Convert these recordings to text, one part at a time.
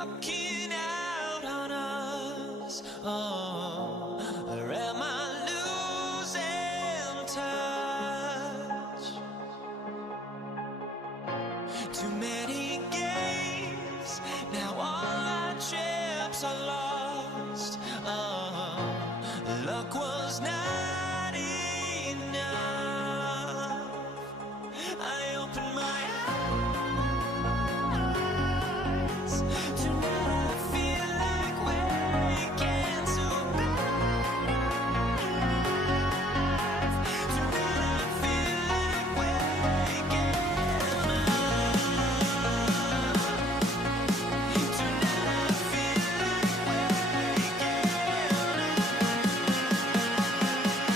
walking out on us. Oh, or am I losing touch? Too many games, now all our chips are lost. Oh, luck was not enough. I opened my eyes. Tonight I feel like waking to life. Tonight I feel like waking up. Tonight I feel like waking up.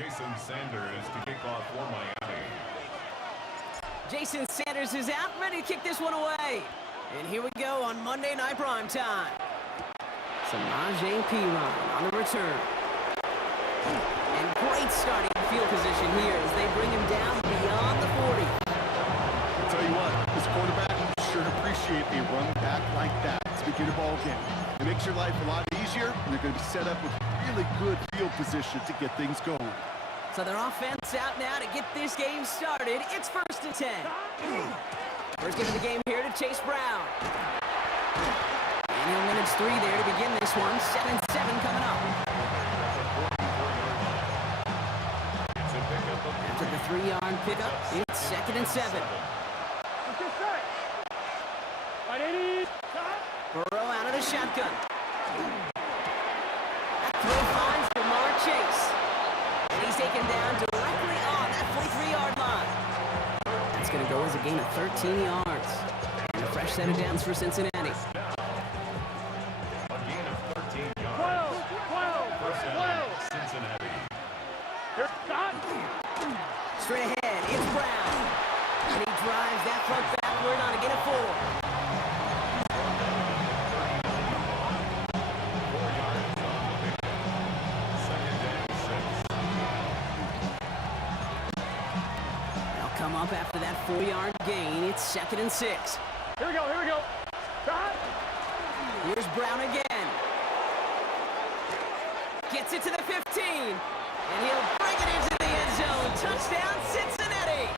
Jason Sanders to kick off for Miami. Jason Sanders is out, ready to kick this one away. And here we go on Monday Night Primetime. Samaje Perine on the return. And great starting field position here as they bring him down beyond the 40. I'll tell you what, this quarterback sure appreciate a run back like that to begin a ball game. It makes your life a lot easier, and they're going to be set up with really good field position to get things going. So their offense out now to get this game started. It's 1st and 10. First game of the game here to Chase Brown. And he'll manage 3 there to begin this one. 7-7 coming up. After the 3-yard pickup, it's 2nd and 7. Burrow out of the shotgun. That throw finds Jamar Chase. And he's taken down directly on that 43-yard line. That's going to go as a gain of 13 yards. And a fresh set of downs for Cincinnati. A gain of 13 yards. First down, Cincinnati. Straight ahead, it's Brown. And he drives that front backward on a gain of 4. Come up after that 4-yard gain. It's 2nd and 6. Here we go. Shot. Here's Brown again. Gets it to the 15. And he'll bring it into the end zone. Touchdown, Cincinnati.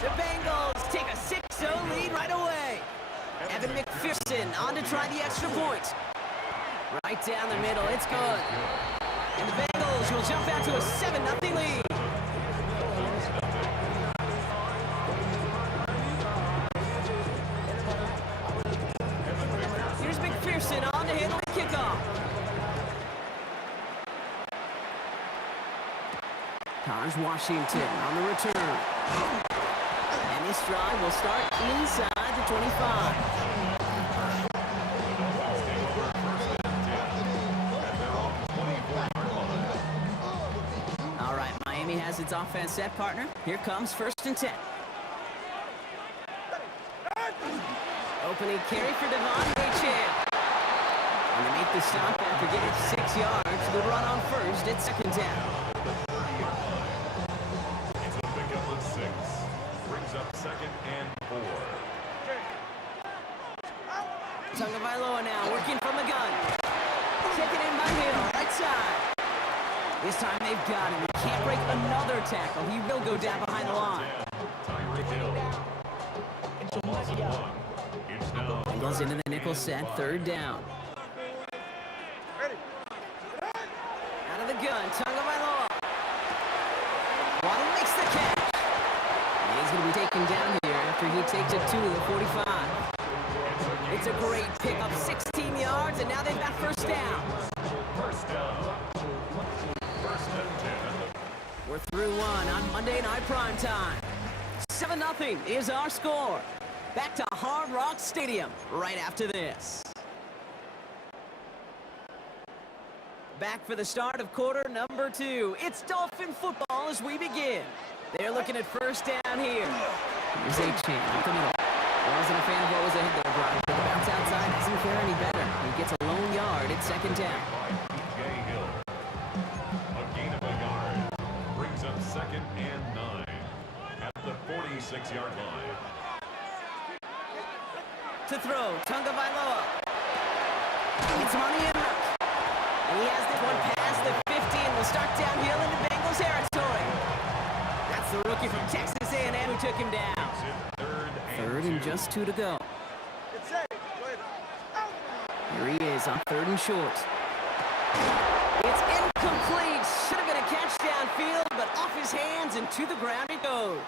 The Bengals take a 6-0 lead right away. Evan McPherson on to try the extra point. Right down the middle. It's good. And the Bengals will jump out to a 7-0 lead. On to handle the kickoff. Taj Washington on the return. And this drive will start inside the 25. All right, Miami has its offense set, partner. Here comes 1st and 10. Opening carry for Devontae Champ. And they make the stop after getting 6 yards. Good run on first. It's 2nd down. It's a pickup of 6. Brings up 2nd and 4. Tagovailoa now working from the gun. Taken in by Hill, right side. This time they've got him. He can't break another tackle. He will go down behind the line. Tyreek Hill. A loss of 1. It's now And goes into the nickel set. 3rd down. Out of the gun, Tagovailoa. Waddle makes the catch. And he's going to be taken down here after he takes it to the 45. It's a great pickup, 16 yards, and now they've got 1st down. first down. 1st and 10. We're through one on Monday Night Primetime. 7-0 is our score. Back to Hard Rock Stadium right after this. Back for the start of quarter number 2. It's Dolphin football as we begin. They're looking at 1st down here. Here's A-Chain up the middle. Wasn't a fan of what was ahead there, Brian. But the bounce outside doesn't fare any better. He gets a lone yard at 2nd down. Jay Hill. A gain of a yard. Brings up 2nd and 9. At the 46-yard line. To throw, Tagovailoa. It's money in. And he has this one past the 50 and will start downhill into Bengals territory. That's the rookie from Texas A&M who took him down. 3rd and just 2 to go. Here he is on 3rd and short. It's incomplete. Should have been a catch downfield, but off his hands and to the ground it goes.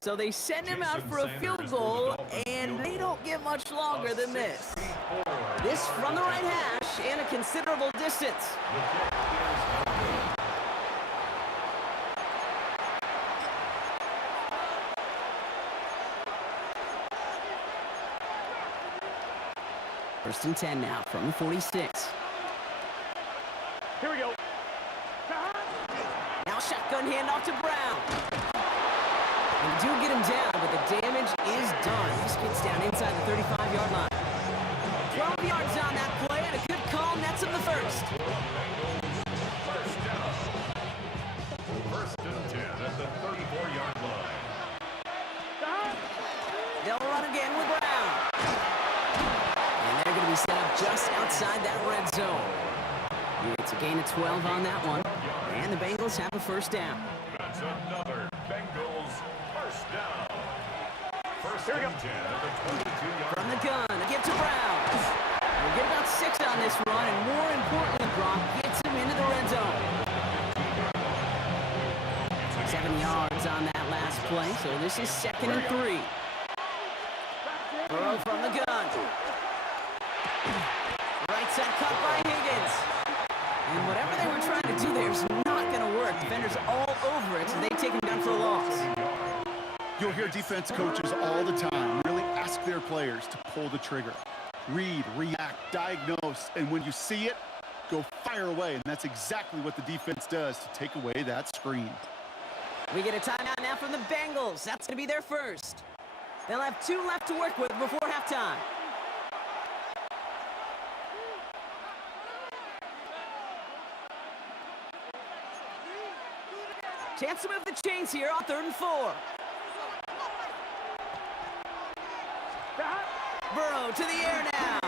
So they send him out for a field goal, and they don't get much longer than this. This from the right hash and a considerable distance. First and 10 now from the 46. Here we go. Now shotgun handoff to Brown. They do get him down, but the damage is done. He just gets down inside the 35-yard line. 12 yards on that play, and a good call nets him the first. First down. First and 10 at the 34-yard line. They'll run again with Brown. And they're going to be set up just outside that red zone. It's a gain of 12 on that one. And the Bengals have a first down. That's another Bengals first down. First Here we go. and 10 at the 22-yard From the gun, a give to Brown. We'll get about 6 on this run, and more importantly, Brock gets him into the red zone. 7 yards on that last play, so this is 2nd and 3. Burrow from the gun. Right side cut by Higgins. And whatever they were trying to do there is not going to work. Defenders all over it, so they take him down for a loss. You'll hear defense coaches all the time really ask their players to pull the trigger. Read, react, diagnose, and when you see it, go fire away. And that's exactly what the defense does to take away that screen. We get a timeout now from the Bengals. That's going to be their first. They'll have 2 left to work with before halftime. Chance to move the chains here on 3rd and 4. Burrow to the air now.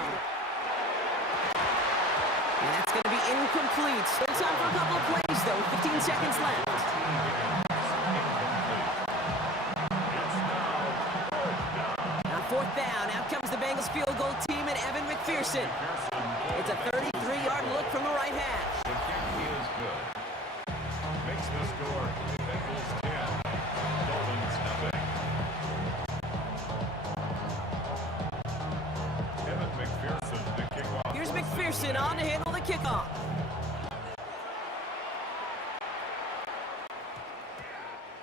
And that's going to be incomplete. Still time for a couple of plays, though. 15 seconds left. Now 4th down. Out comes the Bengals field goal team and Evan McPherson. It's a 33-yard look from the right hash. The kick is good. Makes the score Bengals 10, Dolphins nothing. Evan McPherson to kick off. Here's McPherson on to handle the kickoff.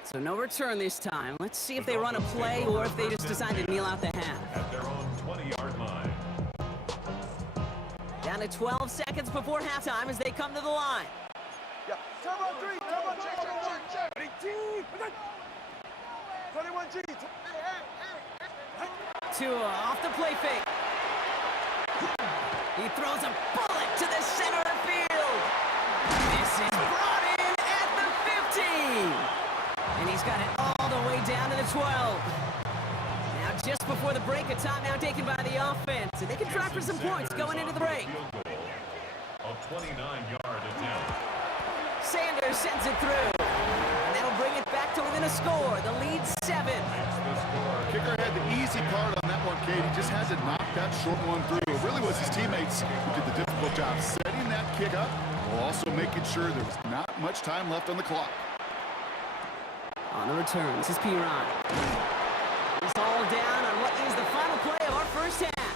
So no return this time. Let's see if they run a play or if they just decide to kneel out the half. At their own 20-yard line. Down to 12 seconds before halftime as they come to the line. Turbo 3, turbo check. 21G. Tua off the play fake. He throws a bullet to the center of the field. This is brought in at the 15. And he's got it all the way down to the 12. Now just before the break, a timeout taken by the offense. And they can try for some points going into the break. Field goal. A 29-yard attempt. Sanders sends it through. And that'll bring it back to within a score. The lead's 7. Makes the score. Kicker had the easy part on that one, Kate. He just had to knock that short one through. It really was his teammates who did the difficult job setting that kick up while also making sure there was not much time left on the clock. On the return, this is Piron. It's all down on what is the final play of our first half.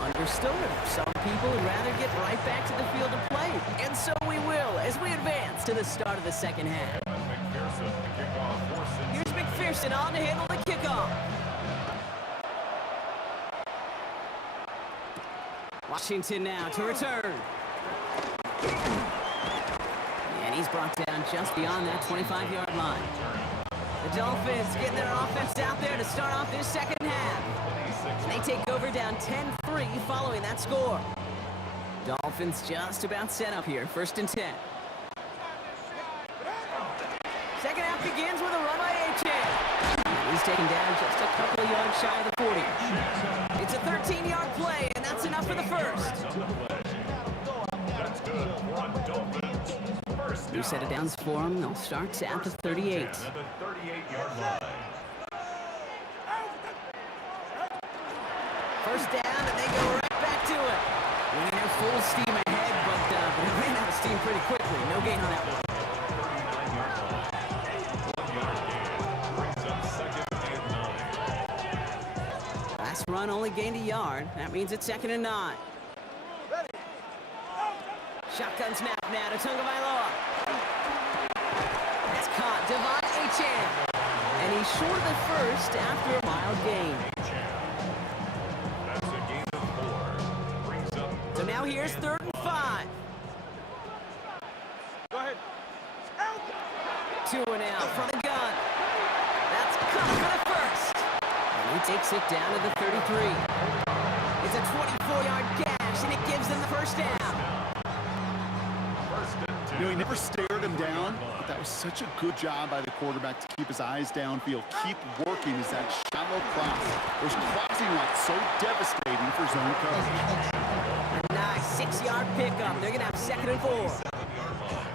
Understood. Some people would rather get right back to the field to play. And so we will as we advance to the start of the second half. Evan McPherson to kick off. Here's McPherson on to handle the kickoff. Washington now to return. And he's brought down just beyond that 25-yard line. The Dolphins getting their offense out there to start off this second half. And they take over down 10-3 following that score. Dolphins just about set up here, 1st and 10. Second half begins with a run by Achane. He's taken down just a couple of yards shy of the 40. It's a 13-yard play, and that's enough for the first. That's good for Dolphins. First New set of downs for them. They'll start at the 38. at the 38-yard line. First down, and they go right back to it. When they're full steam ahead, but they ran out of steam pretty quickly. No gain on that one. 39-yard line. 1-yard gain. Brings up 2nd and 9. Last run only gained a yard. That means it's 2nd and 9. Shotgun snap now to Tagovailoa. That's caught. Devon Achane. And he's short of the first after a mild gain. That's a gain of 4. now here's 3rd and 5. Go ahead. 2 and out from the gun. That's caught for the first. And he takes it down to the 33. It's a 24-yard gash, and it gives them the first down. First and 10. You know, he never stared him down, but that was such a good job by the quarterback to keep his eyes downfield. Keep working as that shallow cross. Those crossing routes so devastating for zone coverage. A nice 6-yard pickup. They're going to have 2nd and 4. 7-yard line.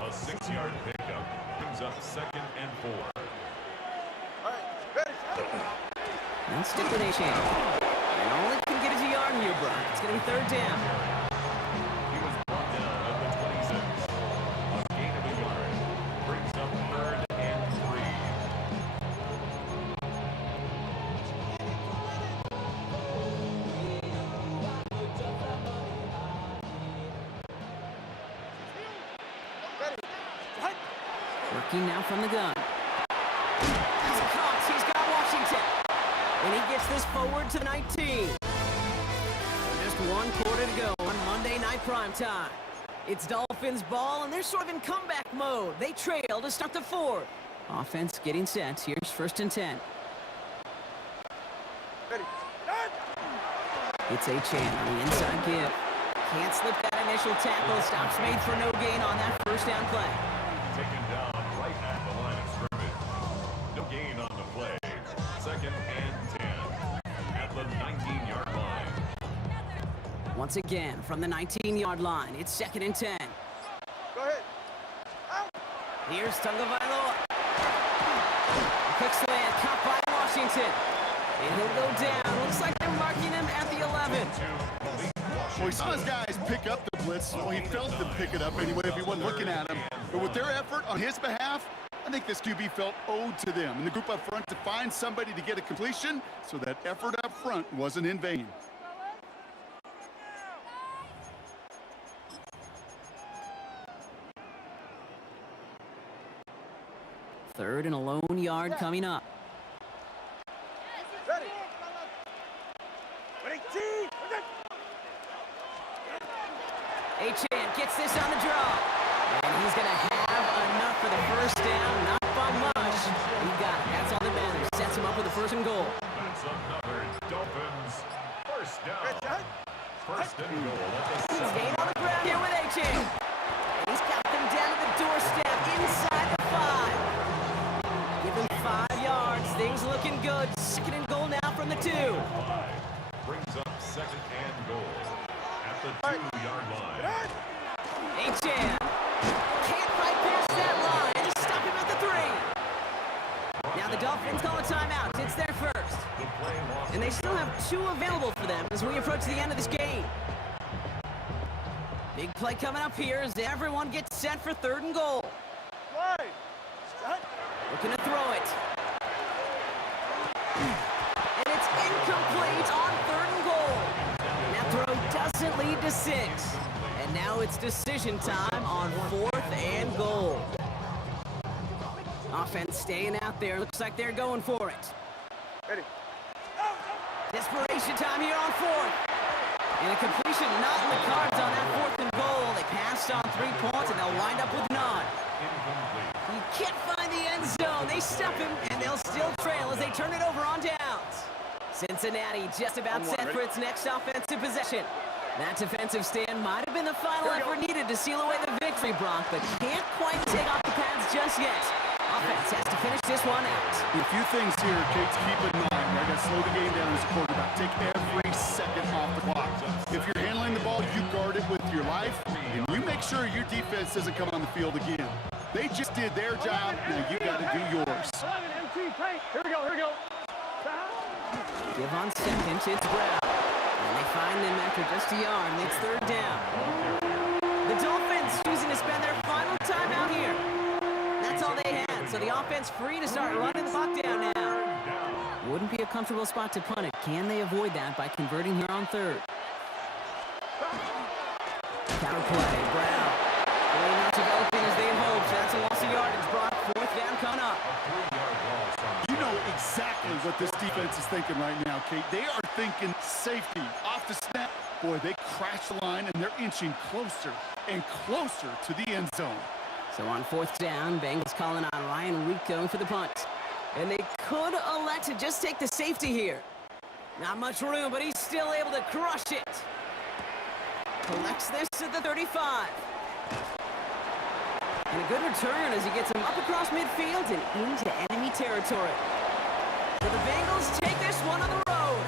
A 6-yard pickup brings up 2nd and 4. All right, ready. And stick with Achane. And all it can get is a yard here, Brock. It's going to be 3rd down. He was brought down at the 26. A gain of a yard brings up 3rd and 3. Working now from the gun. That's Cox. He's got Washington. And he gets this forward to the 19. Just 1 quarter to go on Monday Night Primetime. It's Dolphins ball, and they're sort of in comeback mode. They trail to start the 4th. Offense getting set. Here's 1st and 10. Ready. It's Achane on the inside give. Can't slip that initial tackle. Stops made for no gain on that 1st down play. Taken down right at the line of scrimmage. No gain on the play. 2nd and 10 at the 19-yard line. Once again, from the 19-yard line, it's 2nd and 10. Go ahead. Here's Tagovailoa. Quick slant, caught by Washington. And he'll go down. Looks like they're marking him at the 11. Well, he saw his guys pick up the blitz. Well, he felt them pick it up anyway if he wasn't looking at him. But with their effort on his behalf, I think this QB felt owed to them and the group up front to find somebody to get a completion, so that effort up front wasn't in vain. Third and a lone yard coming up. Ready. Ready, T. Achane gets this on the draw. And he's going to have enough for the 1st down. Not by much. He got it. That's all that matters. Sets him up with a 1st and goal. That's another Dolphins 1st down. 1st and goal at the 7. Staying on the ground here with Achane. And he's got them down to the doorstep inside the 5. Give him 5 yards. Things looking good. 2nd and goal now from the 2. Brings up 2nd and goal at the 2-yard line. Achane can't fight past that line. Just stop him at the 3. Now the Dolphins call a timeout. It's their 1st. The play lost. And they still have 2 available for them as we approach the end of this game. Big play coming up here as everyone gets set for 3rd and goal. Line. Set. Looking to throw it. And it's incomplete on 3rd and goal. That throw doesn't lead to 6. And now it's decision time on 4th and goal. Offense staying out there. Looks like they're going for it. Ready. Desperation time here on 4th. And a completion not in the cards on that 4th and goal. They passed on 3 points, and they'll wind up with none. Incomplete. He can't find the end zone. They step him, and they'll still trail as they turn it over on downs. Cincinnati just about set for its next offensive possession. That defensive stand might have been the final effort needed to seal away the victory, Brock, but can't quite take off the pads just yet. Offense has to finish this one out. A few things here, Kate, to keep in mind. I got to slow the game down as a quarterback. Take every second off the clock. If you're handling the ball, you guard it with your life, and you make sure your defense doesn't come on the field again. They just did their job, now you got to do yours. Here we go. Give on 2nd, it's Brown. And they find him after just a yard, and it's 3rd down. The Dolphins choosing to spend their final time out here. That's all they had, so the offense free to start running the clock down now. Wouldn't be a comfortable spot to punt it. Can they avoid that by converting here on 3rd? Counter play, Brown. Really not developing as they had hoped. That's a loss of yardage. Brock, 4th down coming up. A 3-yard loss on You know exactly what this defense is thinking right now, Kate. They are thinking safety off the snap. Boy, they crash the line, and they're inching closer and closer to the end zone. So on 4th down, Bengals calling on Ryan Rico for the punt. And they could elect to just take the safety here. Not much room, but he's still able to crush it. Collects this at the 35. And a good return as he gets him up across midfield and into enemy territory. So the Bengals take this one on the road.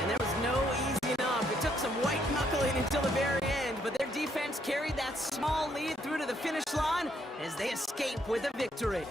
And there was no easy enough. It took some white knuckling until the very end, but their defense carried that small lead through to the finish line as they escape with a victory.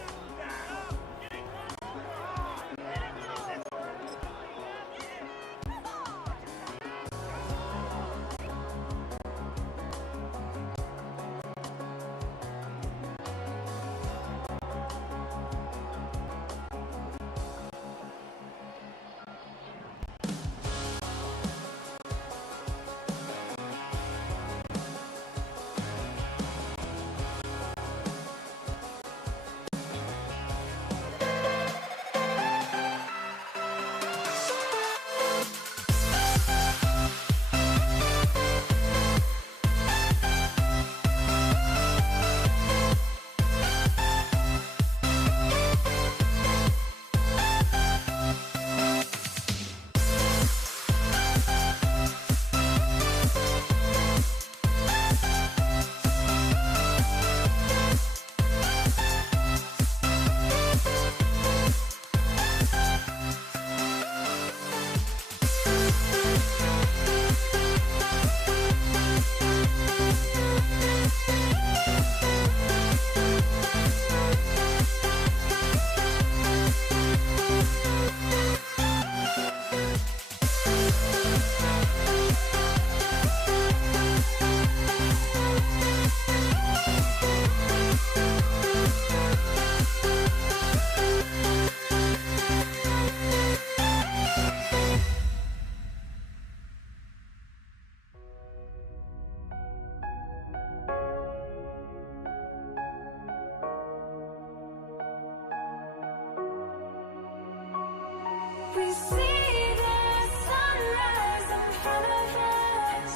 We see the sunrise in front of us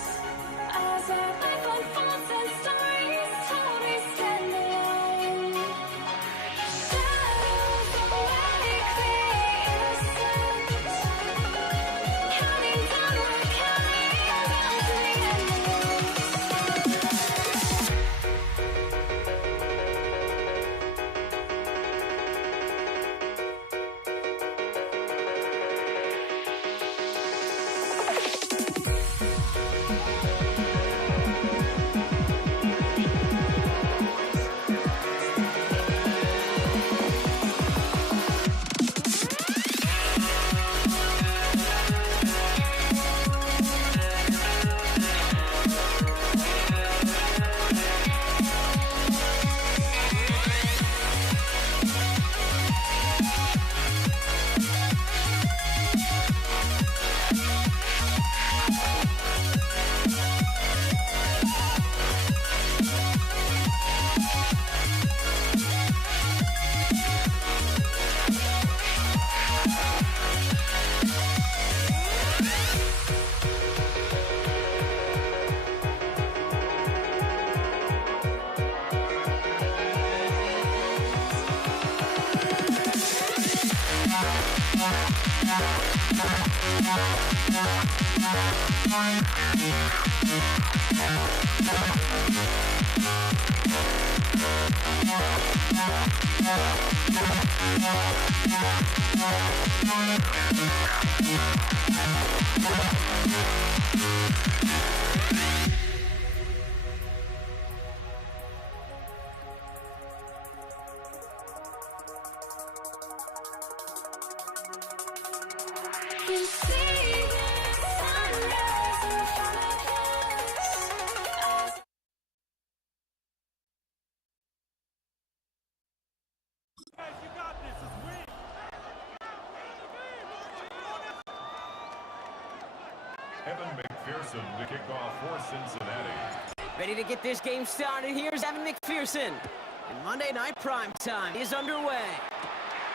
as our life unfolds and stories told. We stand alone. Shadows awake the innocent, counting downward, counting down to the endless. We see the sunrise in front of us. Evan McPherson to kick off for Cincinnati. Ready to get this game started, here's Evan McPherson. And Monday Night Primetime is underway.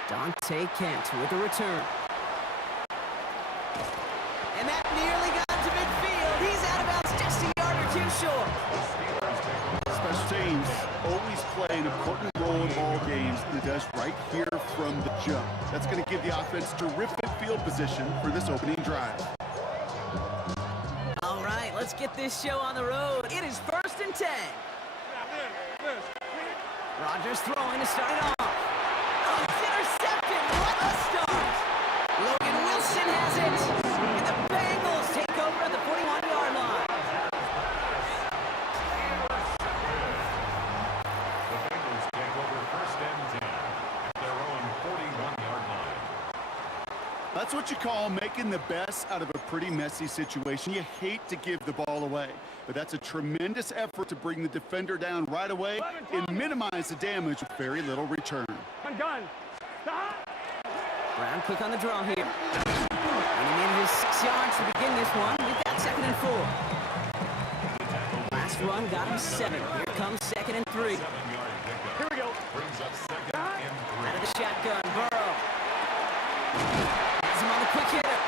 Dante Kent with the return. And that nearly got to midfield. He's out of bounds just a yard or two short. Special teams always play an important role in ball games, and it does right here from the jump. That's going to give the offense terrific field position for this opening drive. All right, let's get this show on the road. It is 1st and 10. Rodgers throwing to start it off. Oh, it's intercepted. What a start. Logan Wilson has it. And the Bengals take over at the 41-yard line. The Bengals take over 1st and 10 at their own 41-yard line. That's what you call making the best out of a pretty messy situation. You hate to give the ball away, but that's a tremendous effort to bring the defender down right away and minimize the damage with very little return. Gun. Brown quick on the draw here. And he manages 6 yards to begin this one. We've got 2nd and 4. Last run got him 7. Here comes 2nd and 3. 7-yard pickup. Here we go. Brings up 2nd and 3. Out of the shotgun, Burrow. Has him on the quick hitter.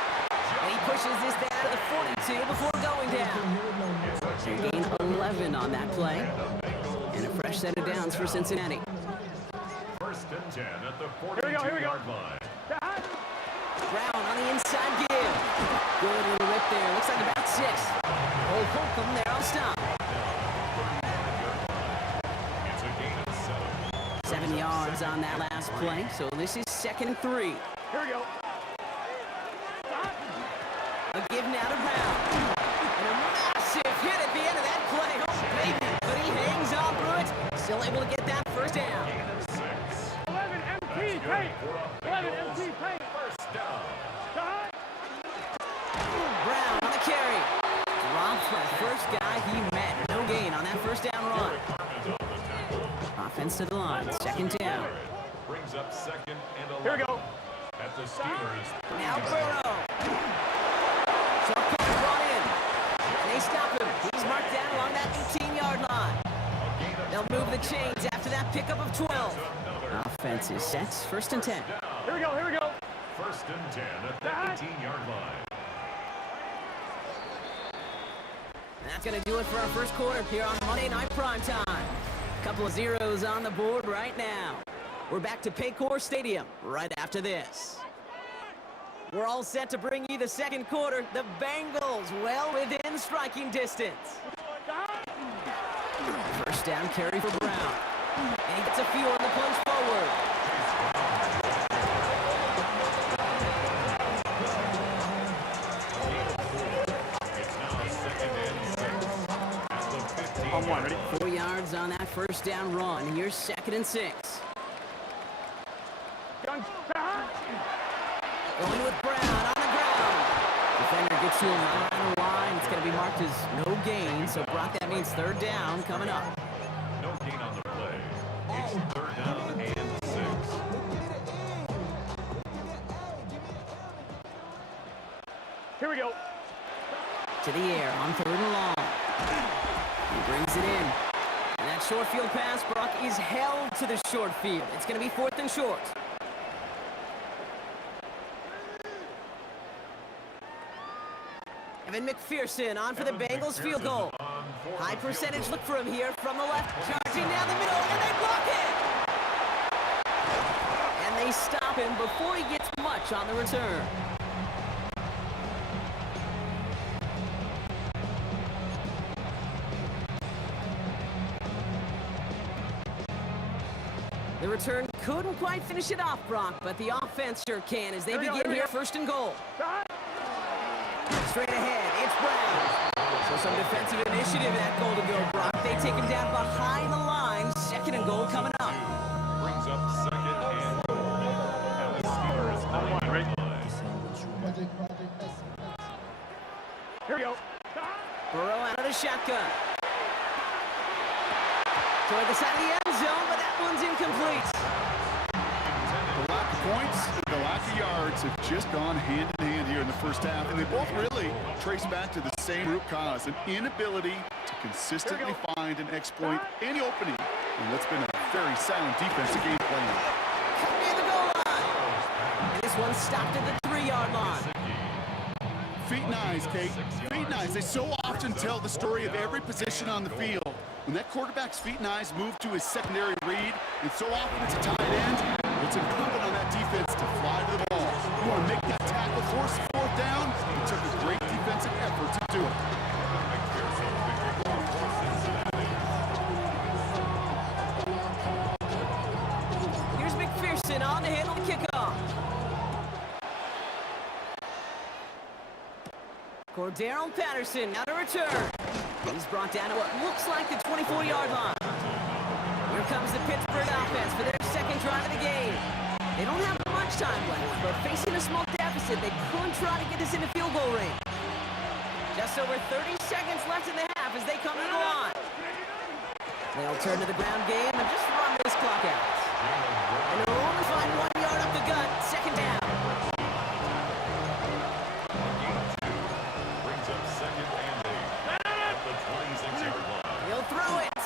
And he pushes this down to the 42 before going down. They gain 11 on that play. And a fresh set of downs for Cincinnati. 1st and 10 at the Here we go. 42-yard line. Brown on the inside give. Good little rip there. Looks like about 6. Old Holcomb there on stop. It's a gain of 7. 7 yards on that last play. So this is 2nd and 3. Here we go. A give now to Brown. And a massive hit at the end of that play. Oh, baby. But he hangs on through it. Still able to get that first down. 11 MT paint. 11 MT paint. First down. Brown on the carry. Dropped for the first guy he met. No gain on that first down run. Offense to the line. 2nd down. Brings up 2nd and 11. Here we go. At the Steelers. Now Burrow. Soft corner brought in. And they stop him. He's marked down along that 18-yard line. They'll move the chains after that pickup of 12. Offense is set. 1st and 10. Here we go. Here we go. 1st and 10 at the 18-yard line. And that's going to do it for our first quarter here on Monday Night Primetime. Couple of zeros on the board right now. We're back to Paycor Stadium right after this. We're all set to bring you the 2nd quarter. The Bengals well within striking distance. First down carry for Brown. And he gets a few on the plunge forward. It's now 2nd and 6 at the 15. On one. Ready? 4 yards on that first down run. Here's 2nd and 6. Gun. Going with Brown on the ground. Defender gets to him right around the line. It's going to be marked as no gain. So, Brock, that means 3rd down coming up. No gain on the play. It's 3rd down and 6. Here we go. To the air on 3rd and long. He brings it in. And that short field pass, Brock, is held to the short field. It's going to be 4th and short. Evan McPherson on for the Bengals field goal. High percentage look for him here from the left. Charging down the middle, and they block it! And they stop him before he gets much on the return. The return couldn't quite finish it off, Brock, but the offense sure can as they begin here 1st and goal. Straight ahead, it's Brown. So some defensive initiative in that goal to go, Brock. They take him down behind the line. 2nd and goal coming up. Brings up 2nd and goal at the Steelers 9-yard line. Here we go. Burrow out of the shotgun. Toward the side of the end zone, but that one's incomplete. The lack of points, the lack of yards have just gone hand in hand here in the first half, and they both really trace back to the same root cause, an inability to consistently find and exploit any opening. And that's been a very sound defensive game plan. Near the goal line. one stopped at the 3-yard line. Feet and eyes, Kate. Feet and eyes. They so often tell the story of every position on the field. When that quarterback's feet and eyes move to his secondary read, and so often it's a tight end, it's incumbent on that defense to fly to the ball. You want to make that tackle, force the fourth down. It took a great defensive effort to do it. Here's McPherson on to handle the kickoff. Cordero Patterson now to return. He's brought down to what looks like the 24-yard line. Here comes the Pittsburgh offense for their second drive of the game. They don't have much time left, but facing a small deficit, they could try to get this into field goal range. Just over 30 seconds left in the half as they come to the line. They'll turn to the ground game and just run this clock out. And they'll only find 1 yard up the gut, second down. Brings up second and 8 at the 26-yard line. He'll throw it.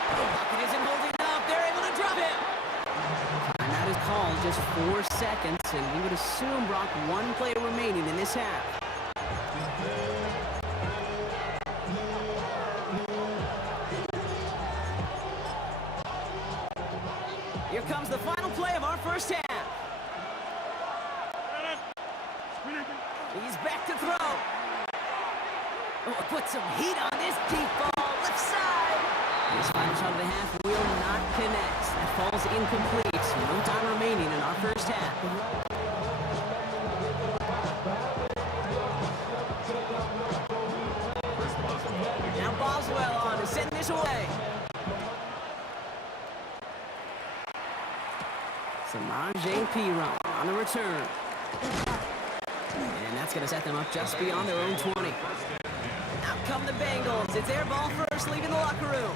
Pocket isn't holding up. They're able to drop him. Timeout is called, just 4 seconds, and we would assume, Brock, one play remaining in this half. Here comes the final play of our first half. He's back to throw. Oh, put some heat on this deep ball, left side. This final shot of the half will not connect. That falls incomplete. No time remaining in our first half. Now Boswell on to send this away. Samaje Perine on the return. And that's going to set them up just beyond their own 20. Out come the Bengals. It's their ball first, leaving the locker room.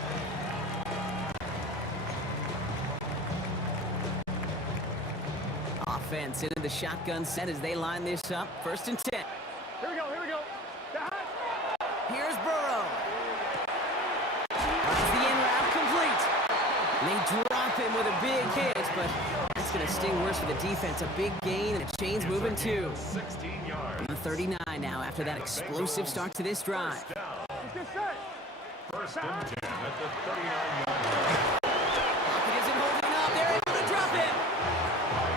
Offense into the shotgun set as they line this up. First and 10. Here we go, here we go. Here's Burrow. Runs the in route complete. And they drop him with a big hit, but that's going to sting worse for the defense. A big gain, and the chain's moving too. 16 yards. On the 39 now after that explosive start to this drive. Let's get set. First and 10 at the 39-yard line. Pocket isn't holding up. They're able to drop him.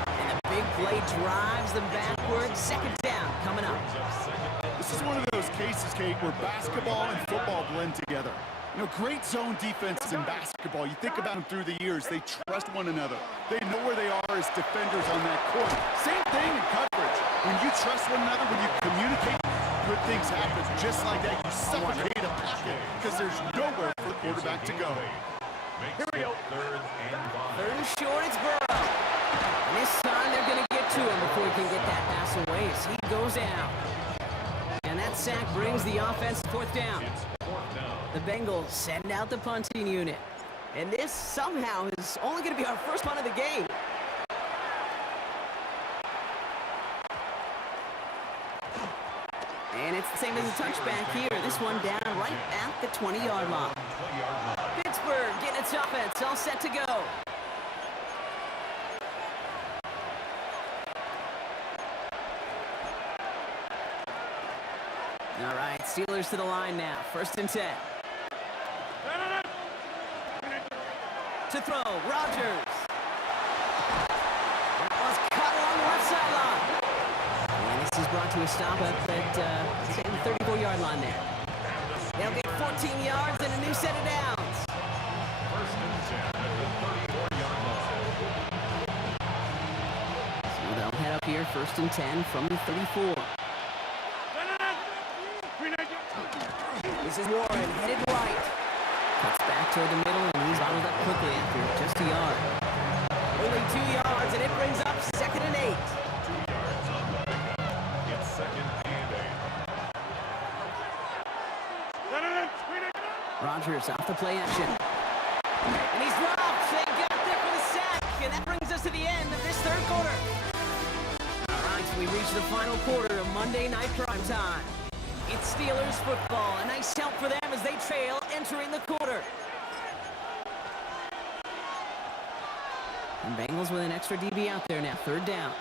And the big play drives them backwards. Second down coming up. This is one of those cases, Kate, where basketball and football blend together. You know, great zone defenses in basketball. You think about them through the years. They trust one another. They know where they are as defenders on that court. Same thing in coverage. When you trust one another, when you communicate, good things happen. Just like that, you suffocate a pocket because there's nowhere for the quarterback to go. Here we go. Third and 5. Third and short, it's Burrow. And this time they're going to get to him before he can get that pass away as he goes down. And that sack brings the offense to fourth down. It's fourth down. The Bengals send out the punting unit. And this somehow is only going to be our first punt of the game. And it's the same as a touchback here. This one down right at the 20-yard line. Pittsburgh getting its offense all set to go. All right, Steelers to the line now. First and 10. To throw, Rodgers. That was cut along the left sideline. And this is brought to a stop at that same 34-yard line there. They'll get 14 yards and a new set of downs. First and 10 at the 34-yard line. So they'll head up here, first and 10 from the 34. This is Warren, headed right. Cuts back toward the middle, and he's bottled up quickly after just a yard. Only 2 yards, and it brings up second and 8. 2 yards on the pickup. It's second and 8. Rodgers off the play action. And he's dropped. They got there for the sack, and that brings us to the end of this third quarter. All right, so we reach the final quarter of Monday Night Primetime. It's Steelers football. A nice help for them as they trail entering the quarter. And Bengals with an extra DB out there now. Third down.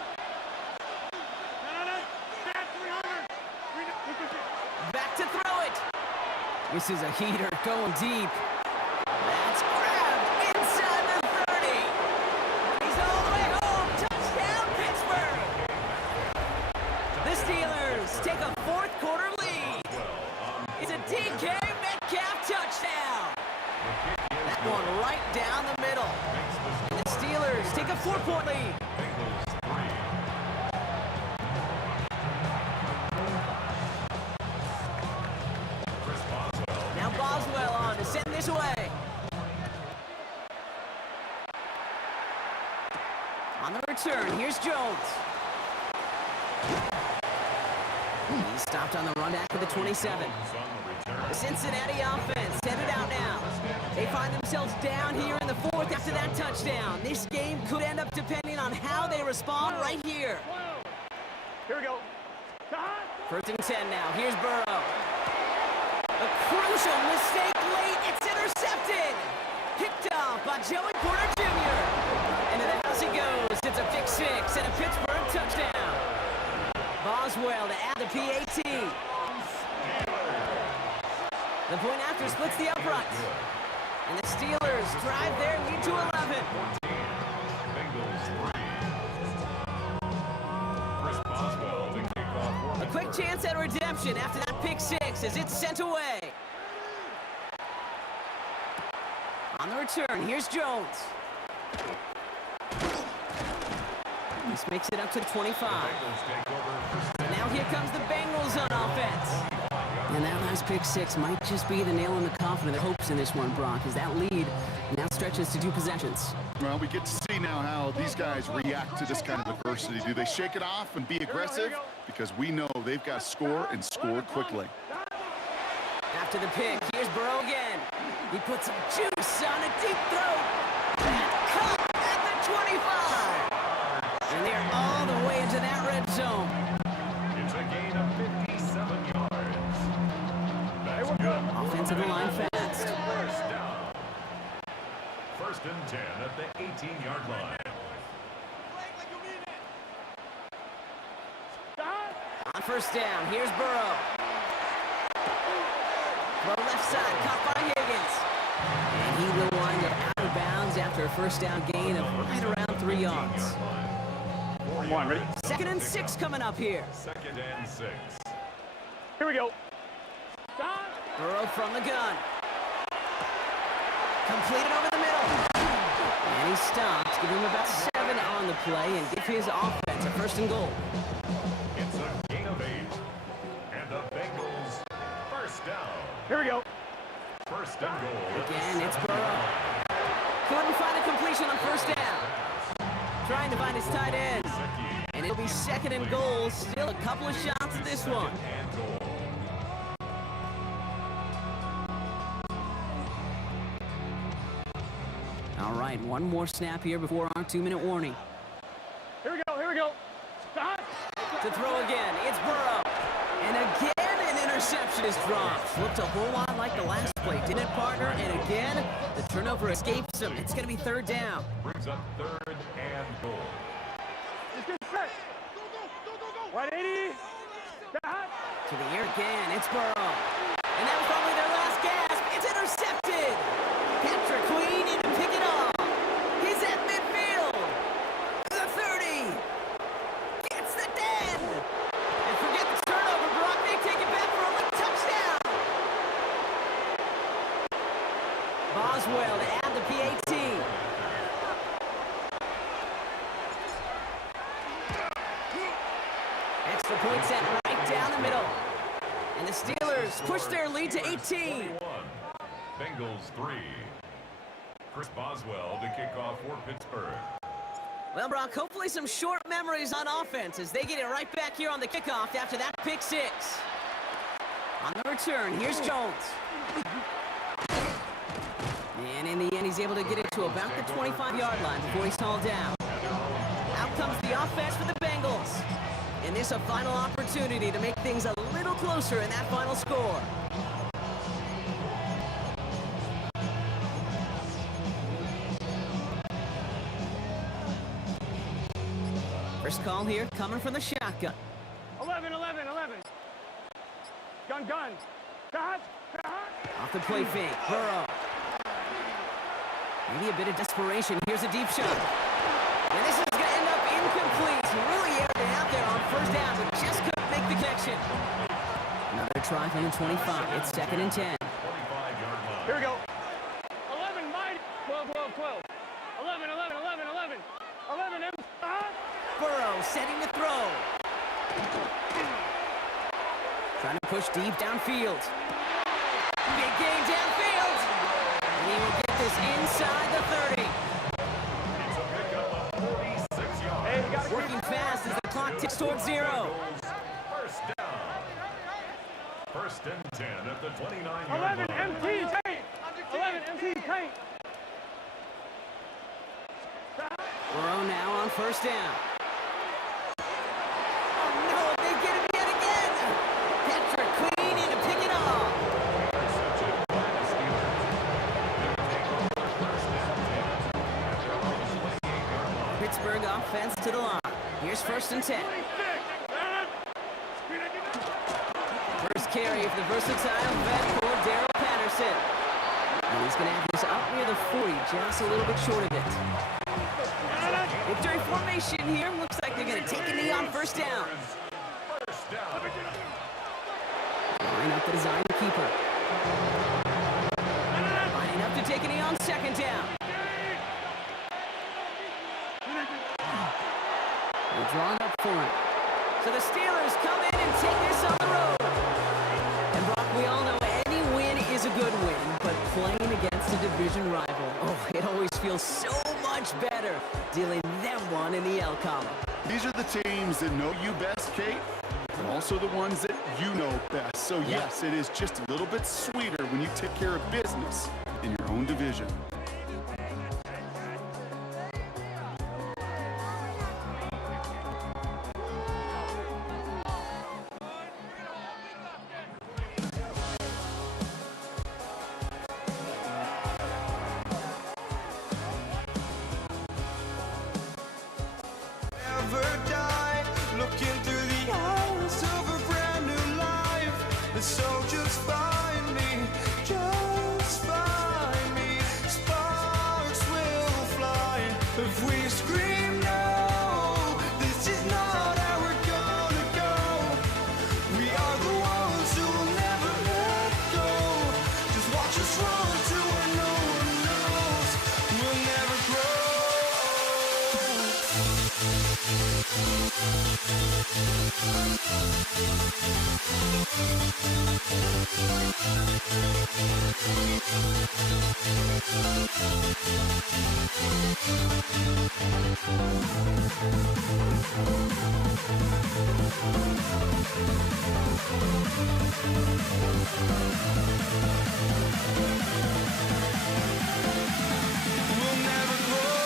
Back to throw it. This is a heater going deep. That's grabbed inside the 30. He's all the way home. Touchdown, Pittsburgh. The Steelers take a fourth quarter lead. It's a DK Metcalf touchdown. That one right down the middle. And the Steelers take a 4-point lead. Now Boswell on to send this away. On the return, here's Jones. He's stopped on the run back with the 27. The Cincinnati offense headed out now. They find themselves down here in the fourth after that touchdown. This game could end up depending on how they respond right here. Here we go. First and 10 now. Here's Burrow. A crucial mistake late. It's intercepted. Picked off by Joey Porter Jr. Into the house he goes. It's a pick six and a Pittsburgh touchdown. Boswell to add the PAT. The point after splits the uprights. And the Steelers drive their lead to 11. A quick chance at redemption after that pick six as it's sent away. On the return, here's Jones. This makes it up to 25. And now here comes the Bengals on offense. And that last pick six might just be the nail in the coffin of their hopes in this one, Brock, as that lead now stretches to 2 possessions. Well, we get to see now how these guys react to this kind of adversity. Do they shake it off and be aggressive? Because we know they've got to score and score quickly. After the pick, here's Burrow again. He puts some juice on a deep throw. And cut at the 25. And they're all the way into that red zone. It's a gain of 57 yards. That's good. Offensive line fast. First down. First and 10 at the 18-yard line. On first down, here's Burrow. Throw left side, caught by Higgins. And he will wind up out of bounds after a first down gain of right around 3 yards. Come on, ready? Second and 6 coming up here. Second and 6. Here we go. Burrow from the gun. Completed over the middle. And he stops, give him about 7 on the play and give his offense a first and goal. It's a gain of 8. And the Bengals first down. Here we go. First and goal. Again, it's Burrow. Couldn't find a completion on first down. Trying to find his tight end. And it'll be second and goal. Still a couple of shots at this one. And goal. All right, one more snap here before our 2-minute warning. Here we go. Here we go. Stop. To throw again, it's Burrow. And again, an interception is dropped. Looked a whole lot like the last play, didn't it, partner? And again, the turnover escapes him. It's going to be third down. Brings up third and goal. Let's get set. 180. Stop. To the air again, it's Burrow. And that was probably their last gasp. It's intercepted. Patrick Queen in to pick it off. He's at midfield. The 30. Gets the 10. And forget the turnover, Brock. They take it back for a late touchdown. Boswell to add the PAT. Extra point set right down the middle. And the Steelers push their lead to 18. 21. Bengals 3. Chris Boswell to kick off for Pittsburgh. Well, Brock, hopefully some short memories on offense as they get it right back here on the kickoff after that pick six. On the return, here's Jones. And in the end, he's able to get it to about the 25-yard line before he's hauled down. Out comes the offense for the Bengals. And this a final opportunity to make things a little closer in that final score. call here, coming from the shotgun. 11, 11, 11. Gun, gun. Cut, cut. Off the play fake, Burrow. Maybe a bit of desperation. Here's a deep shot. And this is going to end up incomplete. He really aired it out there on first down, but just couldn't make the connection. Another try from the 25. It's 2nd and 10. 25-yard line. Here we go. 11, mine. 12, 12, 12. 11, 11, 11, 11. 11, M. Burrow setting to throw. Trying to push deep downfield. Big gain downfield. And he will get this inside the 30. It's a pickup of 46 yards. Hey, you got Working fast as the clock ticks towards 0. First down. 1st and 10 at the 29-yard 11, line. MT tank. 11, MT tank. Burrow now on first down. Oh no, they get him yet again. Patrick Queen in to pick it off. Interception by the Steelers. They take over 1st and 10 at their own 28-yard line. Pittsburgh offense to the line. Here's 1st and 10. First carry for the versatile vet for Darrell Patterson. And he's going to have this up near the 40, just a little bit short of it. Victory formation here. Looks like they're going to take a knee on first down. First down. Line up the design keeper. Lining up to take a knee on 2nd down. They're drawing up for it. So the Steelers come in and take this on the road. And Brock, we all know any win is a good win, but playing against a division rival, oh, it always feels so much better dealing them one in the L column. These are the teams that know you best, Kate, but also the ones that you know best. So yes, it is just a little bit sweeter when you take care of business in your own division. Never die, looking through the eyes of a brand new life. And so just find me, sparks will fly if we scream no. This is not how we're gonna go. We are the ones who will never let go. Just watch us run to where no one knows. We'll never grow. We'll never grow. We'll never grow.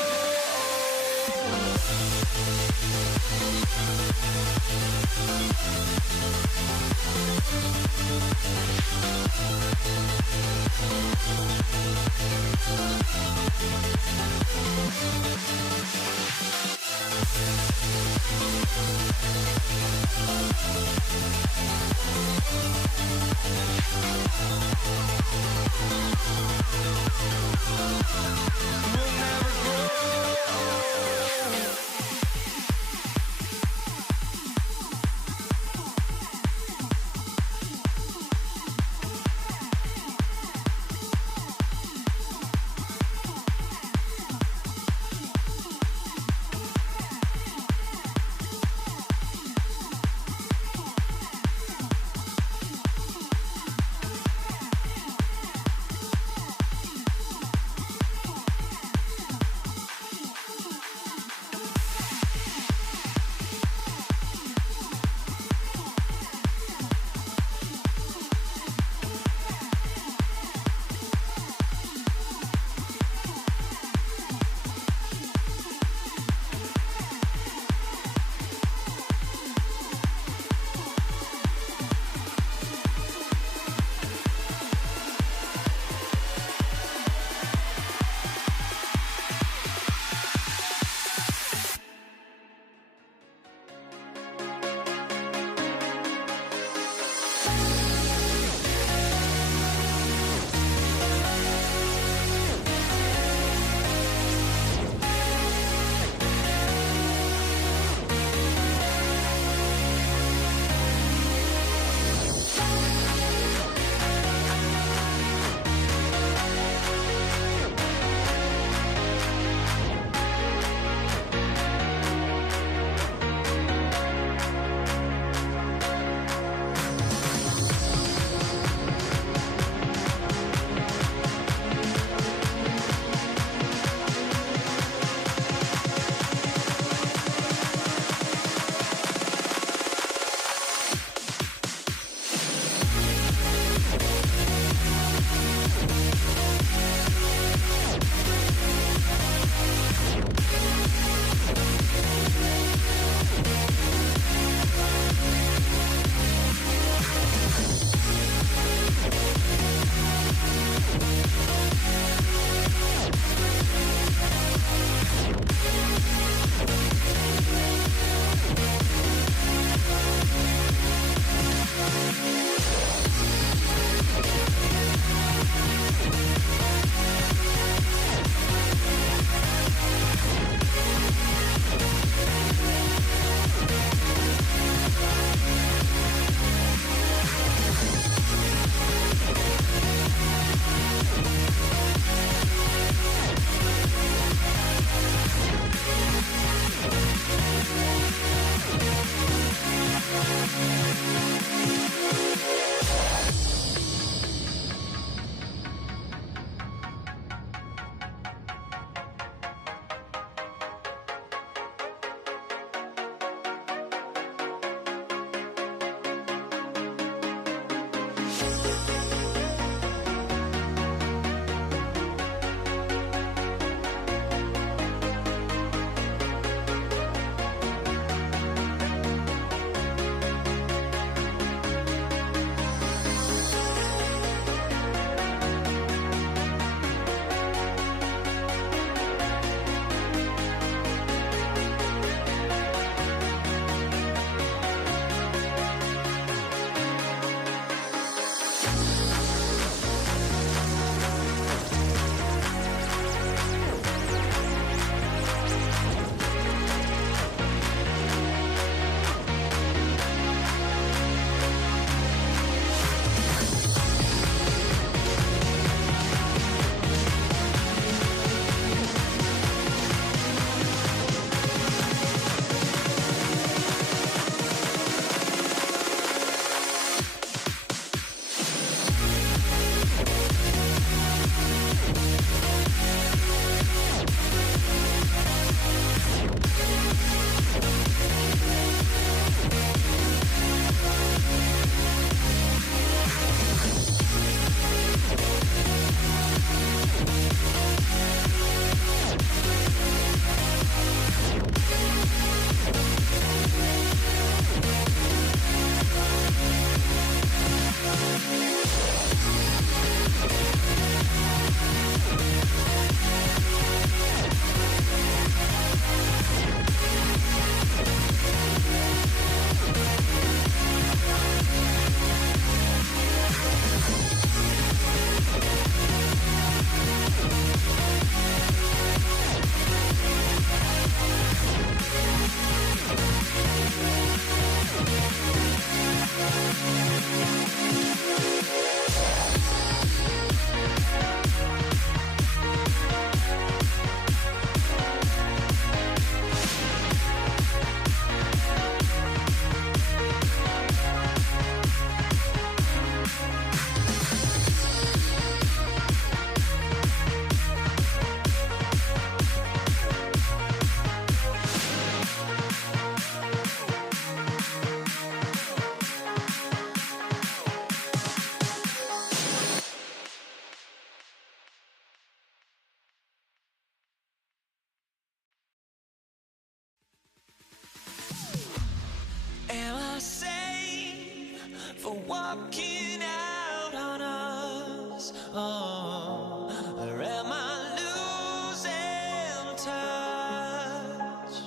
for walking out on us? Oh, or am I losing touch?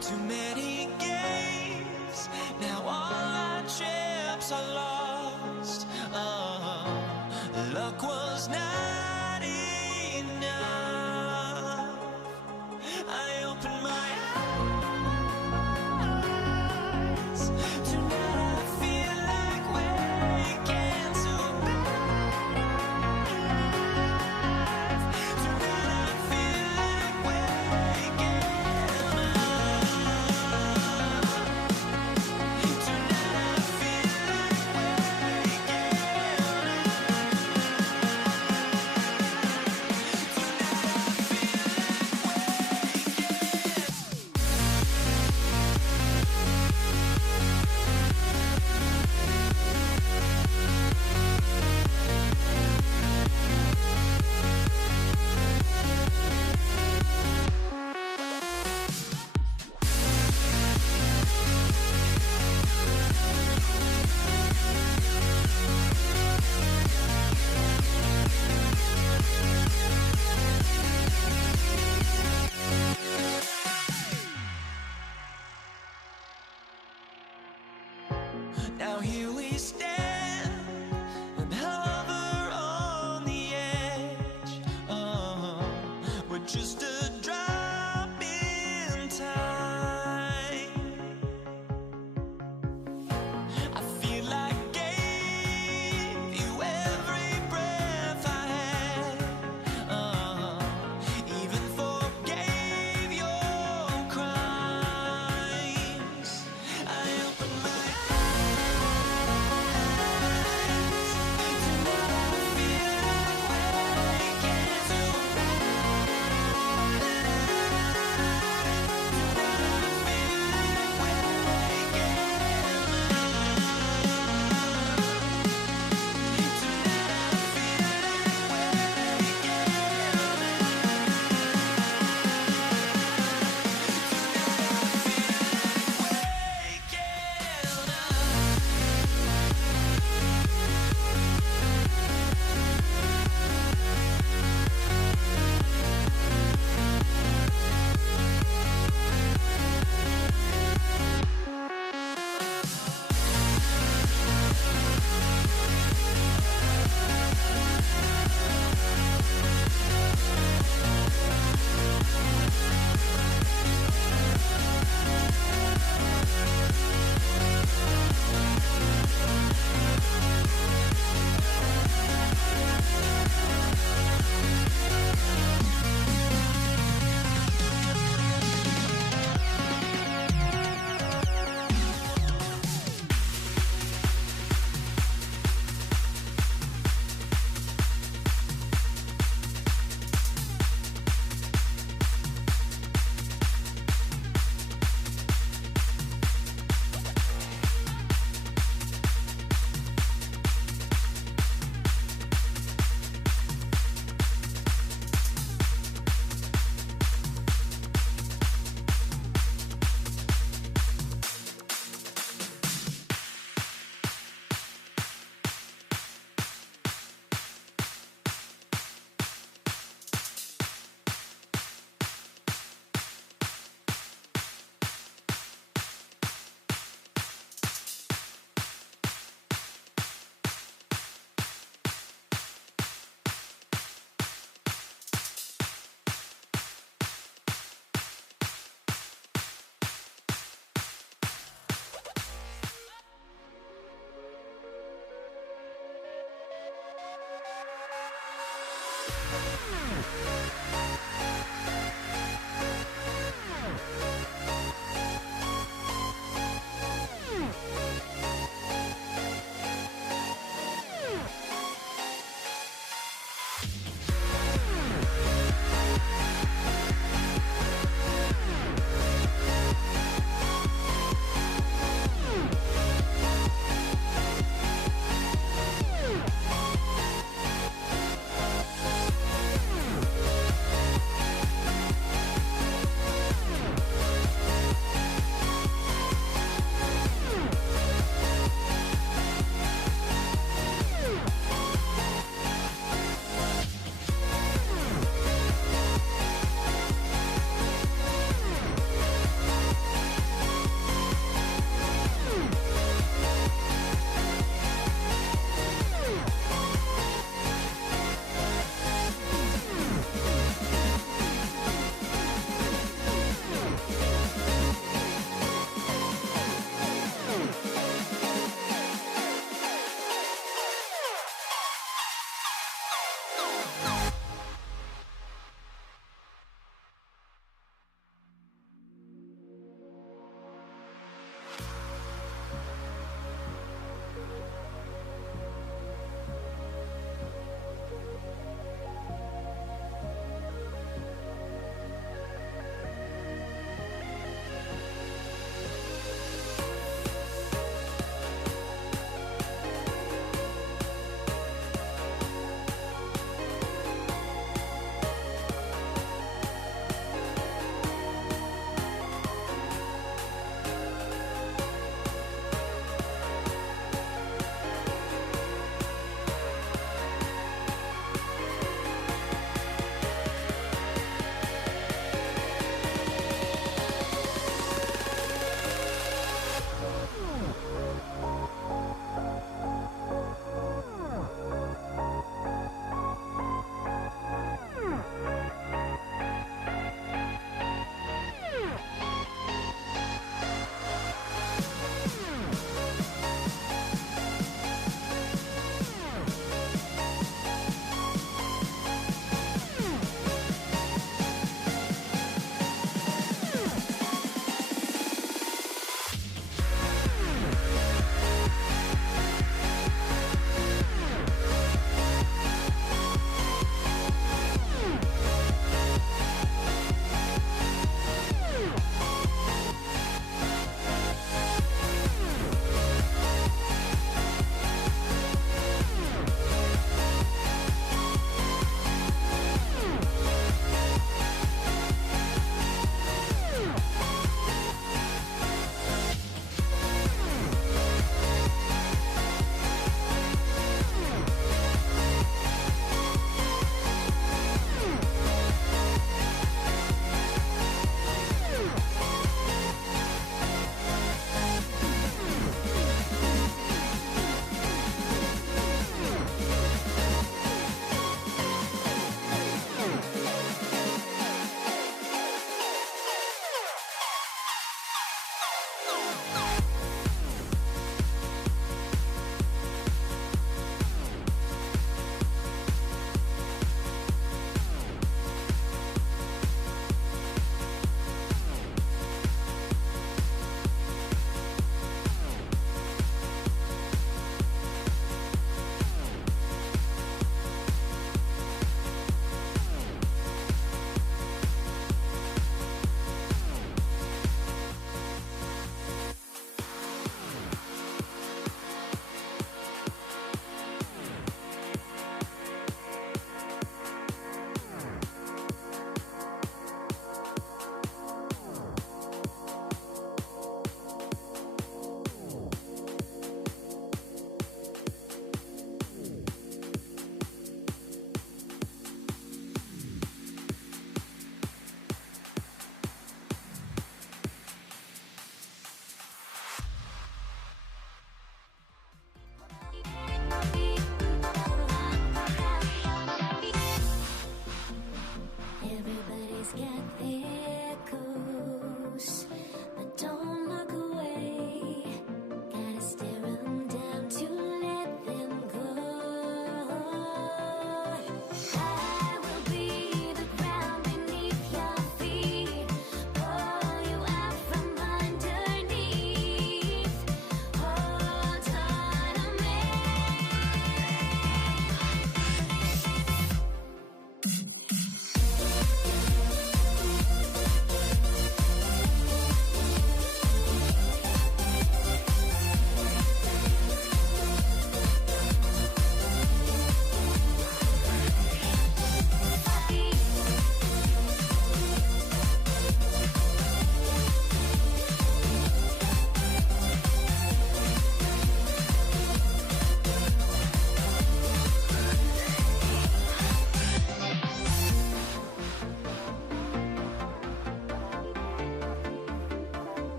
Too many games, now all our chips are lost. Oh, luck was not enough. I opened my eyes. Tonight I feel like waking to life. Tonight I feel like waking up. Tonight I feel like waking Now here we stand and hover on the edge. Oh, we're just a drop in time. I feel like I gave you every breath I had. Oh, even forgave your crimes. I opened my eyes.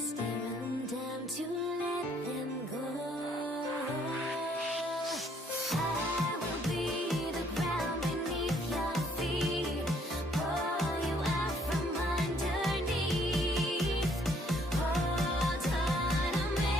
stare them down to let them go. I will be the ground beneath your feet, pull you out from underneath. Hold on to me.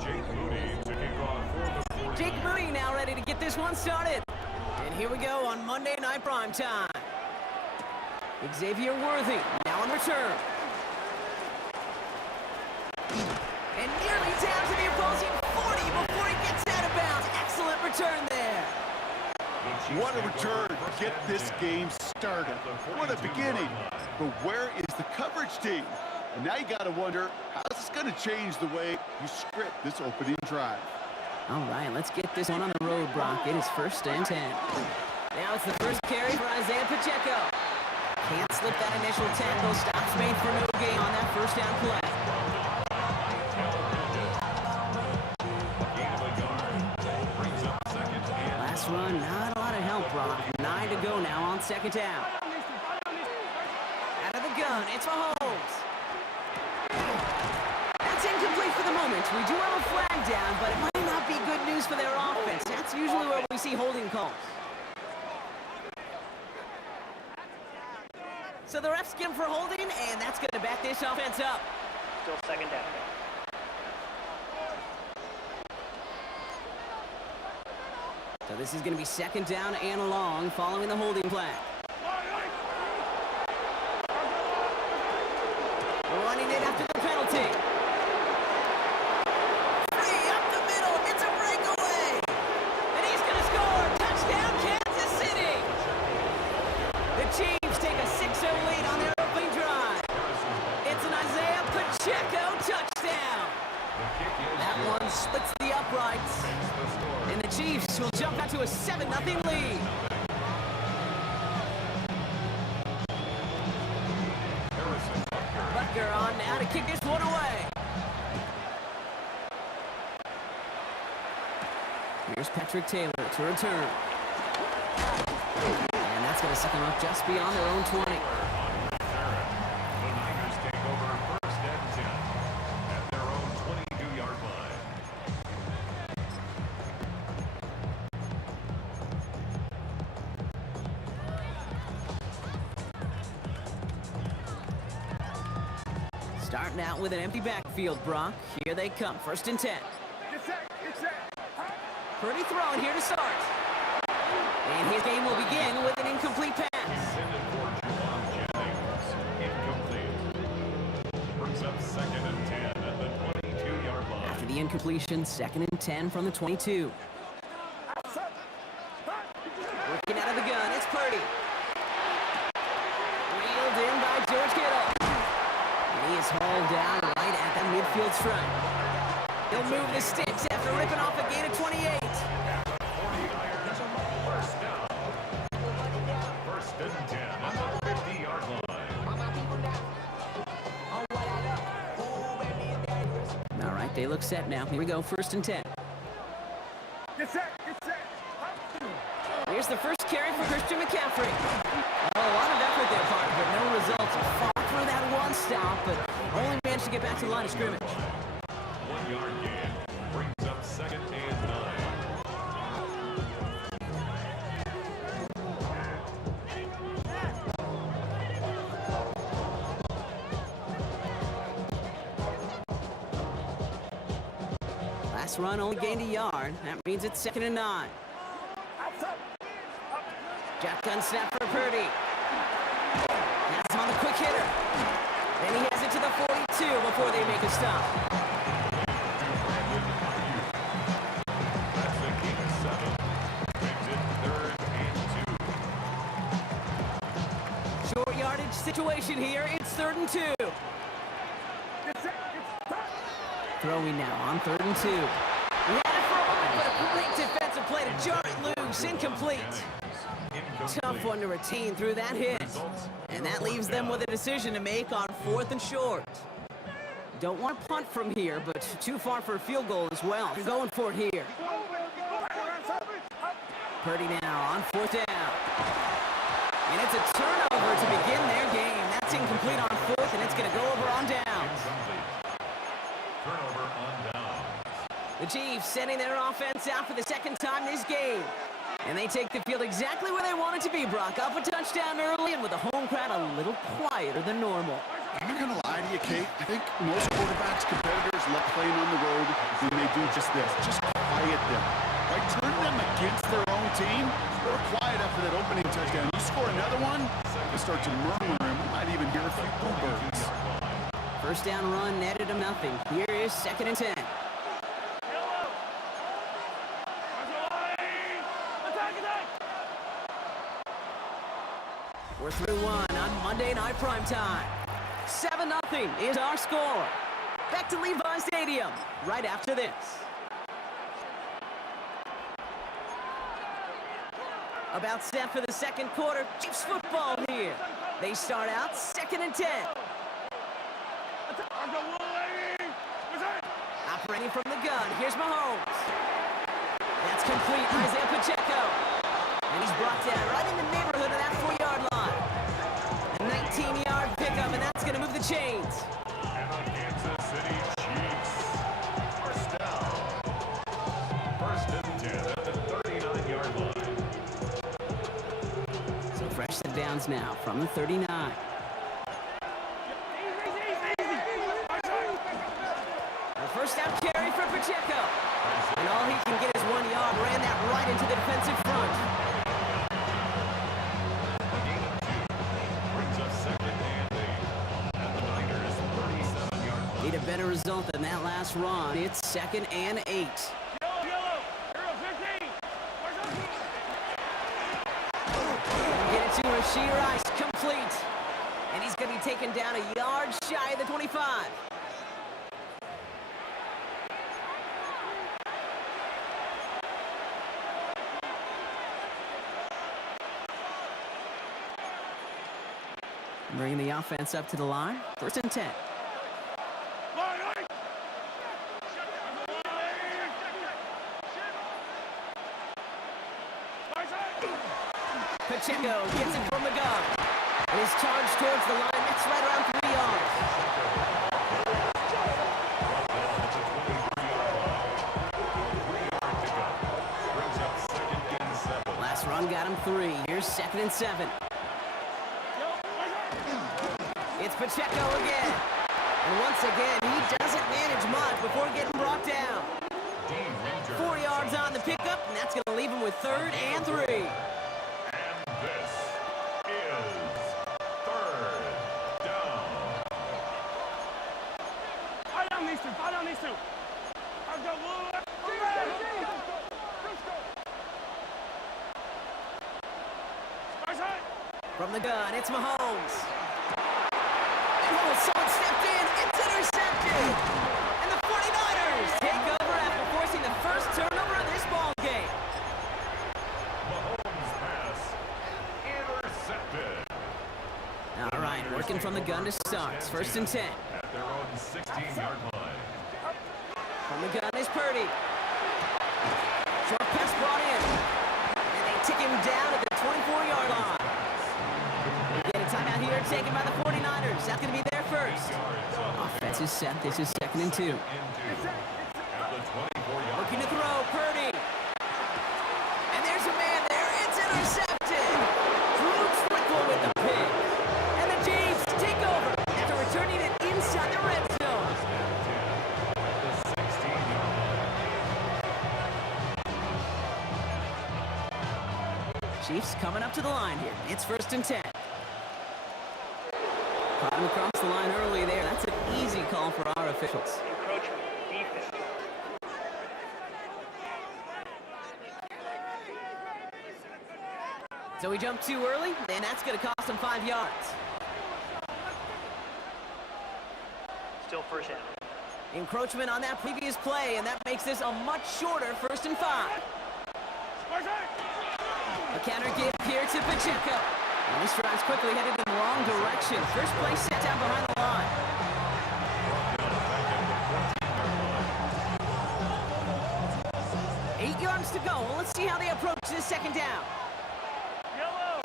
Jake Moody to kick off for the 40. Jake Moody now ready to get this one started. And here we go on Monday Night Primetime. Xavier Worthy now on return. And nearly down to the opposing 40 before he gets out of bounds. Excellent return there. What a return to get this game started. What a beginning. But where is the coverage team? And now you got to wonder, how's this going to change the way you script this opening drive? All right, let's get this one on the road, Brock. It is 1st and 10. Now it's the first carry for Isaiah Pacheco. Can't slip that initial tackle. Stops made for no gain on that first down play. Gain of a yard. Brings up second and Last run, not a lot of help, Brock. 9 to go now on 2nd down. Out of the gun, it's Mahomes. That's incomplete for the moment. We do have a flag down, but it might not be good news for their offense. That's usually where we see holding calls. So the refs give him for holding, and that's going to back this offense up. Still 2nd down. So this is going to be 2nd down and long following the holding flag. Running it after the penalty. Free up the middle. It's a breakaway. And he's going to score. Touchdown, Kansas City. The Chiefs take a 6-0 lead on their opening drive. It's an Isaiah Pacheco touchdown. That one splits the uprights. And the Chiefs will jump out to a 7-0 lead. Butker on now to kick this one away. Here's Patrick Taylor to return. And that's going to set them up just beyond their own 20. The Niners take over 1st and 10 at their own 22-yard line. Starting out with an empty backfield, Brock. Here they come, 1st and 10. Pretty throwing here to start. And his game will begin with an incomplete pass. Intended for Juwan Jennings. Incomplete. Brings up 2nd and 10 at the 22-yard line. After the incompletion, 2nd and 10 from the 22. Working out of the gun, it's Purdy. Reeled in by George Kittle. And he is hauled down right at the midfield stripe. He'll move the sticks after ripping off a gain of 28. 1st down. 1st and 10 at the 50-yard line. All right, they look set now. Here we go, 1st and 10. Here's the first carry for Christian McCaffrey. Oh, a lot of effort there, partner, but no results. He fought through that one stop, but only managed to get back to the line of scrimmage. 1-yard gain. Brings up 2nd and 9. Last run only gained a yard. That means it's 2nd and 9. Shotgun snap for Purdy. That's him on the quick hitter. Then he has it to the 42 before they make a stop. That's a gain of 7. Makes it 3rd and 2. Short yardage situation here. It's 3rd and 2. Throwing now on 3rd and 2. He had it for a moment, but a great defensive play to jar it loose. Incomplete. Tough one to retain through that hit. And that leaves them with a decision to make on 4th and short. Don't want to punt from here, but too far for a field goal as well. They're going for it here. Purdy now on 4th down. And it's a turnover to begin their game. That's incomplete on 4th, and it's going to go over on downs. Turnover on down. The Chiefs sending their offense out for the 2nd time this game. And they take the field exactly where they want it to be, Brock. Up a touchdown early and with the home crowd a little quieter than normal. I'm not going to lie to you, Kate. I think most quarterbacks, competitors love playing on the road when they do just this. Just quiet them. By turning them against their own team, they're quiet after that opening touchdown. You score another one, they start to murmur, and we might even hear a few bluebirds. 1st down run netted him nothing. Here is 2nd and 10. We're through one on Monday Night Primetime. 7-0 is our score. Back to Levi Stadium right after this. About set for the 2nd quarter. Chiefs football here. They start out 2nd and 10. Operating from the gun. Here's Mahomes. That's complete. Isaiah Pacheco. And he's brought down right in the neighborhood of that 4-yard line. A 19-yard pickup, and that's going to move the chains. And the Kansas City Chiefs. 1st down. 1st and 10 at the 39-yard line. So fresh set downs now from the 39. The 1st down carry for Pacheco. And all he can get is 1 yard. Ran that right into the defensive front. Need a better result than that last run. It's 2nd and 8. Get it to Rashee Rice, complete. And he's going to be taken down a yard shy of the 25. Bringing the offense up to the line. 1st and 10. Pacheco gets it from the gun. And he's charged towards the line. That's right around 3 yards. Last run got him 3. Here's 2nd and 7. It's Pacheco again. And once again, he doesn't manage much before getting brought down. 4 yards on the pickup, and that's going to leave him with 3rd and 3. And this is 3rd down. Fall down these two. Let's go, Blue. From the gun, it's Mahomes. Oh, someone stepped in. It's intercepted. And the 49ers take over after forcing the 1st turnover of this ball game. Mahomes pass intercepted. All right, working from the gun to start. 1st and 10. At their own 16-yard line. From the gun is Purdy. Short pass brought in. And they tick him down at the 24-yard line. Get a timeout here taken by the 49ers. That's going to be their 1st. Offense is set. This is 2nd and 2. At the 24-yard Looking to throw, Purdy. And there's a man there. It's intercepted. Drew Trickle with the pick. And the Chiefs take over after returning it inside the red zone. Chiefs coming up to the line here. It's 1st and 10. Caught him across the line early there. That's an easy call for our officials. Encroachment. Defense. So we jump too early, and that's going to cost him 5 yards. Still first down. Encroachment on that previous play, and that makes this a much shorter 1st and 5. A counter give here to Pacheco. And this drive's quickly headed in the wrong direction. First play set down behind the line. Eight yards to go. Let's see how they approach this 2nd down. Yellow.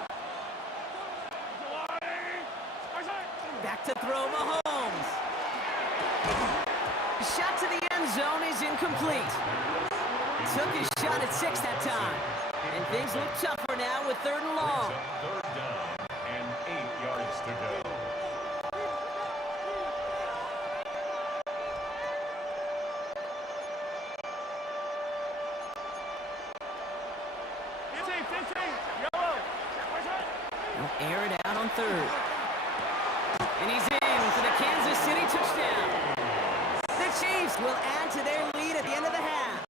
Back to throw Mahomes. Shot to the end zone is incomplete. Took his shot at 6 that time. And things look tougher now with 3rd and long. 3rd down and 8 yards to go. They'll air it out on 3rd. And he's in for the Kansas City touchdown. The Chiefs will add to their lead at the end of the half.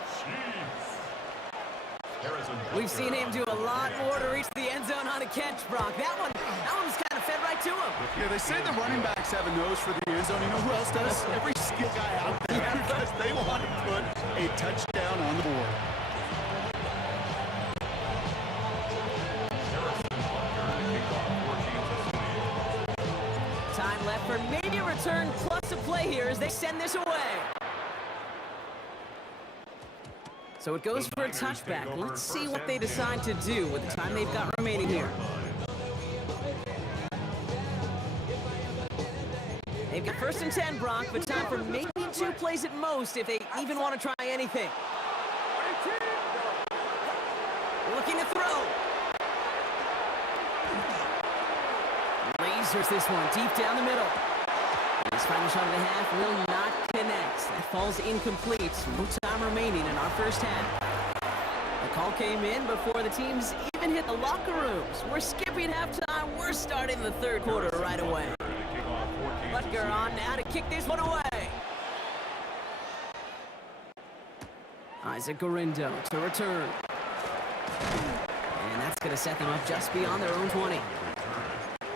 We've seen him do a lot more to reach the end zone on a catch, Brock. That one was kind of fed right to him. Yeah, they say the running backs have a nose for the end zone. You know who else does? Every skill guy out there, because they want to put a touchdown on the board. Time left for maybe a return plus a play here as they send this away. So it goes for a touchback. Let's see what they decide to do with the time they've got remaining here. They've got 1st and 10, Brock, but time for maybe 2 plays at most if they even want to try anything. Looking to throw. Lasers this one deep down the middle. His final shot of the half will not connect. That falls incomplete. No time remaining in our 1st half. The call came in before the teams even hit the locker rooms. We're skipping halftime. We're starting the 3rd quarter right away. Butker on now to kick this one away. Isaac Gorindo to return. And that's going to set them up just beyond their own 20.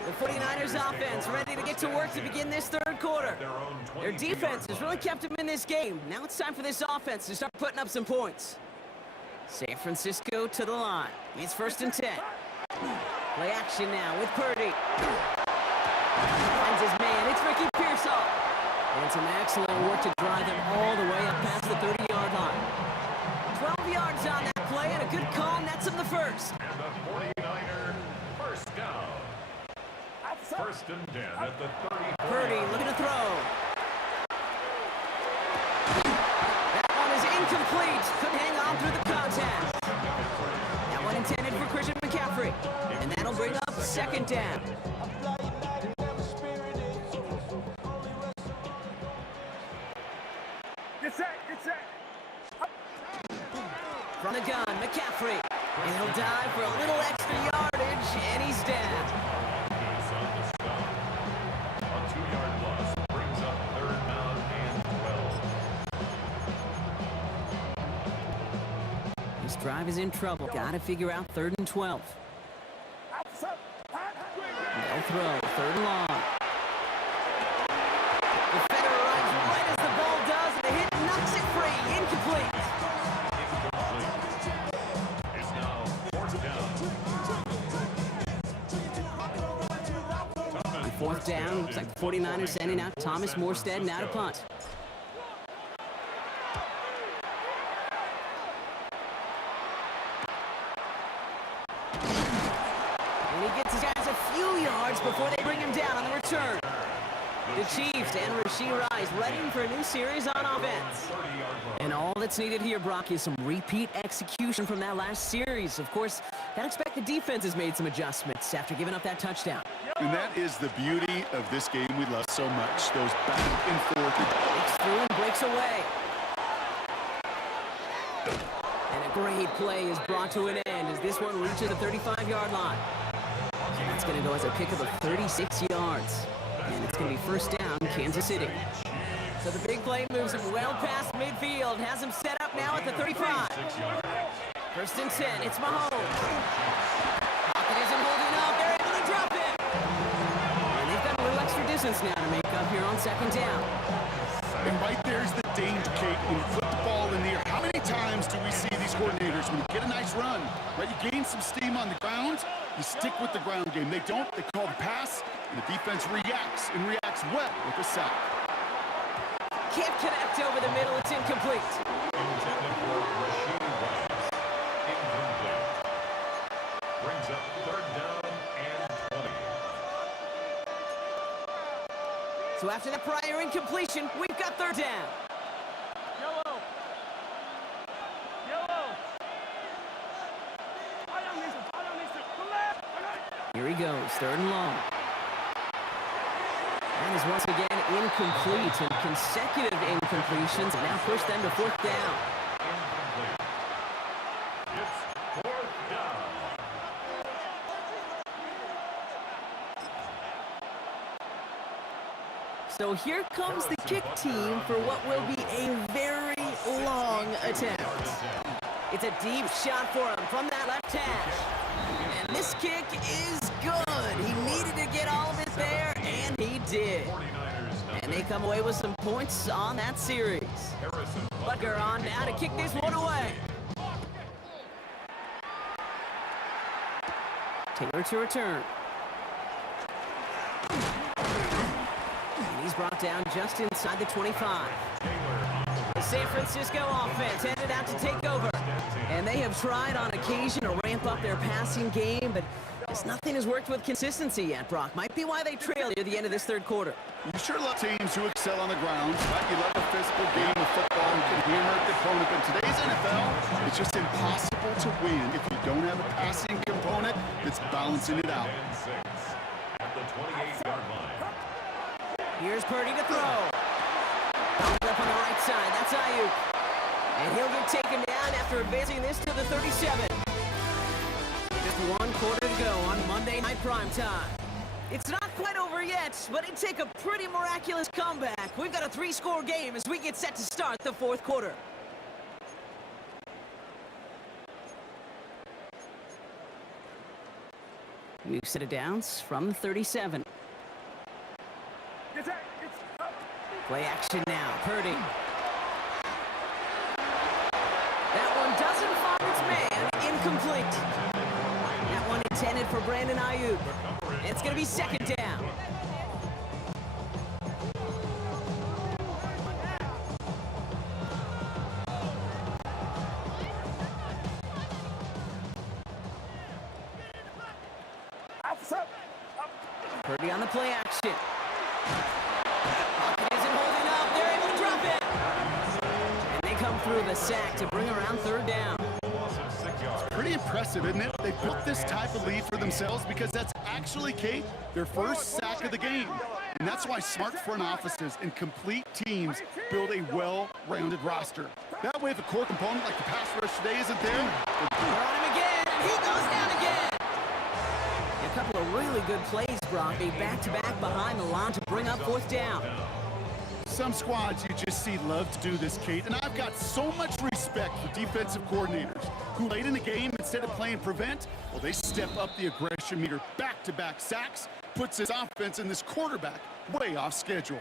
The 49ers offense ready to get to work to begin this 3rd quarter. Their defense has really kept them in this game. Now it's time for this offense to start putting up some points. San Francisco to the line. It's 1st and 10. Play action now with Purdy. Finds his man. It's Ricky Pearsall. And some excellent work to drive them all the way up past the 30-yard line. 12 yards on that play and a good call nets him the 1st. And the 49er 1st down. 1st and 10 at the 30. Purdy looking to throw. That one is incomplete. Couldn't hang on through the contact. That one intended for Christian McCaffrey. And that'll bring up 2nd down. Get set. From the gun, McCaffrey. And he'll dive for a little extra yardage, and he's down. A 2-yard loss brings up 3rd down and 12. This drive is in trouble. Gotta figure out 3rd and 12. They'll throw, 3rd and long. The Defender runs right as the ball does, and the hit knocks it free. Incomplete. It's now 4th down. On 4th down, looks like the 49ers sending out Thomas Morstead now to punt. And he gets his guys a few yards before they bring him down on the return. The Chiefs and Rashee Rice ready for a new series on offense. And all that's needed here, Brock, is some repeat execution from that last series. Of course, gotta expect the defense has made some adjustments after giving up that touchdown. And that is the beauty of this game we love so much. Those back and forth. Breaks through and breaks away. And a Great play is brought to an end as this one reaches the 35-yard line. And that's going to go as a pickup of 36 yards. And it's going to be first down, Kansas City. So the big play moves him well past midfield, has him set up now at the 35. First and 10, it's Mahomes. Pocket isn't holding up, they're able to drop it. And they've got a little extra distance now to make up here on second down. And right there's the danger, Kate. When you put the ball in the air, how many times do we see these coordinators, when you get a nice run, right, you gain some steam on the ground, you stick with the ground game. They don't, they call the pass, and the defense reacts, and reacts well with a sack. Can't connect over the middle, it's incomplete. Intended for Rasheed Rice. Incomplete. Brings up third down and 20. So after that prior incompletion, we've got third down. Yellow. Yellow. I don't need to. Come back. Here he goes, third and long. And is once again incomplete, and consecutive incompletions now push them to fourth down. Incomplete. It's fourth down. So here comes the kick team for what will be a very long attempt. It's a deep shot for him from that left hash. And this kick is good. He needed to get all of it there, and he did. 49ers And they come away with some points on that series. Harrison Butker on now to kick this one away. Taylor to return. And he's brought down just inside the 25. The San Francisco offense headed out to take over. And they have tried on occasion to ramp up their passing game, but just nothing has worked with consistency yet, Brock. Might be why they trail near the end of this third quarter. You sure love teams who excel on the ground, right? You love a physical game of football. You can hammer the opponent. But in today's NFL, it's just impossible to win if you don't have a passing component that's balancing it out. and 6 at the 28-yard line. Here's Purdy to throw. Comes up on the right side. That's Ayuk. And he'll get taken down after advancing this to the 37. Just one quarter to go on Monday Night Primetime. It's not quite over yet, but it'd take a pretty miraculous comeback. We've got a 3-score game as we get set to start the fourth quarter. We've set it downs from the 37. Play action now, Purdy. That one doesn't find its man, incomplete. That one intended for Brandon Ayuk. It's going to be second down. Purdy on the play action. Pocket isn't holding up. They're able to drop it. And they come through the sack to bring around third down. Pretty impressive, isn't it? They built this type of lead for themselves because that's actually, Kate, their first sack of the game. And that's why smart front offices and complete teams build a well-rounded roster. That way, if a core component like the pass rush today isn't there, They're on him again, and he goes down again. A couple of really good plays, Brock. A back-to-back behind the line to bring up fourth down. some squads you just see love to do this, Kate. And I've got so much respect for defensive coordinators who late in the game, instead of playing prevent, well, they step up the aggression meter. Back-to-back sacks puts this offense and this quarterback way off schedule.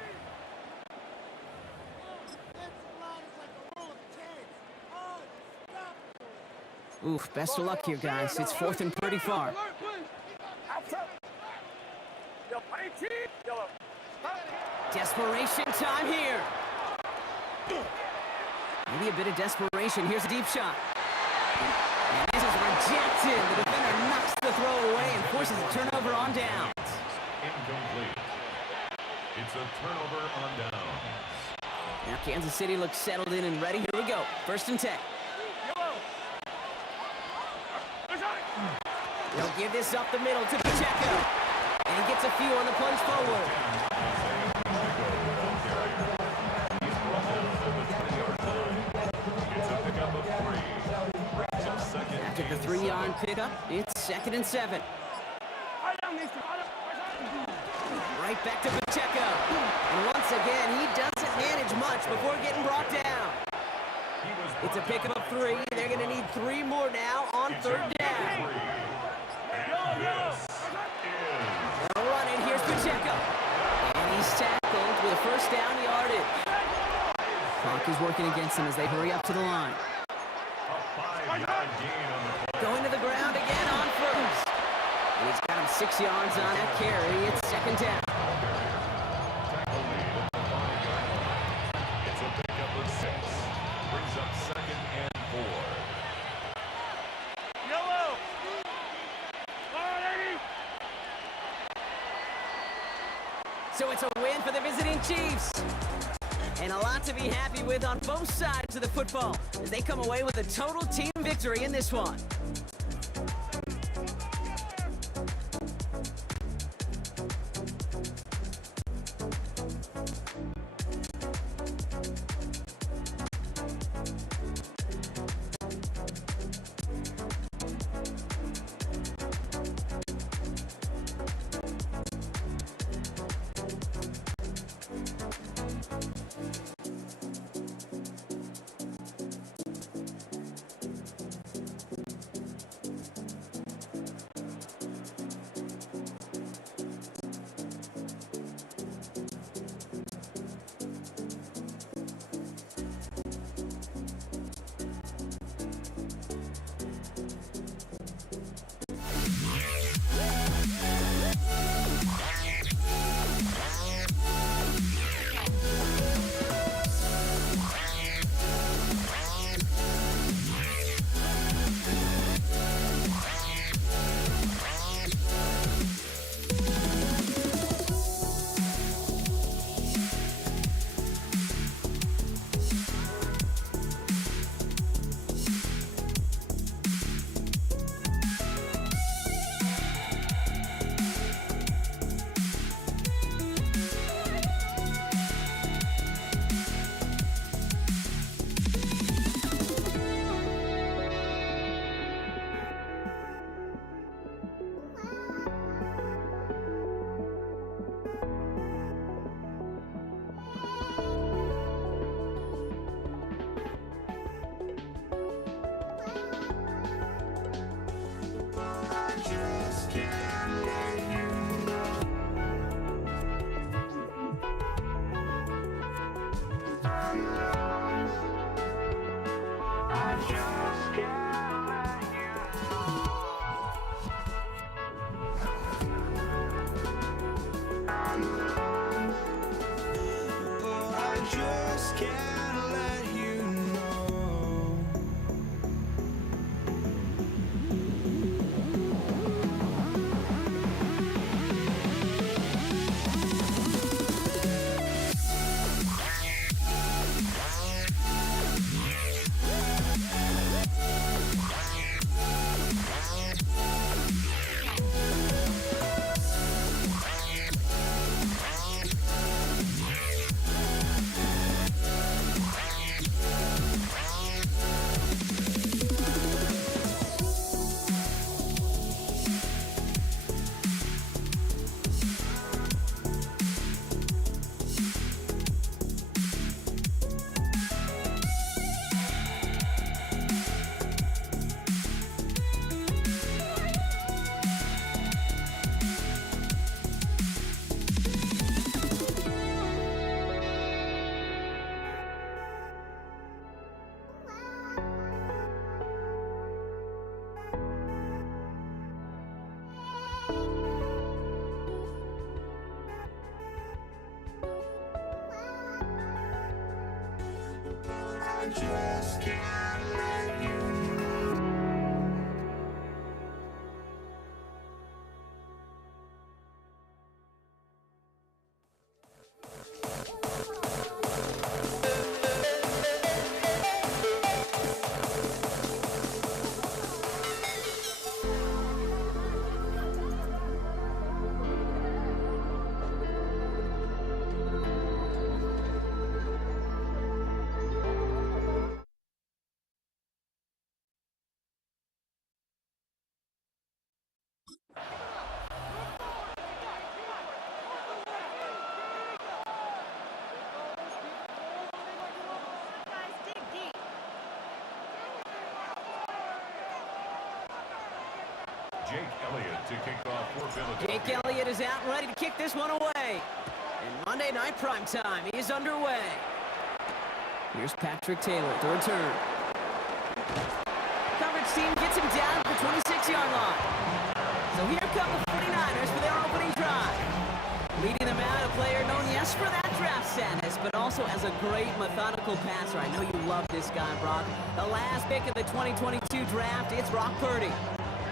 Oof, best of luck here, guys. It's fourth and pretty far. Desperation time here. Maybe a bit of desperation. Here's a deep shot. And this is rejected. The defender knocks the throw away and forces a turnover on down. Incomplete. It's a turnover on down. Now Kansas City looks settled in and ready. Here we go. First and 10. They'll give this up the middle to Pacheco. And he gets a few on the plunge forward. He's brought down at the 20-yard line. It's a pickup of 3. 3-yard pickup. It's 2nd and 7. Right back to Pacheco. And once again, he doesn't manage much before getting brought down. It's a pickup of 3. They're going to need 3 more now on 3rd down. They're running. Here's Pacheco. And he's tackled with a 1st down yardage. Clock is working against him as they hurry up to the line. Going to the ground again on 1st. And he's got him 6 yards on that carry. It's 2nd down. It's a pickup of 6. Brings up 2nd and 4. Yellow. So it's a win for the visiting Chiefs. And a lot to be happy with on both sides of the football as they come away with a total team victory in this one. just can't let you Jake Elliott to kick off for Philadelphia. Jake Elliott is out and ready to kick this one away. And Monday Night Primetime is underway. Here's Patrick Taylor to return. Coverage team gets him down at the 26-yard line. So here come the 49ers for their opening drive. Leading them out, a player known, yes, for that draft status, but also as a great methodical passer. I know you love this guy, Brock. The last pick of the 2022 draft, it's Brock Purdy.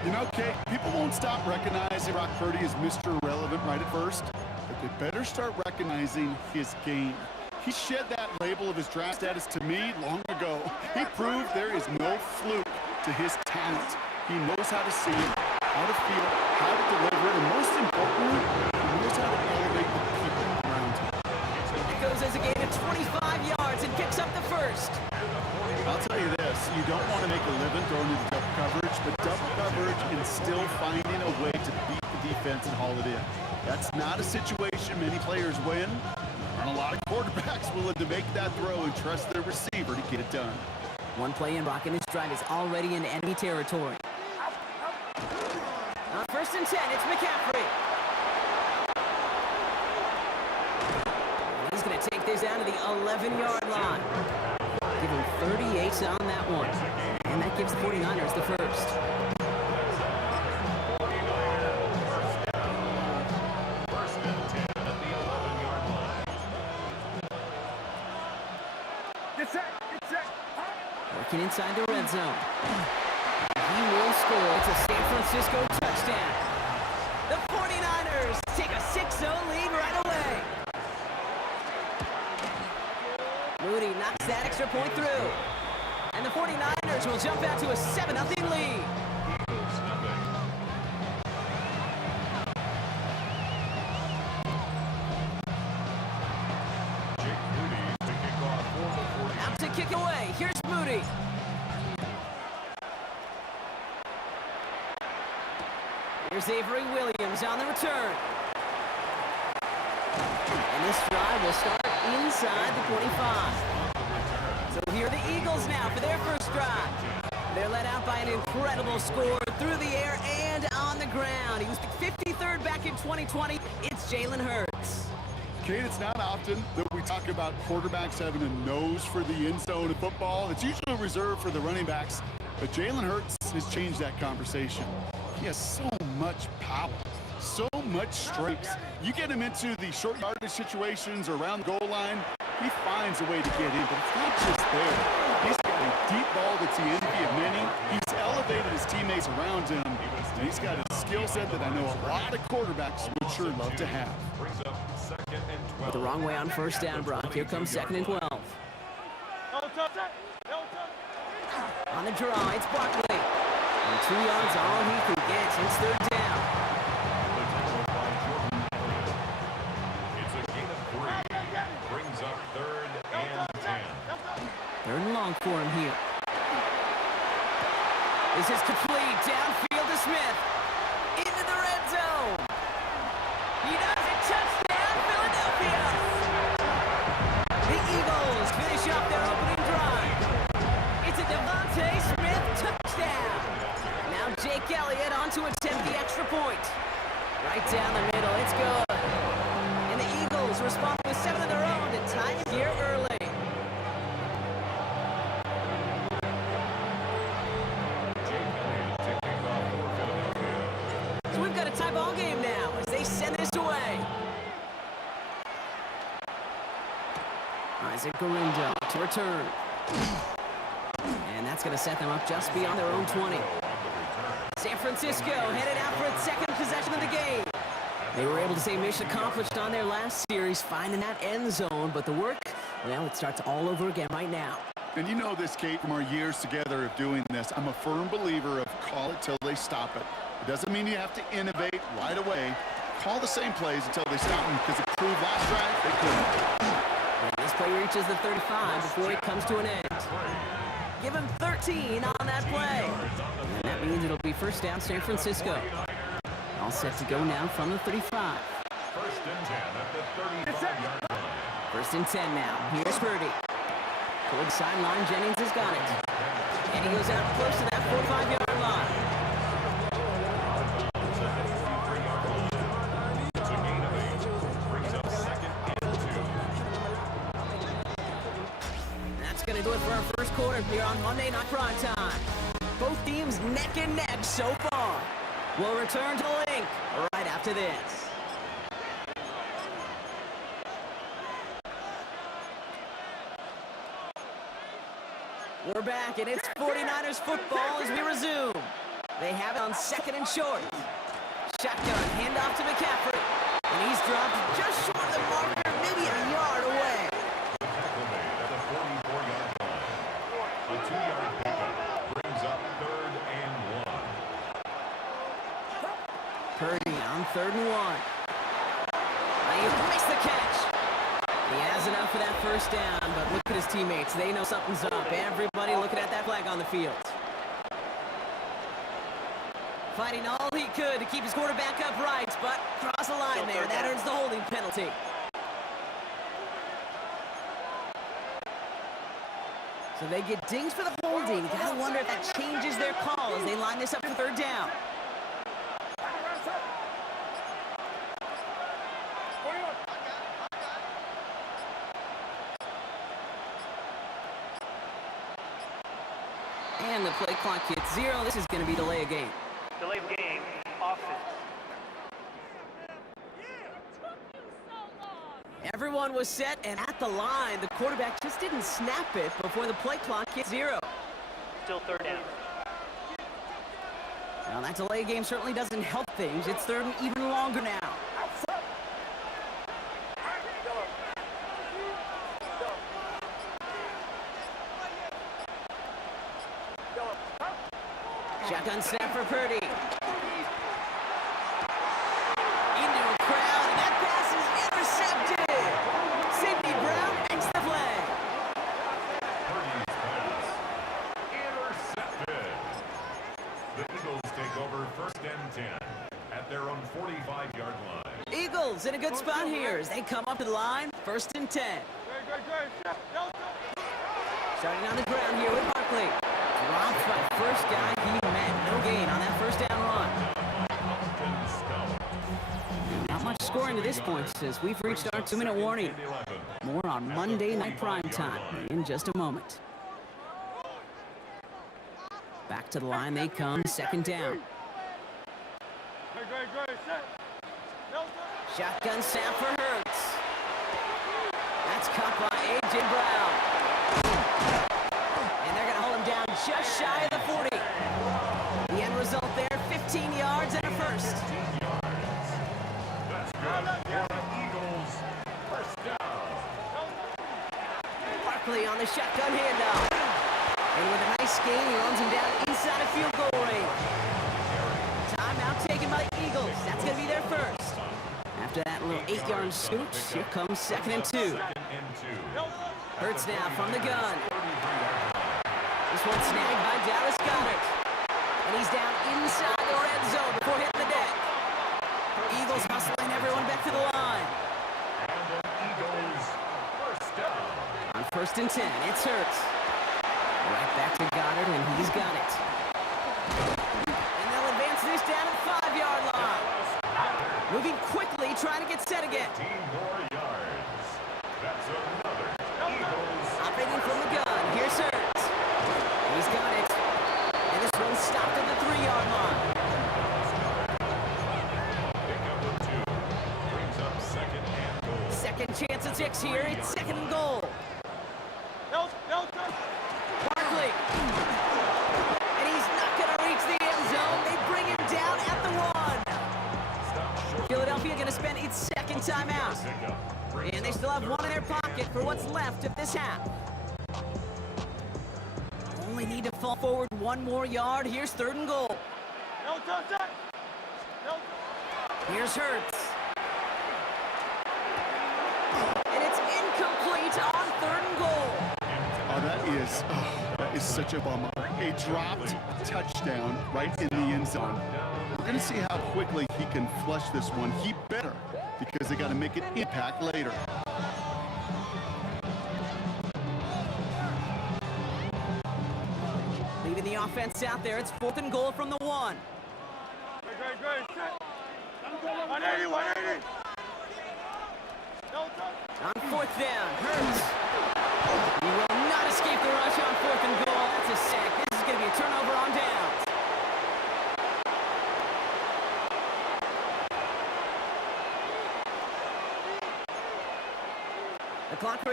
You know, Kate, people won't stop recognizing Brock Purdy as Mr. Irrelevant right at first, but they better start recognizing his game. He shed that label of his draft status to me long ago. He proved there is no fluke to his talent. He knows how to see it, how to feel, how to deliver it, and most importantly, he knows how to elevate the people around him. It goes as a gain of 25 yards and picks up the first. I'll tell you this, you don't want to make a living throwing into double coverage, but double coverage and still finding a way to beat the defense and haul it in. That's not a situation many players win. There aren't a lot of quarterbacks willing to make that throw and trust their receiver to get it done. One play in, Brock, and this drive is already into enemy territory. On 1st and 10, it's McCaffrey. And he's going to take this down to the 11-yard line. Give him 38 on that one. And that gives the 49ers the first. First and 10 at the 11-yard line. Get set. Get set. Working inside the red zone. He will score. It's a San Francisco touchdown. The 49ers take a 6-0 lead right away. Moody knocks that extra point through. And the 49ers will jump out to a 7-0 lead. Eagles nothing. Jake Moody to kick off for the 49ers. Out to kick away. Here's Moody. Here's Avery Williams on the return. And this drive will start inside the 25. So here are the Eagles now for their first drive. They're led out by an incredible score through the air and on the ground. He was picked 53rd back in 2020. It's Jalen Hurts. Kate, it's not often that we talk about quarterbacks having a nose for the end zone in football. It's usually reserved for the running backs, but Jalen Hurts has changed that conversation. He has so much power, so much strength. You get him into the short yardage situations or around the goal line, he finds a way to get in, but it's not just there. He's got a deep ball that's the envy of many. He's elevated his teammates around him, and he's got a skill set that I know a lot of quarterbacks would sure love to have. Brings up 2nd and 12. The wrong way on first down, Brock. Here comes 2nd and 12. On the draw, it's Barkley. And 2 yards all he can get. It's 3rd down. The tackle by Jordan Elliott. It's a gain of 3. Brings up 3rd and 10. 3rd and long for him here. This is complete. Downfield to Smith. Into the red zone. He does it. Touchdown, Philadelphia. The Eagles finish up their opening drive. It's a Devontae Smith touchdown. Now Jake Elliott on to attempt the extra point. Right down the middle. It's good. And the Eagles respond with 7 of their own to tie it here early. Jake Elliott to kick off for Philadelphia. So we've got a tie ball game now as they send this away. Isaac Guerrero to return. And that's going to set them up just beyond their own 20. San Francisco headed out for its 2nd possession of the game. They were able to say mission accomplished on their last series, finding that end zone, but the work, well, it starts all over again right now. And you know this, Kate, from our years together of doing this. I'm a firm believer of call it till they stop it. It doesn't mean you have to innovate right away. Call the same plays until they stop them, because it proved last drive they couldn't. And this play reaches the 35 before it comes to an end. Give him 13 on that play. And that means it'll be first down San Francisco. All set to go now from the 35. 1st and 10 at the 35-yard line. 1st and 10 now. Here's Purdy. Toward the sideline, Jennings has got it. And he goes out close to that 45-yard line. gonna do it for our first quarter here on Monday Night Prime Time. Both teams neck and neck so far. We'll return to the link right after this. We're back, and it's 49ers football as we resume. They have it on second and short. Shotgun, handoff to McCaffrey. And he's dropped just short of the marker, maybe a yard away. Tackle made at the 44-yard line. A 2-yard pickup brings up 3rd and 1. Purdy on 3rd and 1. He makes the catch. He has enough for that first down, but look at his teammates. They know something's up. Everybody looking at that flag on the field. Fighting all he could to keep his quarterback upright, but cross the line there. That earns the holding penalty. So they get dinged for the holding. You gotta wonder if that changes their call as they line this up for 3rd down. And the play clock hits 0. This is going to be delay of game. Delay of game, offense. Everyone was set and at the line. The quarterback just didn't snap it before the play clock hit 0. Still 3rd down. Now that delay game certainly doesn't help things. It's 3rd and even longer now. Shotgun snap for Purdy. Into a crowd, and that pass is intercepted. Sidney Brown makes the play. Purdy's pass intercepted. The Eagles take over 1st and 10 at their own 45-yard line. Eagles in a good spot here as they come up to the line. 1st and 10. Starting on the ground here with Barkley. Dropped by first guy he met. No gain on that first down run. Not much scoring to this point as we've reached our 2-minute warning. More on Monday Night Prime Time in just a moment. Back to the line they come, 2nd down. Shotgun snap for Hurts. That's caught by A.J. Brown. And they're going to hold him down just shy of the 40. The end result there, 15 yards and a first. That's good for the Eagles. 1st down. Barkley on the shotgun handoff. And with a nice gain, he runs him down inside of field goal range. Timeout taken by the Eagles. That's going to be their first. After that little 8-yard scoot, here comes 2nd and 2. Hurts now from the gun. This one snagged by Dallas Goedert. And he's down inside the red zone before hitting the deck. Eagles hustling everyone back to the line. And the Eagles 1st down. On 1st and 10, it's Hurts. Right back to Goddard, and he's got it. And they'll advance this down at the 5-yard line. Moving quickly, trying to get set again. 15 more yards. That's another Eagles. Operating from the gun, here's Hurts. He's got it. And this one stopped at the 3-yard line. Pickup of 2 brings up 2nd and goal. Second chance at 6 here. It's 2nd and goal. Barkley. And he's not going to reach the end zone. They bring him down at the 1. Philadelphia going to spend its 2nd timeout. And they still have 1 in their pocket for what's left of this half. Only need to fall forward 1 more yard. Here's 3rd and goal. Here's Hurts. And it's incomplete on 3rd and goal. Oh, that is such a bummer. A dropped touchdown right in the end zone. We're going to see how quickly he can flush this one. He better, because they got to make an impact later. Leaving the offense out there. It's 4th and goal from the 1. On 4th down, Hurts. He will not escape the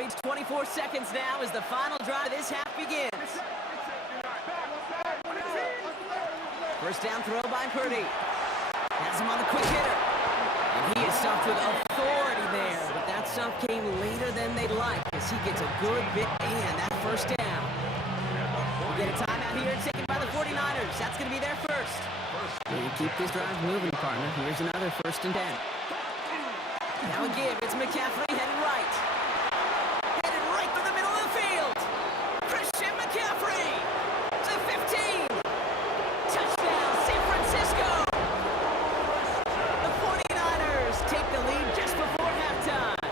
Only 24 seconds now as the final drive of this half begins. First down throw by Purdy. Has him on the quick hitter. And he is stuffed with authority there, but that stuff came later than they'd like as he gets a good bit in that first down. We get a timeout here taken by the 49ers. That's going to be their first. You keep this drive moving, partner. Here's another 1st and 10. Now a give. It's McCaffrey headed right. Headed right for the middle of the field. Christian McCaffrey to 15. Touchdown, San Francisco. The 49ers take the lead just before halftime.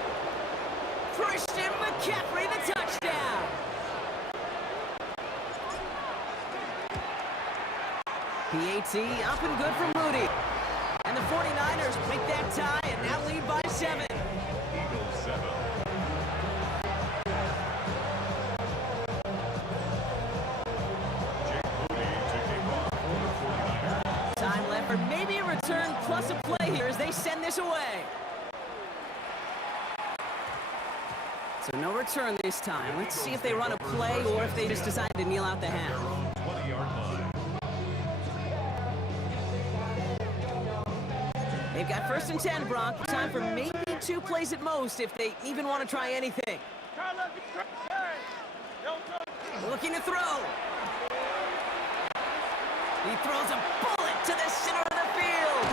Christian McCaffrey, the touchdown. PAT up and good for Moody. And the 49ers break that tie and now lead by 7. Eagles 7. Jake Moody to kick off for the 49ers. Time left for maybe a return plus a play here as they send this away. So no return this time. Let's see if they run a play or if they just decide to kneel out the half. 20-yard line. They've got 1st and 10, Brock. Time for maybe 2 plays at most if they even want to try anything. Looking to throw. He throws a bullet to the center of the field.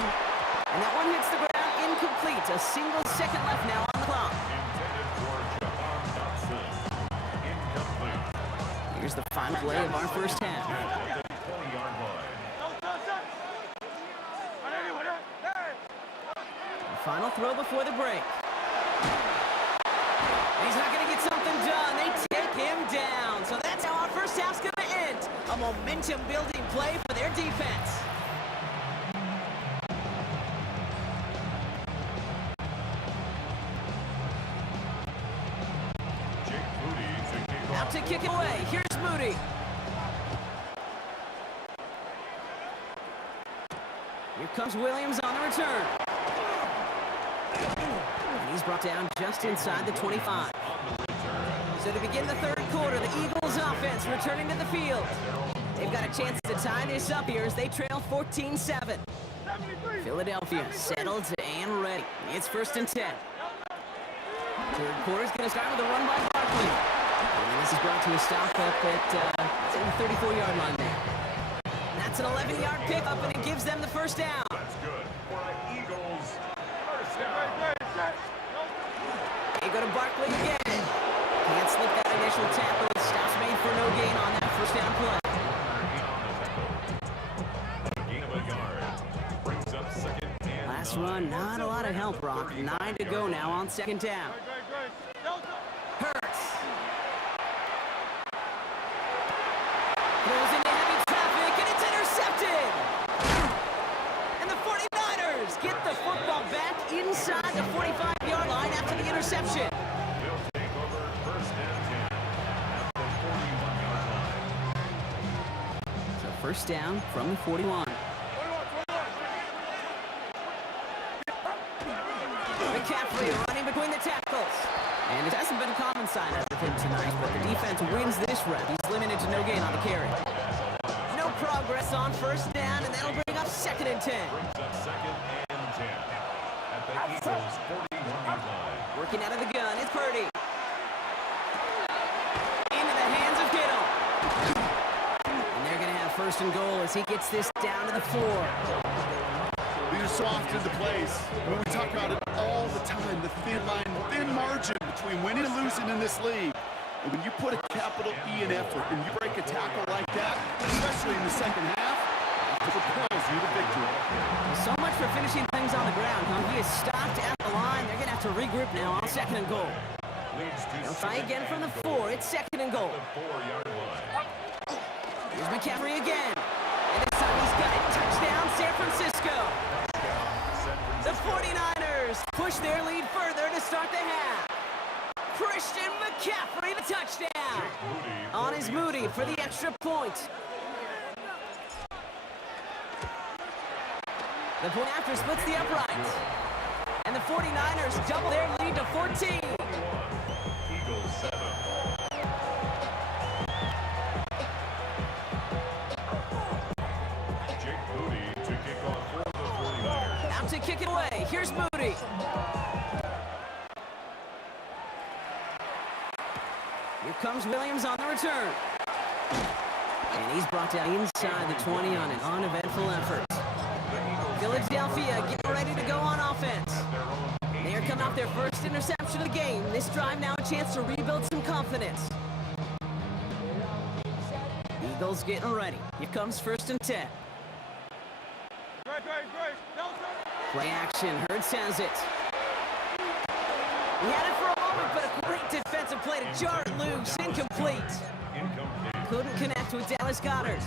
And that one hits the ground incomplete. A single second left now on the clock. Intended for Jahan Dotson. Incomplete. Here's the final play of our first half. At the 20-yard line. Final throw before the break. He's not going to get something done. They take him down. So that's how our first half's going to end. A momentum-building play for their defense. Jake Moody to kick Out off. to kick it away. Here's Moody. Here comes Williams on the return. And he's brought down just inside the 25. So to begin the 3rd quarter, the Eagles offense returning to the field. They've got a chance to tie this up here as they trail 14-7. Philadelphia settled and ready. It's 1st and 10. 3rd quarter's going to start with a run by Barkley. And this is brought to a stop up at the 34-yard line there. And that's an 11-yard pickup, and it gives them the 1st down. That's good for the Eagles. First down. They go to Barkley again. Can't slip that initial tackle. Stops made for no gain on that 1st down play. A gain of a yard. Brings up 2nd and Last 9. run, not a lot of help, Brock. 9 to go now on 2nd down. Hurts. Throws into heavy traffic, and it's intercepted. And the 49ers get the football back inside the 45-yard line after the interception. They'll take over 1st and 10 at the 41-yard line. So 1st down from the 41. McCaffrey running between the tackles. And it hasn't been a common sign of him tonight, but the defense wins this rep. He's limited to no gain on the carry. No progress on 1st down, and that'll bring up 2nd and 10. Brings up 2nd and 10 at the Eagles' 41-yard line. Working out of the gun, it's Purdy. Into the hands of Kittle. And they're going to have 1st and goal as he gets this down to the 4. These are so often the plays. When we talk about it all the time, the thin line, thin margin between winning and losing in this league. And when you put a capital E in effort and you break a tackle like that, especially in the 2nd half, it propels you to victory. So much for finishing things on the ground, huh? He is stopped at the line. They're going to have to regroup now on 2nd and goal. Leads to They'll try 2nd again from the and 4. It's 2nd and goal. the 4-yard line. Here's McCaffrey again. And this time he's got it. Touchdown, San Francisco. The 49ers push their lead further to start the half. Christian McCaffrey, the touchdown. On his Moody for the extra point. The point after splits the upright. And the 49ers double their lead to 14. Eagles Here's Moody. Here comes Williams on the return. And he's brought down inside the 20 on an uneventful effort. Philadelphia getting ready to go on offense. They are coming off their first interception of the game. This drive now a chance to rebuild some confidence. Eagles getting ready. Here comes 1st and 10. Play action. Hurts has it. He had it for a moment, but a great defensive play to jar it loose. Incomplete. Couldn't connect with Dallas Goedert.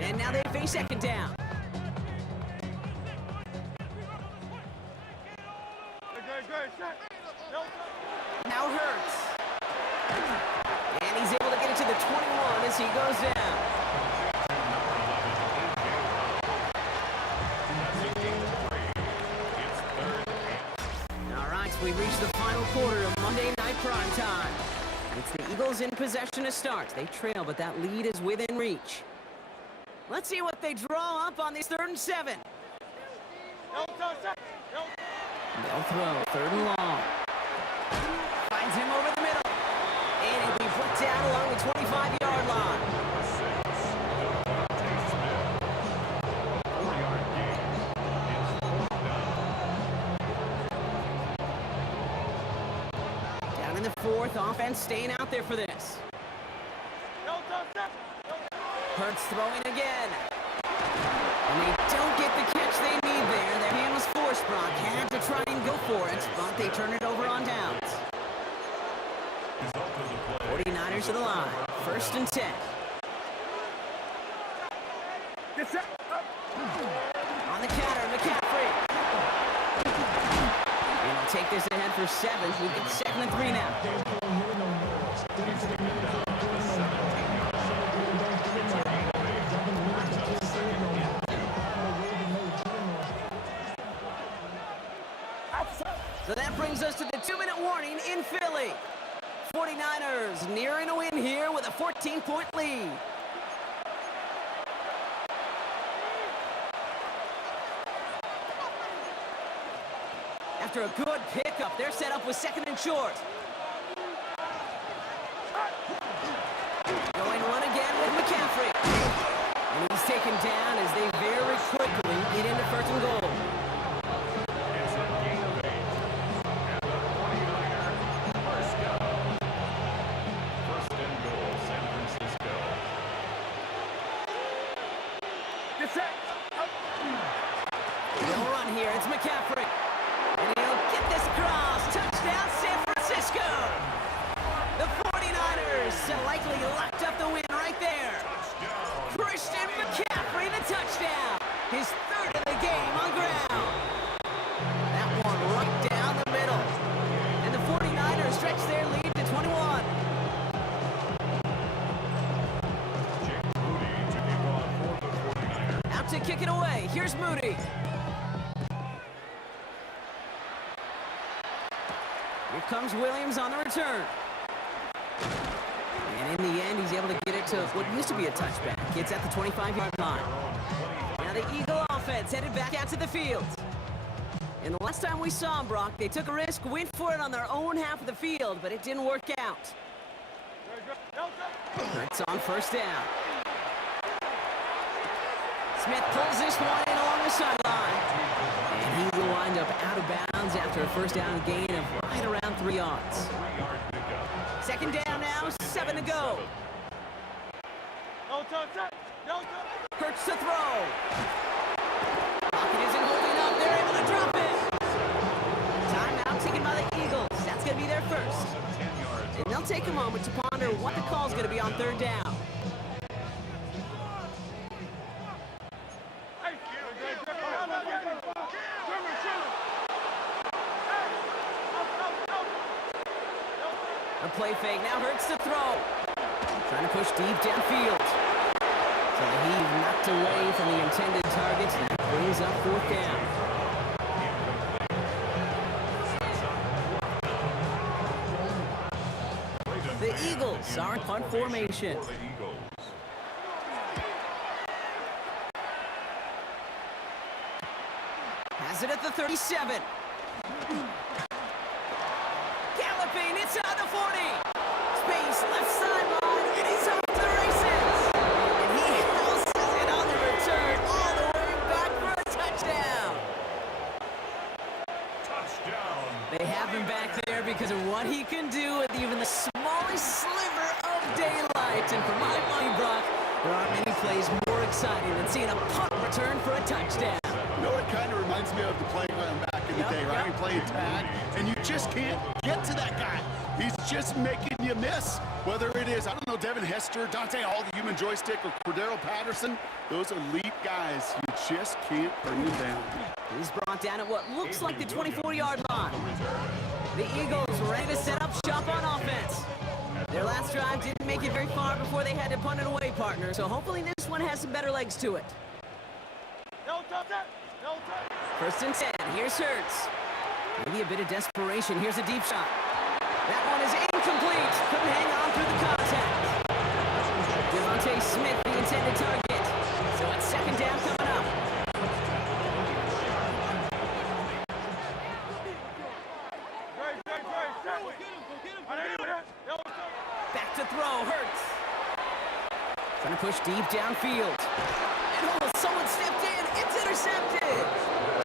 And now they face 2nd down. Now Hurts. And he's able to get it to the 21 as he goes down. All right, we've reached the final quarter of Monday Night Prime Time. It's the Eagles in possession to start. They trail, but that lead is within reach. Let's see what they draw up on this 3rd and 7. They'll throw 3rd and long. Finds him over the middle. And he'll be put down along the 25-yard line. Down in the 4th, offense staying out there for this. Hurts throwing again. And they don't get the catch they need there. Their hand was forced. Brock had to try and go for it, but they turn it over on downs. 49ers to the line. 1st and 10. On the counter, McCaffrey. And he'll take this ahead for 7. We get 2nd and 3 now. So that brings us to the 2-minute warning in Philly. 49ers nearing a win here with a 14-point lead. After a good pickup, they're set up with 2nd and short. Going one again with McCaffrey. And he's taken down as they very quickly get into 1st and goal. They'll run here. It's McCaffrey. And he'll get this across. Touchdown, San Francisco. The 49ers likely locked up the win right there. Christian McCaffrey, the touchdown. His 3rd of the game on ground. That one right down the middle. And the 49ers stretch their lead to 21. Out to kick it away. Here's Moody. Here comes Williams on the return. And in the end, he's able to get it to what used to be a touchback. It's at the 25-yard line. Now the Eagle offense headed back out to the field. And the last time we saw them, Brock, they took a risk, went for it on their own half of the field, but it didn't work out. It's on 1st down. Smith pulls this one in along the sideline. And he will wind up out of bounds after a 1st down gain of right around 3 yards. 2nd down now, 7 to go. Hurts to throw. Pocket isn't holding up. They're able to drop it. Timeout taken by the Eagles. That's going to be their first. And they'll take a moment to ponder what the call is going to be on 3rd down. A play fake, now Hurts to throw. Trying to push deep downfield. So he knocked away from the intended targets, and that brings up 4th down. The Eagles are in punt formation. Has it at the 37. inside the 40. Space left sideline, and he's off to the races. And he houses it on the return all the way back for a touchdown. Touchdown. They have him back there because of what he can do with even the smallest sliver of daylight. And for my money, Brock, there aren't many plays more exciting than seeing a punt return for a touchdown. You know, it kind of reminds me of the playground back in the day, right? You play tag, and you just can't get to that guy. He's just making you miss. Whether it is, I don't know, Devin Hester, Dante Hall, the human joystick, or Cordero Patterson, those elite guys, you just can't bring them down. He's brought down at what looks like the 24-yard line. The Eagles ready to set up shop on offense. Their last drive didn't make it very far before they had to punt it away, partner, so hopefully this one has some better legs to it. First and 10, here's Hurts. Maybe a bit of desperation, here's a deep shot. That one is incomplete, couldn't hang on through the contact. Devontae Smith, the intended target. So it's second down coming up. Back to throw, Hurts. Trying to push deep downfield. And oh, someone stepped in. It's intercepted.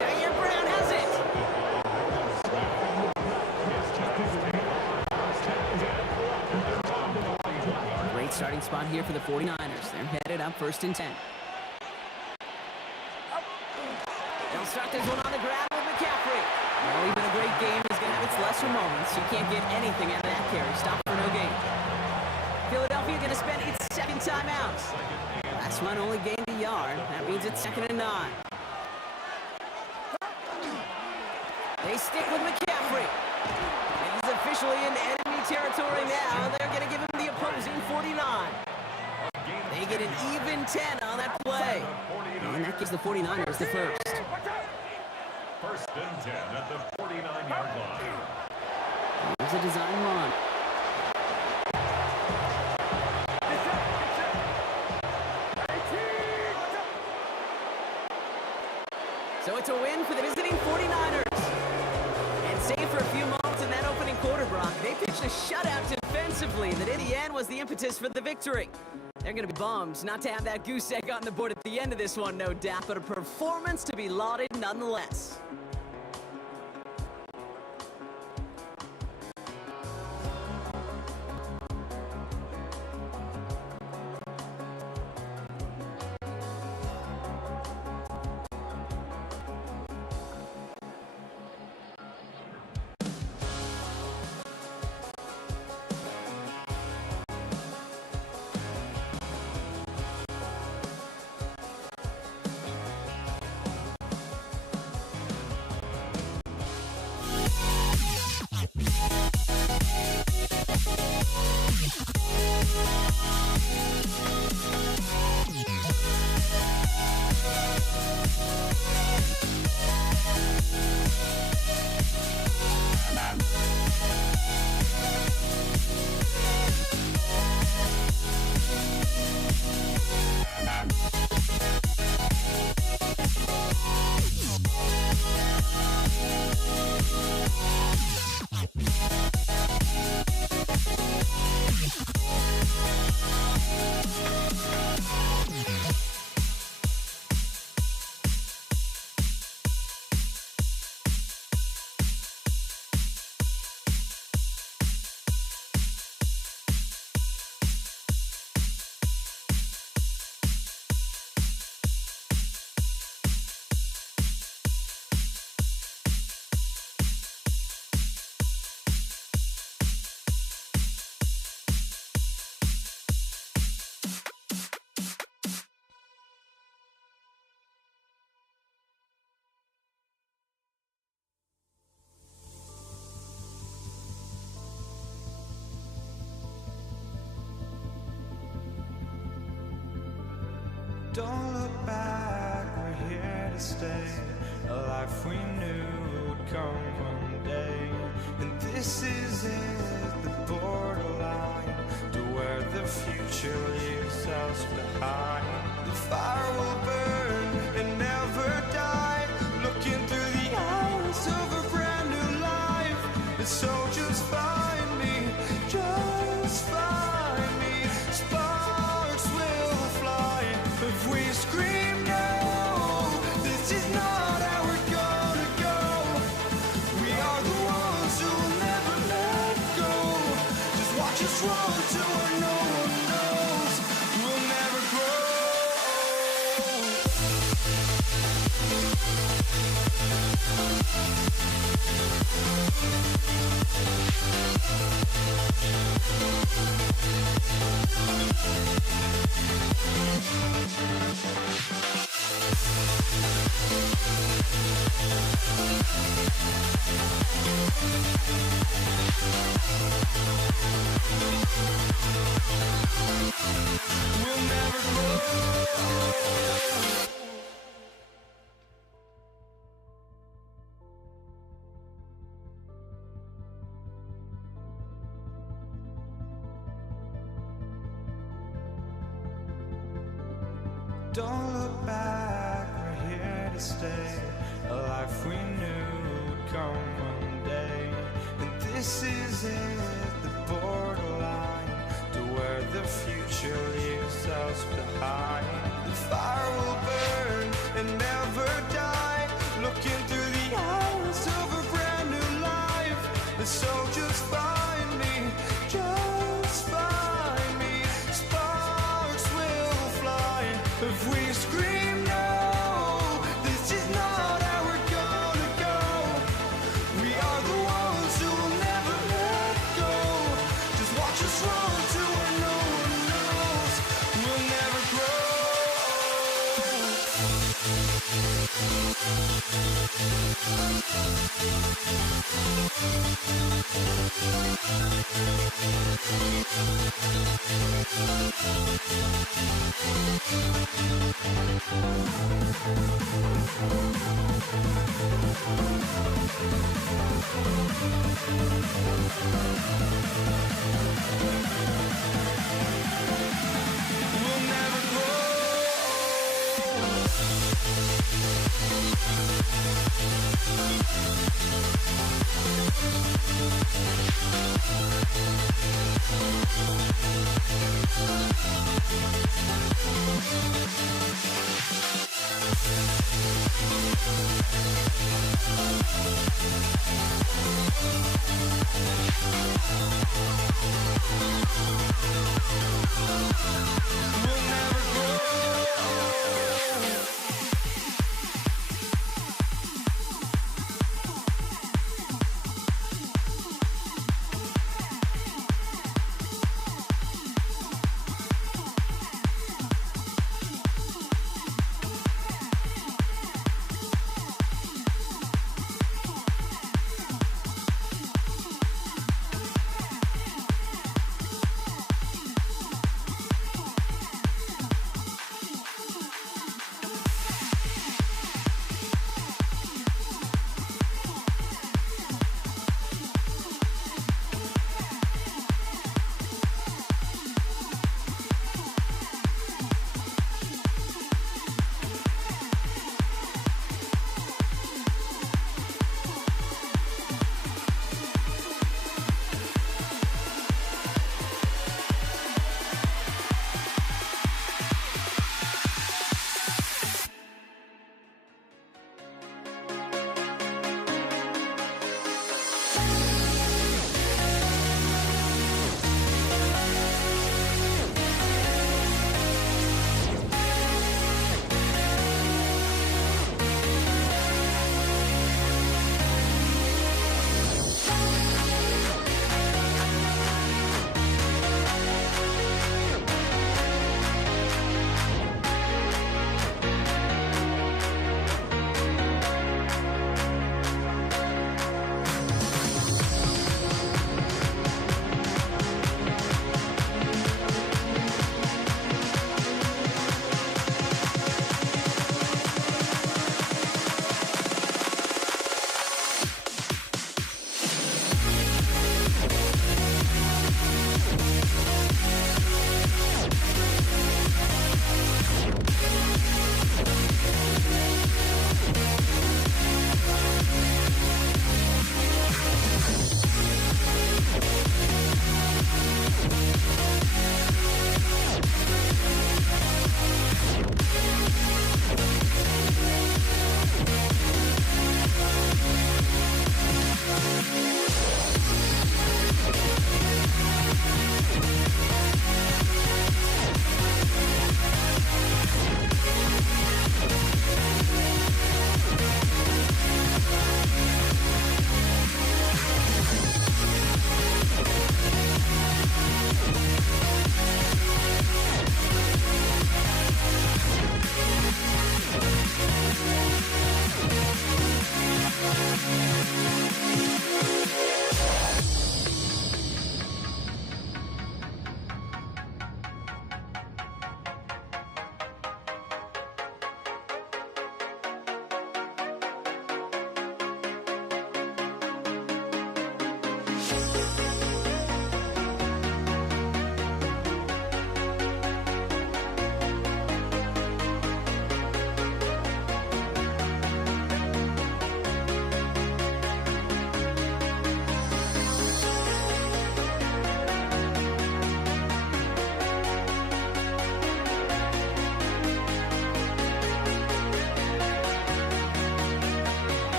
Jair Brown has it. Great starting spot here for the 49ers. They're headed up first and 10. They'll start this one on the ground with McCaffrey. Well, even a great game is going to have its lesser moments. You can't get anything out of that carry. Stop for no gain. Philadelphia going to spend its second timeout. Last one only gained a yard. That means it's second and 9. They stick with McCaffrey. And he's officially in enemy territory now. They're going to give him the opposing 49. They get an even 10 on that play. And that gives the 49ers the first. First and 10 at the 49-yard line. Here's a design run. So it's a win for the visiting 49ers. And save for a few moments in that opening quarter, Brock, they pitched a shutout defensively that in the end was the impetus for the victory. They're going to be bummed not to have that goose egg on the board at the end of this one, no doubt, but a performance to be lauded nonetheless. Don't look back, we're here to stay. A life we knew would come one day. And this is it, the borderline to where the future leaves us behind. The fire will burn and never die. Looking through the eyes of a brand new life. And so just find me Don't look back, we're here to stay. A life we knew would come one day. And this is it, the borderline to where the future leaves us behind. The fire will burn and never die, looking through the eyes of a brand new life. And so just find me, just find me. Sparks will fly if we scream no. This is not how we're gonna go. We are the ones who will never let go. Just watch us run to where no one knows. We'll never grow. We'll never grow. We'll never grow.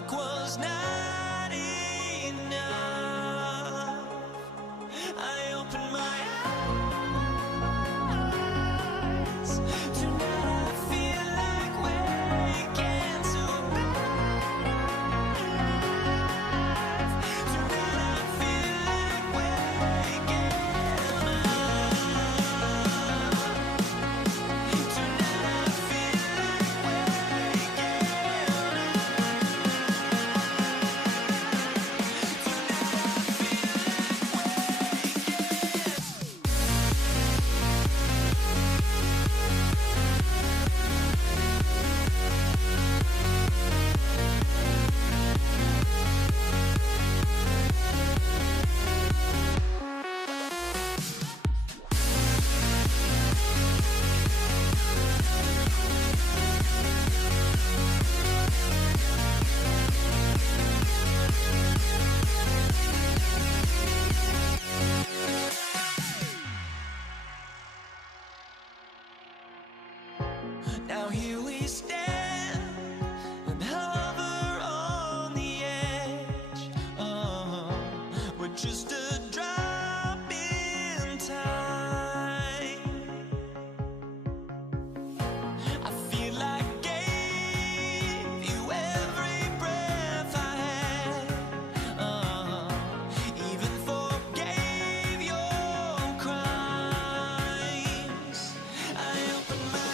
talk was not enough. I opened my eyes. Tonight I feel like waking to life. Tonight I feel like waking up. Tonight I feel like waking Now here we stand and hover on the edge. We're just a drop in time. I feel like I gave you every breath I had. Even forgave your crimes. I opened my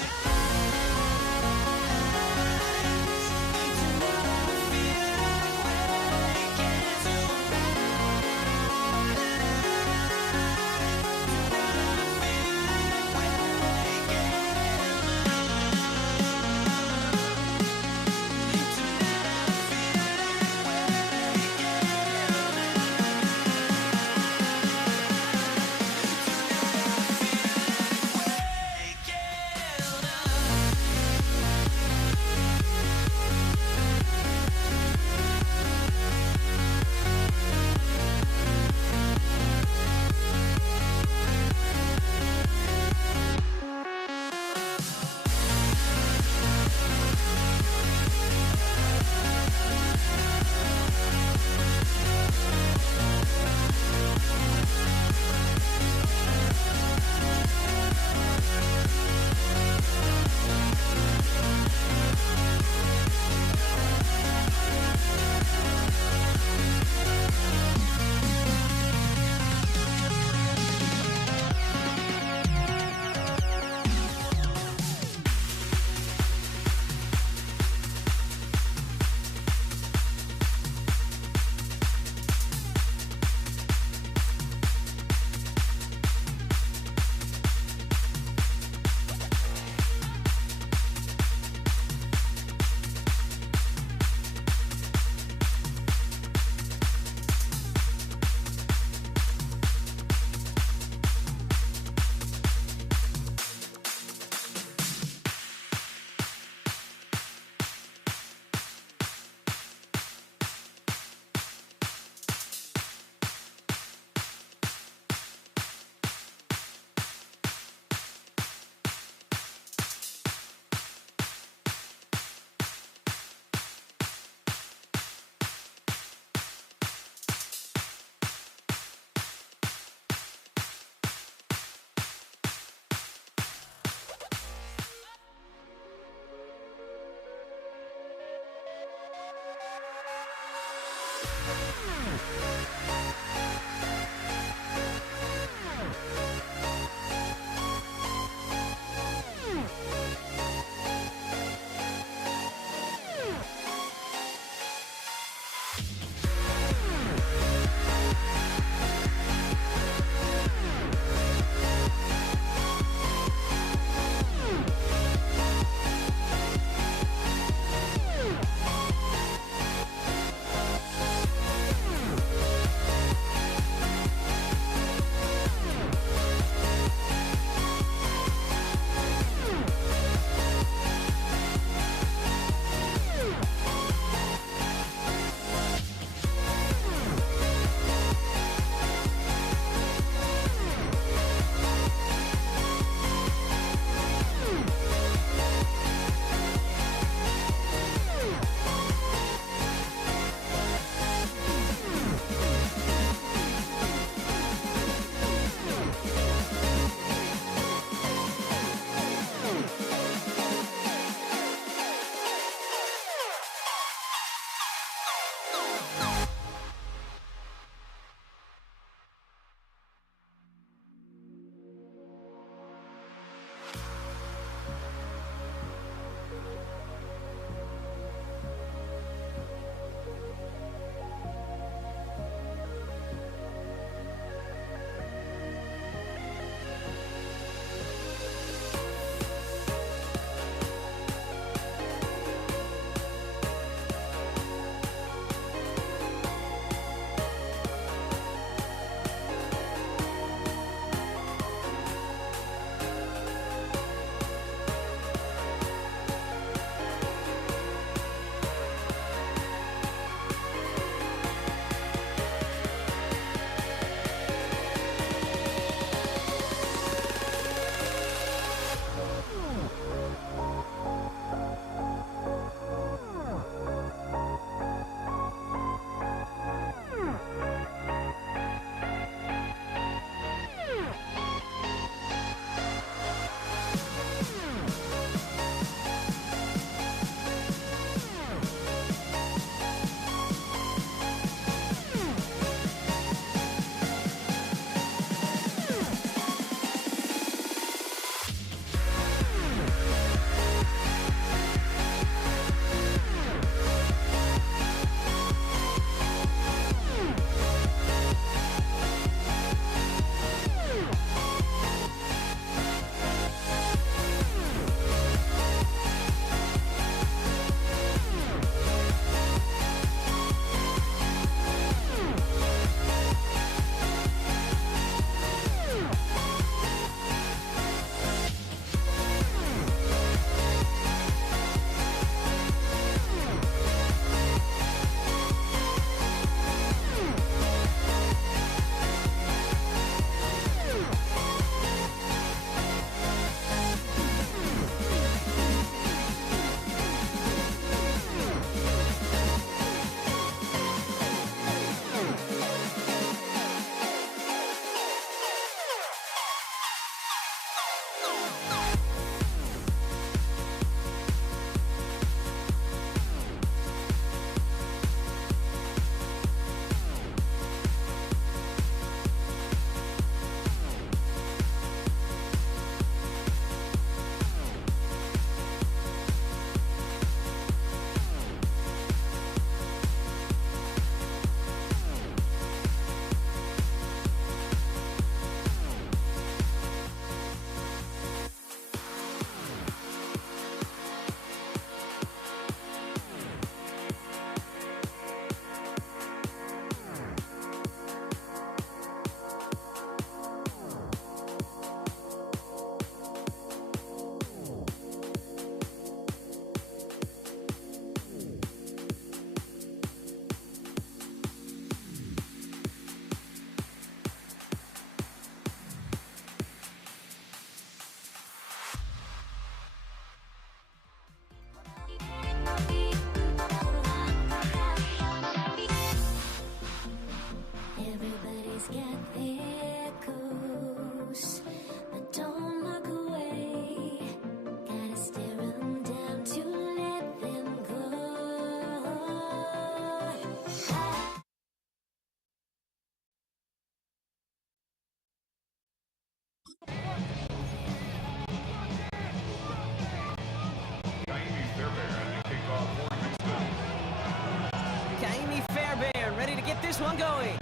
this one going.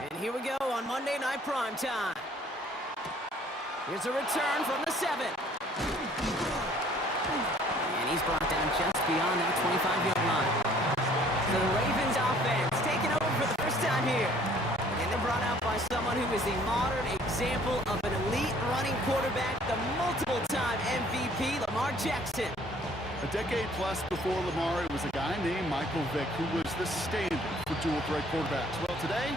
And here we go on Monday Night Prime Time. Here's a return from the 7. And he's brought down just beyond that 25-yard line. So the Ravens offense taking over for the first time here. And they're brought out by someone who is a modern example of an elite running quarterback, the multiple-time MVP, Lamar Jackson. A decade plus before Lamar, it was a guy named Michael Vick who was the standard for dual-threat quarterbacks. Well, today,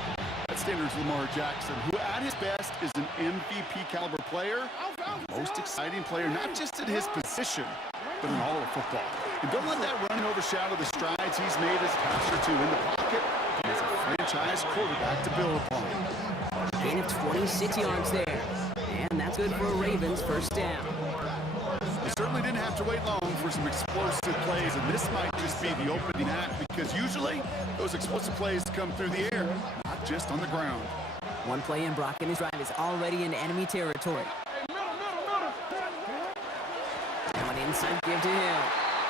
that standard is Lamar Jackson, who at his best is an MVP-caliber player, most exciting player, not just at his position, but in all of football. And don't let that running overshadow the strides he's made as a passer, too, in the pocket. He is a franchise quarterback to build upon. Gain of 26 yards there. And that's good for a Ravens first down. The certainly didn't have to wait long for some explosive plays, and this might just be the opening act because usually those explosive plays come through the air, not just on the ground. One play in, Brock and his drive is already in enemy territory. Now an inside give to Hill.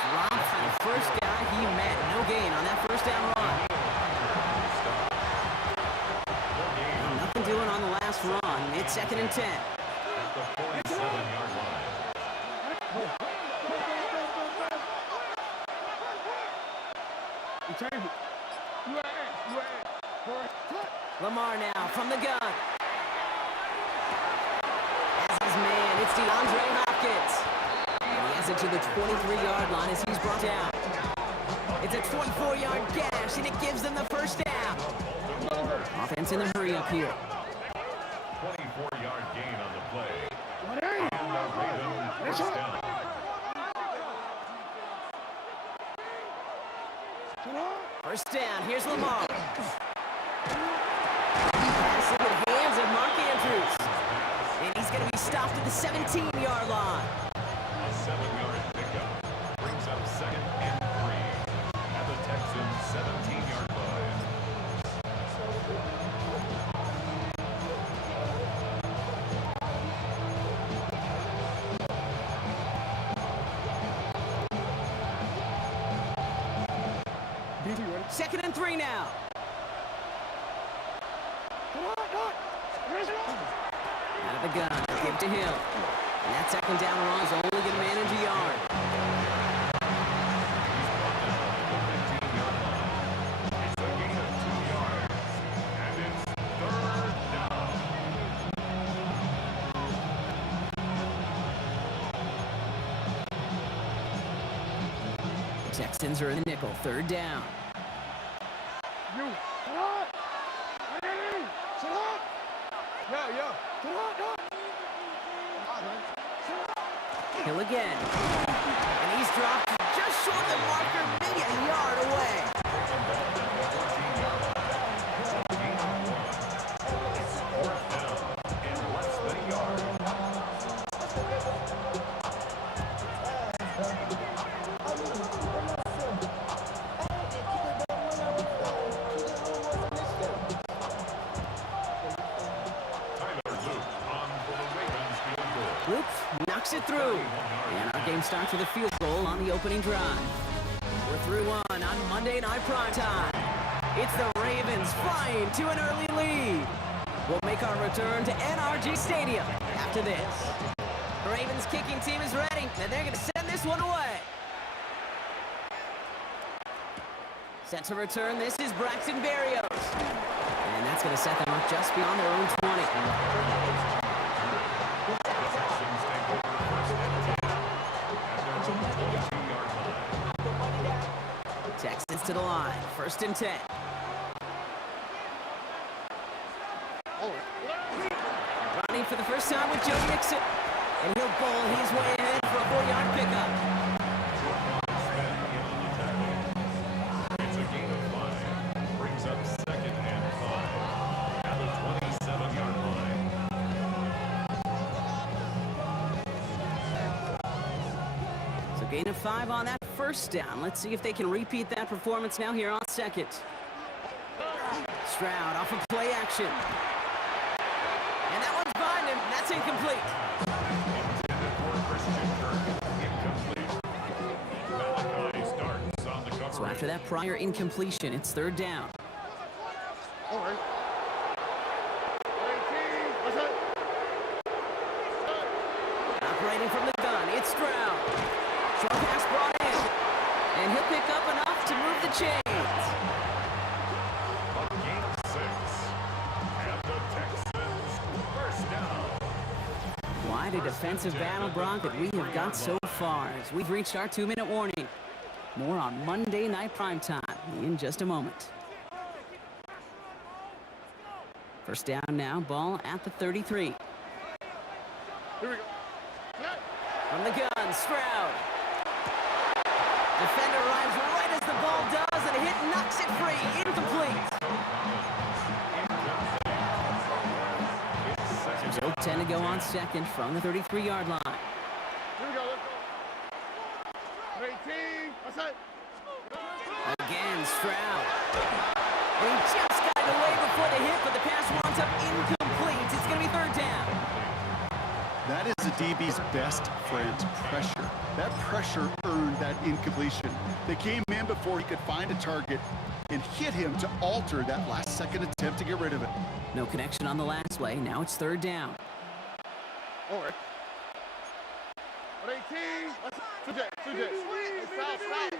Drops for the first guy he met. No gain on that first down run. Nothing doing on the last run. It's 2nd and 10. At the 47-yard line. Lamar now from the gun. As his man, it's DeAndre Hopkins. And he has it to the 23-yard line as he's brought down. It's a 24-yard gash, and it gives them the first down. Offense in the hurry up here. 24-yard gain on the play. And the Ravens first down. First down, here's Lamar. Pass in the hands of Mark Andrews. And he's going to be stopped at the 17-yard line. A 7-yard pickup brings up 2nd and 3 at the Texans' 17-yard line. Second and 3 now. Out of the gun, give to Hill. And that second down run is only going to manage a yard. It's a gain of 2 yards. And it's 3rd down. Texans are in the nickel, 3rd down. Hill again. And he's dropped just short of the marker, maybe a yard away. It's 4th down and less than a yard. Tyler Luke on for the Ravens field goal. Luke knocks it through. And our game starts with a field goal on the opening drive. We're through one on Monday Night Primetime. It's the Ravens flying to an early lead. We'll make our return to NRG Stadium after this. The Ravens kicking team is ready, and they're going to send this one away. Set to return, this is Braxton Berrios. And that's going to set them up just beyond their own 20. Texans take over 1st and 10 at their own 22-yard line. Texans to the line, 1st and 10. Running for the first time with Joe Mixon. And he'll bowl his way ahead for a 4-yard pickup. It's a gain of 5. Brings up 2nd and 5 at the 27-yard line. So gain of 5 on that first down. Let's see if they can repeat that performance now here on 2nd. Stroud off of play action. And that one's behind him. That's incomplete. Intended for Christian Kirk. Incomplete. Malachi starts on the cover. So after that prior incompletion, it's 3rd down. Operating from the gun, it's Stroud. Short pass brought in. And he'll pick up enough to move the chains. A gain of 6 at the Texans' first down. Quite a defensive battle, Brock, that we have got so far as we've reached our 2-minute warning. More on Monday Night Primetime in just a moment. First down now, ball at the 33. Here we go. From the gun, Stroud. Defender arrives right as the ball does, and a hit knocks it free. Incomplete. It's 2nd So 10 to go on 2nd from the 33-yard line. Here we go. Let's go. That is a DB's best friend, pressure. That pressure earned that incompletion. They came in before he could find a target and hit him to alter that last-second attempt to get rid of it. No connection on the last play. Now it's third down. All right. 18. Sujet.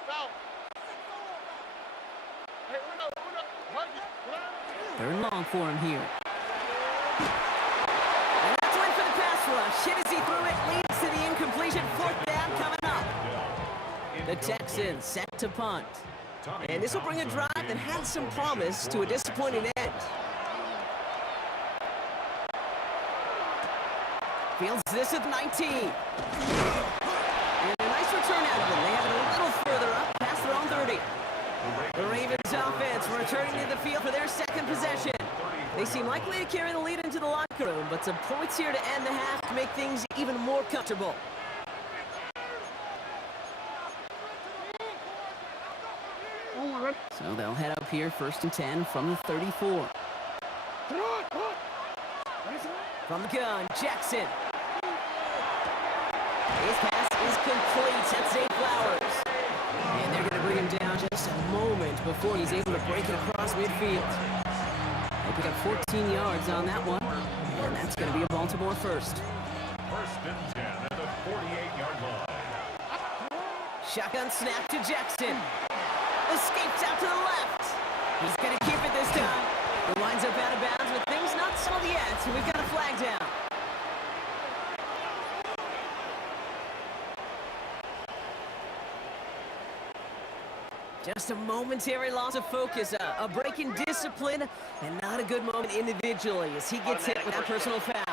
Foul. Hey, window. Third and long for him here. And that's one for the pass rush. Hit as he threw it, leads to the incompletion. Fourth down coming up. The Texans set to punt. And this will bring a drive that had some promise to a disappointing end. Fields this at 19. And a nice return out of them. They have it a little further up, past their own 30. The Ravens offense returning to the field for their second possession. They seem likely to carry the lead into the locker room, but some points here to end the half to make things even more comfortable. So they'll head up here, 1st and 10 from the 34. From the gun, Jackson. His pass is complete. That's Zay Flowers. And they're going to bring him down just a moment before he's able to break it across midfield. They pick up 14 yards on that one. And that's going to be a Baltimore first. 1st and 10 at the 48-yard line. Shotgun snap to Jackson. Escapes out to the left. He's going to keep it this time. It winds up out of bounds, but things not settled yet. So we've got a flag down. Just a momentary loss of focus, a break in discipline, and not a good moment individually as he gets hit with a personal foul.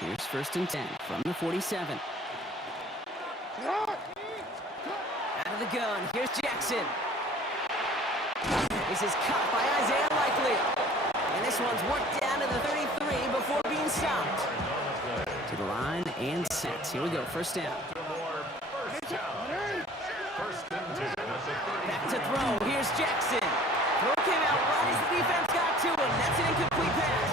Here's 1st and 10 from the 47. Out of the gun, here's Jackson. This is caught by Isaiah Likely. And this one's worked down to the 33 before being stopped. To the line and set. Here we go, 1st down. Back to throw, here's Jackson. Throw came out right as the defense got to him. That's an incomplete pass.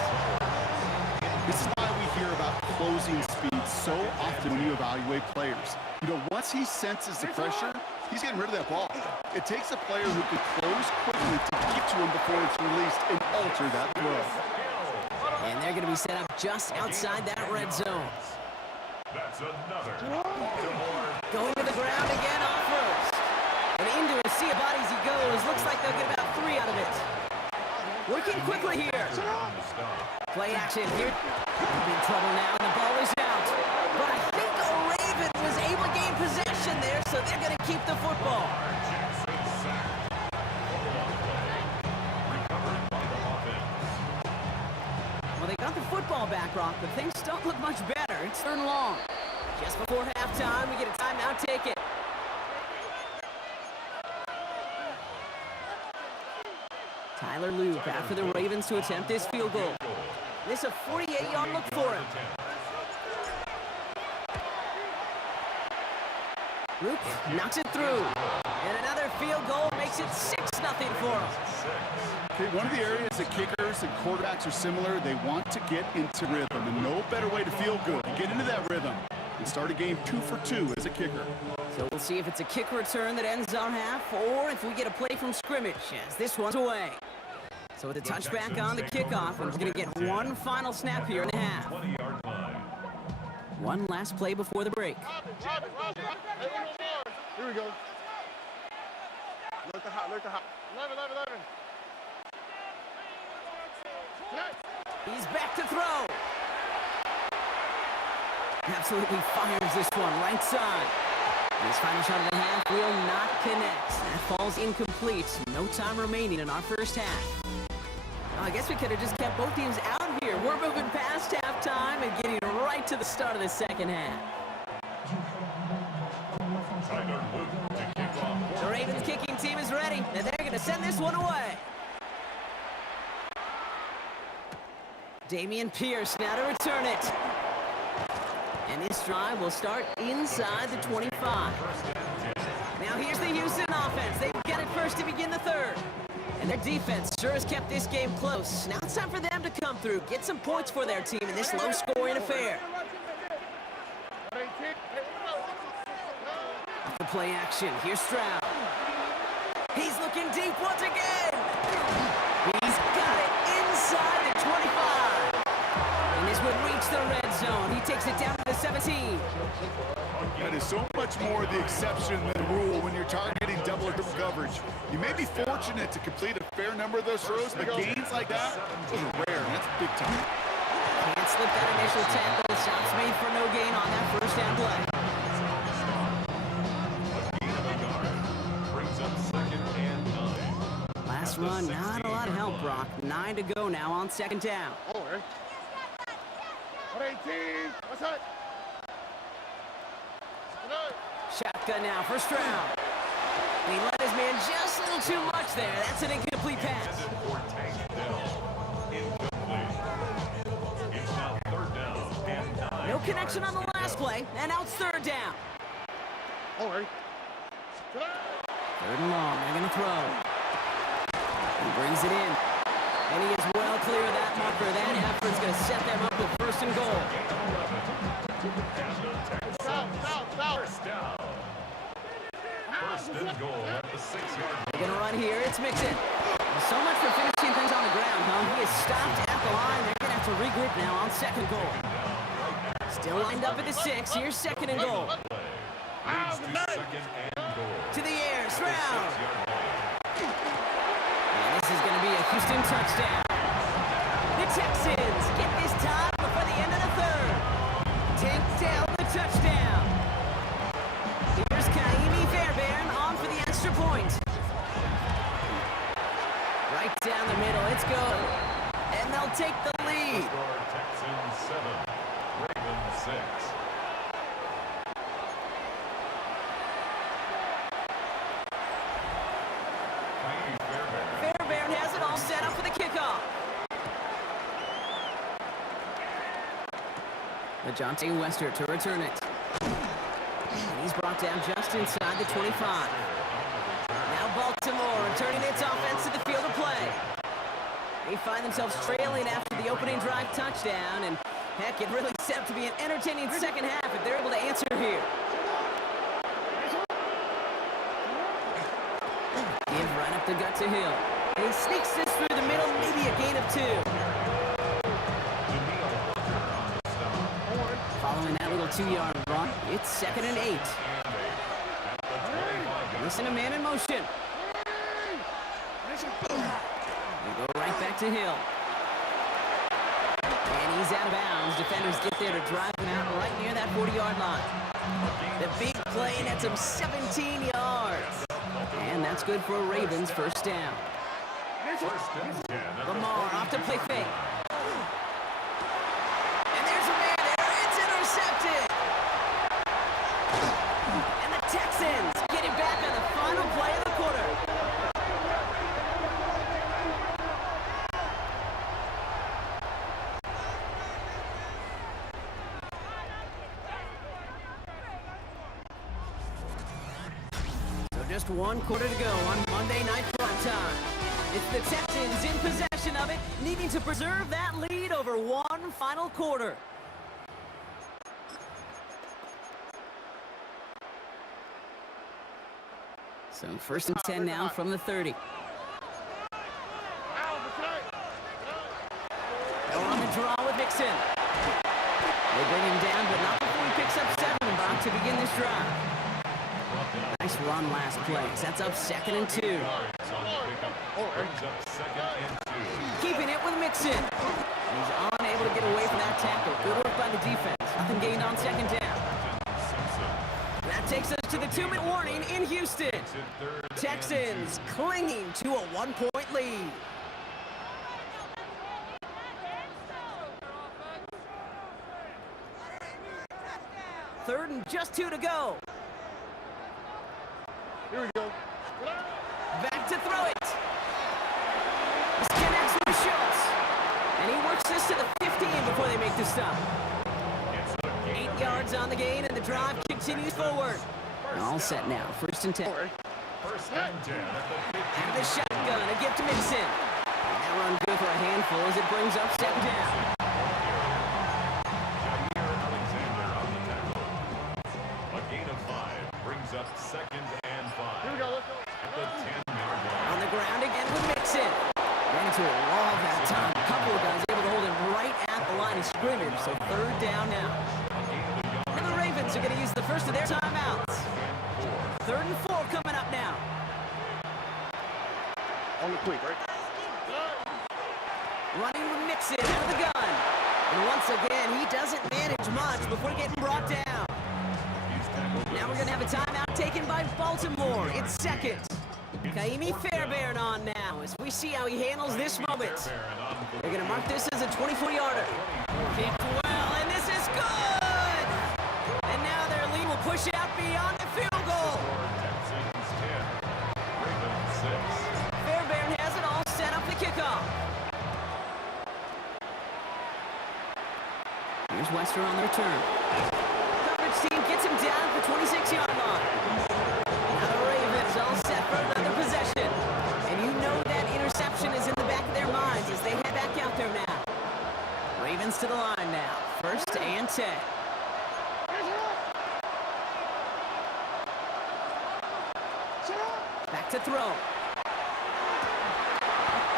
This is why we hear about closing speed so often when you evaluate players. You know, once he senses the pressure, he's getting rid of that ball. It takes a player who can close quickly to get to him before it's released and alter that throw. And they're going to be set up just outside that red zone. That's another. Going to the ground again off first. And into a sea of bodies he goes. Looks like they'll get about 3 out of it. Working quickly here. Play action here. In trouble now, and the ball is out. But I think the Raven was able to gain possession there, so they're going to keep the football. Well, they got the football back, Rock, but things don't look much better. It's 3rd and long. Just before halftime, we get a timeout ticket. Tyler Loop after the Ravens to attempt this field goal. This is a 48-yard look for him. Loop knocks it through. And another field goal makes it 6-0 for him. Okay, one of the areas that kickers and quarterbacks are similar, they want to get into rhythm, and no better way to feel good, get into that rhythm, and start a game 2 for 2 as a kicker. So we'll see if it's a kick return that ends our half, or if we get a play from scrimmage, as this one's away. So with a touchback on the kickoff, and we're going to get one final snap here in the half. 20-yard line. One last play before the break. Here we go. Look the hot. 11. He's back to throw. Absolutely fires this one right side. This final shot of the half will not connect. That falls incomplete. No time remaining in our first half. I guess we could have just kept both teams out here. We're moving past halftime and getting right to the start of the second half. Tyler Luke to kick off. The Ravens kicking team is ready, and they're going to send this one away. Damian Pierce now to return it. And this drive will start inside the 25. Now here's the Houston offense. They've got it first to begin the third. And their defense sure has kept this game close. Now it's time for them to come through, get some points for their team in this low-scoring affair. Off the play action, here's Stroud. He's looking deep once again. He's got it inside the 25. And this would reach the red zone. He takes it down to the 17. That is so much more the exception than the rule when you're targeting double or triple coverage. You may be fortunate to complete a fair number of those throws, but gains like that, those are rare, and that's big time. Can't slip that initial tackle. Shots made for no gain on that first down play. Brings up second and 9. Last run, not a lot of help, Brock. 9 to go now on second down. Oh, right. 18. What's that? Shotgun now for Stroud. He let his man just a little too much there. That's an incomplete pass. For Tank Dell. Incomplete. It's now third down and 9. No connection on the last play, and now it's third down. Oh, right. Third and long, they're going to throw. He brings it in. And he is well clear of that marker. That effort's going to set them up with first and goal. First down. First and goal at the 6-yard line. They're going to run here. It's Mixon. So much for finishing things on the ground, huh? He is stopped at the line. They're going to have to regroup now on second goal. Still lined up at the 6. Here's second and goal. Leads to second and goal. To the air, Stroud. And this is going to be a Houston touchdown. The Texans get this time before the end of the third. Tank Dell the touchdown. Here's Kaimi Fairbairn on for the extra point. Right down the middle, it's good. And they'll take the lead. Score Texans 7, Ravens 6. Fairbairn has it all set up for the kickoff. LaJohntay Wester to return it. And he's brought down just inside the 25. Now Baltimore returning its offense to the field of play. They find themselves trailing after the opening drive touchdown, and heck, it really set up to be an entertaining second half if they're able to answer here. Give right up the gut to Hill. And he sneaks this through the middle, maybe a gain of 2. Following that little 2-yard run, it's second and 8. Listen to man in motion. We go right back to Hill. And he's out of bounds. Defenders get there to drive him out right near that 40-yard line. The big play nets him 17 yards. And that's good for a Ravens first down. First and 10. Lamar off to play fake. And there's a man there. It's intercepted. And the Texans get it back on the final play of the quarter. So just 1 quarter to go on Monday Night Primetime. It's the Texans in possession of it, needing to preserve that lead over 1 final quarter. So first and 10 now from the 30. They're on the draw with Mixon. They bring him down, but not before he picks up 7, Brock, to begin this drive. Nice run last play. Sets up second and 2. Brings up second and 2. Keeping it with Mixon. He's unable to get away from that tackle. Good work by the defense. Nothing gained on second down. That takes us to the 2-minute warning in Houston. Texans clinging to a 1-point lead. Third and just 2 to go. Here we go. Back to throw it. This connects with Schultz. And he works this to the 15 before they make the stop. 8 yards on the gain, and the drive continues forward. All set now. First and 10. First and 10 at the 15. Out of the shotgun, a gift to Mixon. And that run good for a handful as it brings up second down. Jair Alexander on the tackle. A gain of 5 brings up second and 5. Here we go, let's go. At the 10-yard line. On the ground again with Mixon. Ran into a wall that time. A couple of guys able to hold him right at the line of scrimmage. So third down now. A gain of a yard. And the Ravens are going to use the first of their timeouts. Third and 4 coming up now. On the quick, right? Running with Mixon out of the gun. And once again, he doesn't manage much before getting brought down. He's tackled. Now we're going to have a timeout taken by Baltimore. It's second. Kaimi Fairbairn on now as we see how he handles this moment. They're going to mark this as a 24-yarder. Kicked well, and this is good! And now their lead will push out beyond the field goal. Texans 10. Ravens 6. Fairbairn has it all set up the kickoff. Here's Wester on the return. Coverage team gets him down at the 26-yard line. Now the Ravens all set for another possession. And you know that interception is in the back of their minds as they head back out there now. Ravens to the line now. First and 10. Back to throw.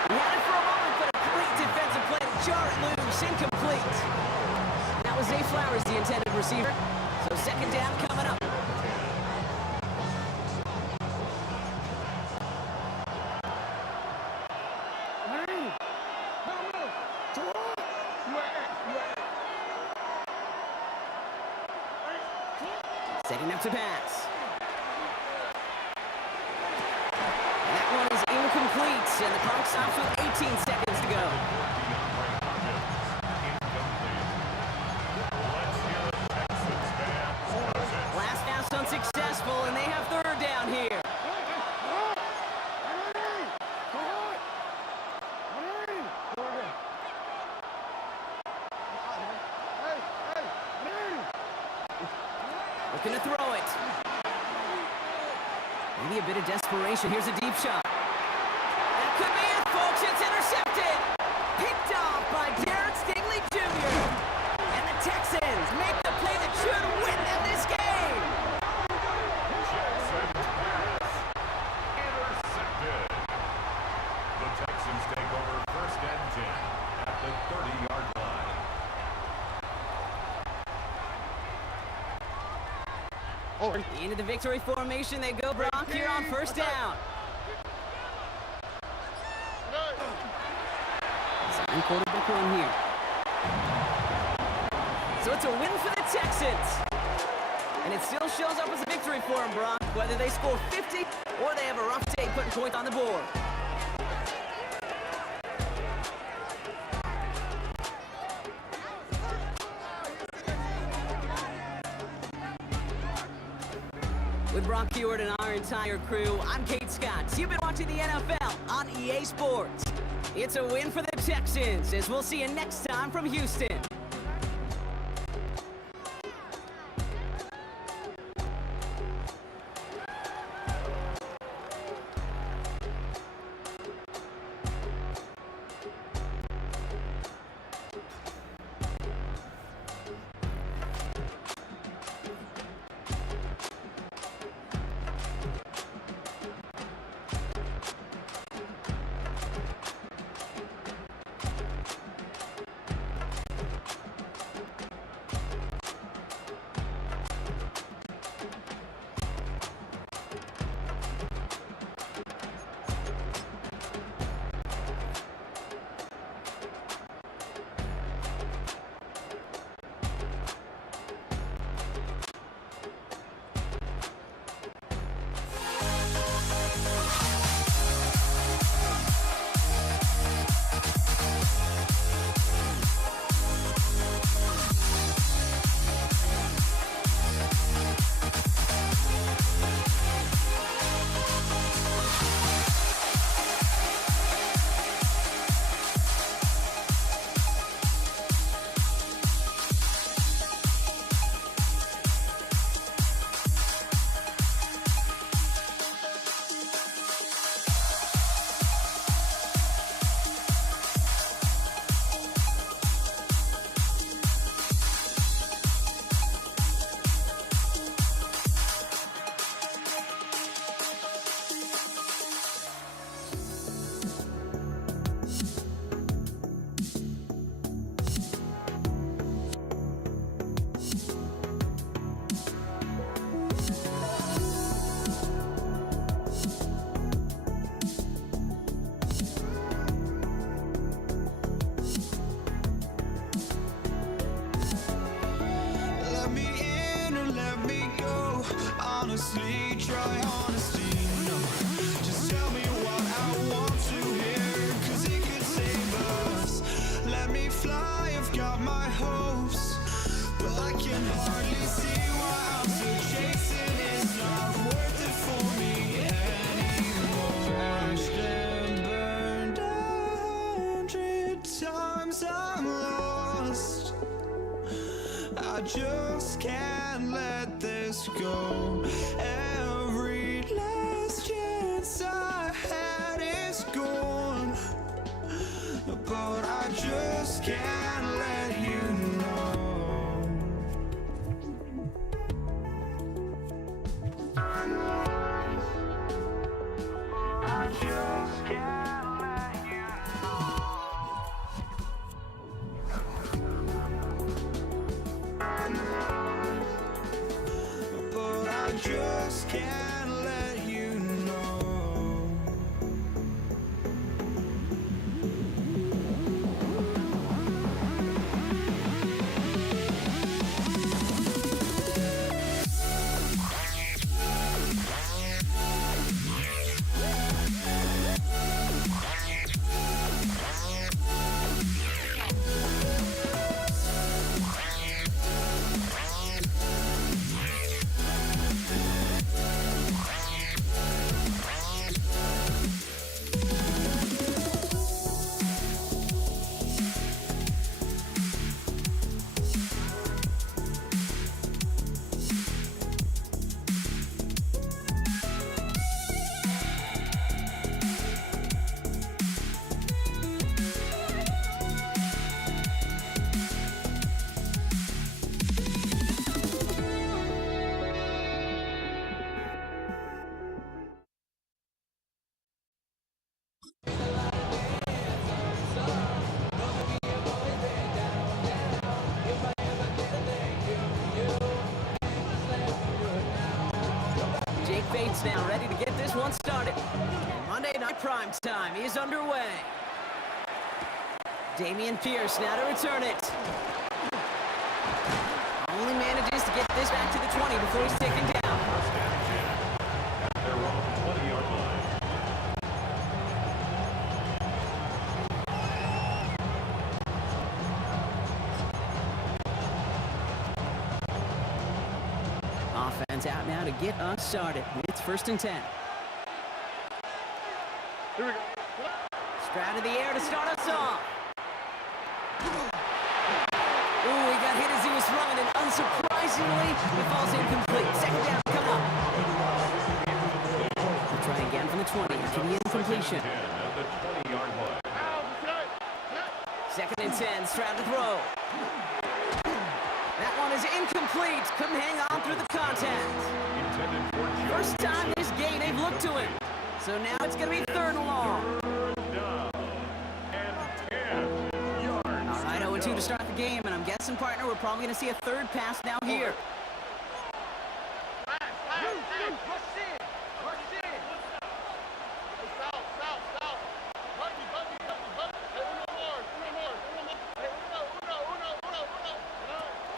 He had it for a moment, but a great defensive play to jar it loose. Incomplete. That was Zay Flowers, the intended receiver. So second down coming up. Setting up to pass. And that one is incomplete, and the clock stops with 18 seconds to go. Last pass unsuccessful, and they have third down here. Looking to throw it. Maybe a bit of desperation. Here's a deep shot. That could be it, folks. It's intercepted. Picked off by Derek Stingley Jr. And the Texans make the play that should win them this game. Jackson pass. Intercepted. The Texans take over first and 10 at the 30-yard line. Oh, right. Into the victory formation they go, Brock, here on first down. Second quarterback run here. So it's a win for the Texans. And it still shows up as a victory for them, Brock, whether they score 50 or they have a rough day putting points on the board. With Brock Hewitt and our entire crew, I'm Kate Scott. You've been watching the NFL on EA Sports. It's a win for the Texans, as we'll see you next time from Houston. let me go. Honestly, try honesty. No, just tell me what I want to hear, 'cause it could save us. Let me fly, I've got my hopes, but I can hardly see why I'm still chasing. It's not worth it for me anymore. Crashed and burned 100 times, I'm lost. I just can't let this go. Every last chance I had is gone, but I just can't let you know. I just can't let you know. But I just can't let you know. Jake Bates now ready to get this one started. Monday Night Prime Time is underway. Damian Pierce now to return it. Only manages to get this back to the 20 before he's taken down. First down and 10 at their own 20-yard line. Offense out now to get us started. It's 1st and 10. Here we go. Stroud in the air to start us off. Ooh, he got hit as he was running, and unsurprisingly, he falls incomplete. Second down, come up. We'll try again from the 20 after the incompletion. 10 at the 20-yard line. Second and 10, Stroud to throw. That one is incomplete. Couldn't hang on through the contact. Intended for Joe First time this game they've looked to him. So now it's going to be 3rd and long. down and 10 yards. All right, 0-2 to start the game, and I'm guessing, partner, we're probably going to see a third pass now here.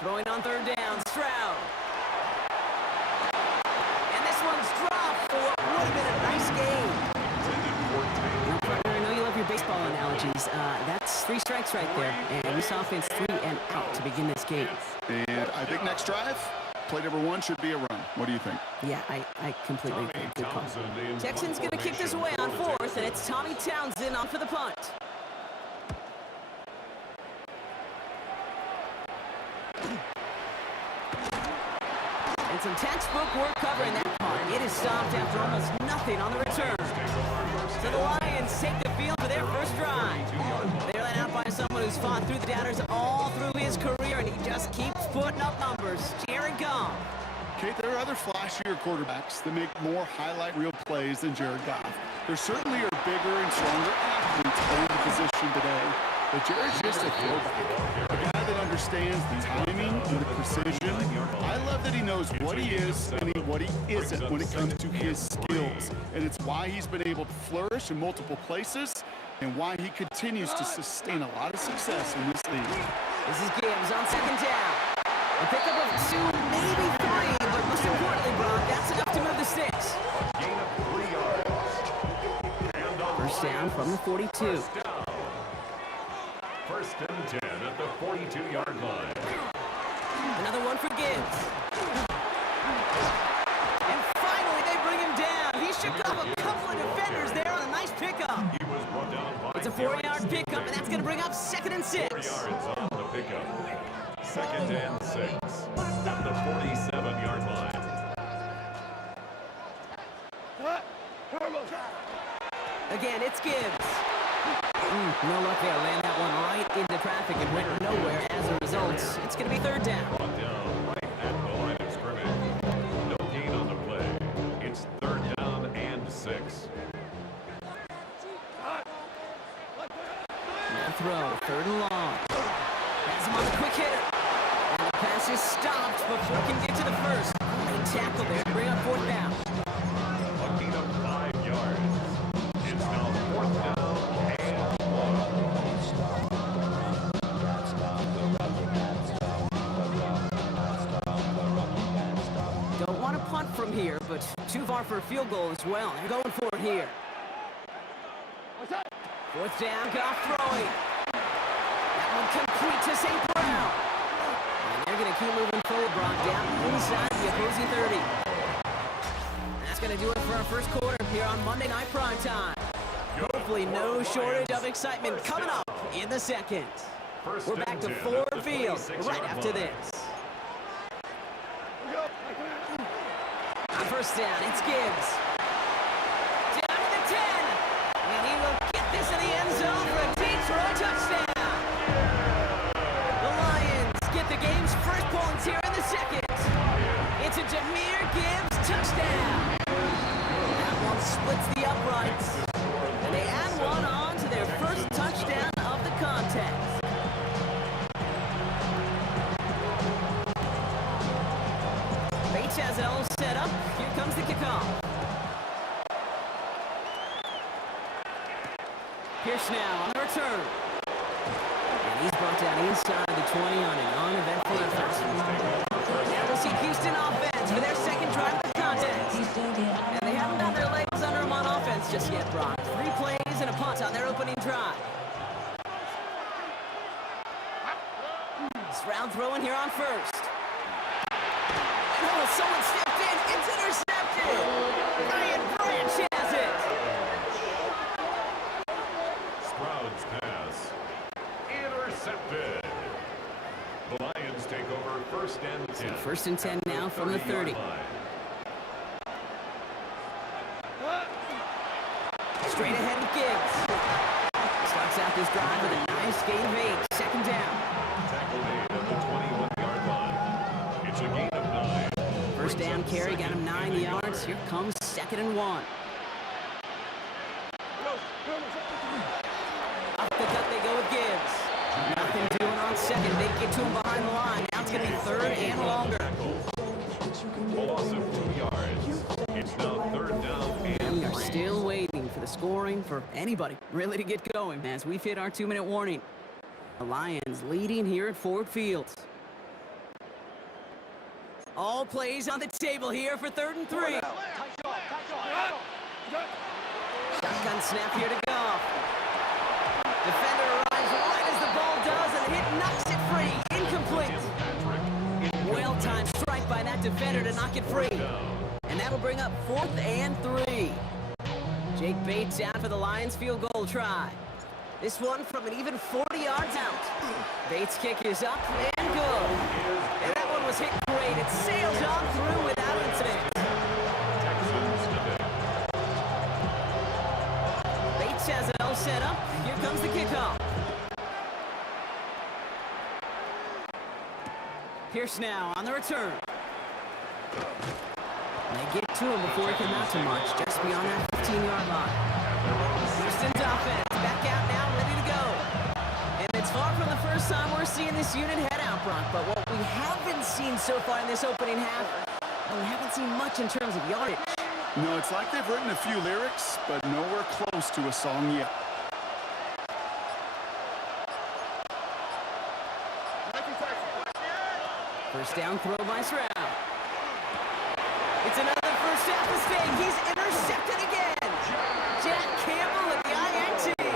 Throwing on 3rd down, Stroud. And this one's dropped for what would have been a nice game. Intended for 10 Now, partner, I know you love your baseball analogies. That's 3 strikes right there. And this offense 3 and out to begin this game. And I think next drive, play number 1 should be a run. What do you think? Yeah, I completely agree. Good call. Townsend in Texans punt going to kick this away on formation 4th, and it's Tommy Townsend on for the punt. And some textbook work covering that punt. It is stopped after almost nothing on the return. So the Lions take the field for their first drive. They're led out by someone who's fought through the doubters all through his career, and he just keeps putting up numbers. Jared Goff. Okay, there are other flashier quarterbacks that make more highlight reel plays than Jared Goff. There certainly are bigger and stronger athletes in the position today, but Jared's just a throwback. A guy that understands the timing and the precision. I love that he knows what he is and what he isn't when it comes to his skills. And it's why he's been able to flourish in multiple places and why he continues to sustain a lot of success in this league. This is Gibbs on 2nd down. A pickup of 2, maybe 3, but from the 42. First down. First and 10 at the 42-yard line. Another one for Gibbs. And finally, they bring him down. He shook off a couple of defenders there on a nice pickup. He was brought down by It's a 4-yard pickup, and that's going to bring up 2nd and 6. 4 yards on the pickup. 2nd and 6 at the 47-yard line. Again, it's Gibbs. No luck there. Land that one right into traffic and went nowhere as a result. It's going to be 3rd down. Brought down right at the line of scrimmage. No gain on the play. It's 3rd down and 6. Now throw, 3rd and long. Has him on the quick hitter. And the pass is stopped before he can get to the first. Great tackle there to bring up 4th down. A gain of 5 yards. It's now 4th down and 1. Don't want to punt from here, but too far for a field goal as well. They're going for it here. 4th down, Goff throwing. That one complete to St. Brown. And they're going to keep moving forward, Brock, down inside the opposing 30. That's going to do it for our first quarter here on Monday Night Primetime. Hopefully no shortage of excitement coming up in the second. We're back to Ford Field right after this. On 1st down, it's Gibbs. Down to the 10. And he will get this in the end zone for a Detroit touchdown. The Lions get the game's first points here in the second. It's a Jahmyr Gibbs touchdown. That one splits the uprights. And they add one on to their first touchdown of the contest. Bates has it all set up. Here comes the kickoff. Pierce now on the return. And he's brought down inside the 20 on an uneventful effort. Now we'll see Houston offense for their second drive of the contest. And they haven't got their legs under them on offense just yet, Brock. 3 plays and a punt on their opening drive. Stroud throwing here on 1st. Oh, someone stepped in. It's intercepted. Ryan Branch has it. Stroud's pass intercepted. The Lions take over 1st and 10. 1st and 10 now from the 30. Straight ahead with Gibbs. Starts out this drive with a nice gain of 8. 2nd down. Tackle made at the 21-yard line. It's a gain of 9. 1st down carry got him 9 yards. Here comes 2nd and 1. Off the cut they go with Gibbs. Nothing doing on 2nd. They get to him behind the line. Now it's going to be 3rd and longer. A loss of 2 yards. It's now 3rd down And we and are 3. still waiting for the scoring for anybody really to get going as we've hit our 2-minute warning. The Lions leading here at Ford Field. All plays on the table here for 3rd and 3. Shotgun snap here to Goff. Defender arrives right as the ball does, and the hit knocks it free. Incomplete. Well-timed strike by that defender to knock it free. And that'll bring up 4th and 3. Jake Bates out for the Lions field goal try. This one from an even 40 yards out. Bates' kick is up and good. And that one was hit great. It sails on through without incident. Bates has it all set up. Here comes the kickoff. Pierce now on the return. They get to him before he can mount to much, just beyond that 15-yard line. Houston's offense back out now, ready to go. And it's far from the first time we're seeing this unit head out, Brock. But what we haven't seen so far in this opening half, we haven't seen much in terms of yardage. No, it's like they've written a few lyrics, but nowhere close to a song yet. First down throw by Stroud. It's another first half mistake. He's intercepted again. Jack Campbell with the INT.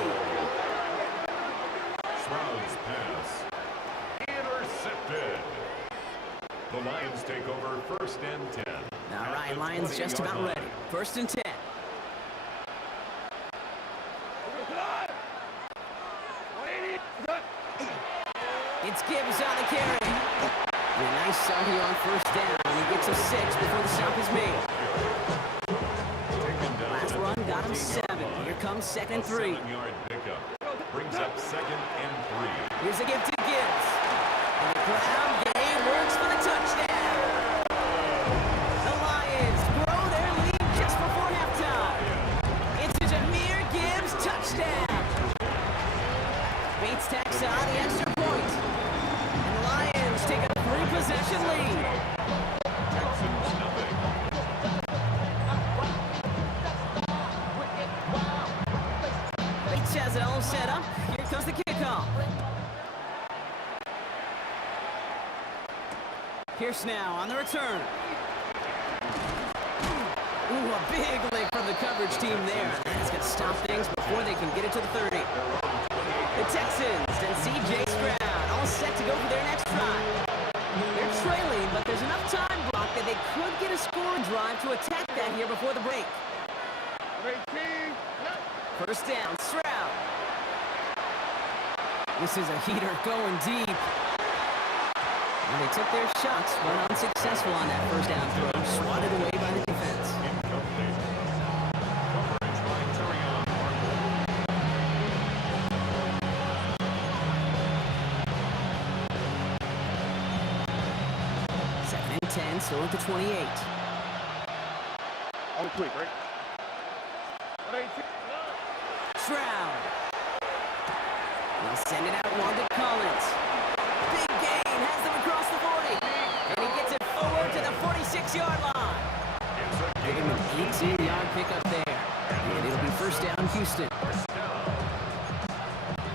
first and 10. All At right, the Lions just 20-yard about line. ready. First and 10. It's Gibbs on the carry. And a nice start here on first down. And he gets a 6 before the stop is made. Taken down Last at run the got him 14-yard 7. line. Here comes second A and 3. 7-yard pickup. Brings up second and 3. Here's a gift to Gibbs. And the ground game works for the touchdown. The Lions grow their lead just before halftime. It's a Jahmyr Gibbs touchdown. Bates tacks on the extra point. And the Lions take a 3-possession lead. Texans nothing. Bates has it all set up. Here comes the kickoff. Pierce now on the return. Ooh, a big lick from the coverage team there. And that's going to stop things before they can get it to the 30. The Texans and C.J. Stroud all set to go for their next drive. They're trailing, but there's enough time block that they could get a scoring drive to attack that here before the break. First down, Stroud. This is a heater going deep. And they took their shots, but unsuccessful on that first down throw. Swatted away by the defense. Incomplete. Coverage by Terrion Arnold. Second and 10, still at the 28. On the quick, right? Stroud. They'll send it out one to Collins. Big gain, has them across the 40. And he gets it forward to the 46-yard line. It's a Give gain him of an 18-yard pickup there. And it'll be first down, Houston. first down.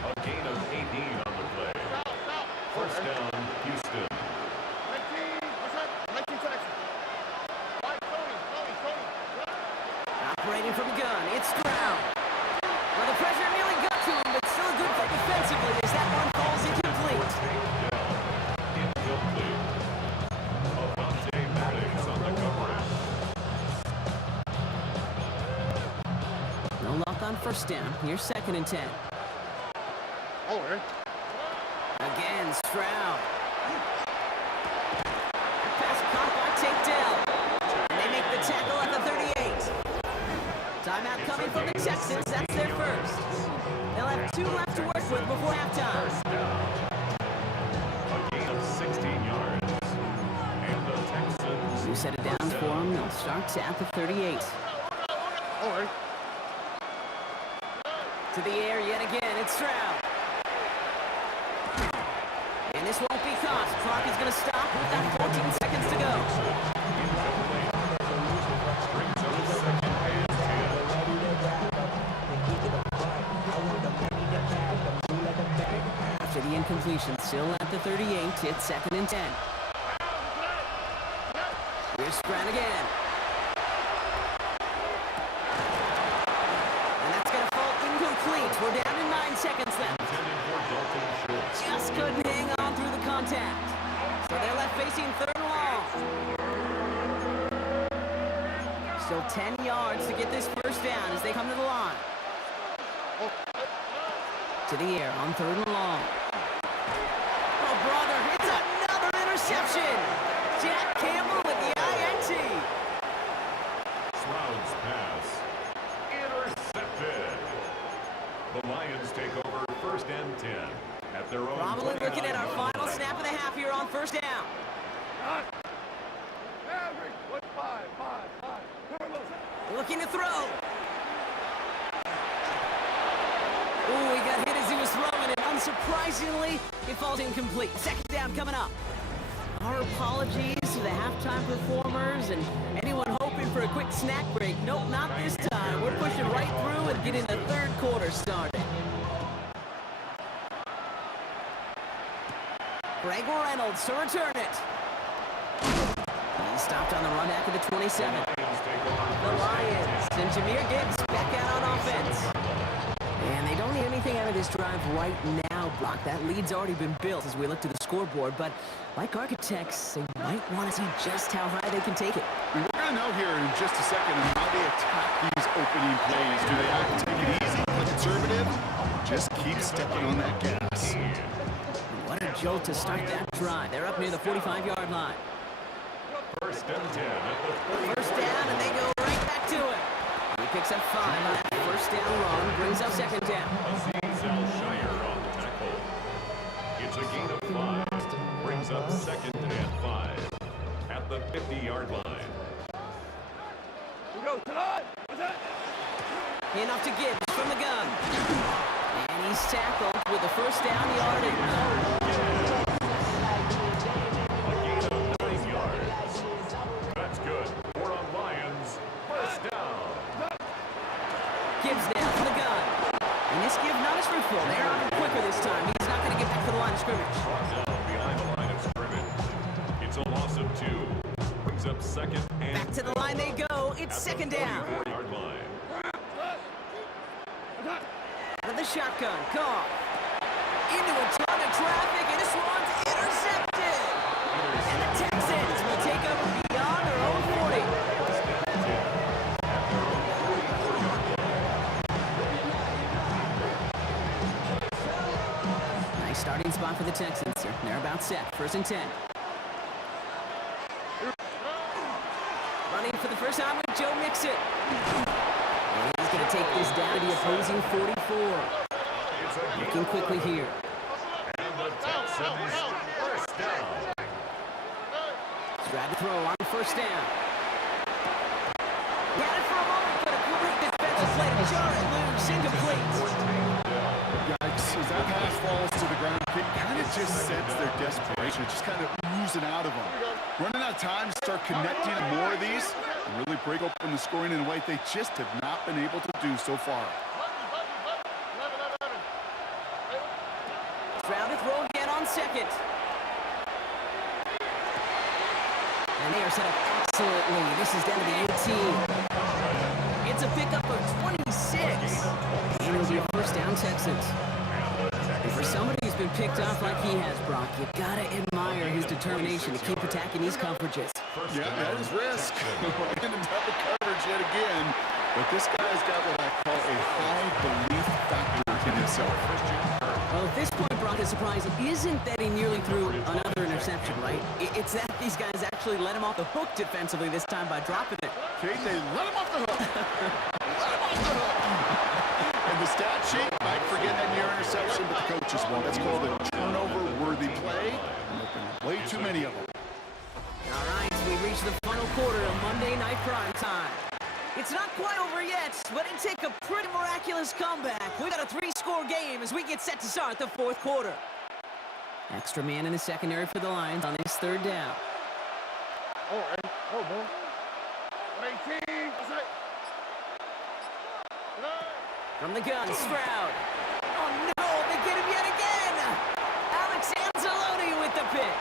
A gain of 18 on the play. First down, Houston. Operating from the gun, it's Stroud. Well, the pressure nearly got to him, but still a good play defensively as that one falls incomplete. Incomplete. Avante Maddox on the coverage. No luck on first down. Here's second and 10. Oh, right. Again, Stroud. Pass caught by Tate Dell. And they make the tackle at the 38. Timeout coming from the Texans. That's their first. They'll have 2 left to work with before halftime. A gain of 16 yards. And the Texans You set it down for them. They'll start at the 38. Oh, right. To the air yet again. It's Stroud. And this won't be caught. Clock is going to stop with that 14 seconds to go. incomplete. Brings up second and 10. After the incompletion, still at the 38, it's second and 10. Here's Stroud again. And that's going to fall incomplete. We're down to 9 seconds left. Intended for Dalton Schultz. Just couldn't hang on through the contact. So they're left facing third and long. Still 10 yards to get this first down as they come to the line. To the air on third and long. Oh, brother, it's another interception. Jack Campbell with the INT. Stroud's pass. Intercepted. The Lions take over first and 10 at their own. Probably looking at our 29-yard final line. snap of the half here on first down. Looking to throw. Ooh, he got hit as he was throwing it. Unsurprisingly, it falls incomplete. Second down coming up. Our apologies to the halftime performers and anyone hoping for a quick snack break. Nope, not this time. We're pushing right through and getting the third quarter started. Greg Reynolds to return it. He stopped on the run back of the 27. Lions take over The first Lions and 10. and Jahmyr Gibbs back out on offense. And they don't need anything out of this drive right now, Brock. That lead's already been built as we look to the scoreboard, but like architects, they might want to see just how high they can take it. And we're going to know here in just a second how they attack these opening plays. Do they have to take it easy, play conservative, or just keep stepping on that gas? What a jolt to start that drive. They're up near the 45-yard line. First and 10 at the First down, and they go right back to it. He picks up 5 on that first down run, brings up second down. Aziz Al-Shire on the tackle. It's a gain of 5. Brings up second and 5 at the 50-yard line. We go tonight. What's that? Handoff to Gibbs from the gun. And he's tackled with the first down yardage. A gain of 9 yards. That's good. For a Lions first down. Gibbs now from the gun. And this give not as fruitful. They're on him quicker this time. He's not going to get back to the line of scrimmage. Now behind the line of scrimmage. It's a loss of 2. Brings up second and Back to the line they go. It's second down. 44-yard line. Out of the shotgun. Goff. Into a ton of traffic, and this one's intercepted. And the Texans will take over beyond their own 40. Nice starting spot for the Texans. They're about set. First and 10. Running for the first time with Joe Mixon. And he's going to take this down to the opposing 44. Looking quickly here. And the Texans first down. Grab the throw on first down. Got it for a moment, but a great defensive play to jar it loose. Incomplete. Yikes, as that pass falls to the ground, it kind of just sense their desperation. It's just kind of oozing out of them. Running out of time to start connecting on more of these and really break open the scoring in a way they just have not been able to do so far. Stroud to throw again on second. And they are set up excellently. This is down to the 18. It's a pickup of 26. And it'll be a first down Texans. And for somebody who's been picked off like he has, Brock, you gotta admire his determination to keep attacking these coverages. Yeah, that is risk. In double coverage yet again. But this guy's got what I call a high belief factor in himself. Well, at this point, Brock, the surprise isn't that he nearly threw another interception, right? It's that these guys actually let him off the hook defensively this time by dropping it. Okay, they let him off the hook. Let him off the hook. And the stat sheet might forget that near interception, but the coaches won't. That's called a turnover-worthy play. And there've been way too many of them. All right, we reach the final quarter of Monday Night Prime Time. It's not quite over yet, but it take a pretty miraculous comeback. We got a 3-score game as we get set to start the fourth quarter. Extra man in the secondary for the Lions on this third down. Oh, and, oh, boy. 18. What's that? From the gun, Stroud. Oh no, they get him yet again! Alex Anzalone with the pick.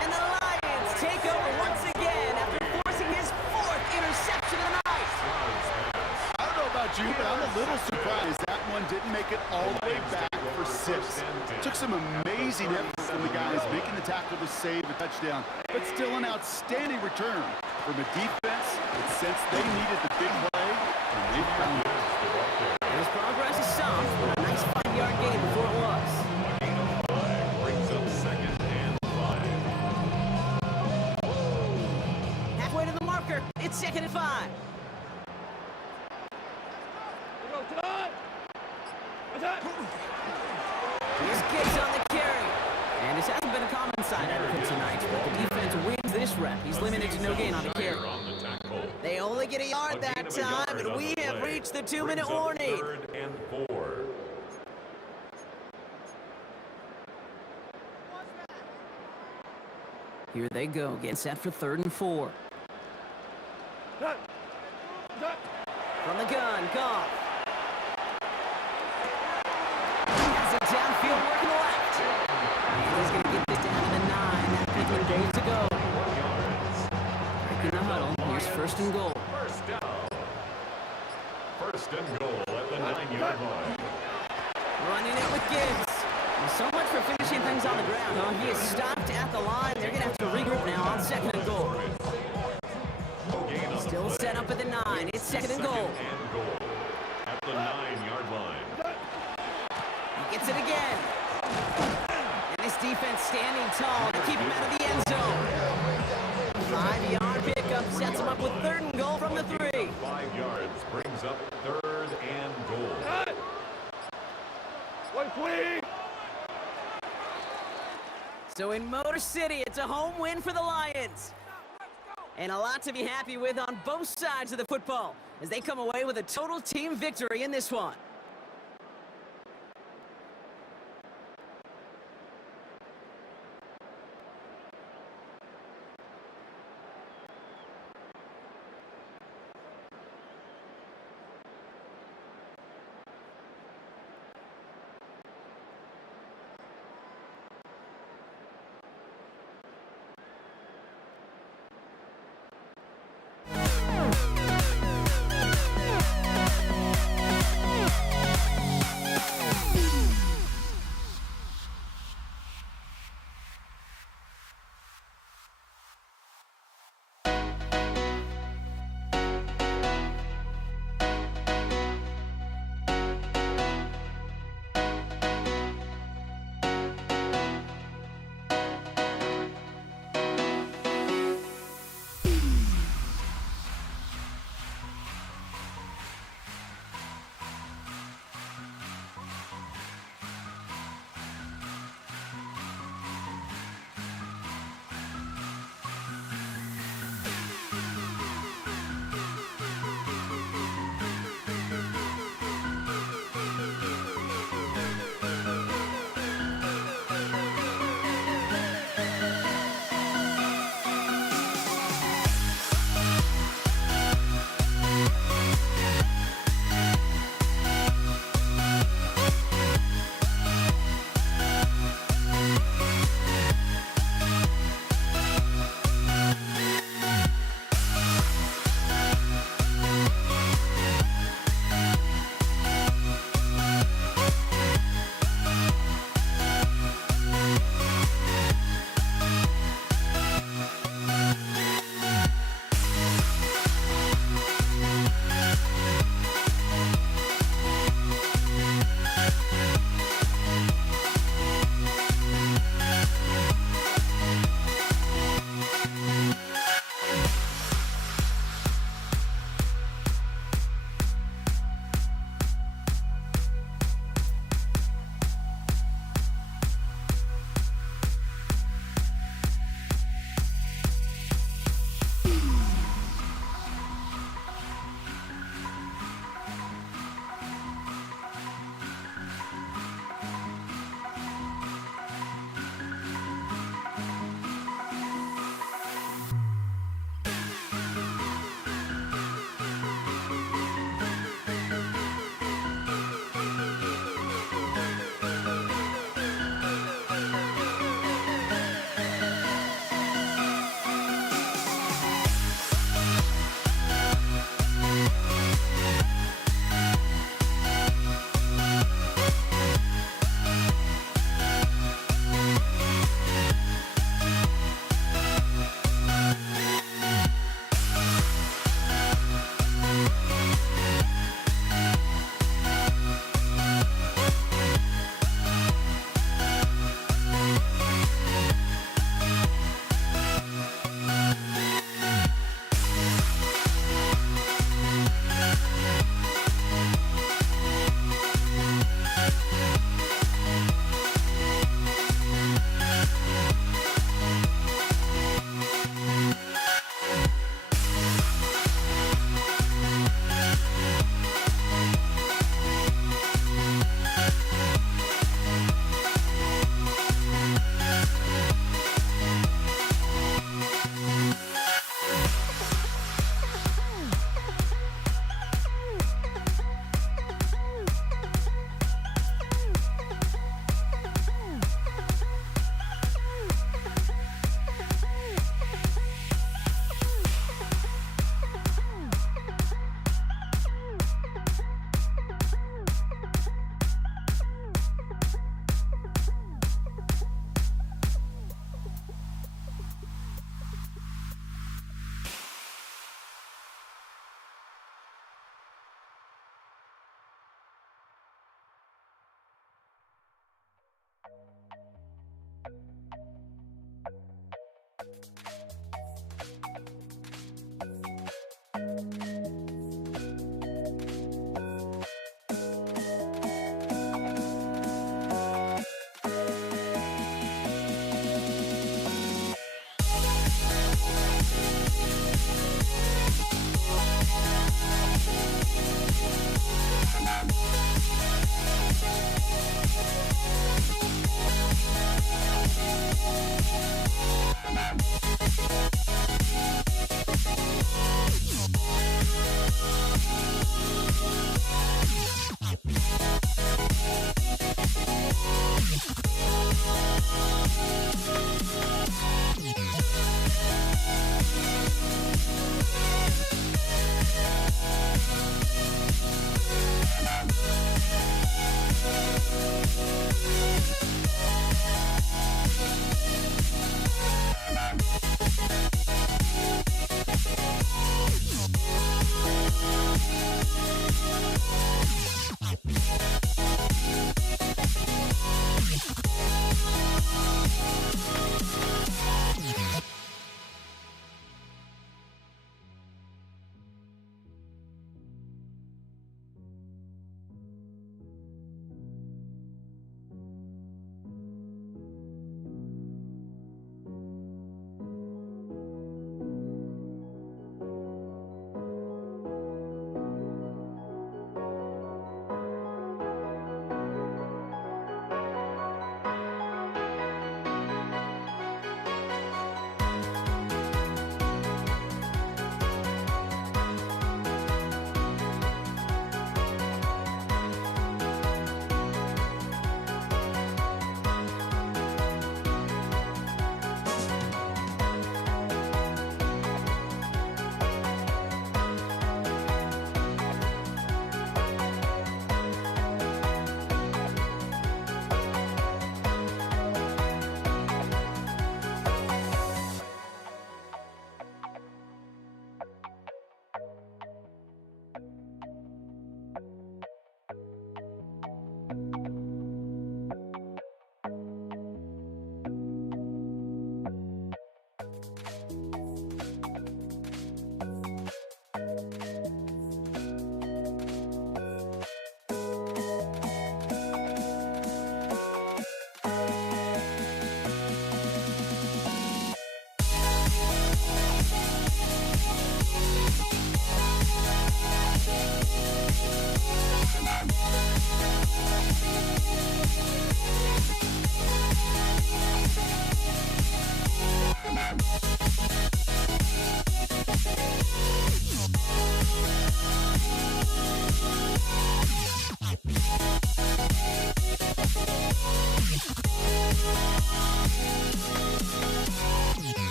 And the Lions take over once again after forcing his 4th interception of the night. I don't know about you, but I'm a little surprised that one didn't make it all the way back for 6. Took some amazing effort from the guys making the tackle to save a touchdown, but still an outstanding return from a defense that sensed they needed the big play, and they found it. His progress is soft, but a nice 5-yard gain before it was. Gain of 5 brings up second and 5. Halfway to the marker, it's second and 5. We go tonight. What's that? Here's Gibbs on the carry. And this hasn't been a common side out of him tonight, but the defense wins this rep. He's limited to no gain on the carry. On the tackle. They only get a yard that time, and we have reached the 2-minute warning. Third and 4. Here they go, getting set for 3rd and 4. That. That. From the gun, Goff. Has it downfield, working left. And he's going to get this down to the 9. That Pittman goes to go. Breaking the huddle. Here's 1st and goal. First down. First and goal at the 9-yard line. Running it with Gibbs. So much for finishing things on the ground, huh? He is stopped at the line. They're going to have to regroup now on second and goal. Still set up at the 9. It's second and goal. At the 9-yard line. He gets it again. And this defense standing tall to keep him out of the end zone. 5-yard pickup sets him up with third and goal from the 3. 5 yards brings up third and goal. One clean. So in Motor City, it's a home win for the Lions. And a lot to be happy with on both sides of the football as they come away with a total team victory in this one.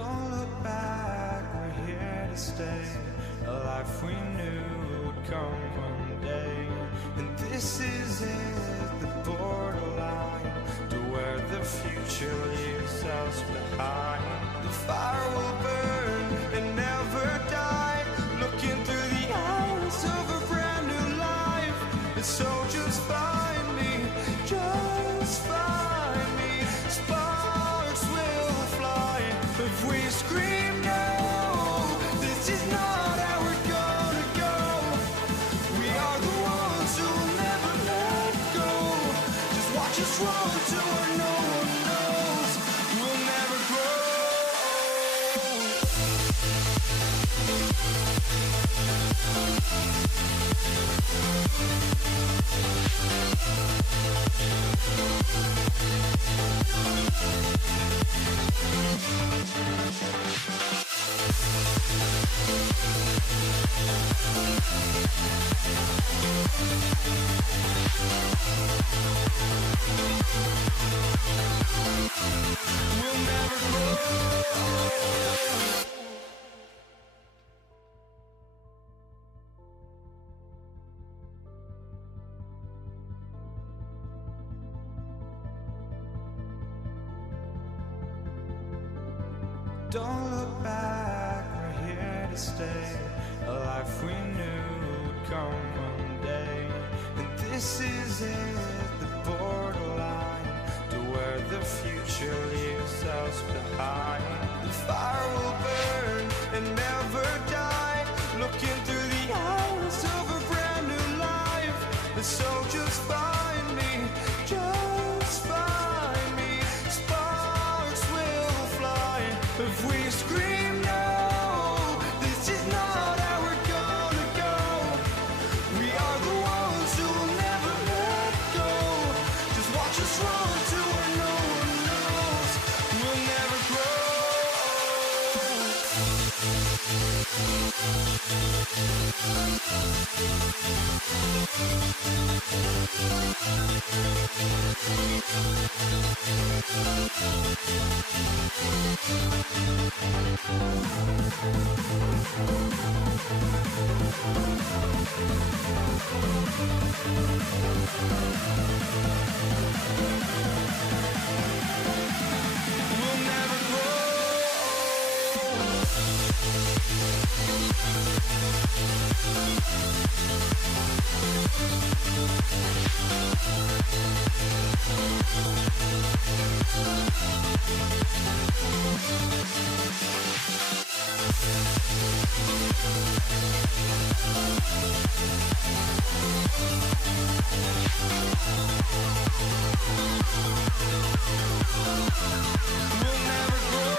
Don't look back, we're here to stay. A life we knew would come one day. And this is it, the borderline to where the future leaves us behind. The fire will burn and never die, looking through the eyes of a brand new life. And so just find me, just find me. Sparks will fly if we scream no. This is not how we're gonna go. We are the ones who will never let go. Just watch us run to where no one knows. We'll never grow. We'll never grow. Don't look back, we're here to stay. A life we knew would come one day. And this is it, the borderline to where the future leaves us behind. The fire will burn and never die, looking through the eyes of a brand new life. And so just find me, just find me. Sparks will fly if we scream no. This is not how we're gonna go. We are the ones who will never let go. Just watch us run to where no one knows. We'll never grow. We'll never grow. We'll never grow.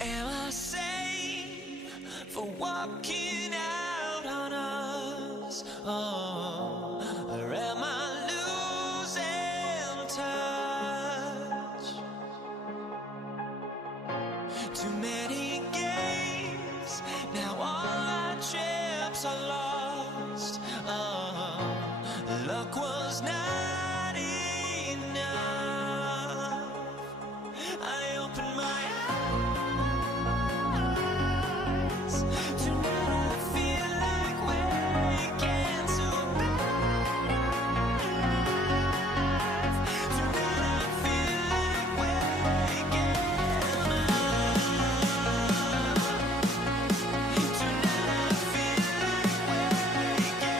Am I sane for walking out on us? Oh, or am I losing touch? Too many games, now all our chips are lost. Oh, luck was not enough. I opened my eyes. Tonight I feel like waking to life. Tonight I feel like waking up. Tonight I feel like waking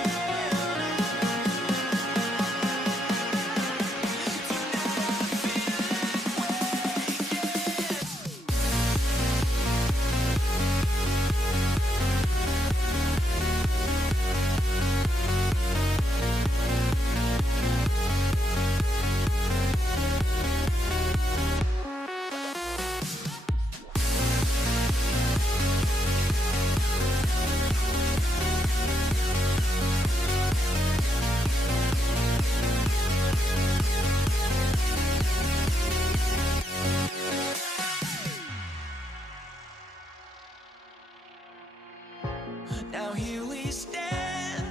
Now here we stand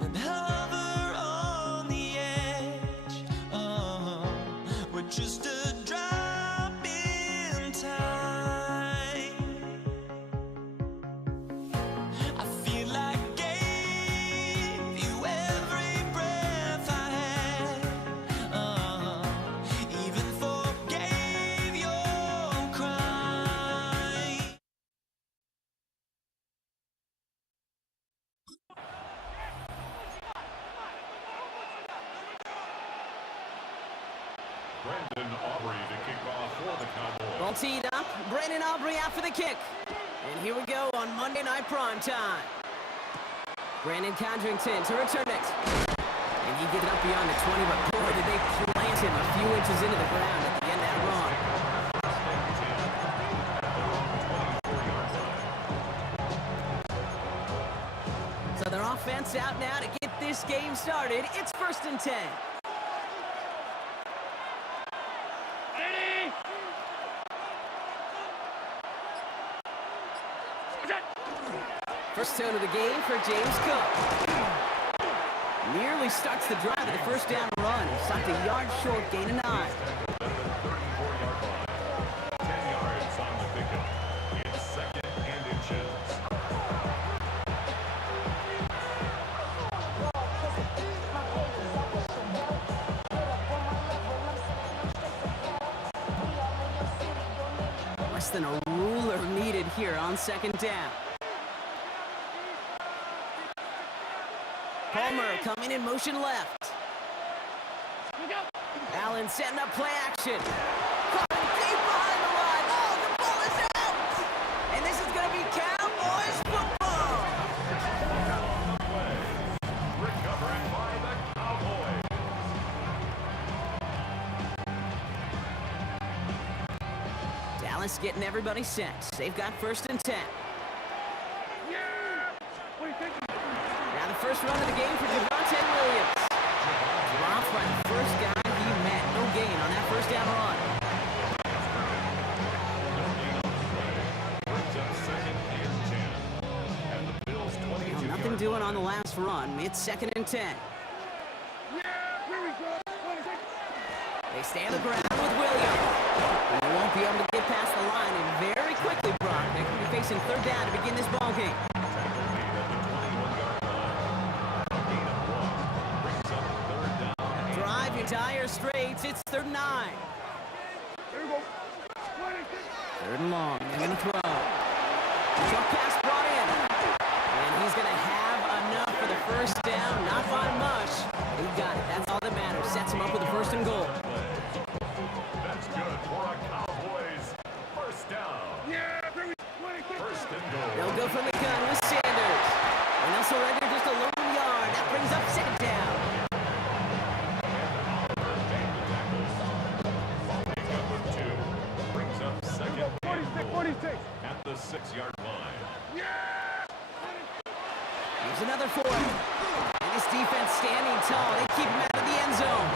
and hover on the edge. Oh, we're just a drop in time. I feel like I gave you every breath I had. Even forgave your crime. Brandon Aubrey to kick off for the Cowboys. All teed up. Brandon Aubrey out for the kick. And here we go on Monday Night Primetime. Brandon Condrington to return it. And he gets it up beyond the 20, but boy, did they plant him a few inches into the ground at the end of that run. So their offense out now to get this game started. It's 1st and 10. Ready? First tone of the game for James Cook. Nearly starts the drive with the first down run. He stopped a yard short, gain of 9. 34-yard line. 10 yards on the pickup. It's 2nd and inches. Less than a ruler needed here on 2nd down. Palmer coming in motion left. Look out. Allen setting up play action. Coming deep behind the line. Oh, the ball is out! And this is going to be Cowboys football. Recovering by the Cowboys. Dallas getting everybody set. They've got 1st and 10. Yeah. What do you think? Now the first run of the game for Javonte Williams. Dropped by the first guy he met. No gain on that first down run. No gain on the play. Brings up 2nd and 10. At the Bills' 22-yard Nothing doing on the last run. It's 2nd and 10. Yeah. Here we go. 26. They stay on the ground with Williams. And they won't be able to get past the line, and very quickly, Brock, they could be facing 3rd down to begin this ball game. Tackle made at the 21-yard line. A gain of 1. Brings up 3rd down. Drive your tire straight. It's 3rd and 9. Here we go. 26. 3rd and long. They're going to throw. Short pass brought in. And he's going to have enough for the first down. Not by much. He got it. That's all that matters. Sets him up with a 1st and goal. That's good for a Cowboys first down. Yeah. Here we go. 26. 1st and goal. They'll go from the gun with Sanders. And they'll surrender just a lone yard. That brings up 2nd down. Following up with 2. Brings up 2nd and 46. goal. 46. At the 6-yard line. Yeah. Here's another 4. And this defense standing tall. They keep him out of the end zone.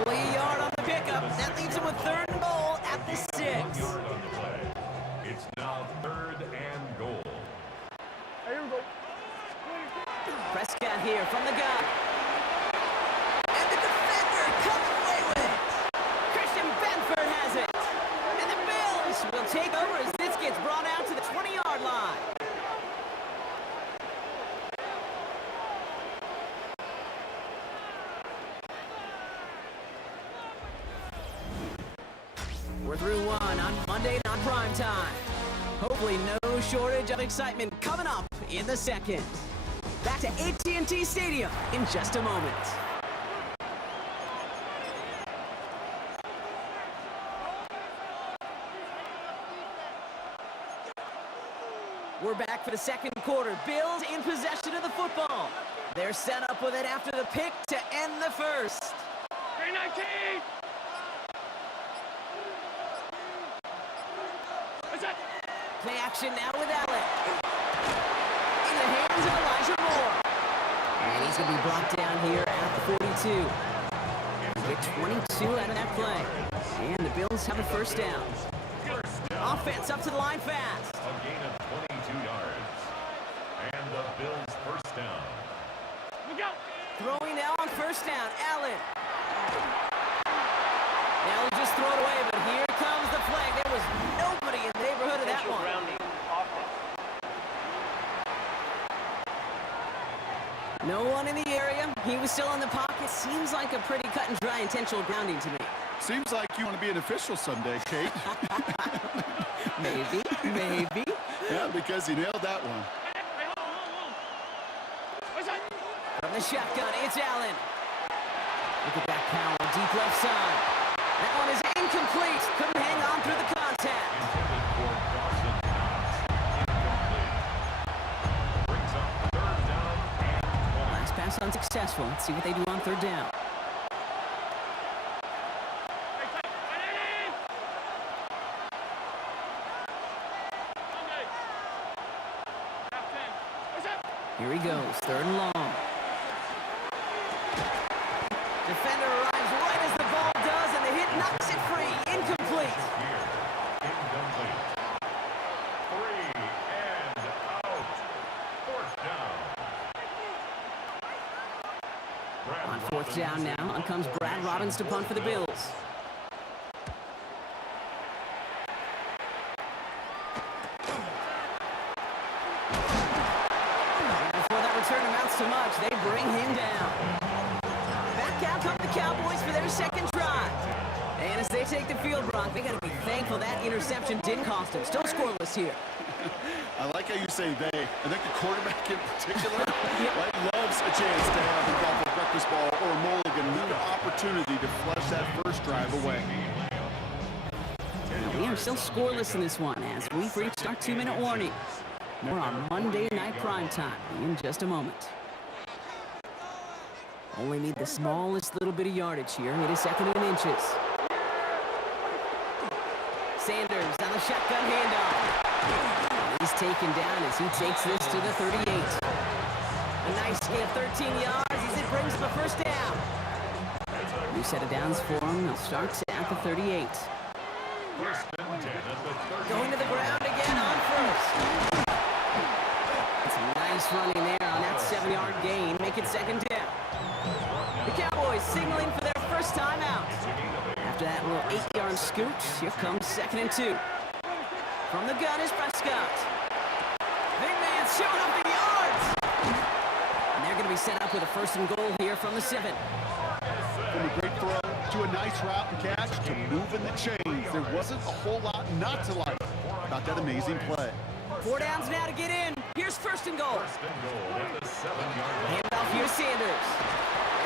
Only a yard on the pickup. That leaves him with 3rd and goal at the 6. 1 yard on the play. It's now 3rd and goal. Here we go. 26. Prescott here from the gun. And the defender comes away with it. Christian Benford has it. And the Bills will take over as this gets brought out to the 20-yard line. We're through 1 on Monday on prime time. Hopefully no shortage of excitement coming up in the 2nd. Back to AT&T Stadium in just a moment. We're back for the 2nd quarter. Bills in possession of the football. They're set up with it after the pick to end the 1st. 319. What's that? Play action now with Allen. In the hands of Elijah Moore. And he's going to be brought down here at the 42. Get 22 out of that play. And the Bills have a 1st down. Offense up to the line fast. A gain of 22 yards. And the Bills' 1st down. Look out. Throwing now on 1st down. Allen. Now he'll just throw it away, but here comes the flag. There was nobody in the neighborhood of that one. No one in the area. He was still in the pocket. Seems like a pretty cut and dry intentional grounding to me. Seems like you want to be an official someday, Kate. Maybe, maybe. Yeah, because he nailed that one. Hey, hold. What's that? From the shotgun, it's Allen. Look at that power, deep left side. That one is incomplete. Couldn't hang on through the contact. Intended for Dawson Knox. Incomplete. Brings up 3rd down successful. Let's see what they do on third down. Here he goes, third and long. Defender arrives right as the ball does, and the hit knocks it free. Incomplete. Incomplete. 3 and out. Fourth down. On fourth down now, on comes Brad Robbins to punt for the Bills. Before that return amounts to much, they bring him down. Back out come the Cowboys for their second try. And as they take the field, Brock, they got to be thankful that interception didn't cost them. Still scoreless here. I like how you say they. I think the quarterback in particular loves a chance to have a golf breakfast ball or a mulligan, new opportunity to flush that first drive away. We are still scoreless in this one as we've reached our 2-minute warning. More on Monday night primetime in just a moment. Only need the smallest little bit of yardage here. It is second and inches. Sanders on the shotgun handoff. He's taken down as he takes this to the 38. A nice gain of 13 yards as it brings the first down. New set of downs for him. They'll start at the 38. First and 10 at the 30. Going to the ground again on first. It's a nice running there on that 7-yard gain. Make it second down. The Cowboys signaling for their first timeout. After that little 8-yard scooch, here comes second and 2. From the gun is Prescott. Big man showing up the yards. And they're going to be set up with a first and goal here from the 7. From a great throw to a nice route and catch to moving the chains. There wasn't a whole lot not to like about that amazing play. 4 downs now to get in. Here's first and goal. First and goal at the 7-yard line. Hand off here, Sanders.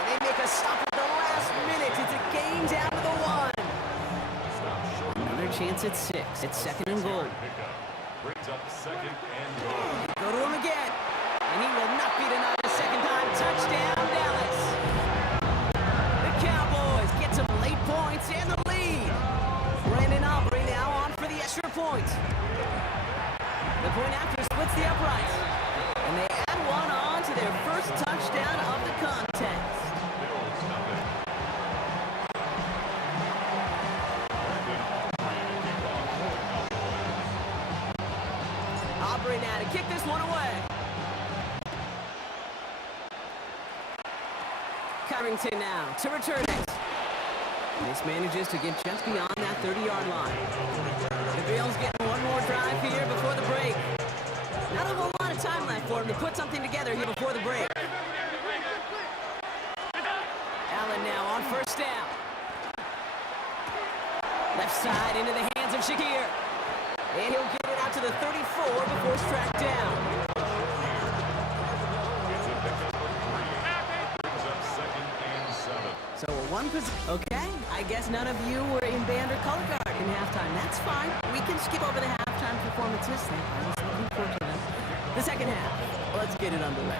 And they make a stop at the last minute. It's a gain down to the 1. Another chance at 6. It's second and goal. Pickup brings up second and goal. Go to him again. And he will not be denied a second time. Touchdown, Dallas. The Cowboys get some late points and the lead. Brandon Aubrey now on for the extra point. The point after splits the uprights. And they add one on to their first touchdown of the contest. Bills nothing. Aubrey now to kick this one away. Covington now to return it. This manages to get just beyond that 30-yard line. The Bills getting one more drive here before the break. Not a whole lot of time left for him to put something together here before the break. Allen now on first down. Left side into the hands of Shakir. And he'll get it out to the 34 before it's tracked down. It's a pickup of 3. Brings up second and 7. So a one position. Okay, I guess none of you were in band or color guard in halftime. That's fine. We can skip over the halftime performances. I was looking forward to them. The second half. Let's get it underway.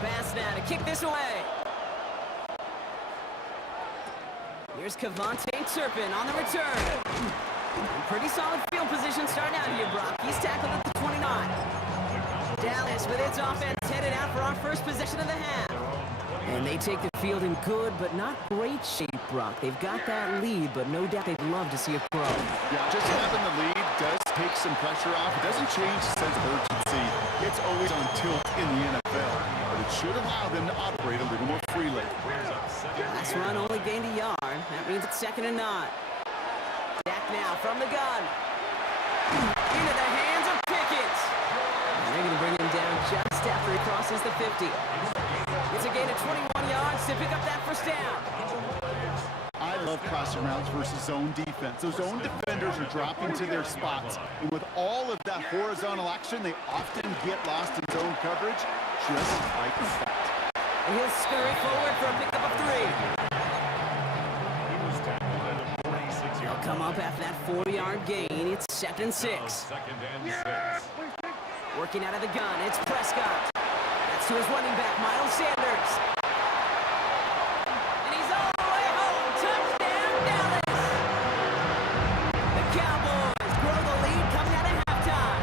Pass now to kick this away. Here's Kevontae Turpin on the return. Pretty solid field position starting out here, Brock. He's tackled at the 29. Dallas with its offense headed out for our first possession of the half. And they take the field in good but not great shape, Brock. They've got that lead, but no doubt they'd love to see a pro. Yeah, just having the lead does take some pressure off. It doesn't change the sense of urgency. It's always on tilt in the NFL, but it should allow them to operate a little more freely. Last run only gained a yard. That means it's second and 9. Dak now from the gun. Into the hands of Pickett. And they're going to bring him down just after he crosses the 50. It's a gain of 21 yards to pick up that first down. I love crossing routes versus zone defense. Those zone defenders are dropping to their spots. And with all of that horizontal action, they often get lost in zone coverage, just like that. And he'll scurry forward for a pickup of 3. He was tackled at a 46-yard Come up after that 4-yard gain. It's second and 6. Second and 6. Working out of the gun, it's Prescott. That's to his running back, Miles Sanders. And he's all the way home. Touchdown, Dallas. The Cowboys grow the lead coming out of halftime.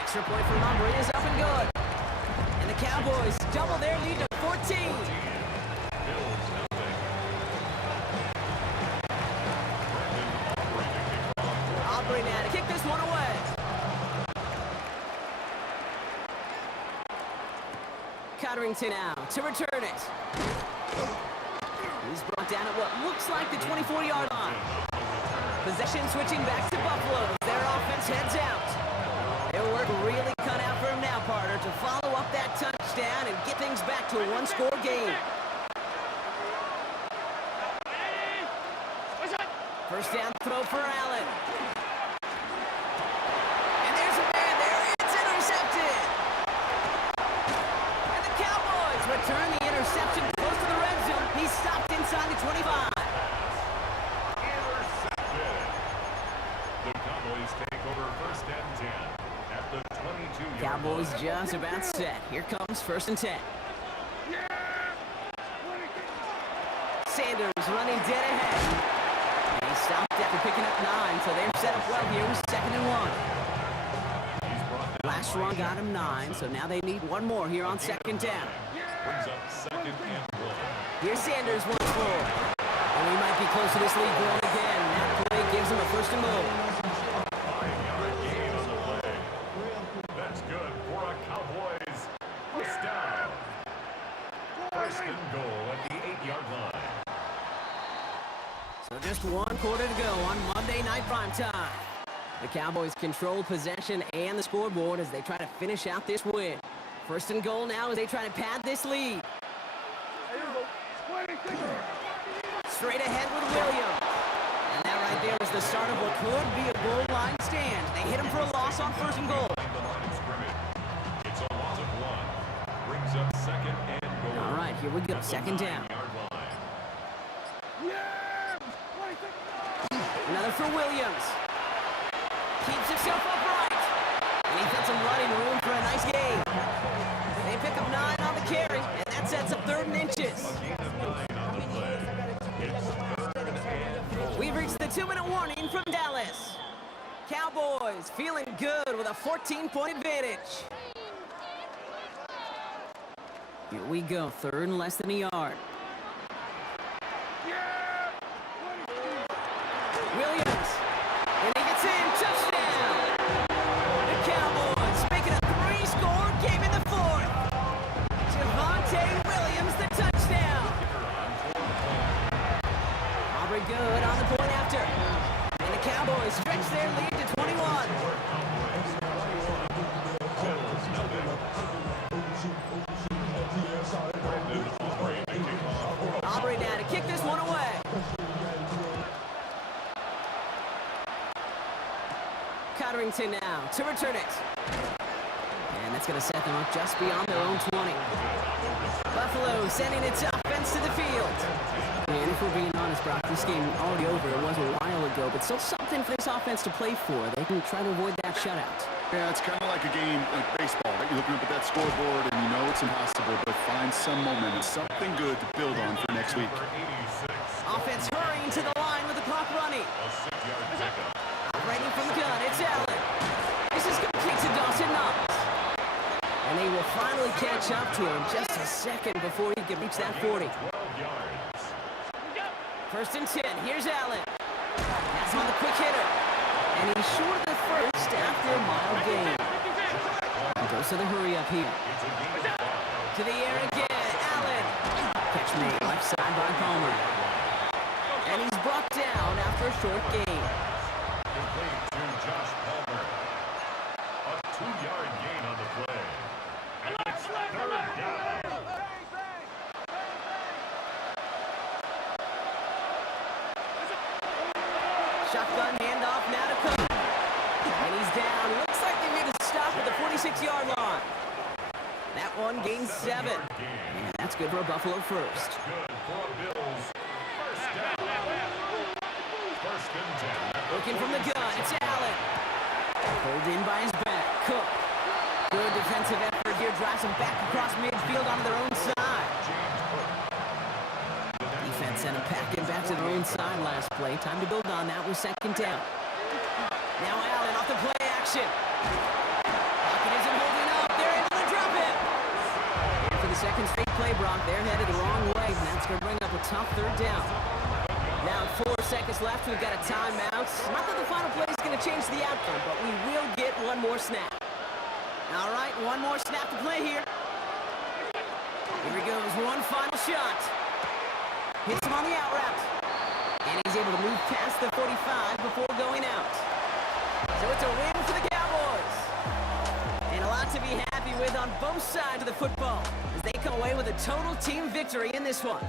Extra point for Montgomery is up and good. And the Cowboys double their lead to 14. Aubrey now to kick this one away. Cotterington now to return it. He's brought down at what looks like the 24-yard line. Possession switching back to Buffalo as their offense heads out. Their work really cut out for him now, partner, to follow up that touchdown and get things back to a one-score game. First down throw for Allen. And there's a man there. It's intercepted. And the Cowboys return the interception close to the red zone. He's stopped inside the 25. The Cowboys take over first and 10 at the 22-yard Cowboys line. just about set. Here comes first and 10. Sanders running dead ahead. And he stopped after picking up 9, so they're set up well here with 2nd and 1. Last run got him 9, so now they need one more here on 2nd down. Brings up 2nd and 1. Here's Sanders once more. And we might be close to this lead growing again. That play gives him a 1st and goal. 5-yard gain on the play. That's good for a Cowboys first down. 1st and goal at the 8-yard line. So just 1 quarter to go on Monday Night Primetime. The Cowboys control possession and the scoreboard as they try to finish out this win. 1st and goal now as they try to pad this lead. Straight ahead with Williams. And that right there is the start of what could be a goal line stand. They hit him for a loss on 1st and goal. The line of scrimmage. It's a loss of 1. Brings up 2nd and goal. All right, here we go. 2nd down. 9-yard line. Another for Williams. Keeps himself upright. And he gets some running room for a nice gain. They pick up 9 on the carry, and that sets up 3rd and inches. Gain of 9 on the play. It's 3rd and goal. We've reached the 2-minute warning from Dallas. Cowboys feeling good with a 14-point advantage. Here we go, 3rd and less than a yard. Williams, and he gets in, touchdown! The Cowboys making a 3-score game in the 4th. Javonte Williams, the touchdown. Aubrey good on the point after. And the Cowboys stretch their lead to 21. Aubrey now to kick this one away. Cotterington now to return it. And that's going to set them up just beyond their own 20. Buffalo sending its offense to the field. And if we're being honest, Brock, this game already over. It was a while ago, but still something for this offense to play for. They can try to avoid that shutout. Yeah, it's kind of like a game like baseball, right? You're looking up at that scoreboard and you know it's impossible, but find some momentum, something good to build on for next week. Offense hurrying to the line with the clock running. Operating from the gun, it's Allen. This is complete to Dawson Knox. And they will finally catch up to him just a second before he can reach that 40. 1st and 10, here's Allen. That's on the quick hitter. And he's short of the first after a mild gain. He goes to the hurry up here. To the air again, Allen. Catch made left side by Palmer. And he's brought down after a short gain. Complete to Josh Palmer. A 2-yard gain on the play. And it's 3rd down. Shotgun handoff now to Cook. And he's down. Looks like they made a stop at the 46-yard line. That one gains 7. And that's good for a Buffalo first. Good for a Bills first down. 1st and 10. Looking from the gun, it's Allen. Pulled in by his back, Cook. Good defensive effort here. Drives them back across midfield onto their own side. Defense sent them packing back to their own side last play. Time to build on that with second down. Now Allen off the play action. Pocket isn't holding up. They're able to drop it. And for the second straight play, Brock, they're headed the wrong way. And that's going to bring up a tough third down. Now 4 seconds left. We've got a timeout. Not that the final play is going to change the outcome, but we will get one more snap. All right, one more snap to play here. Here he goes, one final shot. Hits him on the out route. And he's able to move past the 45 before going out. So it's a win for the Cowboys. And a lot to be happy with on both sides of the football as they come away with a total team victory in this one.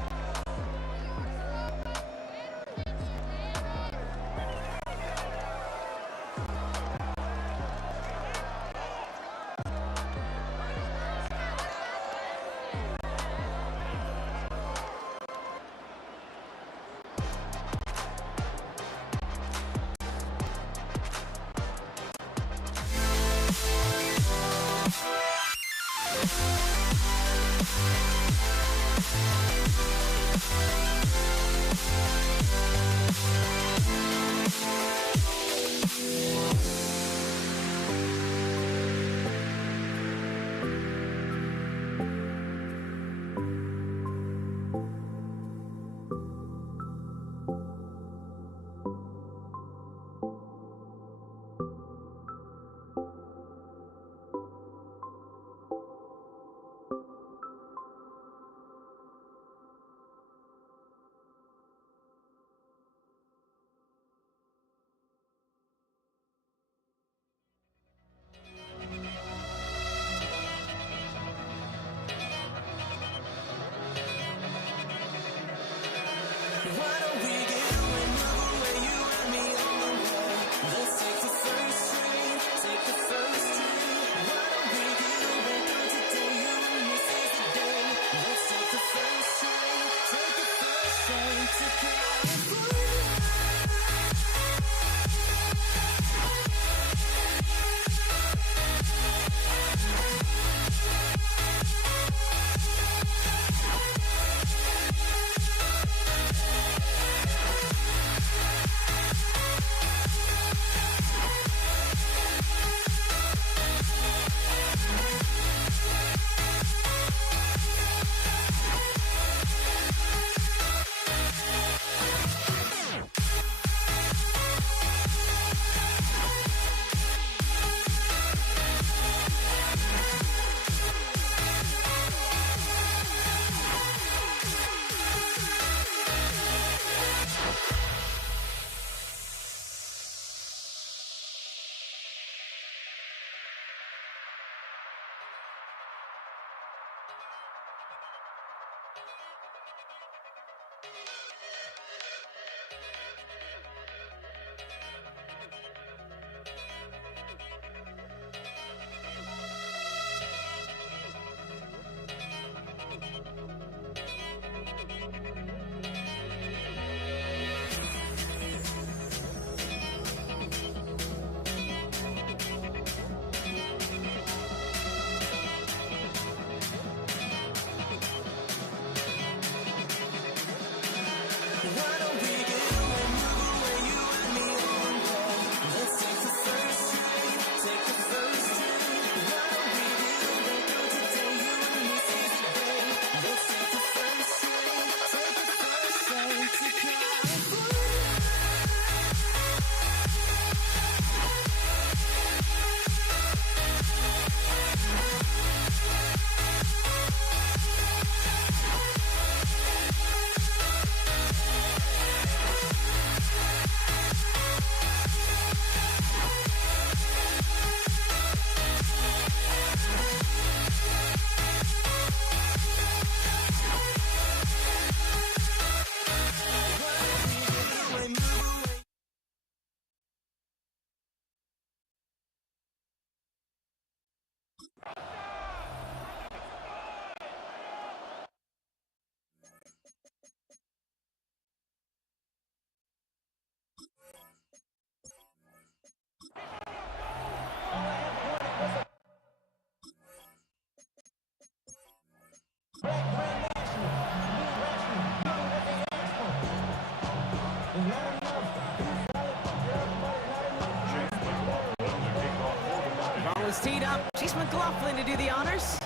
is teed up. Chase McLaughlin to do the honors.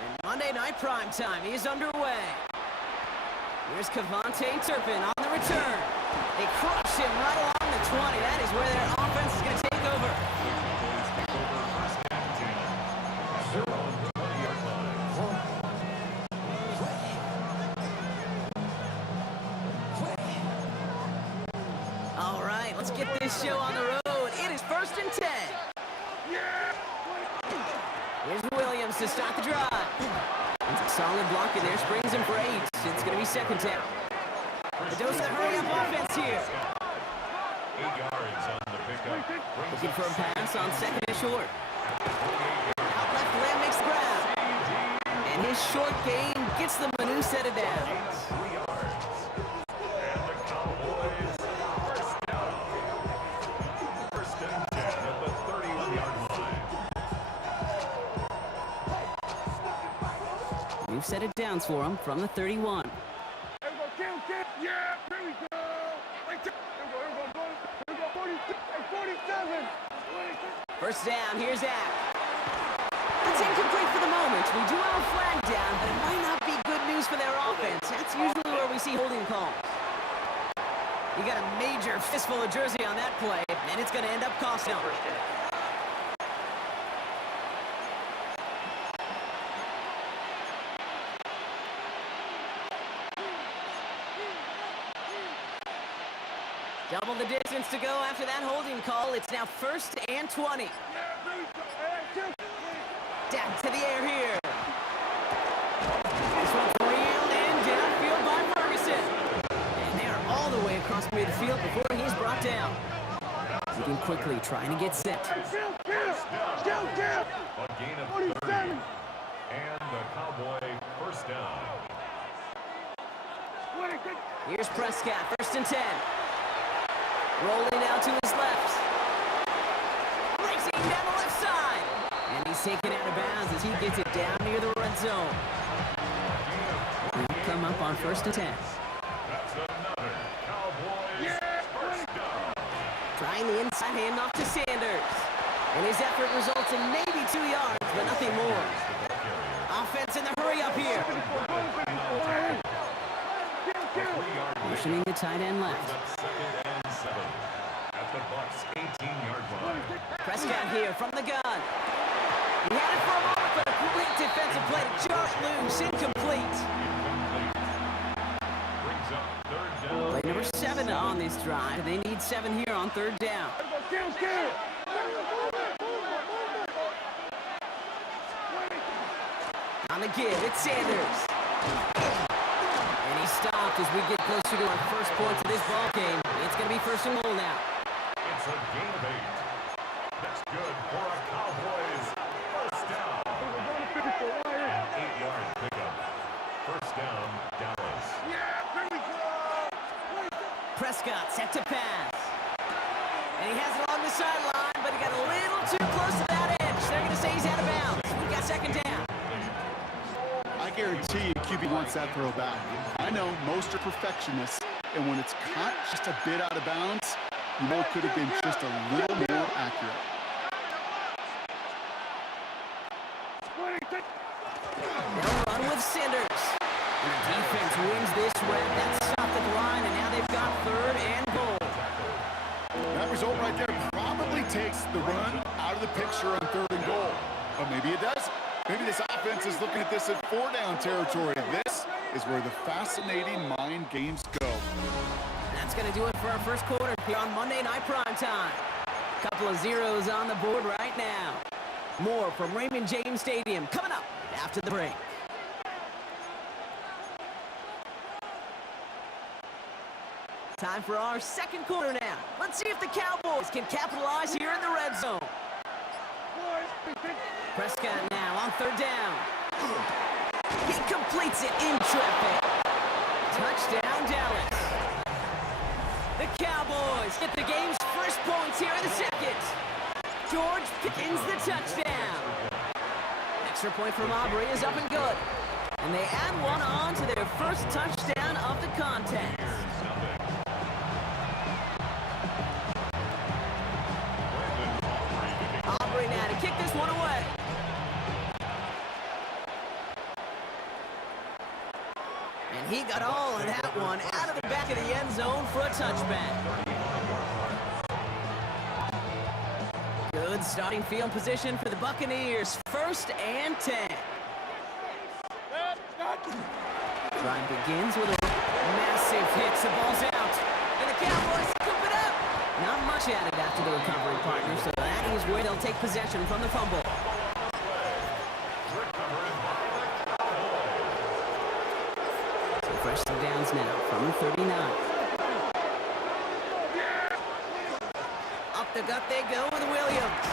And Monday Night Primetime is underway. Here's Cavante Turpin on the return. They crush him right along the 20. That is where their offense is going to take over. All right, let's get this show on the road. It is 1st and 10. Here's Williams to start the drive. It's a solid block in there, springs him for 8. It's going to be 2nd down. The dose of the hurry-up offense here. 8 yards on the pickup. Looking for a pass on 2nd and short. Out left, Lamb makes the grab. And his short gain gets them a new set of downs. 3 yards. And the Cowboys first down. 1st and 10 at the 31-yard line. New set of downs for him from the 31. Yeah, here we go. Like, here we go, 46, 47. 1st down, here's Zach. It's incomplete for the moment. We do have a flag down, but it might not be good news for their offense. That's usually where we see holding calls. You got a major fistful of jersey on that play, and it's going to end up costing them. Double the distance to go after that holding call. It's now 1st and 20. Down to the air here. This one's reeled in downfield by Ferguson. And they are all the way across midfield before he's brought down. Moving quickly, trying to get set. A gain of 30. And the Cowboy first down. Here's Prescott, 1st and 10. Rolling out to his left. Racing down the left side. And he's taken out of bounds as he gets it down near the red zone. He'll come up on 1st and 10. That's another Cowboys first down. Trying the inside handoff to Sanders. And his effort results in maybe 2 yards, but nothing more. Offense in the hurry up here. Motioning the tight end left. 2nd and 7 at the Bucs 18-yard line. Prescott here from the gun. He had it for a moment, but a great defensive play to jar it loose. Incomplete. Brings up 3rd down. Play number 7 on this drive. They need 7 here on 3rd down. On the give, it's Sanders. And he stopped as we get closer to our first points of this ball game. It's going to be 1st and goal now. It's a gain of 8. That's good for a Cowboys first down. An 8-yard pickup. 1st down, Dallas. Prescott set to pass. And he has it along the sideline, but he got a little too close to that edge. They're going to say he's out of bounds. We got 2nd down. I guarantee you QB wants that throw back. I know most are perfectionists, and when it's caught just a bit out of bounds, you know it could have been just a little more accurate. They'll run with Sanders. And the defense wins this rep. That's stopped at the line, and now they've got 3rd and goal. That result right there probably takes the run out of the picture on 3rd and goal. But maybe it does. Maybe this offense is looking at this at 4-down territory. This is where the fascinating mind games go. That's going to do it for our first quarter here on Monday Night Primetime. Couple of zeros on the board right now. More from Raymond James Stadium coming up after the break. Time for our second quarter now. Let's see if the Cowboys can capitalize here in the red zone. Prescott now on 3rd down. He completes it in traffic. Touchdown, Dallas. The Cowboys get the game's first points here in the 2nd. George Pickens the touchdown. Extra point from Aubrey is up and good. And they add one on to their first touchdown of the contest. Aubrey now to kick this one away. He got all of that one out of the back of the end zone for a touchback. Good starting field position for the Buccaneers. 1st and 10. Drive begins with a massive hit. The ball's out. And the Cowboys scoop it up. Not much added after the recovery, partner, so that is where they'll take possession from the fumble. So first and downs now from the 39. Up the gut they go with Williams.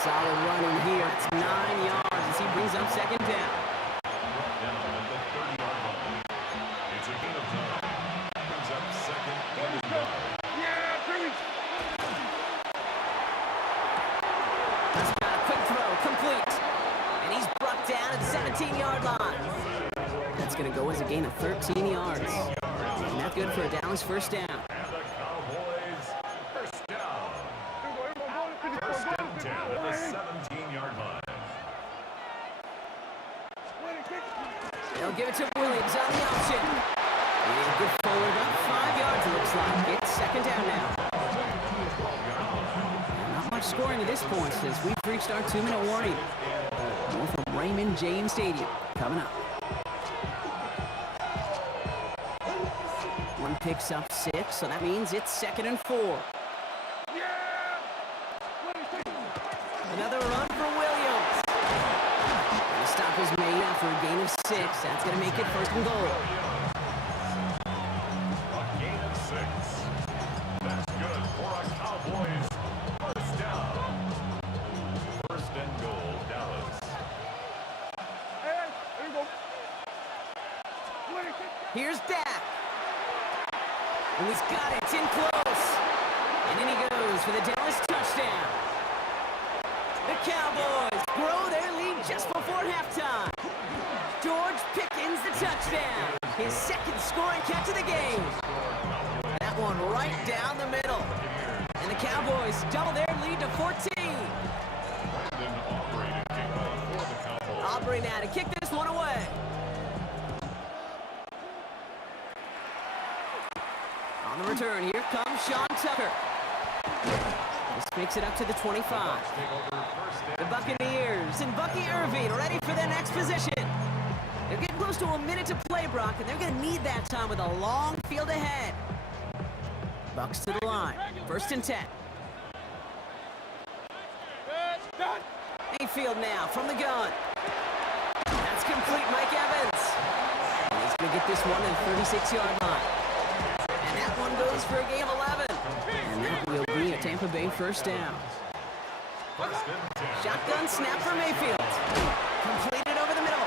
Solid running here. It's 9 yards as he brings up 2nd down. It's a gain of 9. Brings up 2nd and 9. That's got a quick throw, complete. And he's brought down at the 17-yard line. That's going to go as a gain of 13 yards. And that's good for a Dallas 1st down. And the Cowboys 1st down. 1st and 10 at the 17-yard line. They'll give it to Williams on the option. And a good forward up 5 yards, it looks like. It's 2nd down now. Not much scoring at this point since we've reached our 2-minute warning. More from Raymond James Stadium coming up. One picks up 6, so that means it's 2nd and 4. Another run for Williams. And the stop is made after a gain of 6. That's going to make it 1st and goal. A gain of 6. That's good for a Cowboys 1st down. 1st and goal, Dallas. Here's Dak. And he's got it in close. And in he goes for the Dallas touchdown. The Cowboys grow their lead just before halftime. George Pickens the touchdown. His 2nd scoring catch of the game. That one right down the middle. And the Cowboys double their lead to 14. Brandon Aubrey to kick off for the Cowboys. Aubrey now to kick this one away. On the return, here comes Sean Tucker. This makes it up to the 25. Take over 1st The and Buccaneers and Bucky Irving ready for their next position. They're getting close to a minute to play, Brock, and they're going to need that time with a long field ahead. Bucks to the line. 1st and 10. Mayfield now from the gun. That's complete, Mike Evans. And he's going to get this one at the 36-yard line. And that one goes for a gain of 11. And that will be a Tampa Bay 1st down. 1st and 10. Shotgun snap for Mayfield. Completed over the middle.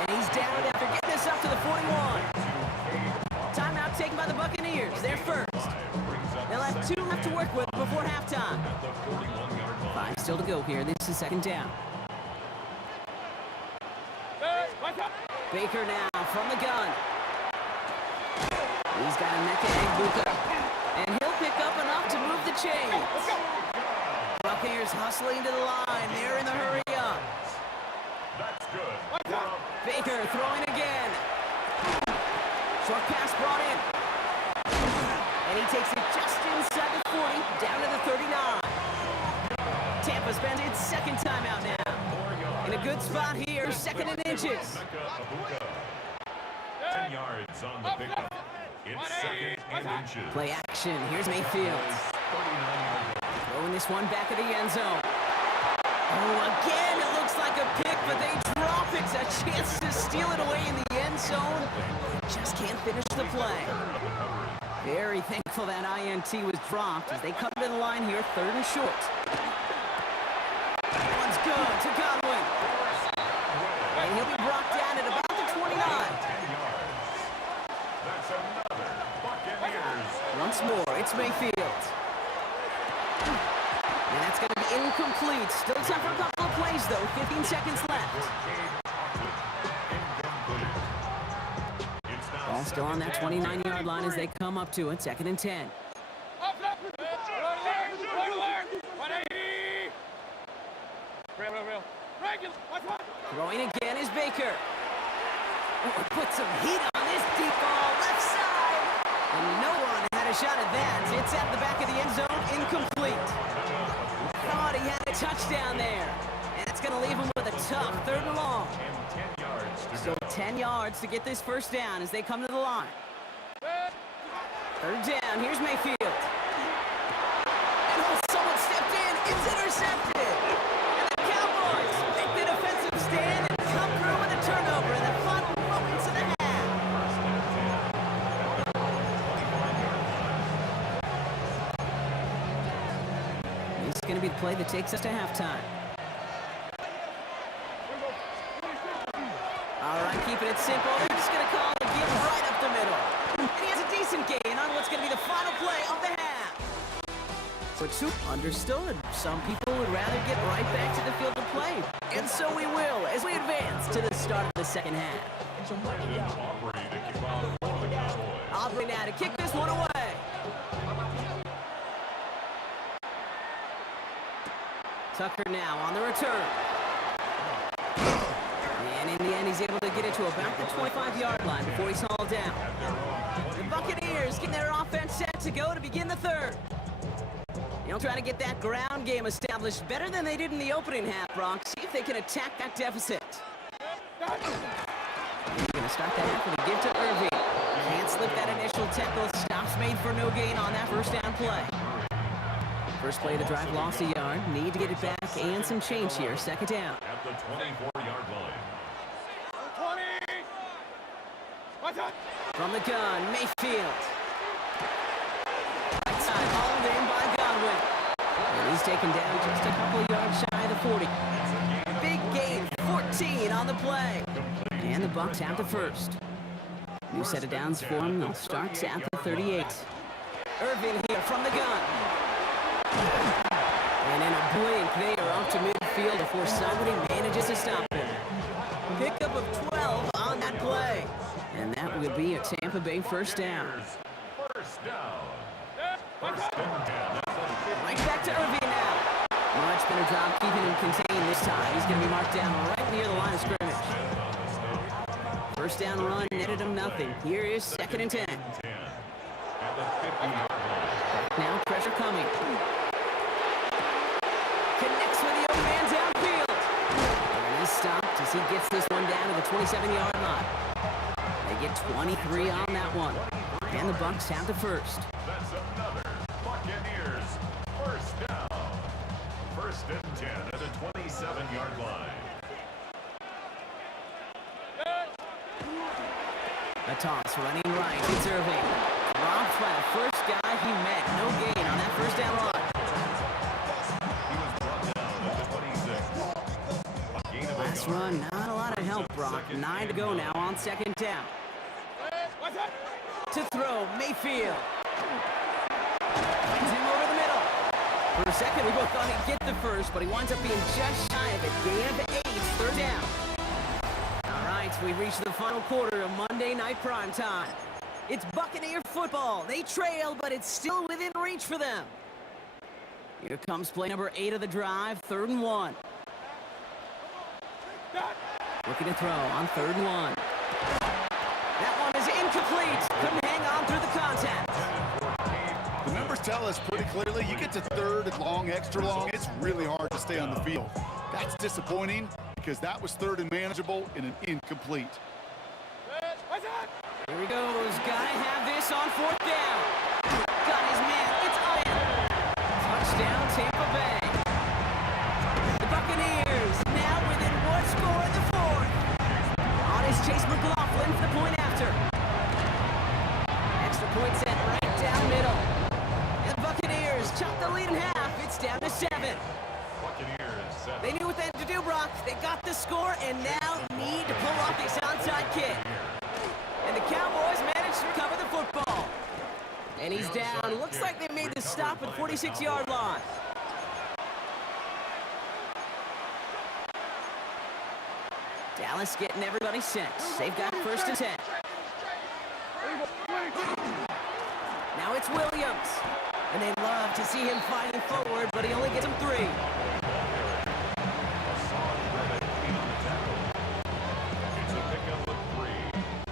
And he's down after getting this up to the 41. Timeout taken by the Buccaneers. They're first. They'll have 2 left to work with before halftime. 5 still to go here. This is 2nd down. Baker now from the gun. He's got Emeka Egbuka. And he'll pick up enough to move the chains. Buccaneers hustling to the line. They're in the hurry up. That's good. Baker throwing again. Short pass brought in. And he takes it just inside the 40, down to the 39. Tampa spends its 2nd timeout now. In a good spot here, 2nd and inches. 10 yards on the pickup. It's 2nd and inches. Play action. Here's Mayfield. 39 Throwing this one back of the end zone. Oh, again, it looks like a pick, but they drop it. A chance to steal it away in the end zone. Just can't finish the play. Very thankful that INT was dropped as they come to the line here, 3rd and short. That one's good to Godwin. And he'll be brought down at about the 29. 10 yards. That's another Buccaneers. Once more, it's Mayfield. And that's going to be incomplete. Still time for a couple of plays, though. 15 seconds left. Ball still on that 29-yard line as they come up to it. 2nd and 10. Throwing again is Baker. Oh, put some heat on Deep ball, left side. And no one had a shot at that. It's at the back of the end zone, incomplete. Thought he had a touchdown there. And it's going to leave him with a tough 3rd and long. And 10 yards to So go. 10 yards to get this first down as they come to the line. 3rd down, here's Mayfield. And oh, someone stepped in, it's intercepted. And the Cowboys make the defensive stand and come through with a turnover in the final moments of the half. This is going to be the play that takes us to halftime. All right, keeping it simple. They're just going to call the give right up the middle. And he has a decent gain on what's going to be the final play of the half. So two understood. Some people would rather get right back to the field of play. And so we will as we advance to the start of the second half. Aubrey to kick off for the Cowboys. Aubrey now to kick this one away. Tucker now on the return. And in the end, he's able to get it to about the 25-yard line before he's hauled down. The Buccaneers getting their offense set to go to begin the 3rd. They'll try to get that ground game established better than they did in the opening half, Brock. See if they can attack that deficit. They're going to start that half with a give to Irving. Can't slip that initial tackle. Stops made for no gain on that first down play. First play of the drive lost a yard. Need to get it back and some change here. 2nd down. At the 24-yard line. 20. From the gun, Mayfield. Right side, hauled in by Godwin. And he's taken down just a couple of yards shy of the 40. Big gain, 14 on the play. And the Bucs have the first. New set of downs for them. They'll start at the 38. Irvin here from the gun. And in a blink, they are off to midfield before somebody manages to stop him. Pickup of 12 on that play. And that would be a Tampa Bay first down. First down. First and 10. Right back to Irving now. Much better job keeping him contained this time. He's going to be marked down right near the line of scrimmage. First down run netted him nothing. Here is 2nd and 10. At the 50-yard line. Now pressure coming. Connects with the young man downfield. And he's stopped as he gets this one down to the 27-yard line. They get 23 on that one. And the Bucs have the first. That's another Buccaneers first down. First and 10 at the 27-yard line. A toss running right. It's Irving. Dropped by the first guy he met. No gain on that first down run. He was brought down at the 26. A gain of a Last yard. run, not a lot of help, Brock. 9 to go now on 2nd down. To throw, Mayfield. Finds him over the middle. For a second, we both thought he'd get the first, but he winds up being just shy of it. Gain of 8, 3rd down. All right, we've reached the final quarter of Monday Night Primetime. It's Buccaneer football. They trail, but it's still within reach for them. Here comes play number 8 of the drive, 3rd and 1. Looking to throw on 3rd and 1. That one is incomplete. Couldn't hang on through the contact. The numbers tell us pretty clearly, you get to 3rd and long, extra long, it's really hard to stay on the field. That's disappointing because that was 3rd and manageable in an incomplete. Here he goes. Gotta have this on 4th down. Got his man. It's in. Touchdown, Tampa Bay. The Buccaneers now within one score in the 4th. On is Chase McLaughlin for the point after. Extra point set right down middle. And the Buccaneers chop the lead in half. It's down to 7. Buccaneers set. They knew what they had to do, Brock. They got the score and now need to pull off this onside kick. And the Cowboys managed to recover the football. And he's down. Looks like they made the stop at the 46-yard line. Dallas getting everybody set. They've got 1st and 10. Now it's Williams. And they love to see him fighting forward, but he only gets him 3.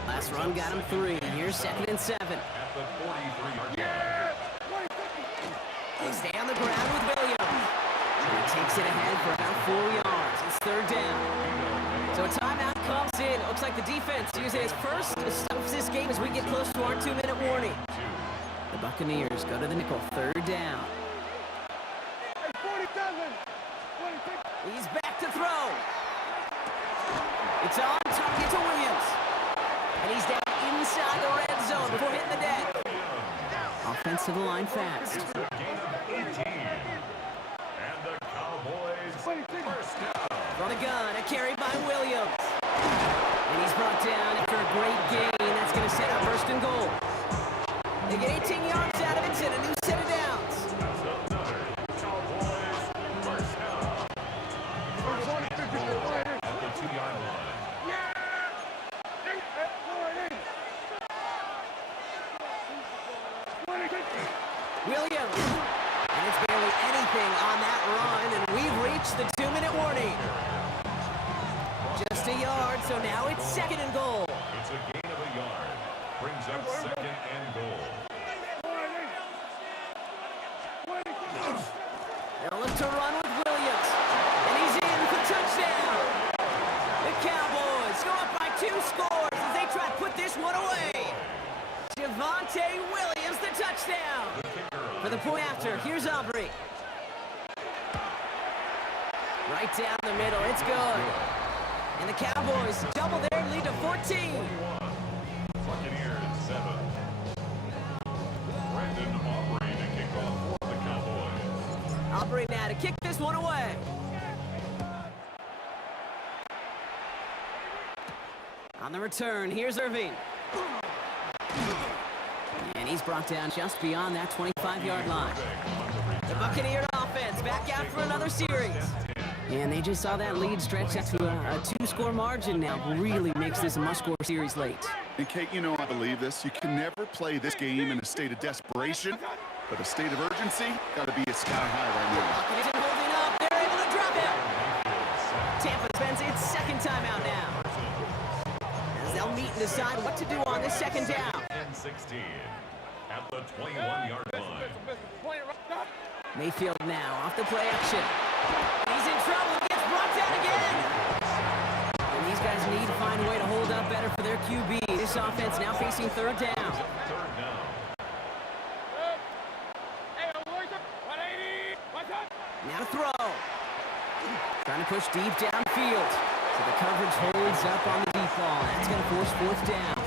Last run got him 3. Here's 2nd and 7. At the 43-yard line. They stay on the ground with Williams. He takes it ahead for about 4 yards. It's 3rd down. So a timeout comes in. Looks like the defense using its first to stop this game as we get close to our 2-minute warning. The Buccaneers go to the nickel. 3rd down. He's back to throw. It's on target to Williams. And he's down inside the red zone before hitting the deck. Offensive line fast. It's a gain of 18. And the Cowboys first down. On a gun, a carry by Williams. And he's brought down after a great gain. That's going to set up 1st and goal. They get 18 yards out of it and a new set of downs. That's another Cowboys first down. First and goal at the 2-yard line. Williams. And it's barely anything on that run, and we've reached the 2-minute warning. Just a yard, so now it's 2nd and goal. It's a gain of a yard. Brings up 2nd and goal. They'll look to run with Williams. And he's in for touchdown. The Cowboys go up by 2 scores as they try to put this one away. Javonte Williams, the touchdown. For the point after, here's Aubrey. Right down the middle, it's good. And the Cowboys double their lead to 14. Buccaneers 7. Brandon Aubrey to kick off for the Cowboys. Aubrey now to kick this one away. On the return, here's Irving. And he's brought down just beyond that 25-yard line. The Buccaneer offense back out for another series. And they just saw that lead stretch out to a 2-score margin now. Really makes this a must-score series late. And Kate, you know I believe this. You can never play this game in a state of desperation, but a state of urgency got to be a sky high right now. Buccaneers are holding up. They're able to drop him. Tampa spends its 2nd timeout now. As they'll meet and decide what to do on this 2nd down. And 16 at the 21-yard line. Mayfield now off the play action. He's in trouble. He gets brought down again. And these guys need to find a way to hold up better for their QB. This offense now facing 3rd down. 3rd down. Now to throw. Trying to push deep downfield. So the coverage holds up on the deep ball. That's going to force 4th down.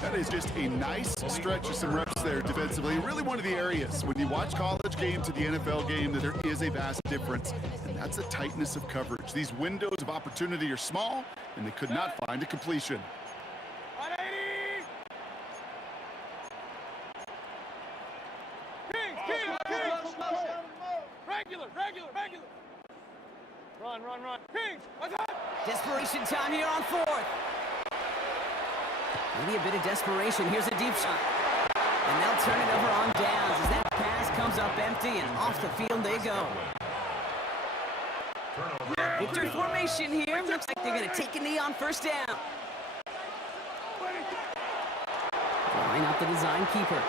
That is just a nice stretch of some reps there defensively. Really one of the areas when you watch college game to the NFL game that there is a vast difference, and that's the tightness of coverage. These windows of opportunity are small, and they could not find a completion. Regular. Run. King, what's up? Desperation time here on 4th. Maybe a bit of desperation. Here's a deep shot. And they'll turn it over on downs as that pass comes up empty and off the field they go. Victory formation here. Looks like they're going to take a knee on 1st down. Line up the design keeper.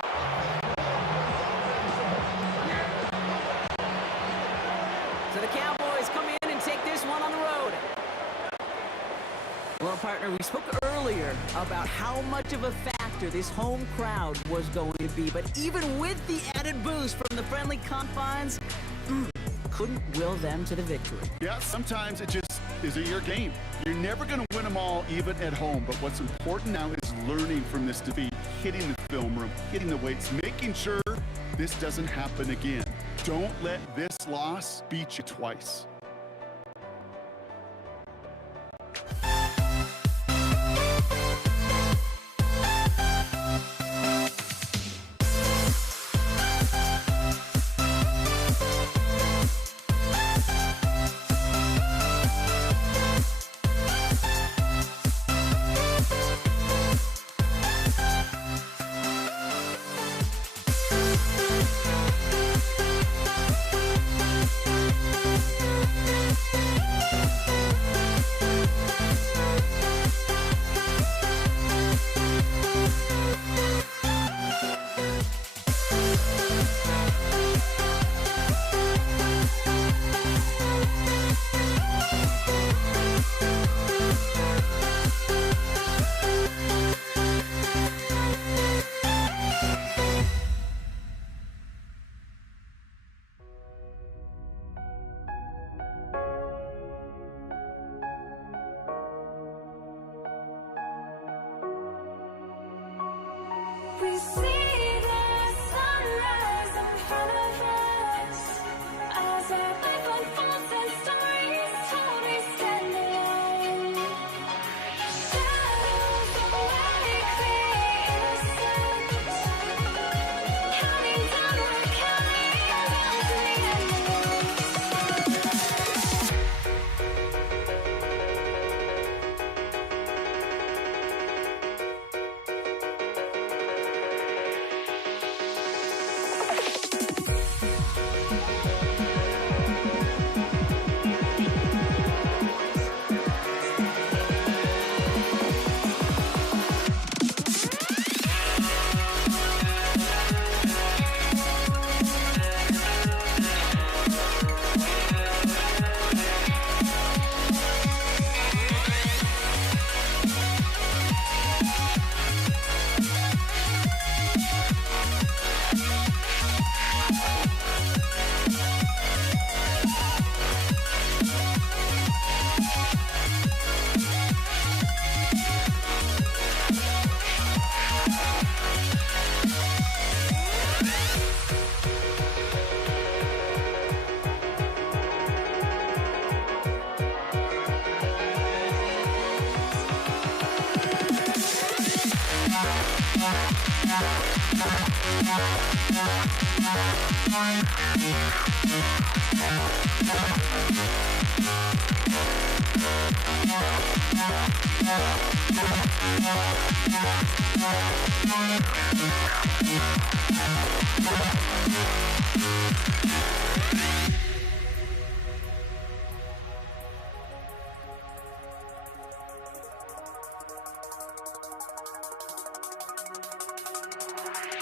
So the Cowboys come in and take this one on the road. Well, partner, we spoke earlier about how much of a factor this home crowd was going to be, but even with the added boost from the friendly confines, couldn't will them to the victory. Yeah, sometimes it just isn't your game. You're never going to win them all, even at home, but what's important now is learning from this defeat, hitting the film room, hitting the weights, making sure this doesn't happen again. Don't let this loss beat you twice.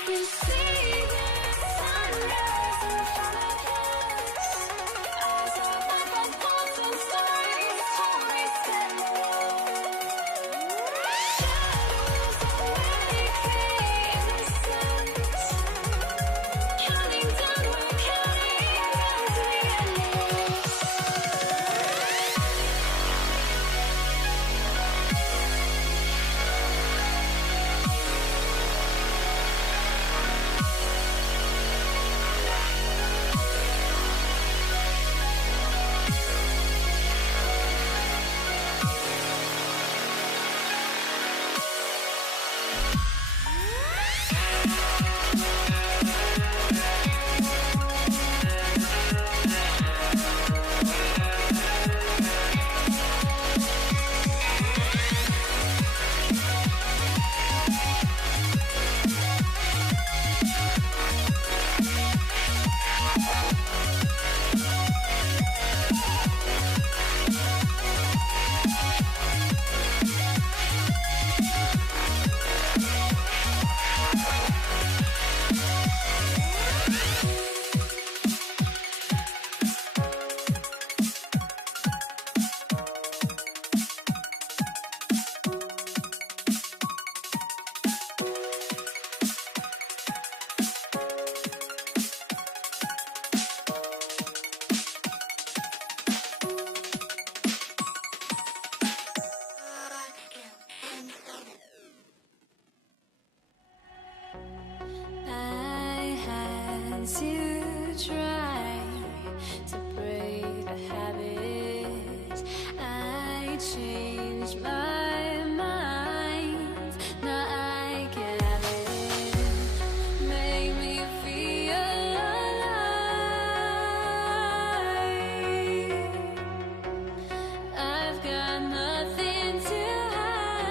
You see the sunrise in front of us. Eyes are like on thoughts and stories, stories that shadows already fade the sense. Counting down, we're counting down to the endless. I had to try to break a habit. I changed my mind. Now I can have it. Make me feel alive. I've got nothing to hide.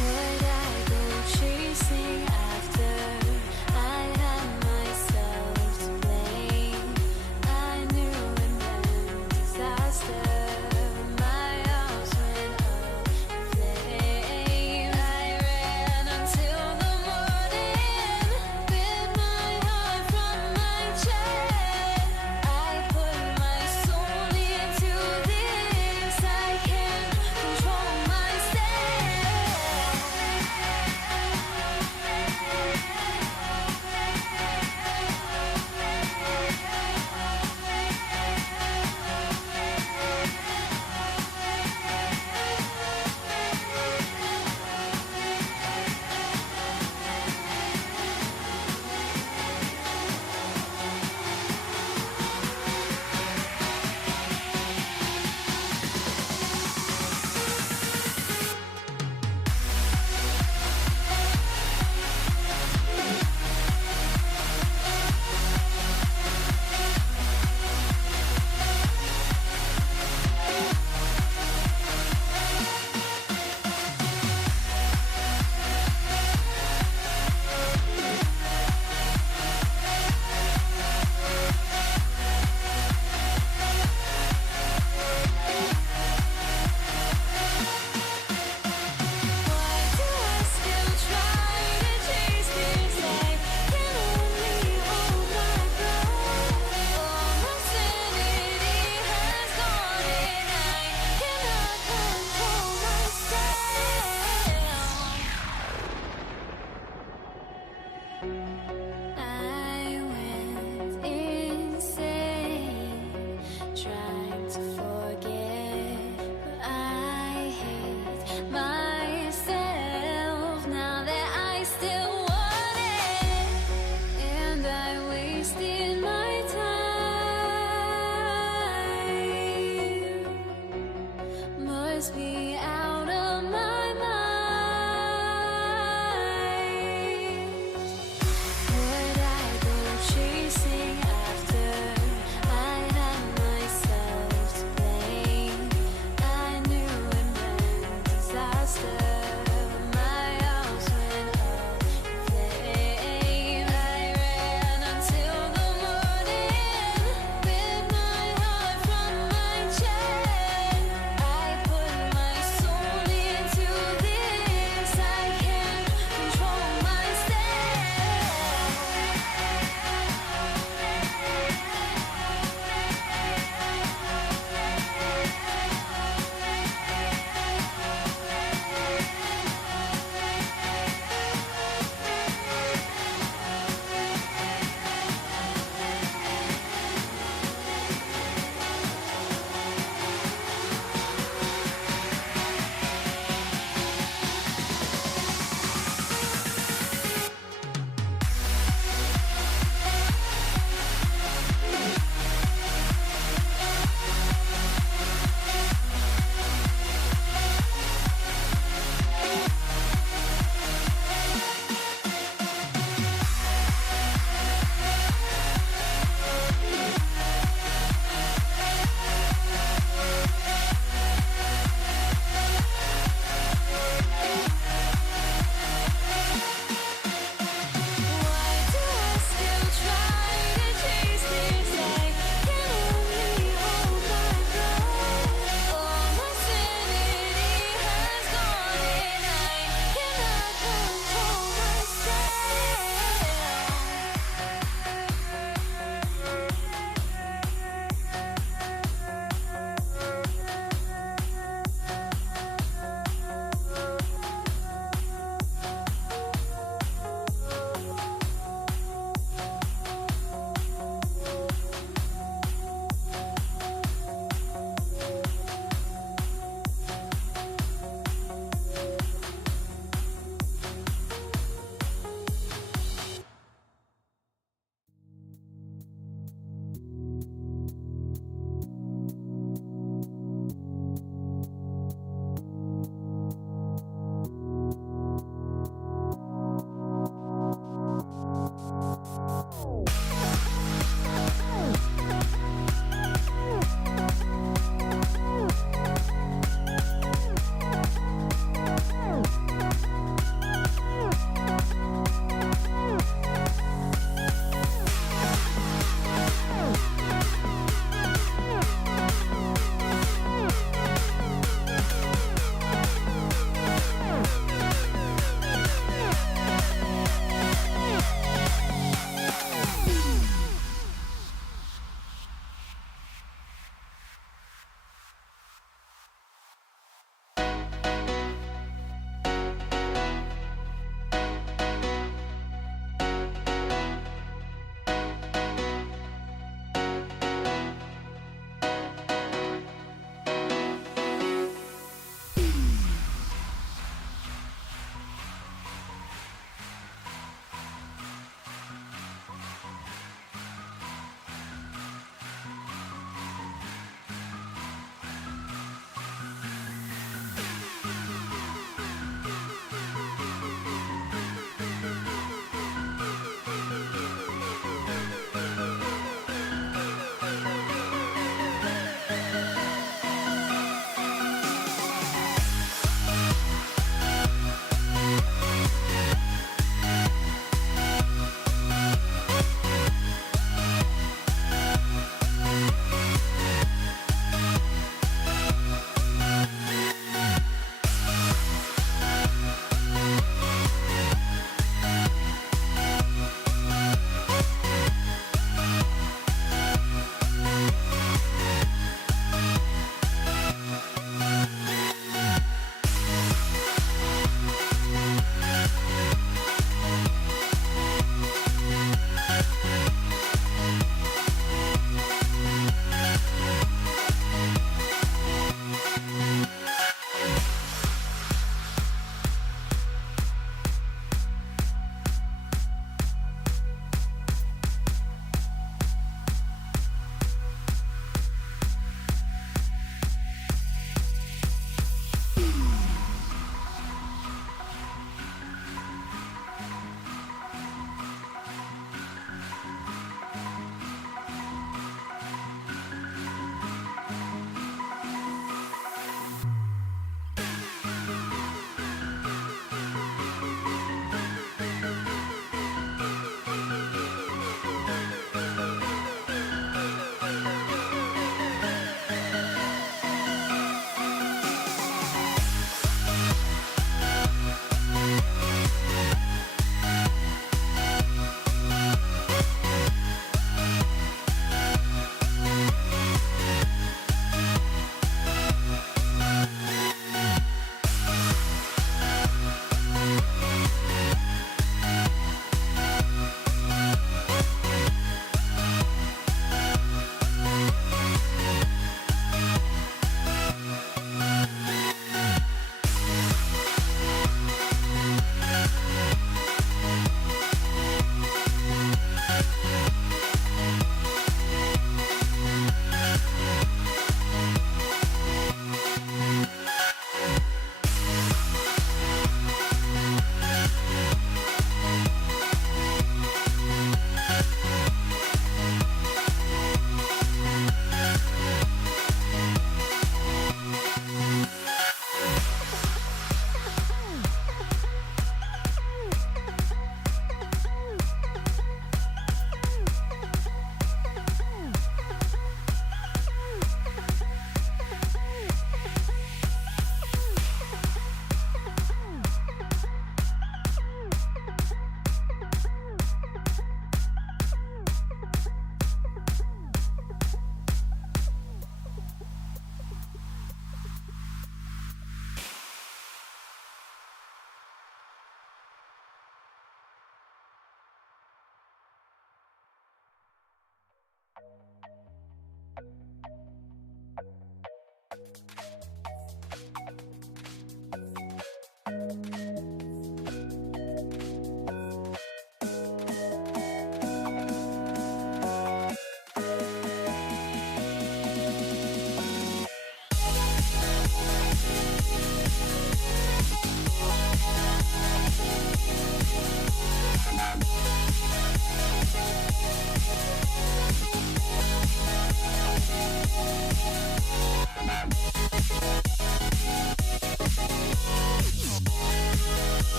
Would I go chasing after? I had myself to blame. I knew it meant disaster. My arms went up in flames. I ran until the morning. Bit my heart from my chest. I put my soul into this. I can't control Why do I still try to chase this? I can only hold my breath. All my sanity has gone and I cannot control myself. I went insane trying to forget, but I hate myself now that I still want it, and I wasted my time. Must be out of my mind.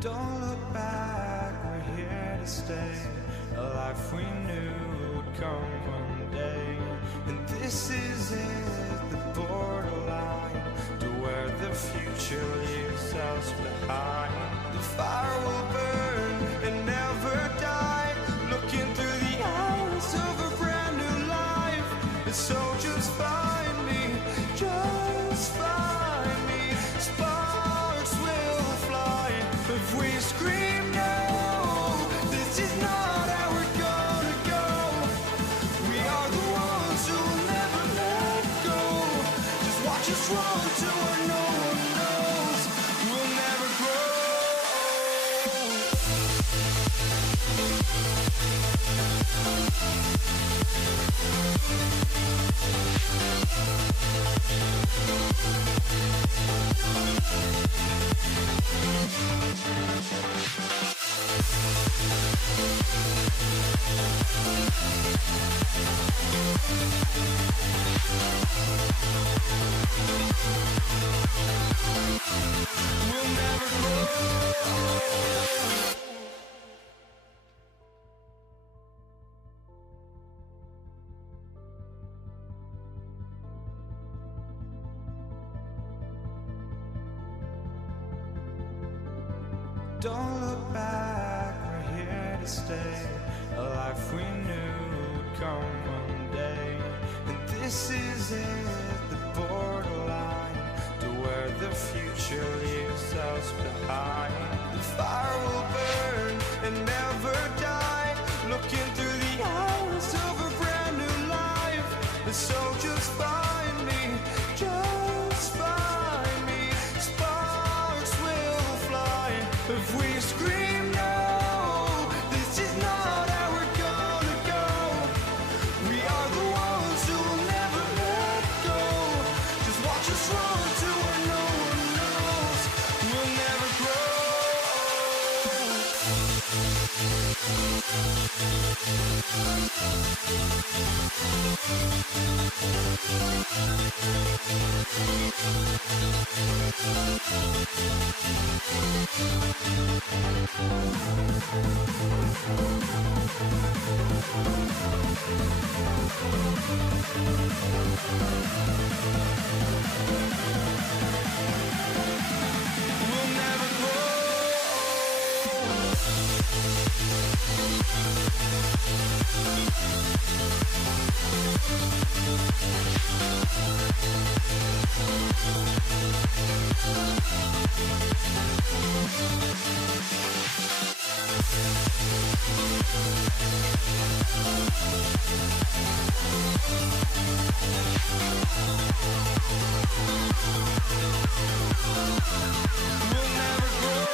Don't look back, we're here to stay. A life we knew would come one day. And this is it, the borderline to where the future leaves us behind. The fire will burn and never die, looking through the eyes of a brand new life. And so just find me, just find me. Sparks will fly if we scream no. This is not how we're gonna go. We are the ones who will never let go. Just watch us run to where no one knows. We'll never grow. We'll never grow. Don't look back, we're here to stay. A life we knew would come one day. And this is it, the borderline to where the future leaves us behind. The fire will burn and never die, looking through the eyes of a brand new life. And so just find me, just find me. Sparks will fly if we scream no. This is not how we're gonna go. We are the ones who will never let go. Just watch us run to where no one knows. We'll never grow. We'll never grow. We'll never grow.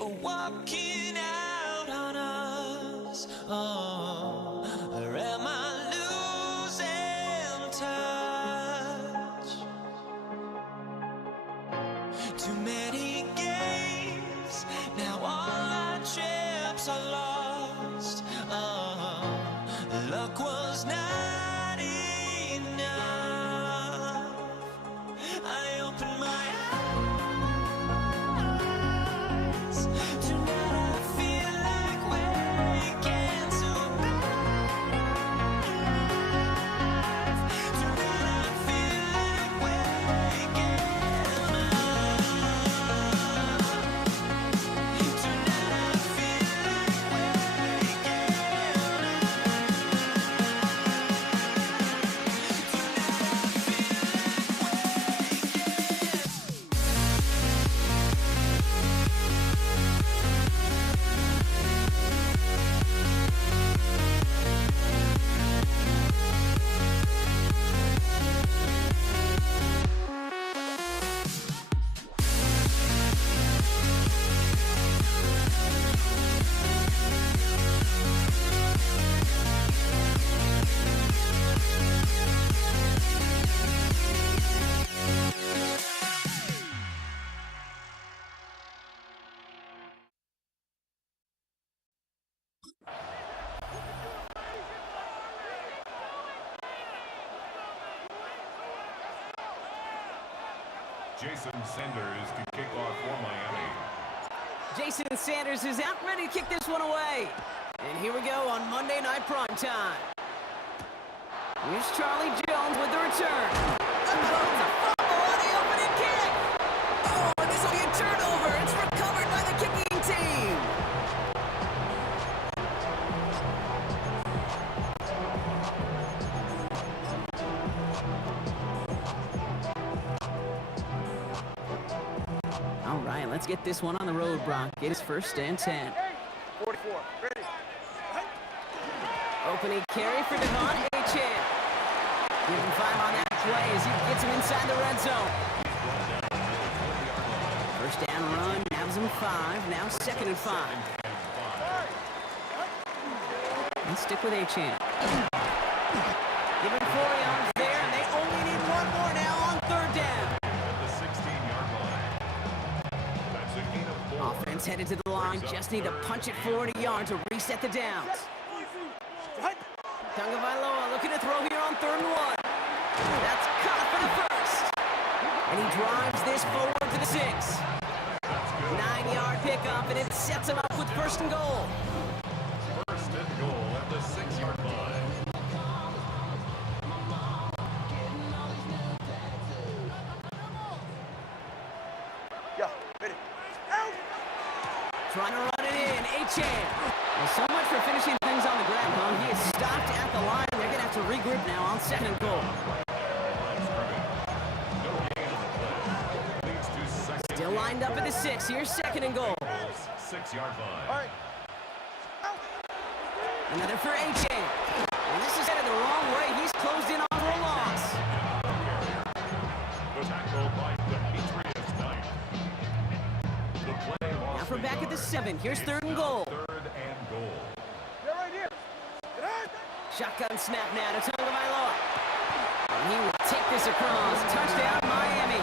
for walking out on us. Oh, or am I losing touch? Too many games, now all our chips are lost. Oh, luck was not enough. I opened my eyes. Tonight I feel like waking to life. Tonight I feel like waking up. Tonight I feel like waking Jason Sanders to kick off for Miami. Jason Sanders is out, ready to kick this one away. And here we go on Monday Night Primetime. Here's Charlie Jones with the return. It's a fumble on the opening kick. Oh, and this will be a turnover. It's recovered by the kicking team. All right, let's get this one on the road, Brock. It is 1st and 10. 44. Ready. Opening carry for Devon Achane. Give him 5 on that play as he gets him inside the red zone. First down run, gives him 5. Now 2nd and 5. Let's stick with Achane. Give him 4 yards there, and they only need 1 more now on 3rd down. At the 16-yard line. That's a gain of 4. Offense headed to the line, just need to punch it 40 yards to reset the downs. Tagovailoa looking to throw here on 3rd and 1. That's caught for the first. And he drives this forward to the 6. 9-yard pickup, and it sets him up with 1st and goal. 1st and goal at the 6-yard line. Yeah. Ready. Trying to run it in, Achane. Well, so much for finishing things on the ground, huh? He is stopped at the line. They're going to have to regroup now on 2nd and goal. No gain on the play. Leads to 2nd. Still lined up at the 6. Here's 2nd and goal. 6-yard line. All right. Another for Achane. And this is headed the wrong way. He's closed in on for a loss. The tackle by Demetrius Knight. The play Now lost for the back at the yard. 7. Here's It's 3rd and now goal. 3rd and goal. Get right here. Get out. Shotgun snap now to Tagovailoa. And he will take this across. Touchdown, Miami.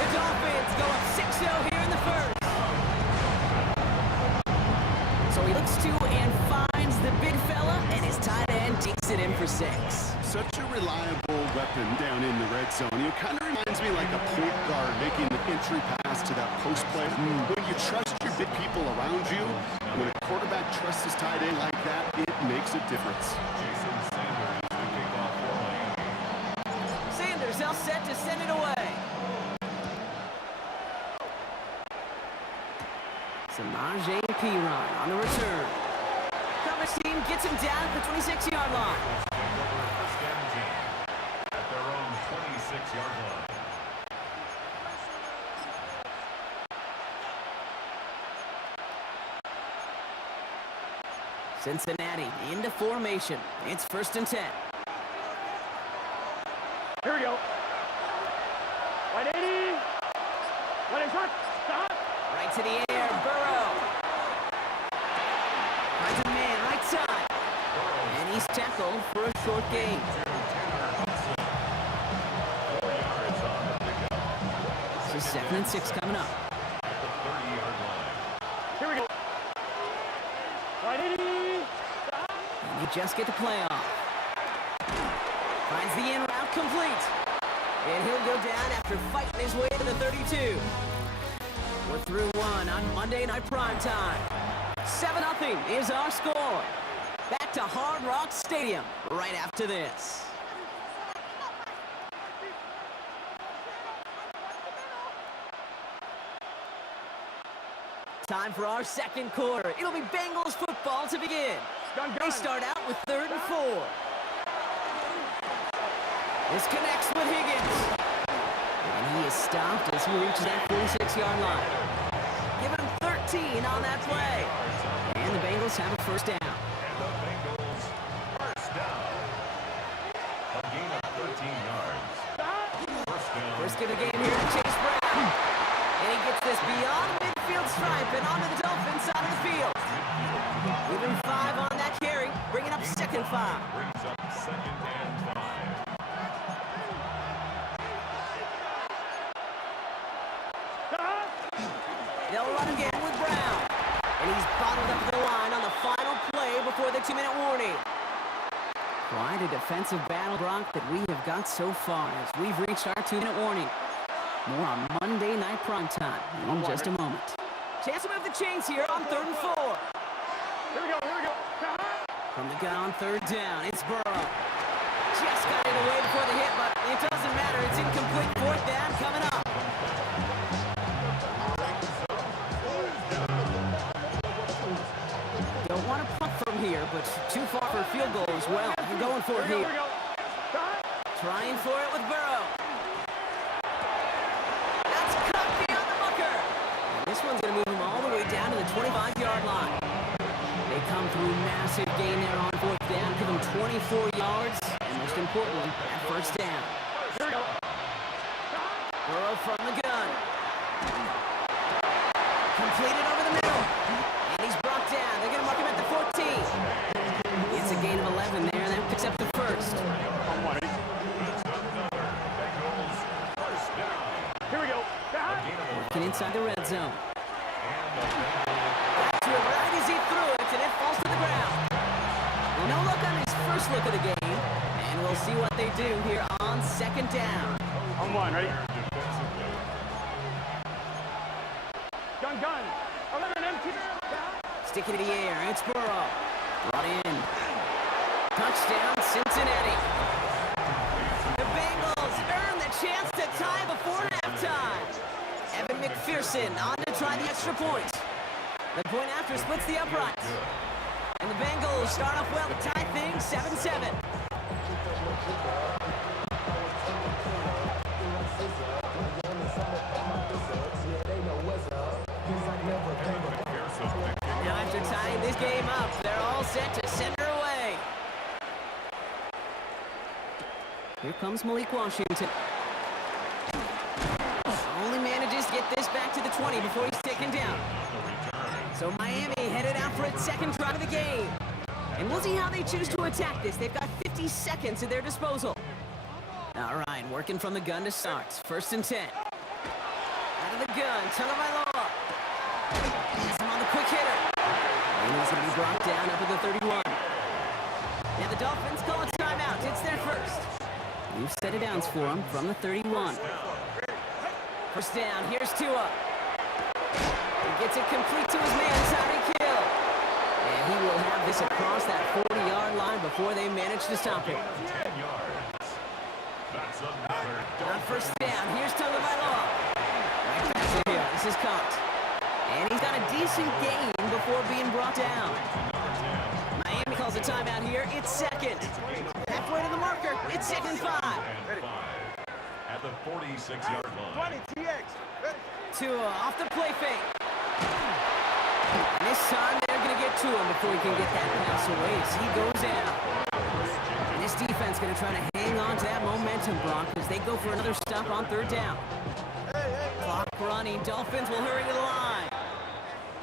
The Dolphins go up 6-0 here in the 1st. So he looks to and finds the big fella, and his tight end takes it in for 6. Such a reliable weapon down in the red zone. It kind of reminds me like a point guard making the entry pass to that post play. When you trust your big people around you, when a quarterback trusts his tight end like that, it makes a difference. Jason Sanders to kick off for Miami. Sanders all set to send it away. Samaje Perine on the return. Coverage team gets him down at the 26-yard line. First down team at their own 26-yard line. Cincinnati into formation. It's 1st and 10. Here we go. 180. Let it shot. Stop. Right to the air. Burrow He's tackled for a short gain. So 2nd and 6 coming up. Here we go. Righty. And you just get the play off. Finds the in route complete. And he'll go down after fighting his way to the 32. We're through one on Monday Night Primetime. 7-0 is our score. Back to Hard Rock Stadium right after this. Time for our second quarter. It'll be Bengals football to begin. They start out with 3rd and 4. This connects with Higgins. And he is stopped as he reaches that 46-yard line. Give him 13 on that play. And the Bengals have a first down. And the Bengals first down. A gain of 13 yards. First down. First give of the game here to Chase Brown. And he gets this beyond the midfield stripe and onto the Dolphins side of the field. Give him 5 on that carry, bringing up 2nd 5. Brings up 2nd and 5. They'll run again with Brown. And he's bottled up the line on the final play before the 2-minute warning. Quite a defensive battle, Brock, that we have got so far as we've reached our 2-minute warning. More on Monday Night Primetime in just a moment. Chance to move the chains here on 3rd and 4. Here we go. From the gun on 3rd down, it's Burrow. Just got it away before the hit, but it doesn't matter. It's incomplete. 4th down coming up. Don't want to punt from here, but too far for a field goal as well. You're going for it here. Trying for it with Burrow. That's cut beyond the bunker. And this one's going to move him all the way down to the 25-yard line. They come through massive gain there on 4th down, give them 24 yards, and most importantly, that first down. Burrow from the gun. Completed over the middle. And he's brought down. They're going to mark him at the 14. It's a gain of 11 there, and that picks up the first. Here we go. Working inside the red zone. Back to it right as he threw it, and it falls to the ground. No look on his first look of the game, and we'll see what they do here on 2nd down. On 1, ready? Gun. 11 empty. Stick it in the air. It's Burrow. Brought in. Touchdown, Cincinnati. The Bengals earn the chance to tie before halftime. Evan McPherson on to try the extra point. The point after splits the uprights. And the Bengals start off well to tie things 7-7. Now after tying this game up, they're all set to send her away. Here comes Malik Washington. Only manages to get this back to the 20 before he's taken down. So Miami headed out for its 2nd drive of the game. And we'll see how they choose to attack this. They've got 50 seconds at their disposal. All right, working from the gun to start. 1st and 10. Out of the gun, Tagovailoa. He's on the quick hitter. And he's going to be brought down up at the 31. Now the Dolphins call a timeout. It's their first. We've set it downs for him from the 31. First down, here's Tua. He gets it complete to his man, Tyreek Hill. And he will have this across that 40-yard line before they manage to stop him. 10 yards. That's another On first down, here's Tagovailoa. Right back to Hill. This is caught. And he's got a decent gain before being brought down. Miami calls a timeout here. It's 2nd. Halfway to the marker. It's 2nd and 5. at the 46-yard line. 20 TX. Tua off the play fake. And this time they're going to get to him before he can get that pass away as he goes down. And this defense going to try to hang on to that momentum, Brock, as they go for another stop on 3rd down. Clock running. Dolphins will hurry to the line.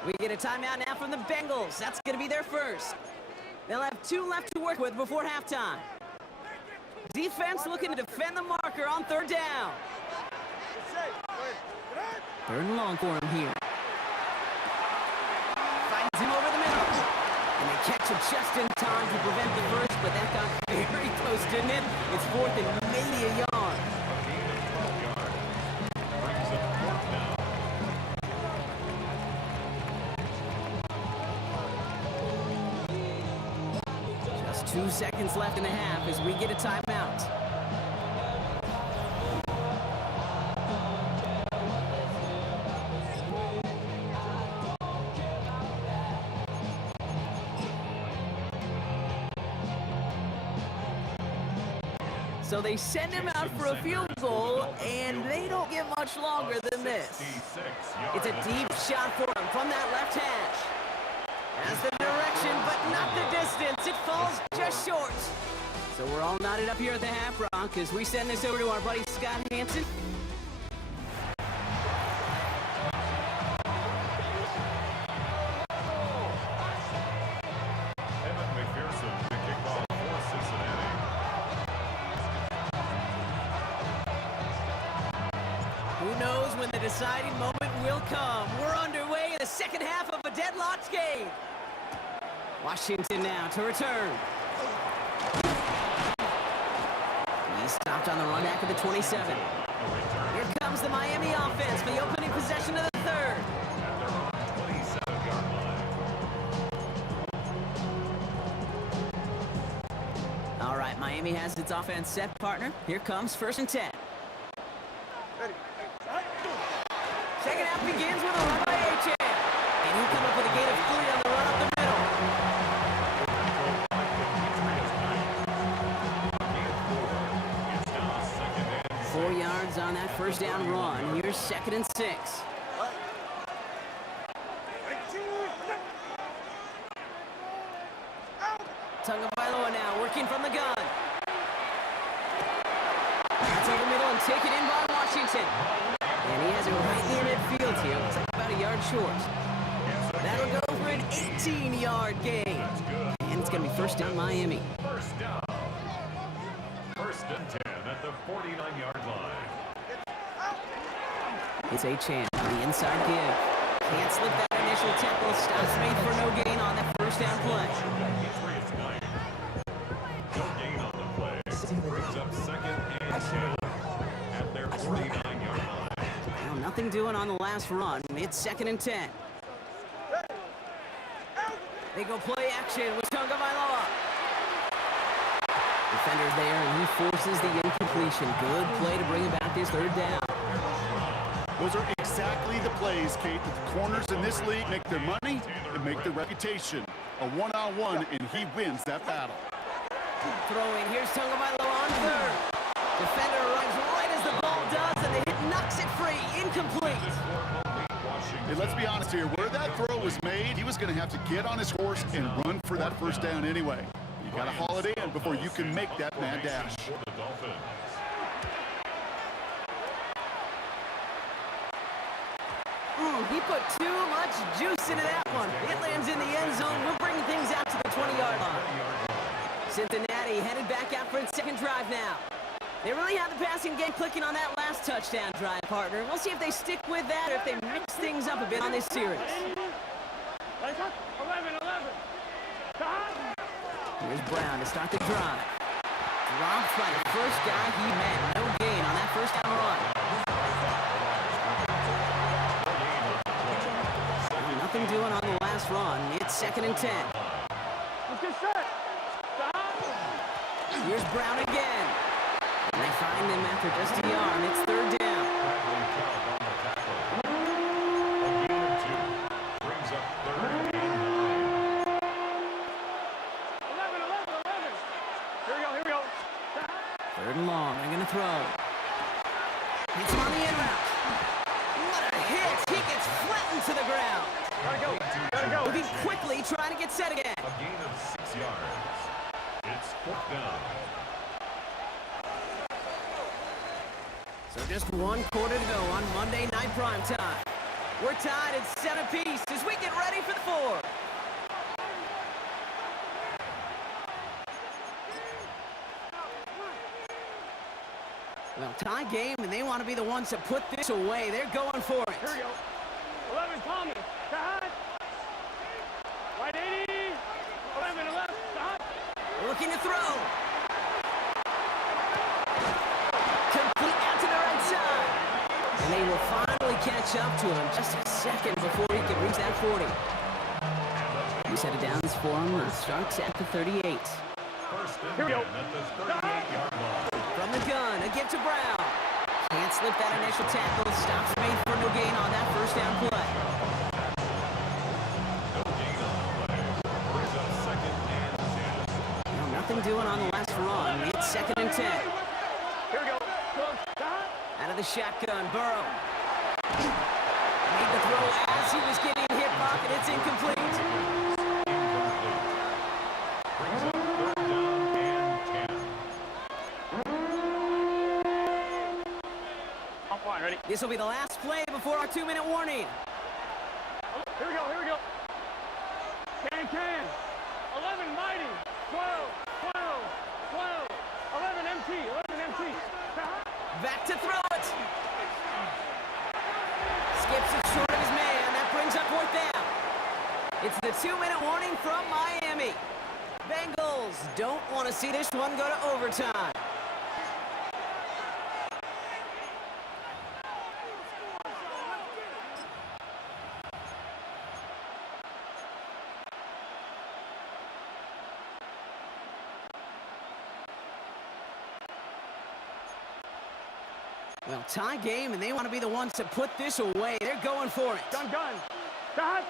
We get a timeout now from the Bengals. That's going to be their first. They'll have 2 left to work with before halftime. Defense looking to defend the marker on third down. Third and long for him here. Finds him over the middle. And they catch him just in time to prevent the first, but that got very close, didn't it? It's fourth and maybe a yard. A gain of 12 yards. Brings up fourth down. Just 2 seconds left in the half as we get a timeout. So they send him out for a field goal, and they don't get much longer than this. 66 It's a yards. deep shot for him from that left hash. That's the direction, but not the distance. It falls just short. So we're all knotted up here at the half rock as we send this over to our buddy Scott Hansen. Evan McPherson to kick off for Cincinnati. Who knows when the deciding moment will come? We're underway in the second half of a deadlocked game. Washington now to return. He's stopped on the run back of the 27. Here comes the Miami offense for the opening possession of the third. At their own 27-yard line. All right, Miami has its offense set, partner. Here comes first and 10. Second half begins with a run by Achane. And he'll come up with a gain of 3 on the run up the middle. It's now second and 4 yards on that first down run. Here's second and 6. Tagovailoa now working from the gun. That's over middle and taken in by Washington. And he has it right near midfield here. Looks like about a yard short. That'll go for an 18-yard gain. And it's going to be first down Miami. first down. First and 10 at the 49-yard line. It's Achane on the inside give. Can't slip that initial tackle. Stops made for no gain on that first down play. Three is 9. No gain on the play. Brings up second and 10 at their 49-yard line. Well, nothing doing on the last run. It's second and 10. They go play action with Tagovailoa. Defender's there, and he forces the incompletion. Good play to bring about this third down. Those are exactly the plays, Kate, that the corners in this league make their money and make their reputation. A one-on-one, and he wins that battle. Throwing, here's Tagovailoa on third. Defender arrives right as the ball does, and the hit knocks it free. Incomplete. Hey, let's be honest here. Where that throw was made, he was going to have to get on his horse and run for that first down anyway. You got to haul it in before you can make that mad dash. For the Dolphins. He put too much juice into that one. It lands in the end zone. We're bringing things out to the 20-yard line. Cincinnati headed back out for its second drive now. They really have the passing game clicking on that last touchdown drive, partner. We'll see if they stick with that or if they mix things up a bit on this series. 11. Here's Brown to start the drive. Dropped by the first guy he met. No gain on that first down run. Nothing doing on the last run. It's second and 10. Let's get set. Here's Brown again. And they find him after just a yard. It's third down. A gain of 2. Brings up third and 9. 11. Here we go. Third and long. They're going to throw. Hits him on the in route. What a hit. He gets flattened to the ground. Gotta go. Moving quickly, trying to get set again. A gain of 6 yards. It's fourth down. So just 1 quarter to go on Monday Night Primetime. We're tied at 7 apiece as we get ready for the fourth. Well, tie game, and they want to be the ones to put this away. They're going for it. Here we go. 11 Thomas. Cut. Right 80. 11 to left. Cut. Looking to throw. Complete out to the right side. And they will finally catch up to him just a second before he can reach that 40. You set it down for him. It starts at the 38. First and Here we go. 10 at the 38-yard line. From the gun, a give to Brown. Can't slip that initial tackle. Stops made for no gain on that first down play. No gain on the play. Brings up second and 10. Well, nothing doing on the last run. It's second and 10. Here we go. Close. Cut. Out of the shotgun, Burrow. Made the throw as he was getting hit, pocket. It's incomplete. Brings up third down and 10. I'm fine. Ready? This will be the last play before our 2-minute warning. Here we go. Here we go. Can. 11 Mighty. 12. 11 MT. 11 MT. Cut. Back to throw it. Skips it short of his man. That brings up fourth down. It's the 2-minute warning from Miami. Bengals don't want to see this one go to overtime. Well, tie game, and they want to be the ones to put this away. They're going for it. Gun. Cut.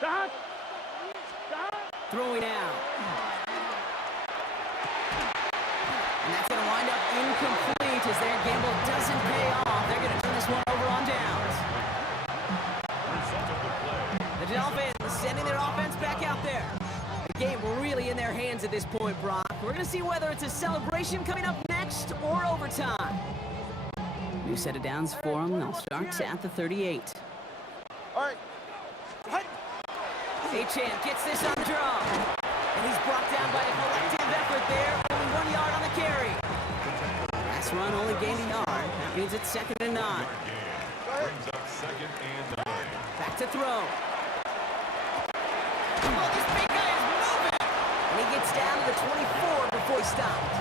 Cut. Cut. Throwing out. And that's going to wind up incomplete as their gamble doesn't pay off. They're going to turn this one over on downs. Result of the play. The Dolphins sending their offense back out there. The game really in their hands at this point, Brock. We're going to see whether it's a celebration coming up next or overtime. New set of downs for them. They'll start at the 38. All right. Achane gets this on the draw. And he's brought down by a collective effort there. Only 1 yard on the carry. Last run only gained a yard. That means it's second and 9. Brings up second and 9. Back to throw. Oh, this big guy is moving. And he gets down to the 24 before he stopped.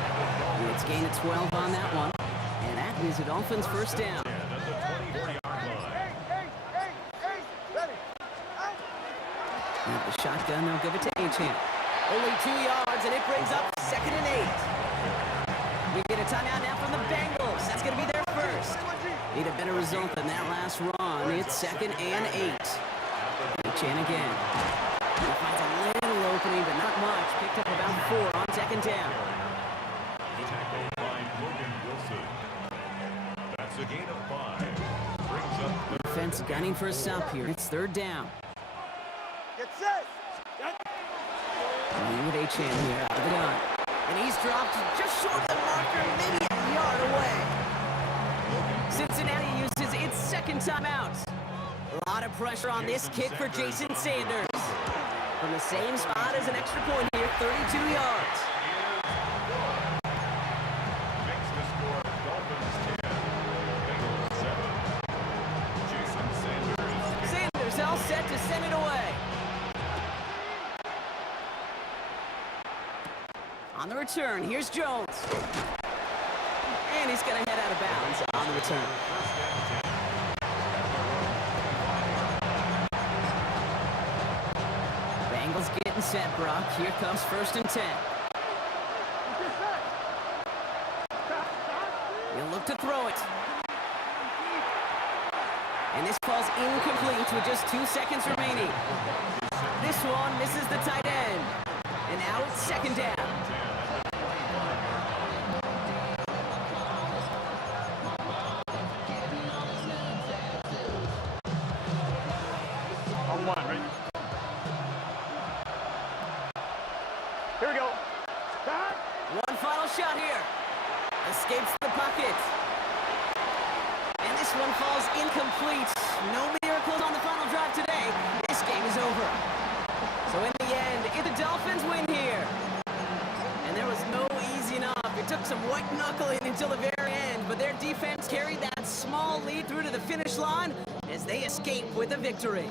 And it's gained a 12 on that one. And that is the Dolphins' first down. And at the 24-yard line. With the shotgun, they'll give it to Achane. Only 2 yards, and it brings up second and 8. We get a timeout now from the Bengals. That's going to be their first. Need a better result than that last run. It's second and 8. Achane again. He finds a little opening, but not much. Picked up about 4 on second down. Tackled by Logan Wilson. That's a gain of 5. Brings up the Defense gunning for a stop here. It's third down. Get set. With Achane here out of the gun. And he's dropped just short of the marker, maybe a yard away. Cincinnati uses its second timeout. A lot of pressure on this kick for Jason Sanders. From the same spot as an extra point here, 32 yards. makes the score Dolphins 10. Bengals 7. Jason Sanders. Sanders all set to send it away. On the return, here's Jones. And he's going to head out of bounds on the return. Bengals getting set, Brock. Here comes first and 10. He'll look to throw it. And this falls incomplete with just 2 seconds remaining. This one misses the tight end. And now it's second down. On 1, ready? Here we go. Cut. One final shot here. Escapes the pocket. And this one falls incomplete. No miracles on the final drive today. This game is over. So in the end, the Dolphins win here. And there was no easing up. It took some white knuckling until the very end. but their defense carried that small lead through to the finish line as they escape with a victory.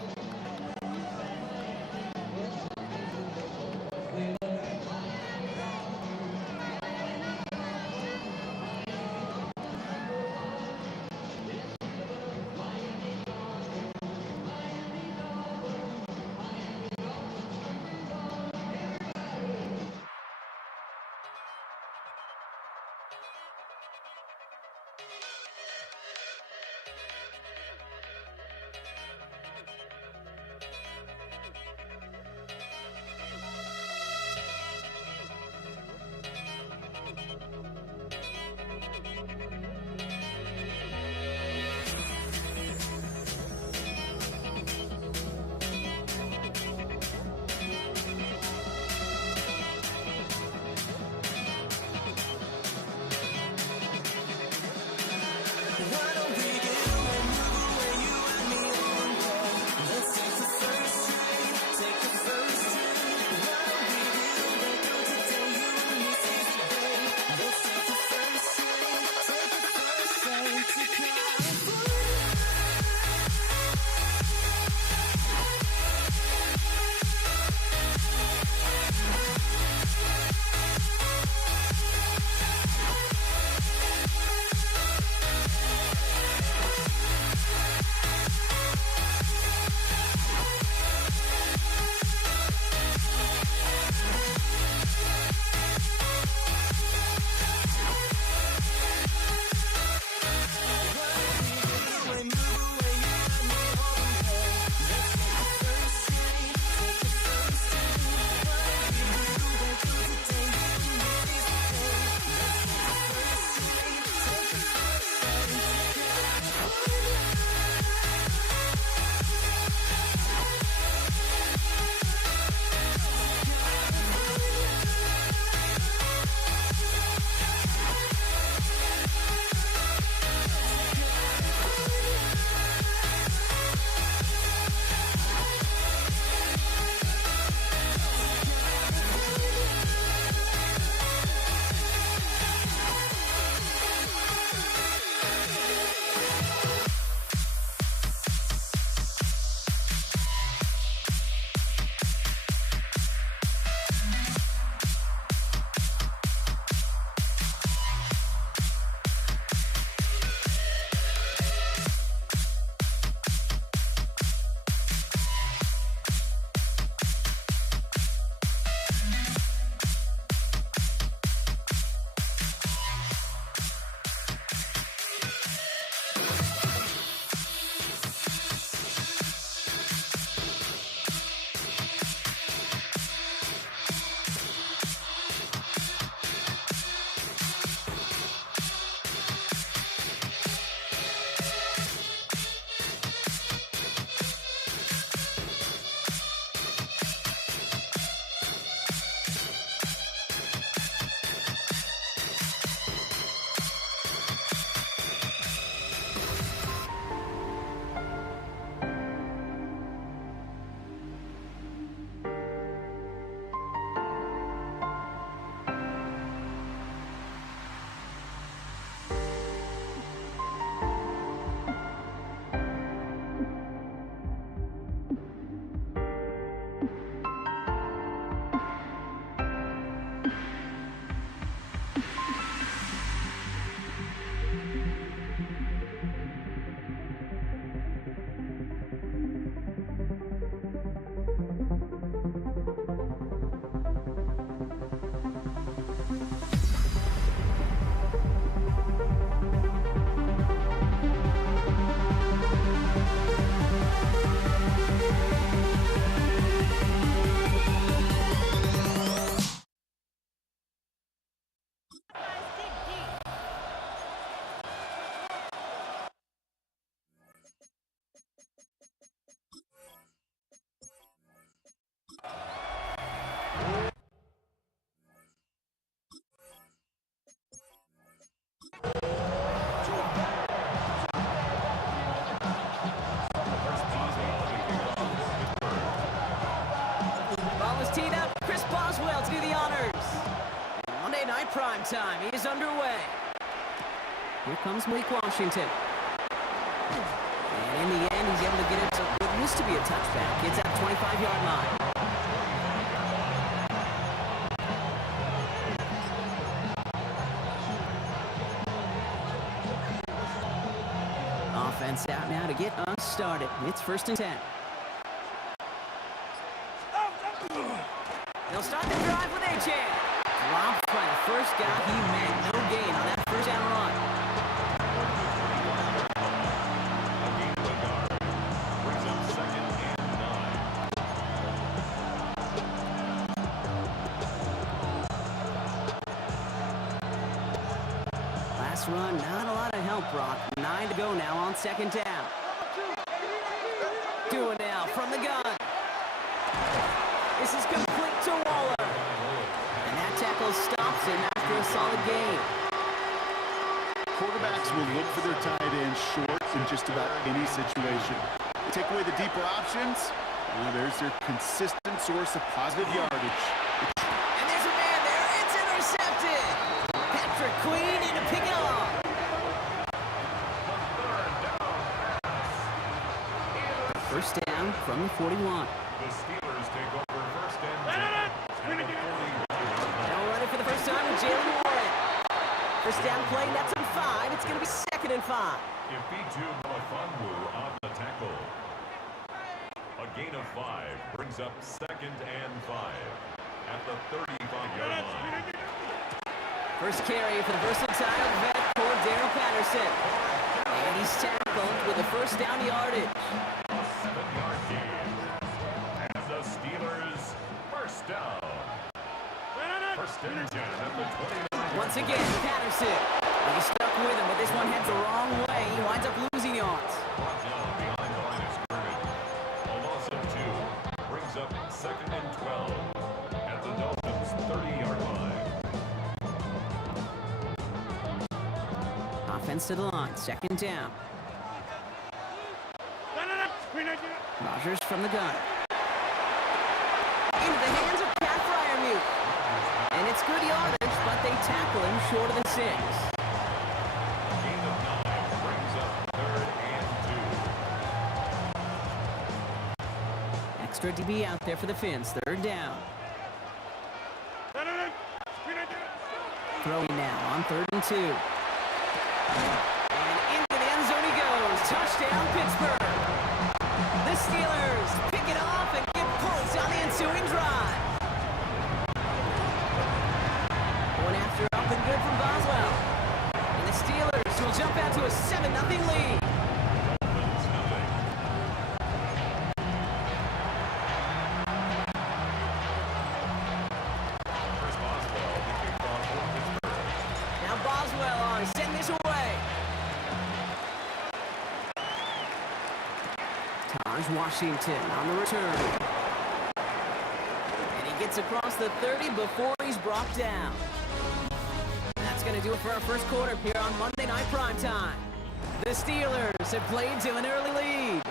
Prime time is underway. Here comes Malik Washington. And in the end, he's able to get it to what used to be a touchback. It's at the 25-yard line. Offense out now to get us started. It's 1st and 10. They'll start the drive with A-Chan. Dropped by the first guy he met. No gain on that first down run. A gain of a yard. Brings up 2nd and 9. Last run, not a lot of help, Brock. 9 to go now on 2nd down. Do it now from the gun. This is complete to Waller. And that tackle stops him after a solid gain. Quarterbacks will look for their tight end short in just about any situation. Take away the deeper options, well, there's their consistent source of positive yardage. And there's a man there. It's intercepted. Patrick Queen in to pick it off. First down from the 41. The Steelers take over 1st and 10 at the 41. Now running for the first time with Jalen Warren. First down play, that's on 5. It's going to be 2nd and 5. Ifeatu Melifonwu on the tackle. A gain of 5 brings up 2nd and 5 at the 35-yard line. First carry for the versatile vet Cordero Patterson. And he's tackled with the first down yardage. A 7-yard gain. And the Steelers first down. 1st and 10 at the 29. Once again, Patterson. He's stuck with him, but this one heads the wrong way. He winds up losing yards. Brought down behind the line of scrimmage. A loss of 2 brings up 2nd and 12 at the Dolphins' 30-yard line. Offense to the line, 2nd down. Rodgers from the gun. Into the hands of Pat Freiermuth. And it's good yardage, but they tackle him short of the 6. Gain of 9 brings up 3rd and 2. Extra DB out there for the Finns, 3rd down. Throwing now on 3rd and 2. And into the end zone he goes. Touchdown, Pittsburgh. The Steelers pick it off and get points on the ensuing drive. Going after up and good from Boswell. And the Steelers will jump out to a 7-0 lead. Dolphins nothing. Chris Boswell, the kickoff for Pittsburgh. Now Boswell on, send this away. Taj Washington on the return. And he gets across the 30 before he's brought down. That's going to do it for our first quarter here on Monday Night Primetime. The Steelers have played to an early lead.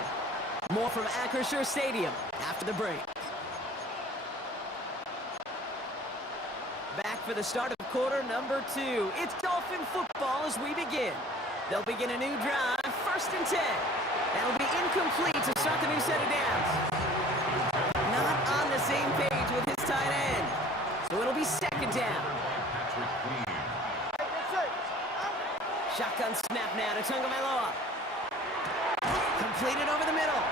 More from Acrisure Stadium after the break. Back for the start of quarter number 2. It's Dolphin football as we begin. They'll begin a new drive, 1st and 10. That'll be incomplete to start the new set of downs. Not on the same page with his tight end. So it'll be 2nd down. Patrick Queen. Shotgun snap now to Tagovailoa. Completed over the middle.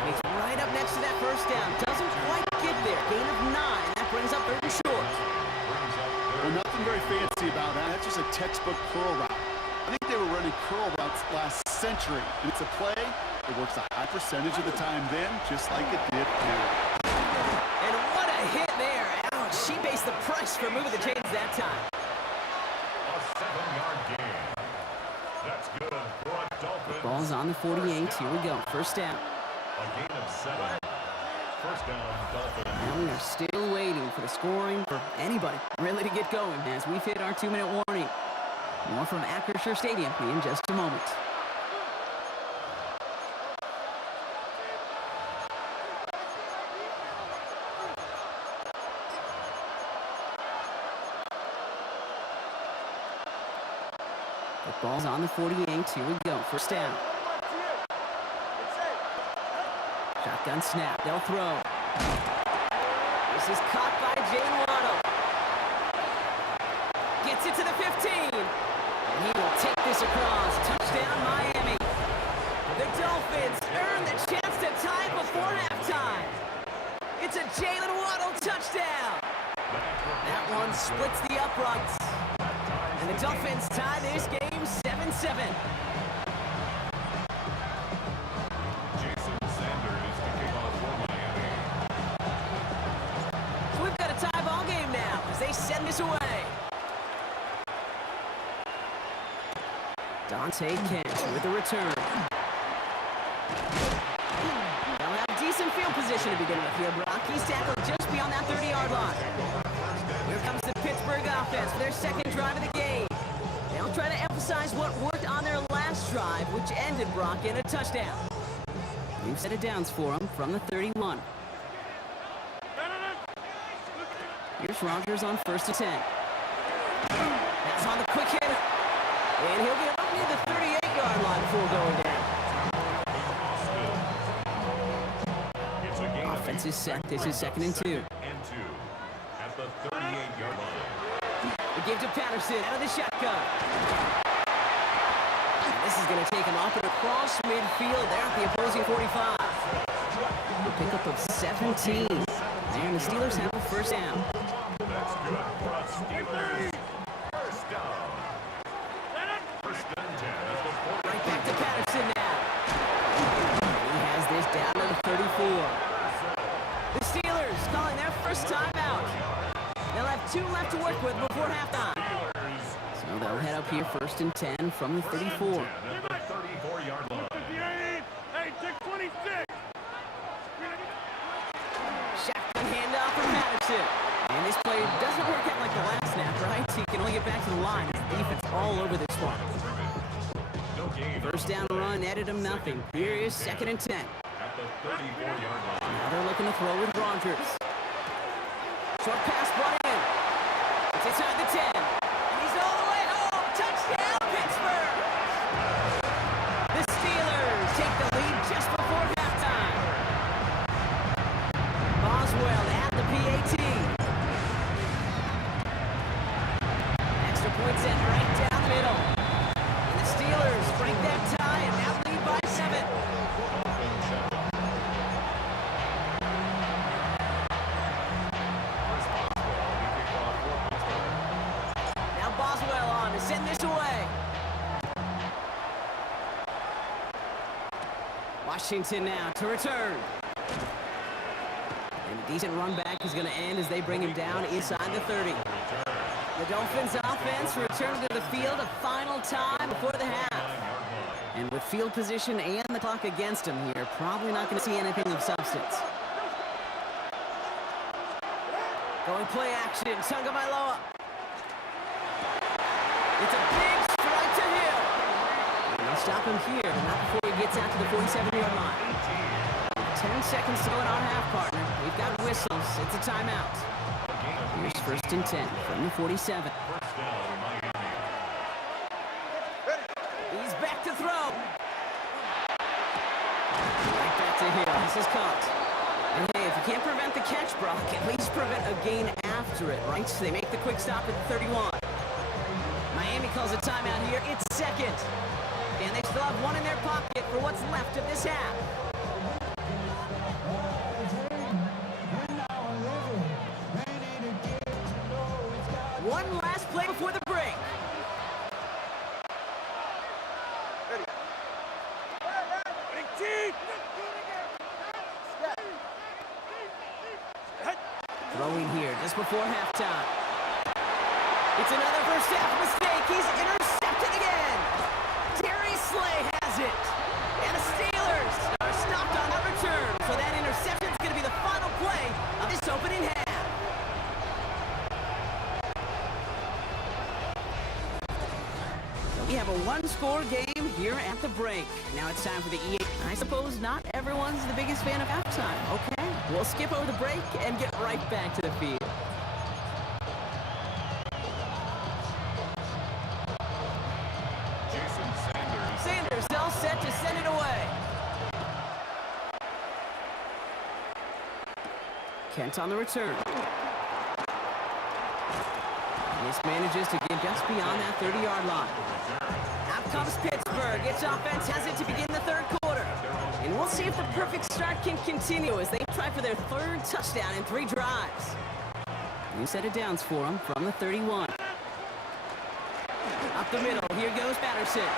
And he's right up next to that first down. Doesn't quite get there. Gain of 9. That brings up 3rd and short. Well, nothing very fancy about that. That's just a textbook curl route. I think they were running curl routes last century. And it's a play that works a high percentage of the time then, just like it did now. And what a hit there. Ouch, she based the price for moving the chains that time. A 7-yard gain. That's good for a Dolphins. Ball's on the 48. Here we go. First down. A gain of 7. First down, Dolphins. And we are still waiting for the scoring for anybody really to get going as we've hit our 2-minute warning. More from Acrisure Stadium in just a moment. Ball's on the 48. Here we go. First down. Shotgun snap. They'll throw. This is caught by Jalen Waddle. Gets it to the 15. And he will take this across. Touchdown, Miami. The Dolphins earn the chance to tie it before halftime. It's a Jalen Waddle touchdown. That one splits the uprights. And the Dolphins tie this game 7-7. Jason Sanders to kick off for Miami. So we've got a tie ball game now as they send this away. Dante Kent with the return. They'll have decent field position to begin with here. Brock, he's tackled just beyond that 30-yard line. Here comes the Pittsburgh offense for their second drive of the game. They'll try to emphasize what worked on their last drive, which ended Brock in a touchdown. New set of downs for him from the 31. Here's Rodgers on 1st and 10. That's on the quick hitter. And he'll be up near the 38-yard line before going down. It's a gain of Offense is set. This is 2nd and 2. and 2 at the 38-yard line. The give to Patterson out of the shotgun. This is going to take him off and across midfield there at the opposing 45. A pickup of 17. And the Steelers have a first down. That's good for us Steelers. First down. First and 10 at the 40. Right back to Patterson now. He has this down to the 34. The Steelers calling their first timeout. They'll have 2 left to work with before halftime. So they'll head up here 1st and 10 from the 34. At the 34-yard line. Hey, take 26. Shotgun handoff from Patterson. And this play doesn't work out like the last snap, right? He can only get back to the line. His defense all over this one. No gain. First down run netted him nothing. Here is 2nd and 10. At the 34-yard line. Now they're looking to throw with Rodgers. Short pass brought in. It's inside the 10. And he's all the way home. Touchdown, Pittsburgh! The Steelers take the lead just before halftime. Boswell at the PAT. Extra point sent right down the middle. And the Steelers break that tie and now lead by 7. Now Boswell on to send this away. Washington now to return. And a decent run back is going to end as they bring him down inside the 30. The Dolphins offense returns to the field a final time before the half. And with field position and the clock against him here, probably not going to see anything of substance. Going play action, Tagovailoa. It's a big strike to Hill. And they'll stop him here, but not before he gets out to the 47-yard line. 10 seconds to go in our half, partner. We've got whistles. It's a timeout. Here's 1st and 10 from the 47. First down, Miami. He's back to throw. Right back to Hill. This is caught. And hey, if you can't prevent the catch, Brock, at least prevent a gain after it, right? So they make the quick stop at the 31. Miami calls a timeout here. It's 2nd. And they still have 1 in their pocket for what's left of this half. One last play before the break. Throwing here just before halftime. It's another first half mistake. He's intercepted again. Terry Slay has it. And the Steelers are stopped on that return. So that interception is going to be the final play of this opening half. We have a one-score game here at the break. Now it's time for the EA. I suppose not everyone's the biggest fan of halftime. Okay, we'll skip over the break and get right back to the field. Kent on the return. This manages to get just beyond that 30-yard line. Out comes Pittsburgh. Its offense has it to begin the third quarter. And we'll see if the perfect start can continue as they try for their third touchdown in 3 drives. New set of downs for them from the 31. Up the middle, here goes Patterson.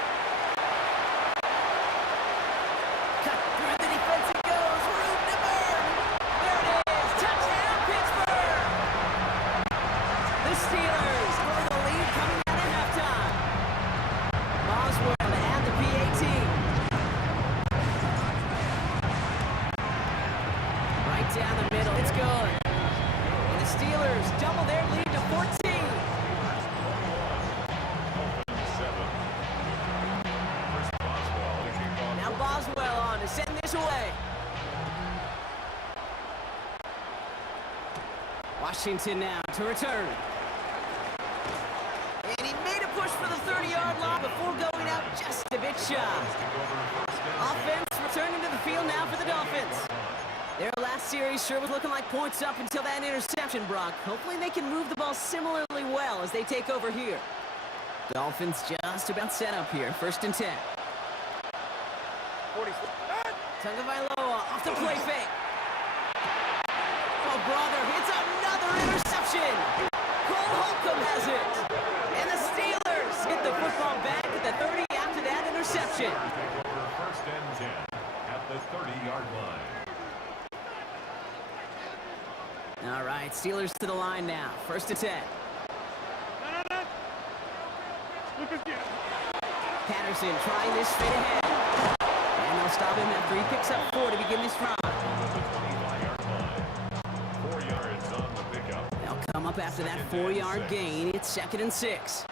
Cut through the defense it goes, room to burn. There it is, touchdown Pittsburgh! The Steelers over the lead coming out at halftime. Boswell to add the PAT. Right down the middle, it's good. And the Steelers double their lead to 14. Now Boswell on to send this away. Washington now to return. And he made a push for the 30-yard line before going out just a bit shy. Offense returning to the field now for the Dolphins. Their last series sure was looking like points up until that interception, Brock. Hopefully they can move the ball similarly well as they take over here. Dolphins just about set up here. 1st and 10. Tagovailoa off the play fake. Oh, brother, it's another interception. Cole Holcomb has it. And the Steelers get the football back at the 30 after that interception. Take over 1st and 10 at the 30-yard line. All right, Steelers to the line now. 1st and 10. Patterson trying this straight ahead. And they'll stop him after he picks up 4 to begin this drive. The 25-yard line. 4 yards on the pickup. They'll come up after that 4-yard gain. It's 2nd and 6.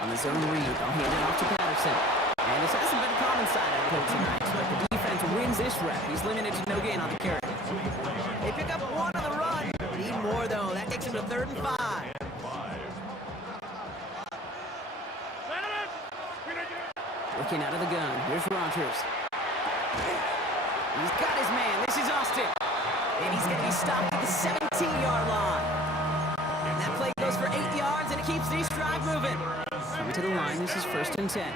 On the zone read, they'll hand it off to Patterson. And this hasn't been a common side of the tonight. So if the defense wins this rep, he's limited to no gain on the carry. They pick up 1 on the run. Need more, though. That takes him to 3rd and 5. Looking out of the gun. Here's Rodgers. He's got his man. This is Austin. And he's going to be stopped at the 17-yard line. And that play goes for 8 yards, and it keeps this drive moving. Coming to the line, this is 1st and 10.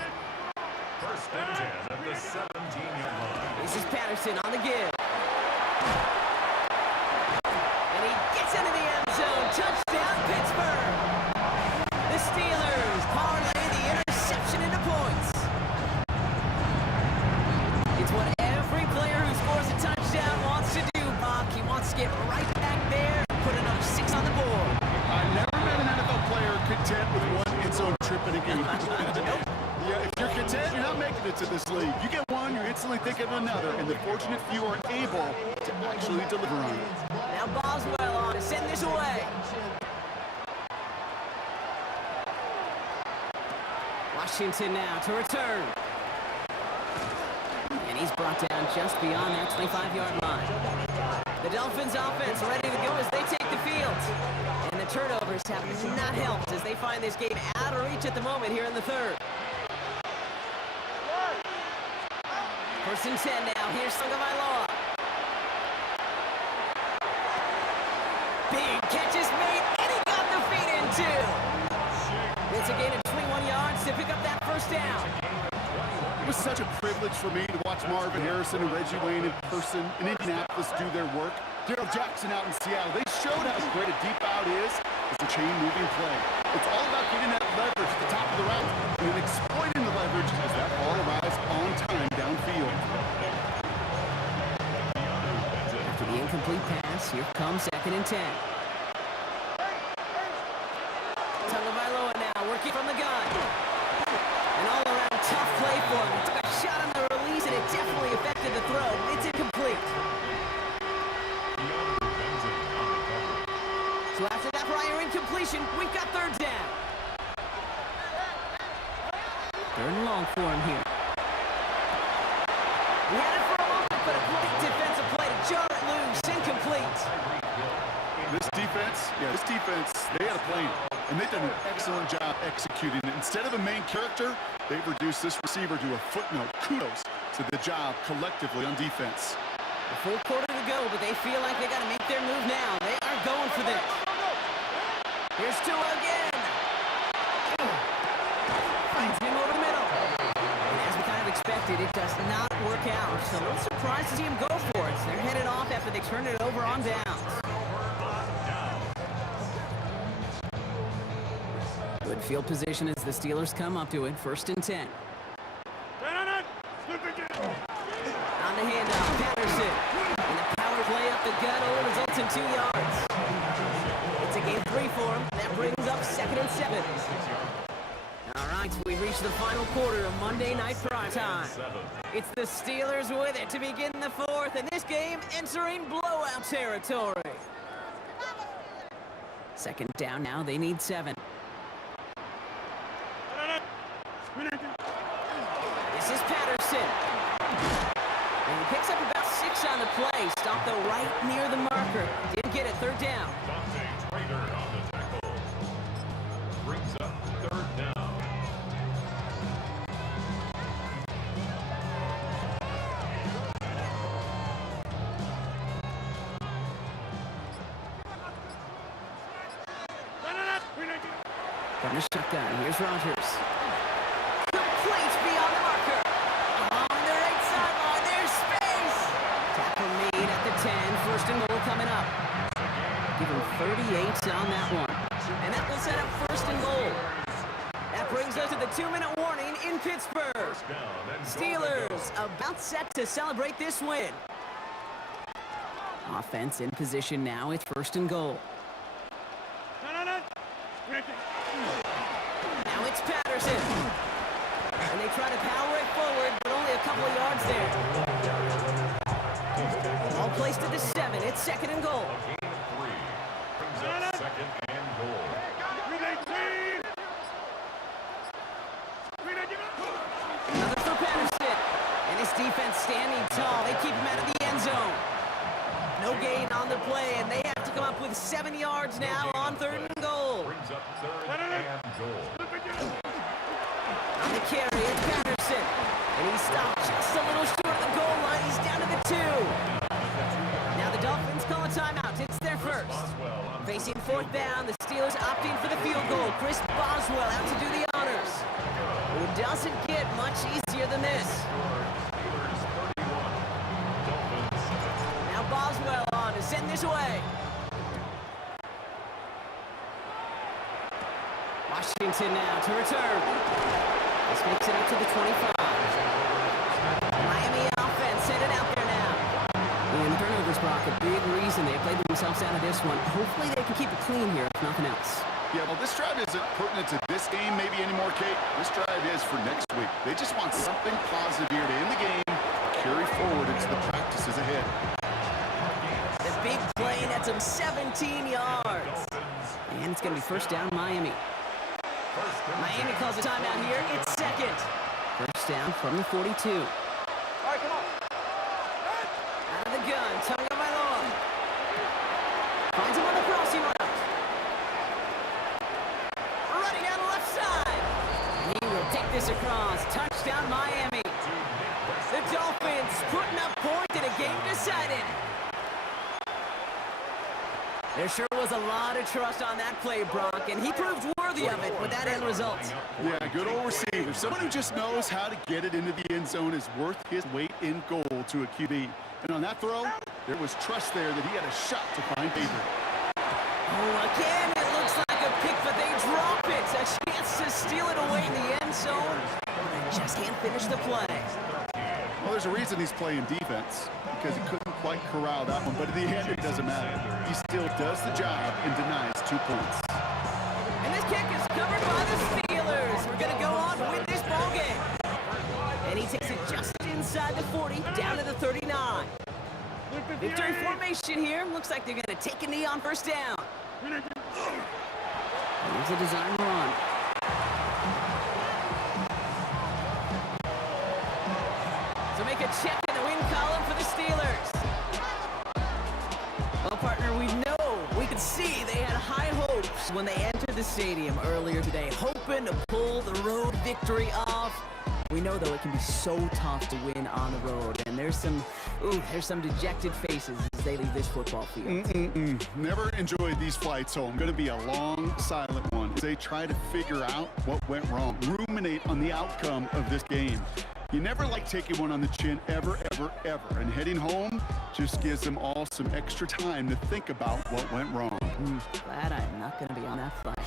1st and 10 at the 17-yard line. This is Patterson on the give. And he gets into the end zone. Touchdown, Pittsburgh. The Steelers parlay the interception into points. It's what every player who scores a touchdown wants to do, Bob. He wants to get right back there and put another 6 on the board. I've never met an NFL player content with 1 end zone trip in a game. Yeah, if you're content, you're not making it to this league. You get one, you're instantly thinking of another, and the fortunate few are able to actually deliver on it. Now Boswell on to send this away. Washington now to return. And he's brought down just beyond that 25-yard line. The Dolphins offense ready to go as they take the field. And the turnovers have not helped as they find this game out of reach at the moment here in the 3rd. 1st and 10 now. Here's Tagovailoa. Big catch is made, and he got the feet in too. It's a gain of 21 yards to pick up that 1st down. It was such a privilege for me to watch Marvin Harrison and Reggie Wayne in person in Indianapolis do their work. Darrell Jackson out in Seattle, they showed how great a deep out is as a chain-moving play. It's all about getting that leverage at the top of the route and then exploiting the leverage as that ball arrives on time downfield. After the incomplete pass, here comes 2nd and 10. Tagovailoa now working from the gun. An all-around tough play for him. He took a shot on the release, and it definitely affected the throw. It's incomplete. So after that prior incompletion, we've got 3rd down. 3rd and long for him here. He had it for a moment, but a great defensive play to jar it loose. Incomplete. This defense, they had a plan, and they've done an excellent job executing it. Instead of a main character, they've reduced this receiver to a footnote. Kudos to the job collectively on defense. A full quarter to go, but they feel like they got to make their move now. They are going for this. Here's Tua again. Finds him over the middle. And as we kind of expected, it does not work out. So a little surprised to see him go for it. So they're headed off after they turned it over on downs. Good field position as the Steelers come up to it. 1st and 10. On the handoff, Patterson. And the power play up the gut only results in 2 yards. It's a gain 3 for him. That brings up 2nd and 7. All right, we reach the final quarter of Monday Night Primetime. It's the Steelers with it to begin the 4th, and this game entering blowout territory. 2nd down now, they need 7. This is Patterson. And he picks up about 6 on the play. Stopped though right near the marker. Didn't get it. 3rd down. Dante Trader on the tackle. Brings up 3rd down. From the shotgun, here's Rodgers. Complete beyond the marker. On the right sideline, there's space. Tackle made at the 10. 1st and goal coming up. Give him 38 on that one. And that will set up 1st and goal. That brings us to the 2-minute warning in Pittsburgh. Steelers about set to celebrate this win. Offense in position now. It's 1st and goal. Now it's Patterson. And they try to power it forward, but only a couple of yards there. All placed at the 7. It's 2nd and goal. Gain of 3. Brings up 2nd and goal. Another for Patterson. And his defense standing tall. They keep him out of the end zone. No gain on the play, and they have to come up with 7 yards now on 3rd and goal. Brings up 3rd and goal. On the carry, it's Patterson. And he stopped just a little short of the goal line. He's down to the 2. Now the Dolphins call a timeout. It's their 1st. Facing 4th down, the Steelers opting for the field goal. Chris Boswell out to do the honors. It doesn't get much easier than this. Now Boswell on to send this away. Washington now to return. This makes it up to the 25. Miami offense headed out there now. And turnovers, Brock, a big reason they played themselves out of this one. Hopefully they can keep it clean here, if nothing else. Yeah, well, this drive isn't pertinent to this game maybe anymore, Kate. This drive is for next week. They just want something positive here to end the game, carry forward into the practices ahead. The big play nets him 17 yards. And it's going to be 1st down, Miami. Miami calls a timeout here. It's 2nd. 1st down from the 42. All right, come on. Out of the gun, Tagovailoa. Finds him on the crossing route. Running down the left side. And he will take this across. Touchdown, Miami. The Dolphins putting up points in a game decided. There sure was a lot of trust on that play, Brock, and he proved worthy of it with that end result. Yeah, good old receiver. Someone who just knows how to get it into the end zone is worth his weight in gold to a QB. And on that throw, there was trust there that he had a shot to find favor. Oh, again, it looks like a pick, but they drop it. A chance to steal it away in the end zone. They just can't finish the play. Well, there's a reason he's playing defense, because he couldn't quite corral that one, but in the end, it doesn't matter. He still does the job and denies 2 points. And this kick is covered by the Steelers. We're going to go on with this ballgame. And he takes it just inside the 40, down to the 39. Victory formation here. Looks like they're going to take a knee on 1st down. Here's a design run. So make a check in the win column for the Steelers. Well, partner, we could see they had high hopes when they entered the stadium earlier today, hoping to pull the road victory off. We We know, though, it can be so tough to win on the road, and there's some dejected faces as they leave this football field. Never enjoyed these flights home. Going to be a long, silent one as they try to figure out what went wrong, ruminate on the outcome of this game. You never like taking one on the chin, ever, ever, ever. And heading home just gives them all some extra time to think about what went wrong. Glad I'm not going to be on that flight.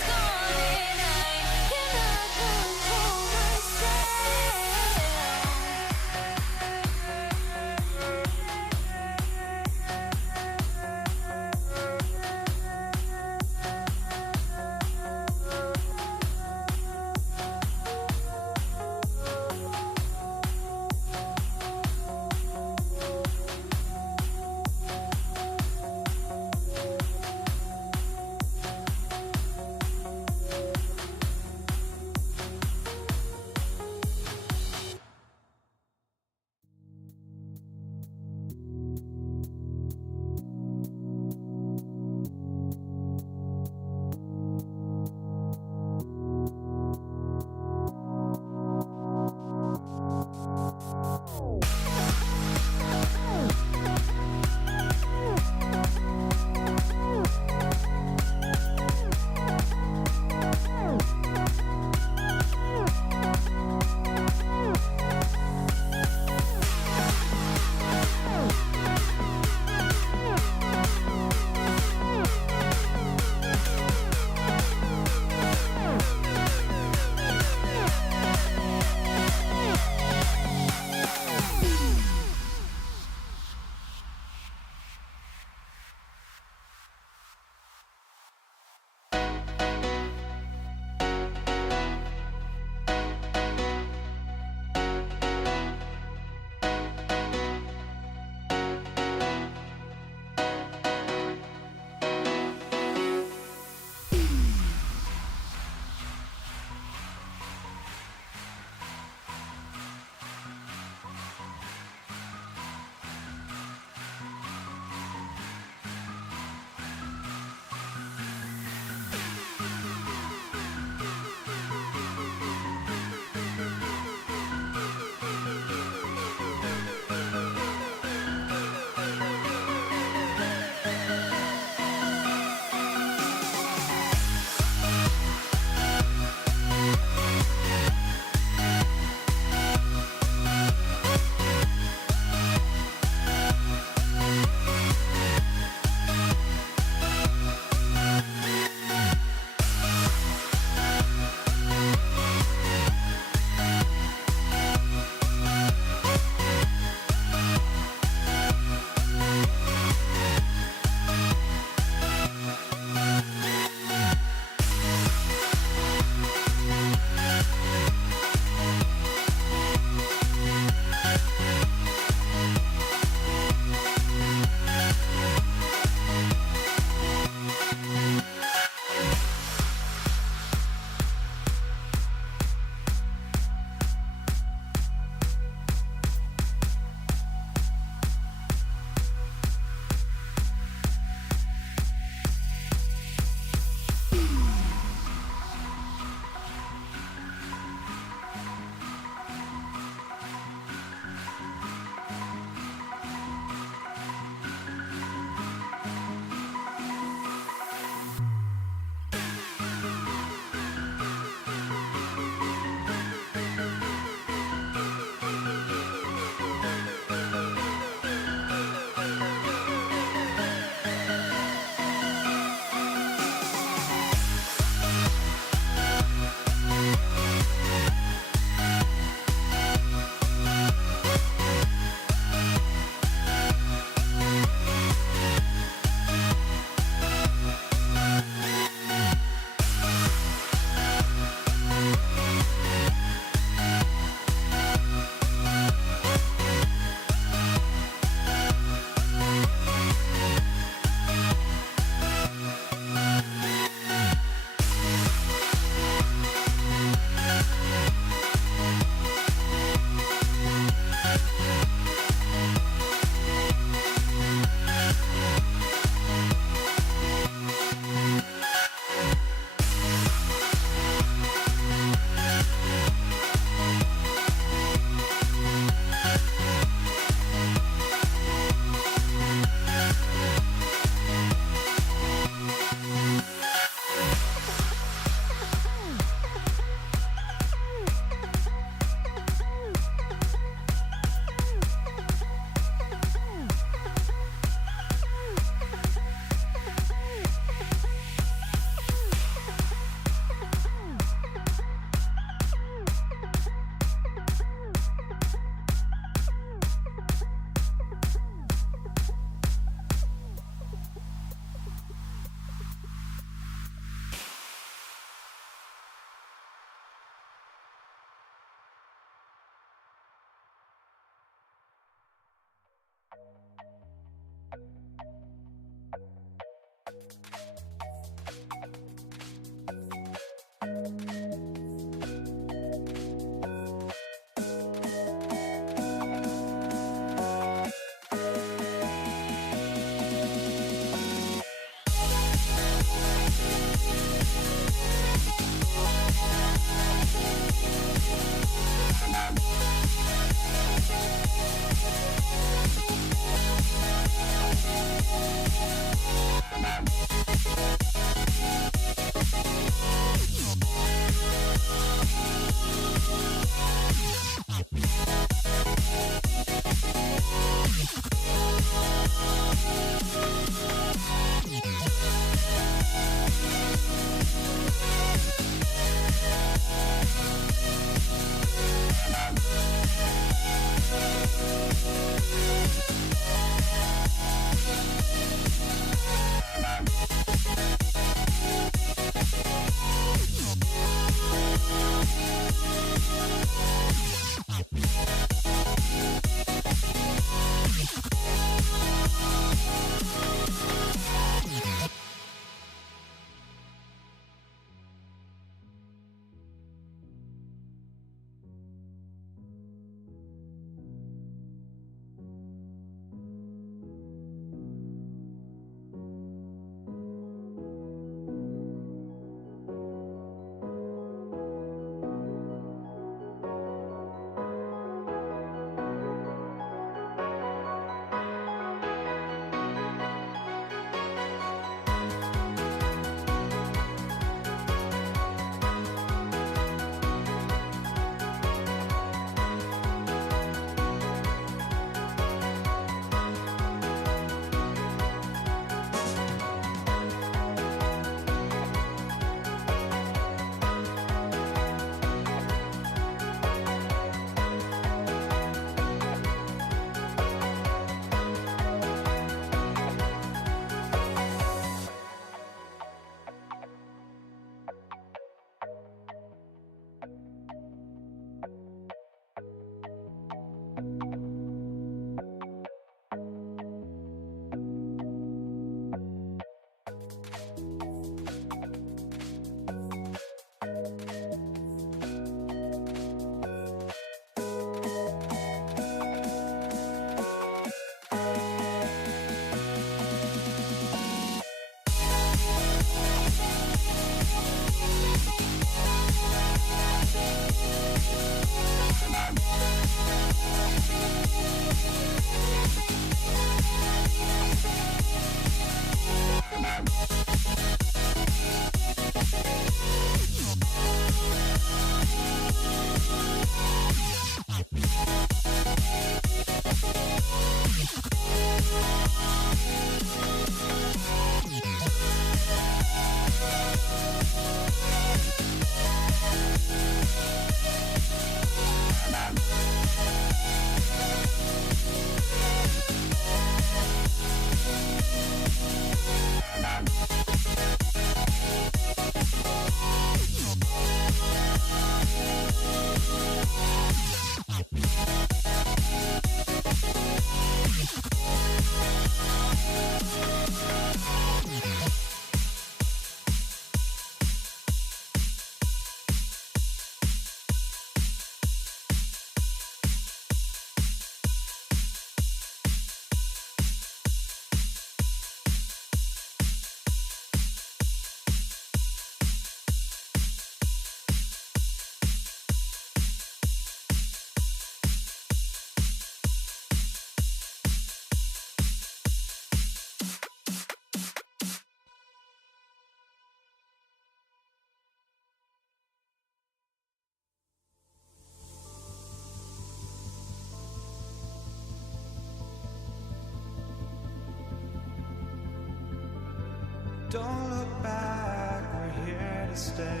Don't look back, we're here to stay.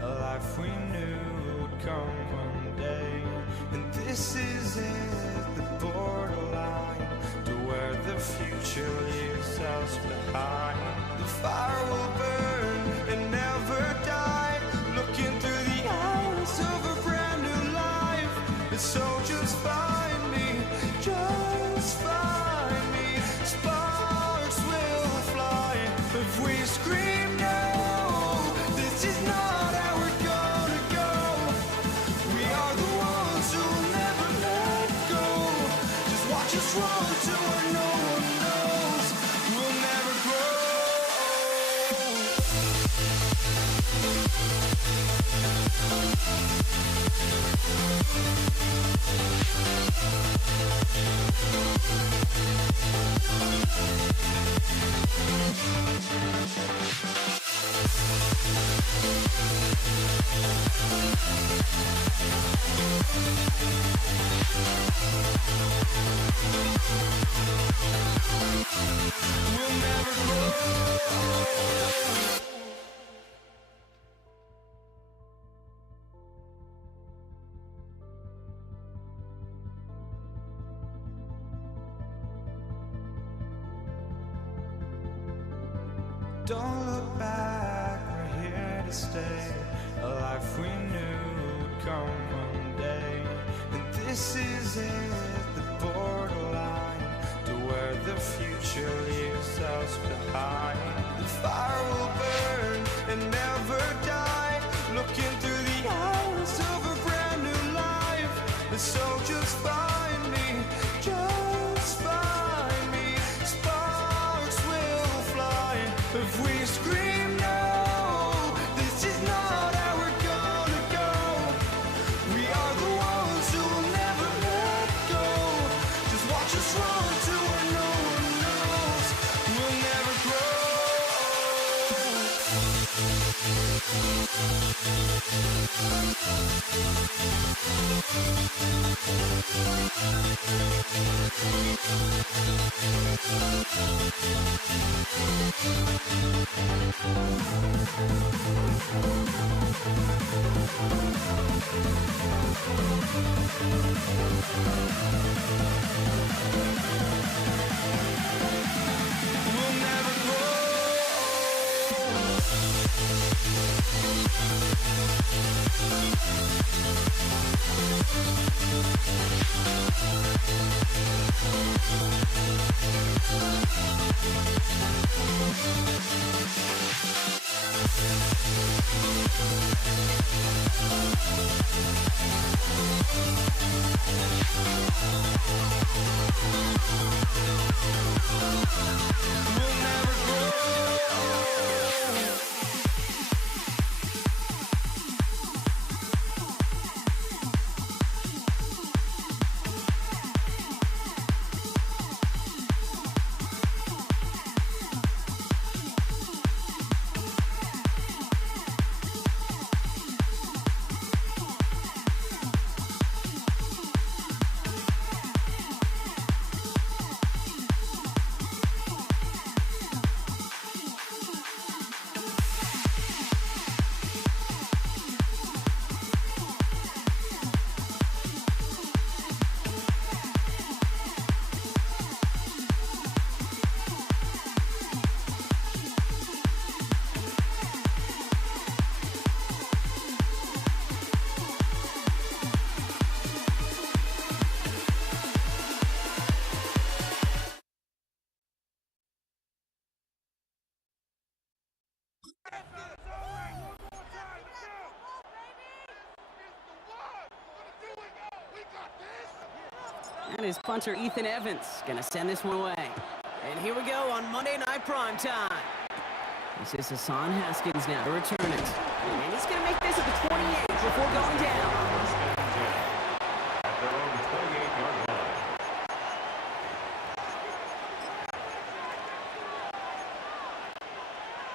A life we knew would come one day. And this is it, the borderline to where the future leaves us behind. The fire will burn and never die, looking through the eyes of a brand new life. And so just find me, just find me. Sparks will fly if we scream no. This is not how we're gonna go. We are the ones who will never let go. Just watch us run to where no one knows. We'll never grow. We'll never grow. Don't look back, we're here to stay. A life we knew would come one day. And this is it, the borderline to where the future leaves us behind. The fire will burn and never die, looking through the eyes of a brand new life. And so just find me, just find me. Sparks will fly if we scream no. This is not how we're gonna go. We are the ones who will never let go. Just watch us run to where no one knows. We'll never grow. We'll never grow. We'll never grow. And his punter, Ethan Evans, gonna send this one away. And here we go on Monday Night Primetime. This is Hassan Haskins now to return it. And he's gonna make this at the 28 before going down. At their own 28-yard line.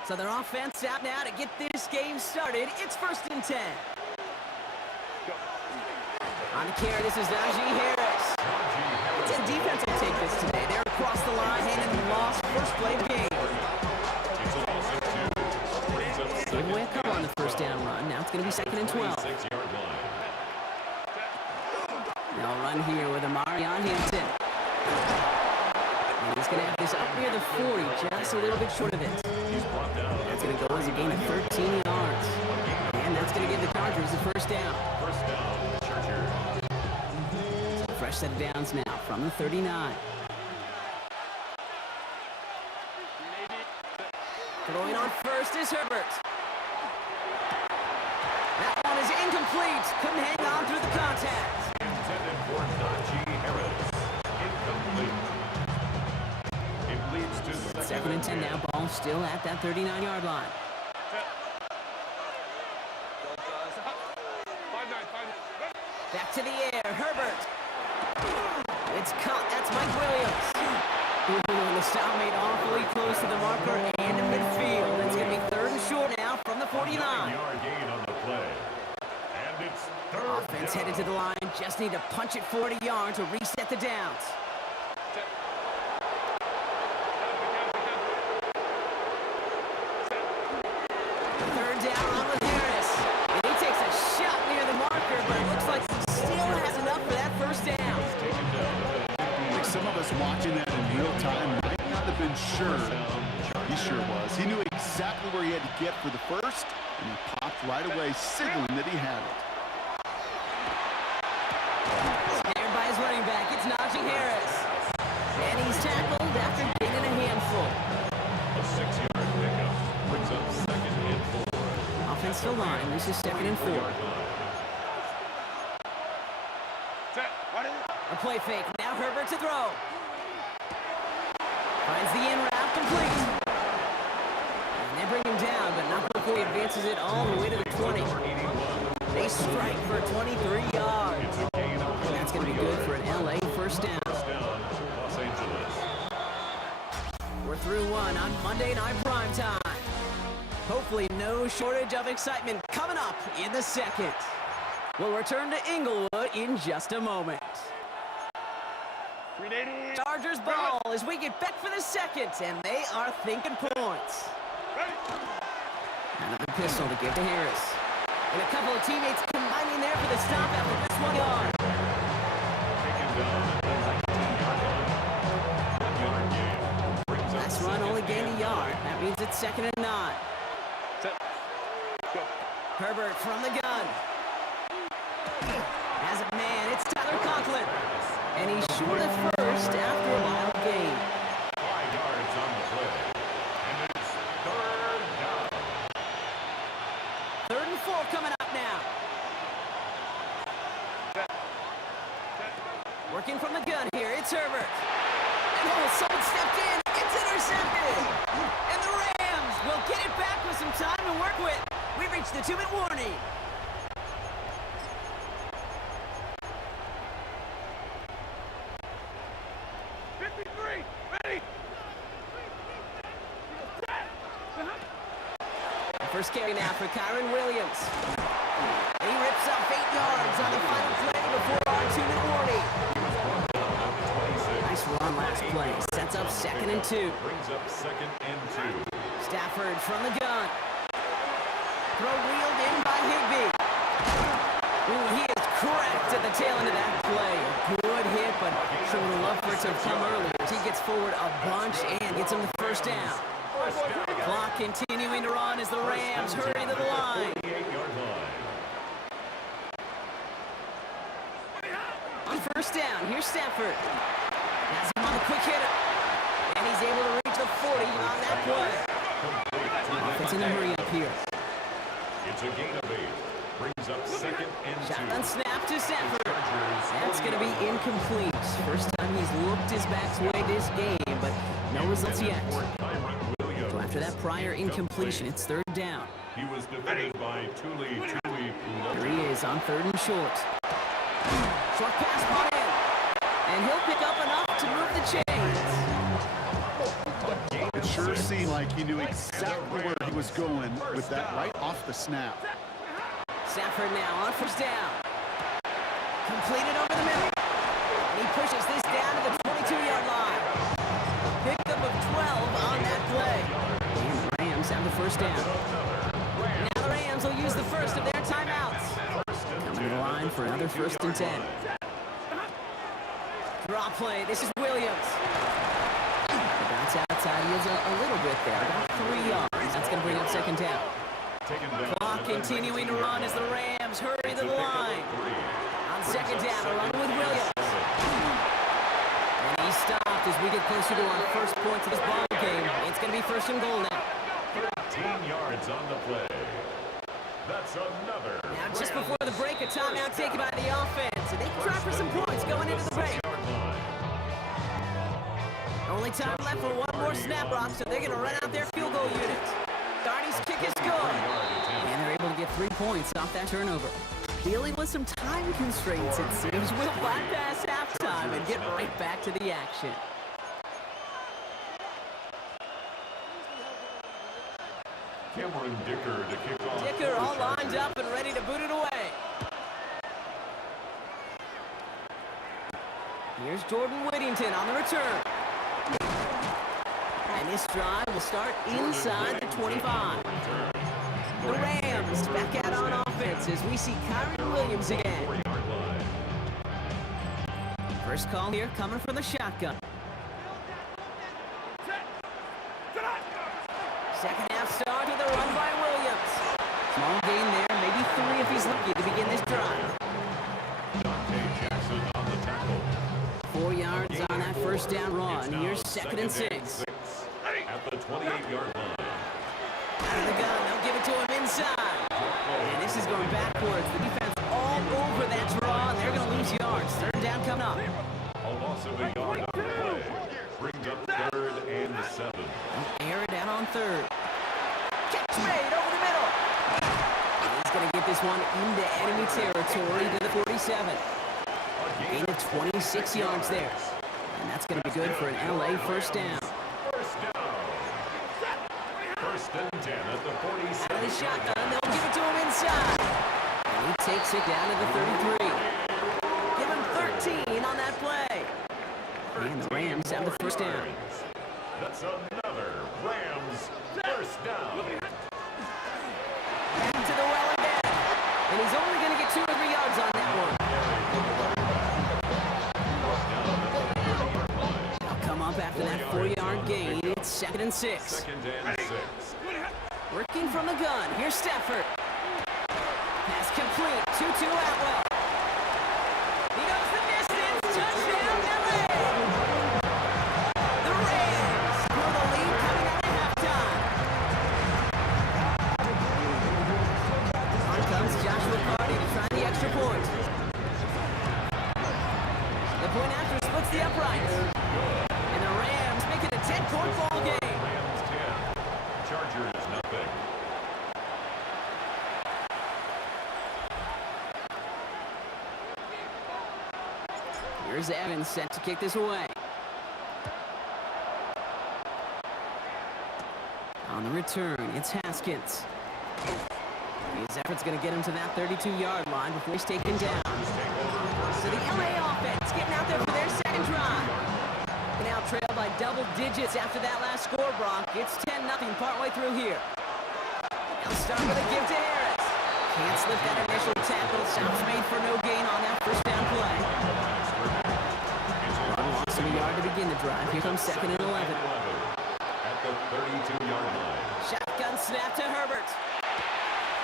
So their offense out now to get this game started. It's 1st and 10. On the carry, this is Najee Harris. It's a defense will take this today. They're across the line, handing the loss, first play of the game. it's going to be 2nd and 12. 26-yard line. They'll run here with Amarion Hinton. And he's going to have this up near the 40, just a little bit short of it. He's brought down. That's going to go as a gain of 13 yards. And that's going to give the Chargers the first down. First down, Chargers. Fresh set of downs now from the 39. Throwing on first is Herbert. That one is incomplete. Couldn't hang on through the contact. Intended for Najee Harris. Incomplete. It leads to 2nd and 10 now. Ball still at that 39-yard line. 5-9. Back to the air. Herbert. It's caught. That's Mike Williams. Ooh, and the stop made awfully close to the marker and in midfield. It's going to be 3rd and short now from the 49. 9-yard gain on the play. And it's third Offense down. headed to the line. Just need to punch it 40 yards to reset the downs. Third down, on with Harris. And he takes a shot near the marker, but it looks like he still has enough for that first down. Like some of us watching that in real time might not have been sure. He sure was. He knew exactly where he had to get for the first, and he popped right away, signaling that he had it. Snared by his running back, it's Najee Harris. And he's tackled after gaining a handful. A 6-yard pickup brings up 2nd and 4. Offensive line, this is 2nd and 4. A play fake, now Herbert to throw. Finds the in route, complete. And they bring him down, but not before he advances it all the way to the 20. They strike for 23 yards. And that's going to be good for an LA first down. Los Angeles. We're through one on Monday Night Primetime. Hopefully no shortage of excitement coming up in the second. We'll return to Inglewood in just a moment. Chargers ball as we get back for the second, and they are thinking points. Another pistol to give to Harris. And a couple of teammates combining there for the stop after this 1 yard. Taken down at the 19-yard line. 1-yard gain. Brings up Last run only gained a yard. That means it's 2nd and 9. Herbert from the gun. As a man, it's Tyler Conklin. And he's short at first after a wild gain. 5 yards on the play. And it's third down. 3rd and 4 coming up now. Working from the gun here, it's Herbert. And oh, someone stepped in. It's intercepted. And the Rams will get it back with some time to work with. We've reached the 2-minute warning. First carry now for Kyron Williams. And he rips off 8 yards on the final play before our 2-minute warning. Nice run last play. Sets up 2nd and 2. Brings up 2nd and 2. Stafford from the gun. Throw wheeled in by Higbee. Ooh, he is cracked at the tail end of that play. A good hit, but sure would have loved for it to have come earlier. He gets forward a bunch and gets him the first down. Clock continuing to run as the Rams hurry to the line. 48-yard line. On first down, here's Stafford. Has him on the quick hitter. And he's able to reach the 40 on that play. Offense in a hurry up here. It's a gain of 8. Brings up 2nd and 2. Shotgun snap to Stafford. That's going to be incomplete. First time he's looked his back's way this game, but no results yet. So after that prior incompletion, it's 3rd down. He was defended by Tuli Here he is on 3rd and short. Short pass brought in. And he'll pick up enough to move the chains. It sure seemed like he knew exactly where he was going with that right off the snap. Stafford now on first down. Completed over the middle. And he pushes this down to the 22-yard line. Pickup of 12 on that play. And the Rams have the first down. Now the Rams will use the first of their first and 10. Draw play. This is Williams. The bounce outside. He is a little bit there. About 3 yards. That's going to bring up second down. Clock continuing to run as the Rams hurry to the line. On second down, a run with Williams. And he's stopped as we get closer to our first point of this ball game. It's going to be first and goal now. 13 yards on the play. That's another. Now, just before the break, a timeout taken by the offense. And they can try for some points going into the break. Only time left for one more snap, Rock, so they're going to run out their field goal unit. Darty's kick is good. And they're able to get 3 points off that turnover. Dealing with some time constraints, it seems. We'll bypass halftime and get right back to the action. Cameron Dicker to kick off. Dicker all lined up and ready to boot it away. Here's Jordan Whittington on the return. And this drive will start inside the 25. The Rams back out on offense as we see Kyron Williams again. First call here coming from the shotgun. Second half start with a run by Williams. Small gain there, maybe 3 if he's lucky to begin this drive. Dante Jackson on the tackle. 4 yards on that first down run. Here's second and 6. At the 28-yard line. Out of the gun, they'll give it to him inside. And this is going backwards. The defense all over that draw, and they're going to lose yards. Third down coming up. A loss of a yard on the play. Brings up 3rd and 7. Air it out on 3rd. Catch made over the middle. And he's going to get this one into enemy territory to the 47. Gain of 26 yards there. And that's going to be good for an LA first down. First down. First and 10 at the 47. Out of the shotgun, they'll give it to him inside. And he takes it down to the 33. Give him 13 on that play. And the Rams have the first down. That's another Rams first down. Back to the well again. And he's only going to get 2 or 3 yards on that one. They'll come up after that 4-yard gain. It's second and 6. Second and 6. Working from the gun. Here's Stafford. Pass complete. 2-2 Atwell. He goes the distance. Touchdown, LA. The Rams for the lead coming out of halftime. On comes Joshua Carty to try the extra point. The point after splits the uprights. And the Rams make it a 10-point ball game. Rams 10. Chargers nothing. Here's Evans set to kick this away. On the return, it's Haskins. His effort's going to get him to that 32-yard line before he's taken down. So the LA offense getting out there for their second drive. They now trail by double digits after that last score, Brock. It's 10-0 partway through here. They'll start with a give to Harris. Can't slip that initial tackle. Stops made for no gain on that first down play. Loss of a yard to begin the drive. Here comes second and 11. At the 32-yard line. Shotgun snap to Herbert.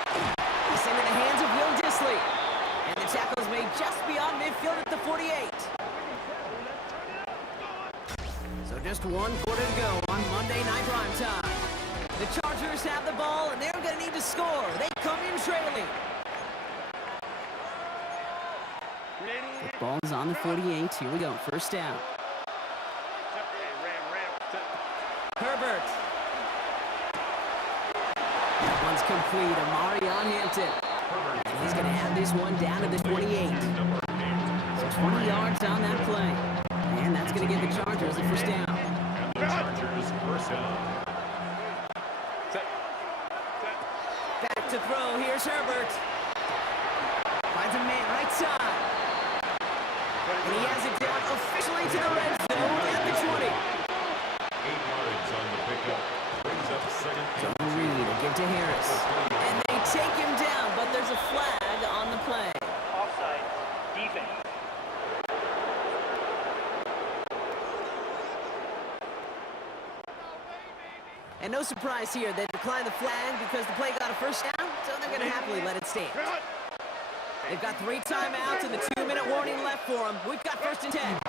He's into the hands of Will Dissly. And the tackle is made just beyond midfield at the 48. So just 1 quarter to go on Monday Night Prime Time. The Chargers have the ball, and they're going to need to score. They come in trailing. The ball is on the 48. Here we go. First down. Herbert. That one's complete. Amari on Hampton. And he's going to have this one down to the 28. So 20 yards on that play. And that's going to give the Chargers the first down. And the Chargers first down. Back to throw. Here's Herbert. Finds a man right side. And he has it down officially to the red zone at the 20. 8 yards on the pickup. Brings up second. Don't read. A give to Harris. And they take him down, but there's a flag on the play. Offside. And no surprise here, they declined the flag because the play got a first down, so they're going to happily let it stand. They've got 3 timeouts and the 2-minute warning left for them. We've got 1st and 10.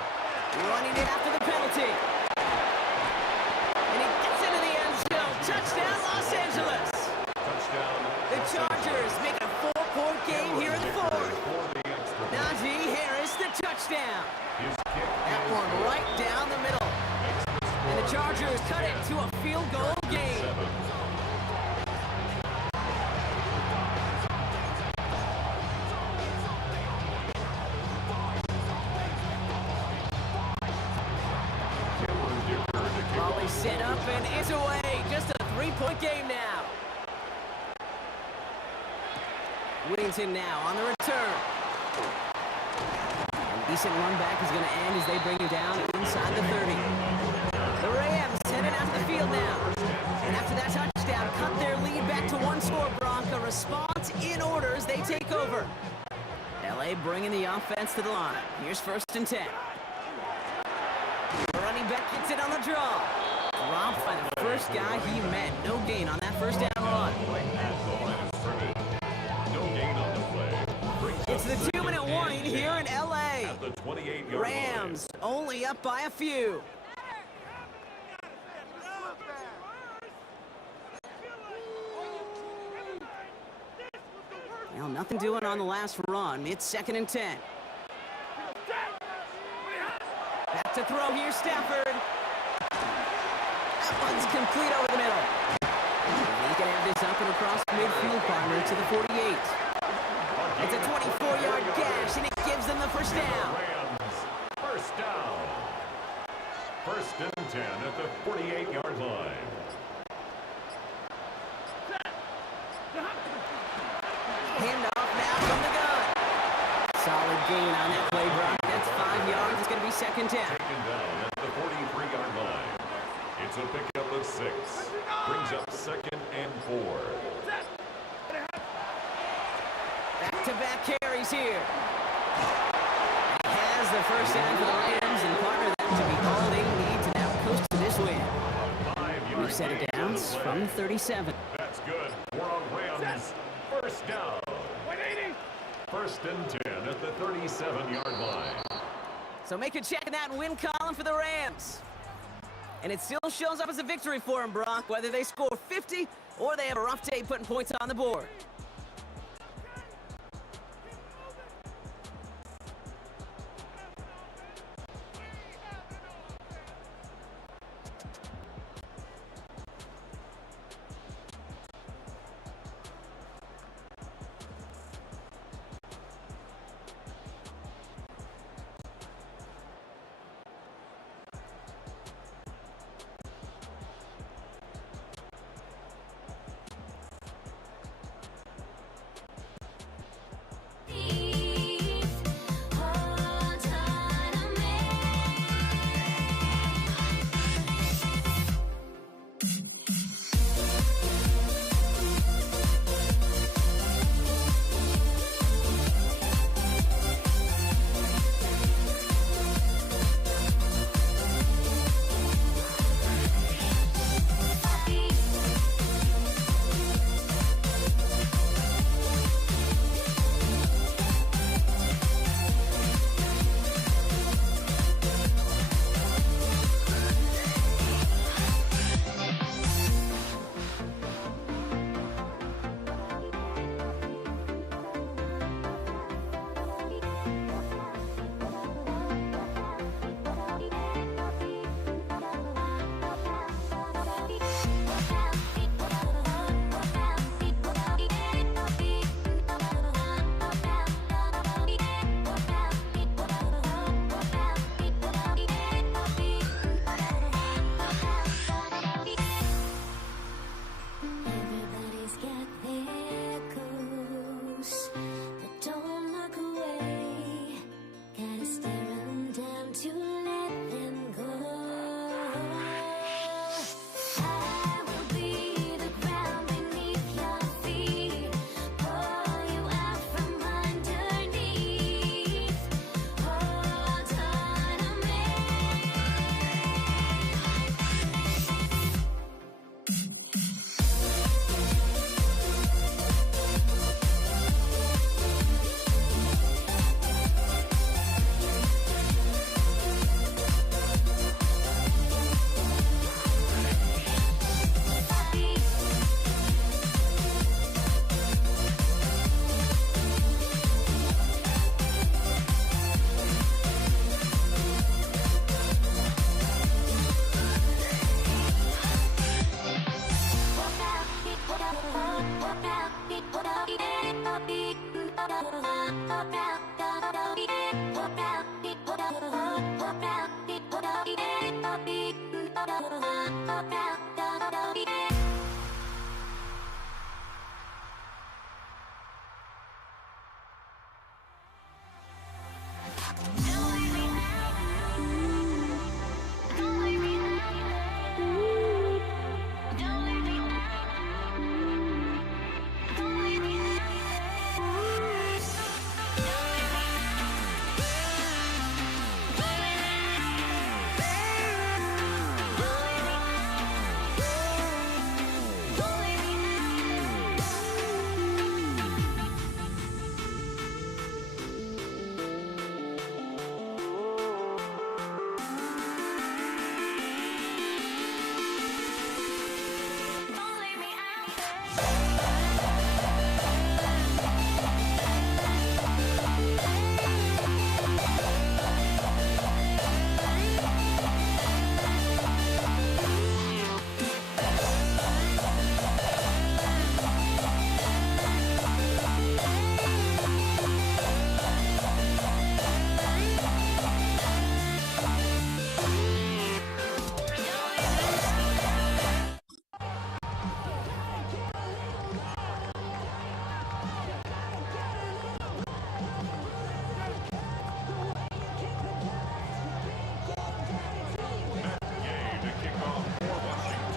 Running it after the penalty. And he gets into the end zone. Touchdown, Los Angeles. Touchdown. The Chargers make it a 4-point game here in the 4th. For the extra point. Najee Harris, the touchdown. His kick That is one right down the middle. And the Chargers cut it to a field goal game. 7. Ball is set up and it's away. Just a 3-point game now. Whittington now on the return. And decent run back is going to end as they bring him down inside the 30. The Rams heading out to the field now. And after that touchdown, cut their lead back to 1 score. Bronco response in order as they take over. LA bringing the offense to the line. Here's 1st and 10. The running back gets it on the draw. Dropped by the first guy he met. No gain on that first down run. No gain on the play. Brings It's up the 2-minute warning here in LA. at the 28-yard Rams only up by a few. Well, nothing doing on the last run. It's 2nd and 10. Back to throw here, Stafford. That one's complete over the middle. And he can have this up and across the midfield partner to the 48. It's a 24-yard gash, and it gives them the first down. Rams. First down. 1st and 10 at the 48-yard line. Handoff now from the gun. Solid gain on that play, Brock. That's 5 yards. It's going to be 2nd down. Taken down at the 43-yard line. It's a pickup of 6. Brings up 2nd and 4. Back-to-back carries here. He has the first down for the Rams, and partner, that should be all they need to now coast to this win. 5-yard We've set it gain down on the play. from 37. That's good for a Rams. First down. 1st and 10 at the 37-yard line. So make a check in that win column for the Rams. And it still shows up as a victory for them, Brock, whether they score 50 or they have a rough day putting points on the board.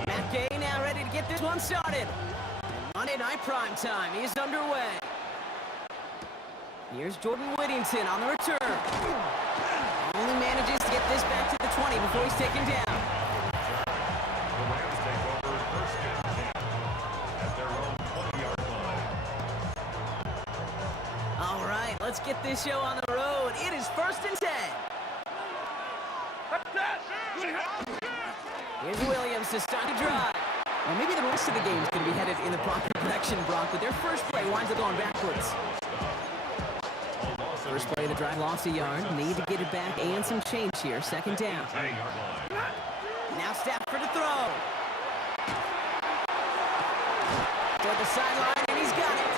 Matt Gay now ready to get this one started. Monday Night Prime Time is underway. Here's Jordan Whittington on the return. Only manages to get this back to the 20 before he's taken down. The Rams take over first and 10 at their own 20-yard line. All right, let's get this show on the road. It is first and 10. Here's Williams to start the drive. Well, maybe the rest of the game is going to be headed in the proper direction, Brock, but their first play winds up going backwards. First play of the drive lost a yard. Need to get it back and some change here. Second down. 10-yard line. Now Stafford to throw. Toward the sideline, and he's got it.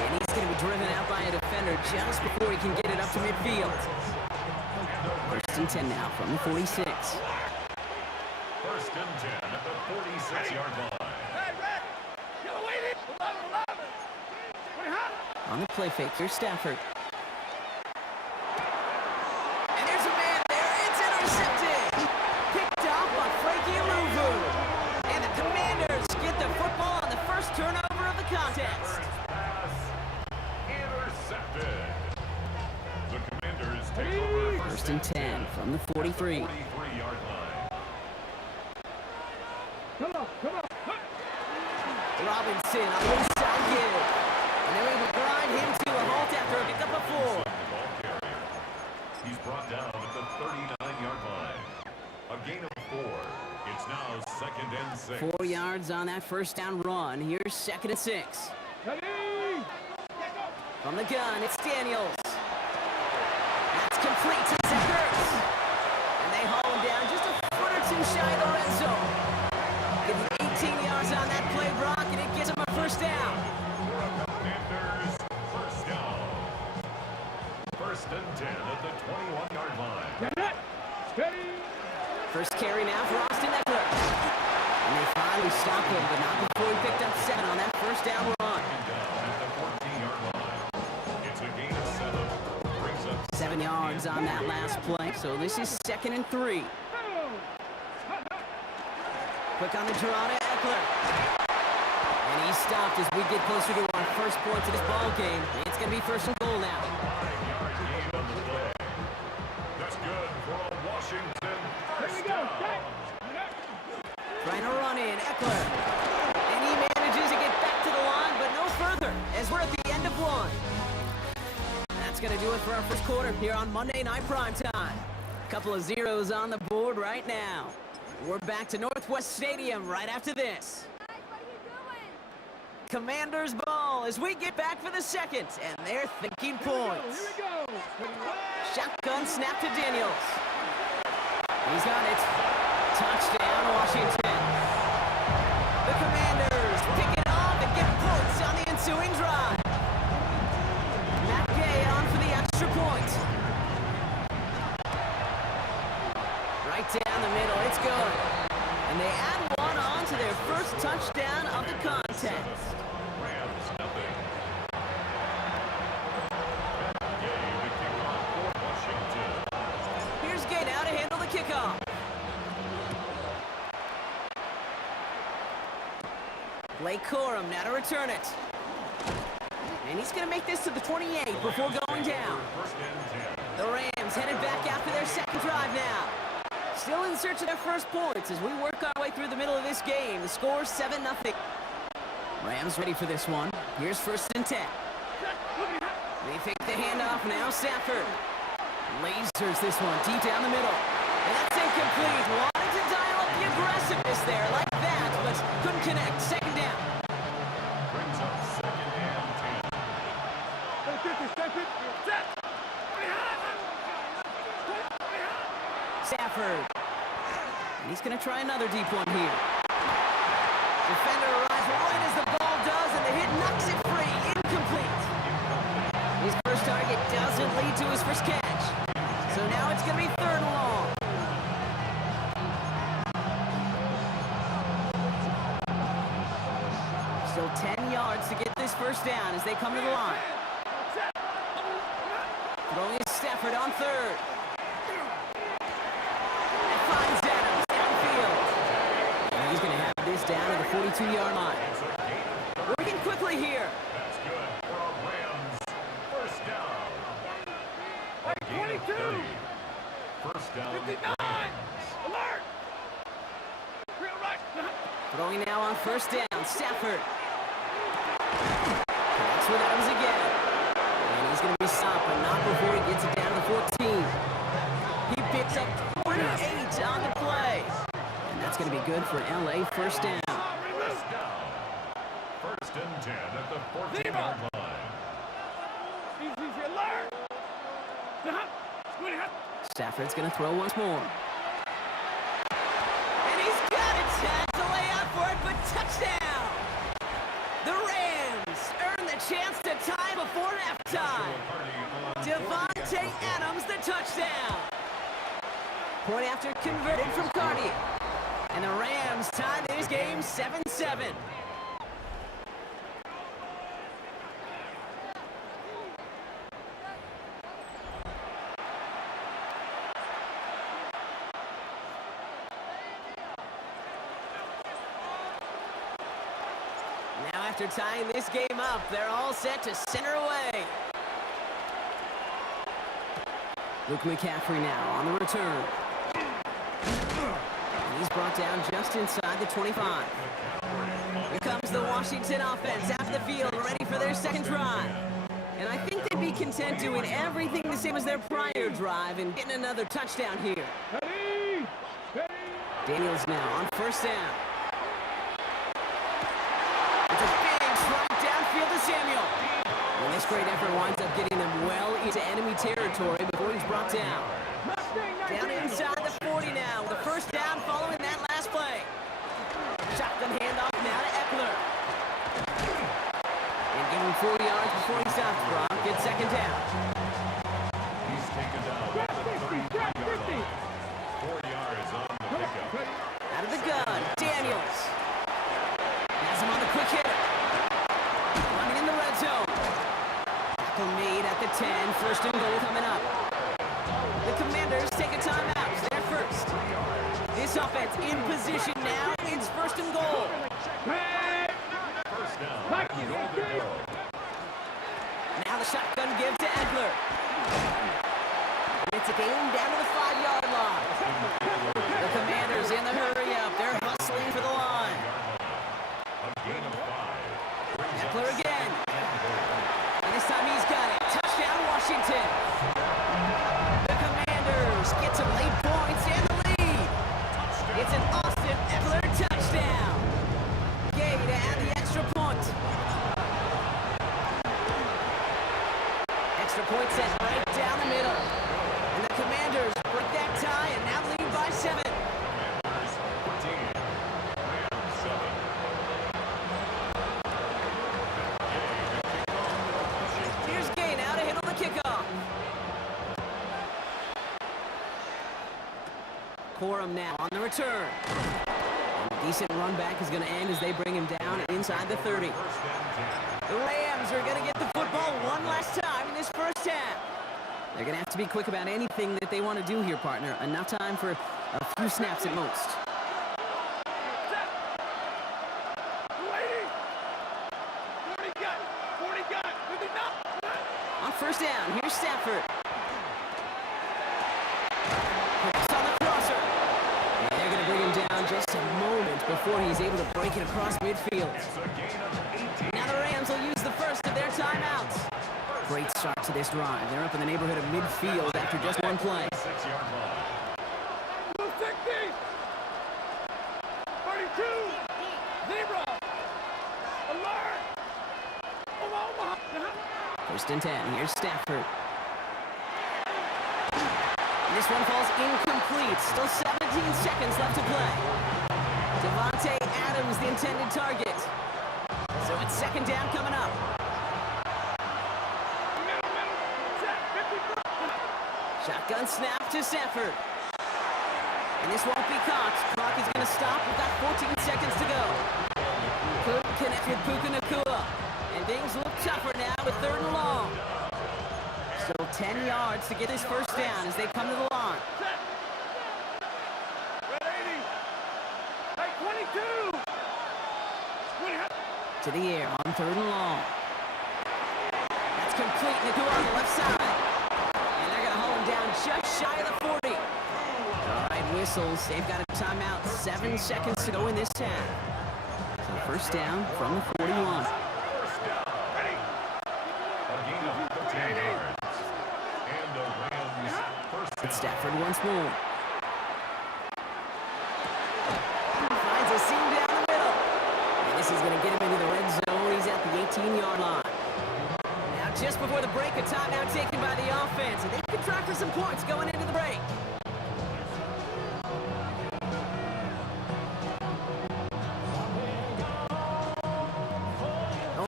And he's going to be driven out by a defender just before he can get it up to midfield. First and 10 now from the 46. First and 10 at the 46-yard line. On the play fake, here's Stafford. And there's a man there. It's intercepted. Picked off by Frankie Louvu. And the Commanders get the football on the first turnover of the contest. Pass intercepted. The Commanders take over First and 10 from the 43. 43-yard line. Robinson on the inside give. And they're able to grind him to a halt after a pick up a 4. The ball carrier. He's brought down at the 39-yard line. A gain of 4. It's now second and 6. 4 yards on that first down run. Here's second and 6. From the gun, it's Daniels. That's complete to Zach Ertz. And they haul him down just a foot or two shy of the red zone. Give him 18 yards on that play, Brock, and it gives him a first down. Commanders first down. First and 10 at the 21-yard line. First carry now for Austin Eckler. And they finally stop him, but not before he picked up 7 on that first down run. Down at the 14-yard line. It's a gain of 7. Brings up 7 yards on that last play, so this is second and 3. Quick on the draw to Eckler. And he's stopped as we get closer to our first point of this ball game. It's going to be first and goal now. 5-yard gain on the play. That's good for a Washington first down. Trying to run in, Eckler. And he manages to get back to the line, but no further, as we're at the end of 1. That's going to do it for our first quarter here on Monday Night Prime Time. Couple of zeros on the board right now. We're back to Northwest Stadium right after this. Commanders ball as we get back for the second, and they're thinking points. Shotgun snap to Daniels. He's got it. Touchdown, Washington. The Commanders pick it off and get points on the ensuing drive. Matt Gay on for the extra point. Right down the middle, it's good. And And they add one on to their first touchdown of the contest. Rams nothing. Gay to kick off for Washington. Here's Gay now to handle the kickoff. Blake Corum now to return it. And he's going to make this to the 28 before going down. First and 10. The Rams headed back after their second drive now. Still in search of their first points as we work our way through the middle of this game. The score 7-0. Rams ready for this one. Here's first and 10. They fake the handoff now. Stafford lasers this one deep down the middle. And that's incomplete. Wanted to dial up the aggressiveness there like that, but couldn't connect. Second down. Brings up second and 10. Stafford. And he's going to try another deep one here. Defender arrives right as the ball does, and the hit knocks it free. Incomplete. His first target doesn't lead to his first catch. So now it's going to be third and long. Still 10 yards to get this first down as they come to the line. Throwing is Stafford on third. And finds Adams downfield. And he's going to have this down at the 42-yard line. Working quickly here. That's good for a Rams. First down. A gain of 30. First down. Rams. Alert! Real right. Throwing now on first down. Stafford. Connects with Adams again. And he's going to be stopped, but not before he gets it down to the 14. He picks up 28 on the play. And that's going to be good for LA first down. First down. First and 10 at the 14-yard line. Easy, alert! Stafford's going to throw once more. And he's got it. Tagged the way out for it, but touchdown! The Rams earn the chance to tie before halftime. Devontae Adams, the touchdown. Point after converted from Cardi. And the Rams tie this game 7-7. Now after tying this game up, they're all set to center away. Luke McCaffrey now on the return. And he's brought down just inside the 25. Here comes the Washington offense after the field, ready for their second drive. And I think they'd be content doing everything the same as their prior drive and getting another touchdown here. Daniels now on first down. It's a big strike downfield to Samuel. And this great effort winds up getting them well into enemy territory before he's brought down. Down inside the 40 now, with the first down following that last play. Shotgun handoff now to Eckler. And give him 4 yards before he stops. Brock gets second down. He's taken down at the 33-yard line. 4 yards on the pickup. Out of the gun, Daniels. Has him on the quick hitter. Running in the red zone. Tackle made at the 10. First and goal coming up. The Commanders take a timeout. They're first. This offense in position now. It's first and goal. First down. Goal to go. Now the shotgun give to Eckler. And it's a game down to the 5-yard line. The Commanders in the hurry up. They're hustling for the line. A gain of 5. Eckler again. And this time he's got it. Touchdown, Washington. The Commanders get some late points and the lead. It's an Austin Eckler touchdown. Gay to add the extra point. Extra point set right down the middle. And the Commanders break that tie and now lead by 7. Commanders 14. Rams 7. Here's Gay now to handle the kickoff. Corum now on the return. Decent run back is going to end as they bring him down inside the 30. The Rams are going to get the football one last time in this first half. They're going to have to be quick about anything that they want to do here, partner. Enough time for a few snaps at most. On first down, here's Stafford. Hooks on the crosser. And they're going to bring him down just a moment before he's able to break it across midfield. Now the Rams will use the first of their timeouts. Great start to this drive. They're up in the neighborhood of midfield after just one play. 6-yard line. 260. 32. Zebra. Alert. Omaha. First and 10. Here's Stafford. And this one falls incomplete. Still 17 seconds left to play. Devontae Adams, the intended target. So it's second down coming up. Shotgun snap to Stafford. And this won't be caught. Clock is going to stop. We've got 14 seconds to go. Couldn't connect with Puka Nacua. And things look tougher now with third and long. Still 10 yards to get this first down as they come to the line. Red 80. Hey, 22. To the air on third and long. That's complete. Nacua on the left side. And they're going to hold him down just shy of the 40. All right, whistles. They've got a timeout. 7 seconds to go in this half. So first down from the 41. First down. Ready. A gain of 15 yards. And the Rams first down. It's Stafford once more. Finds a seam down the middle. And this is going to get him into the red zone. He's at the 18-yard line. Now just before the break, a timeout taken by the offense. And they can try for some points going into the break.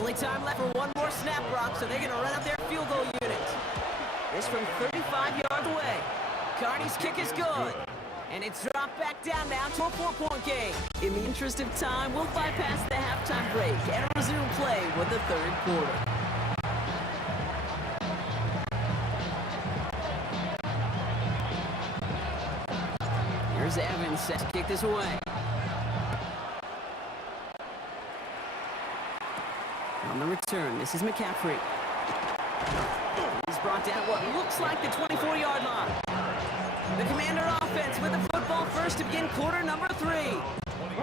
Only time left for one more snap, Brock, so they're going to run up their field goal unit. This from 35 yards away. Carney's kick is good. And it's dropped back down now to a 4-point game. In the interest of time, we'll bypass the halftime break and resume play with the third quarter. Here's Evans set to kick this away. On the return, this is McCaffrey. He's brought down what looks like the 24-yard line. The Commander offense with the football first to begin quarter number 3.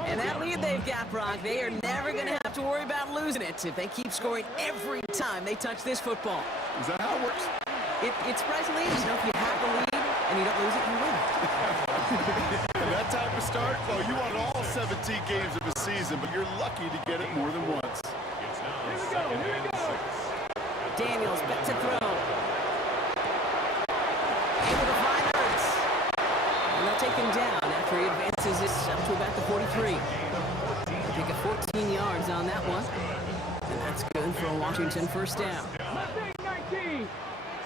And that lead they've got, Brock, they are never going to have to worry about losing it if they keep scoring every time they touch this football. Is that how it works? It's surprisingly easy. You know, if you have the lead and you don't lose it, you win. And that type of start, well, you want all 17 games of the season, but you're lucky to get it more than once. It's now second and 6. Daniels back to throw. Able to find Ertz. And they'll take him down after he advances this up to about the 43. They pick up 14 yards on that one. And that's good for a Washington first down. Mustang 19.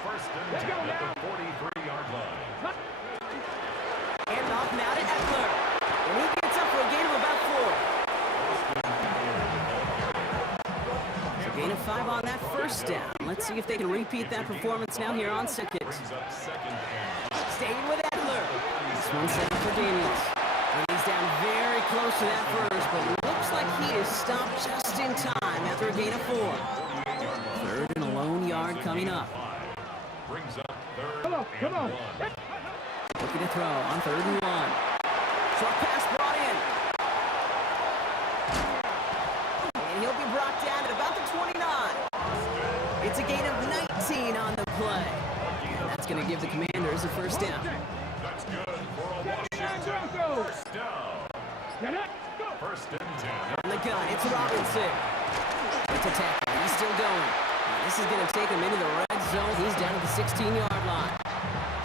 First and 10 at the 43-yard line. And off now to Eckler. And he gets up for a gain of about 4. So gain of 5 on that first down. Let's see if they can repeat that performance now here on second. Brings up second and Staying with Eckler. This one set up for Daniels. And he's down very close to that first, but looks like he is stopped just in time after a gain of 4. Third and a lone yard coming up. brings up third Come on, come on. and 1. Looking to throw on third and 1. Short pass brought in. And he'll be brought down at about the 29. It's a gain of 19 on the play. And that's going to give the Commanders a first down. That's good for a Washington first down. First and 10. On the gun, it's Robinson. It's a tackle. He's still going. And this is going to take him into the red zone. He's down at the 16-yard line.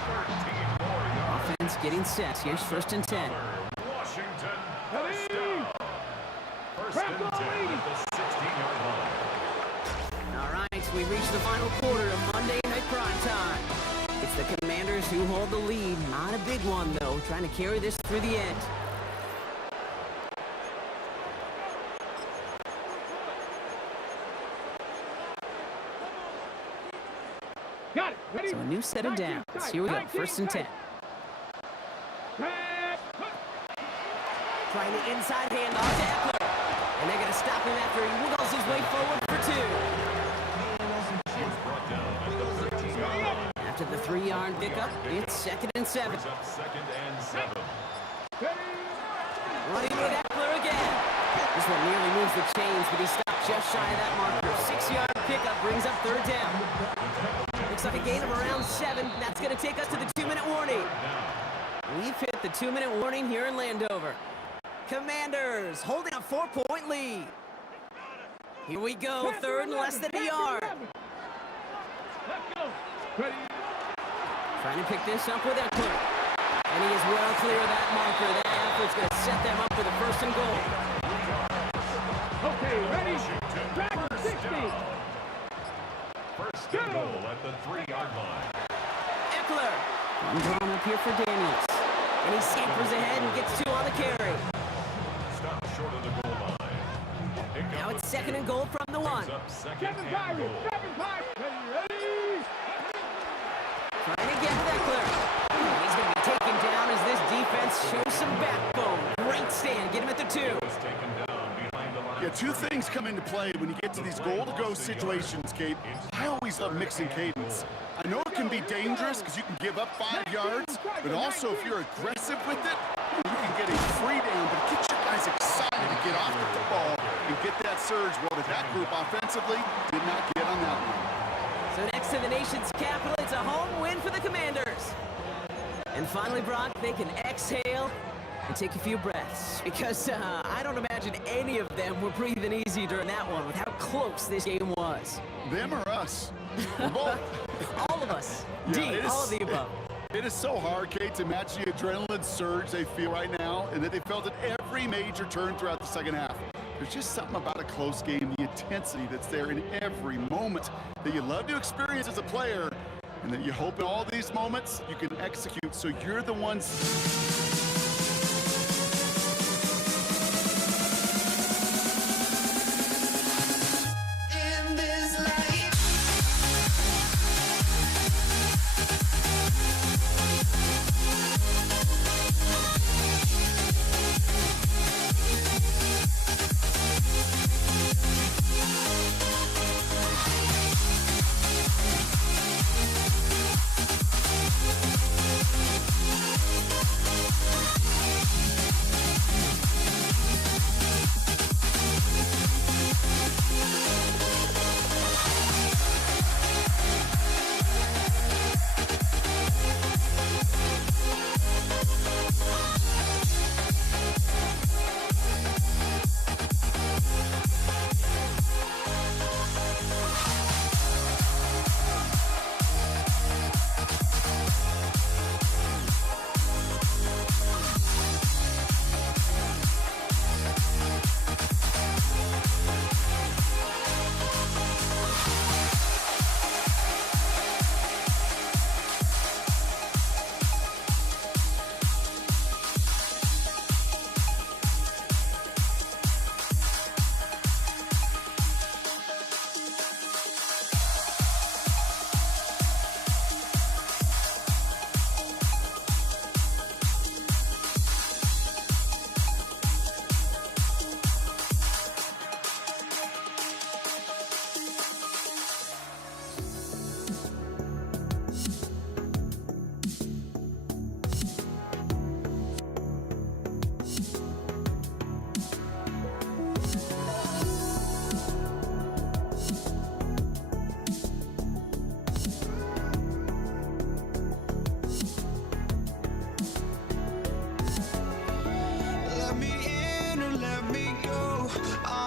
13 more yards. Offense getting set. Here's first and 10. Washington first down. First and 10 at the 16-yard line. All right, we reached the final quarter of Monday Night Prime Time. It's the Commanders who hold the lead. Not a big one, though, trying to carry this through the end. So a new set of downs. Here we go, 1st and 10. Trying the inside handoff to Eckler. And they're going to stop him after he wiggles his way forward for 2. After the 3-yard pickup, it's 2nd and 7. Brings up 2nd and 7. Running with Eckler again. This one nearly moves the chains, but he stopped just shy of that marker. 6-yard pickup brings up 3rd down. Looks like a gain of around 7. That's going to take us to the 2-minute warning. We've hit the 2-minute warning here in Landover. Commanders holding a 4-point lead. Here we go, 3rd and less than a yard. Trying to pick this up with Eckler. And he is well clear of that marker. That effort's going to set them up for the 1st and goal. Okay, ready? Back 60. 1st and goal at the 3-yard line. Eckler. I'm drawn up here for Daniels. And he scampers ahead and gets 2 on the carry. Stop short of the goal line. Now it's 2nd and goal from the 1. Brings up 2nd and goal. Ready? Trying to get Eckler. He's going to be taken down as this defense shows some backbone. Great stand. Get him at the 2. Was taken down behind the line. Yeah, 2 things come into play when you get to these goal-to-go situations, Kate. I always love mixing cadence. I know it can be dangerous because you can give up 5 yards, but also if you're aggressive with it, you can get a free down, but get your guys excited to get off the football and get that surge. Well, that group offensively did not get on that one. So next to the nation's capital, it's a home win for the Commanders. And finally, Brock, they can exhale and take a few breaths. Because I don't imagine any of them were breathing easy during that one with how close this game was. Them or us? We're both. All of us. Yeah, D, it is- all of the above. It is so hard, Kate, to match the adrenaline surge they feel right now, and that they felt at every major turn throughout the 2nd half. There's just something about a close game, the intensity that's there in every moment that you love to experience as a player, and that you hope in all these moments you can execute so you're the ones. In this life.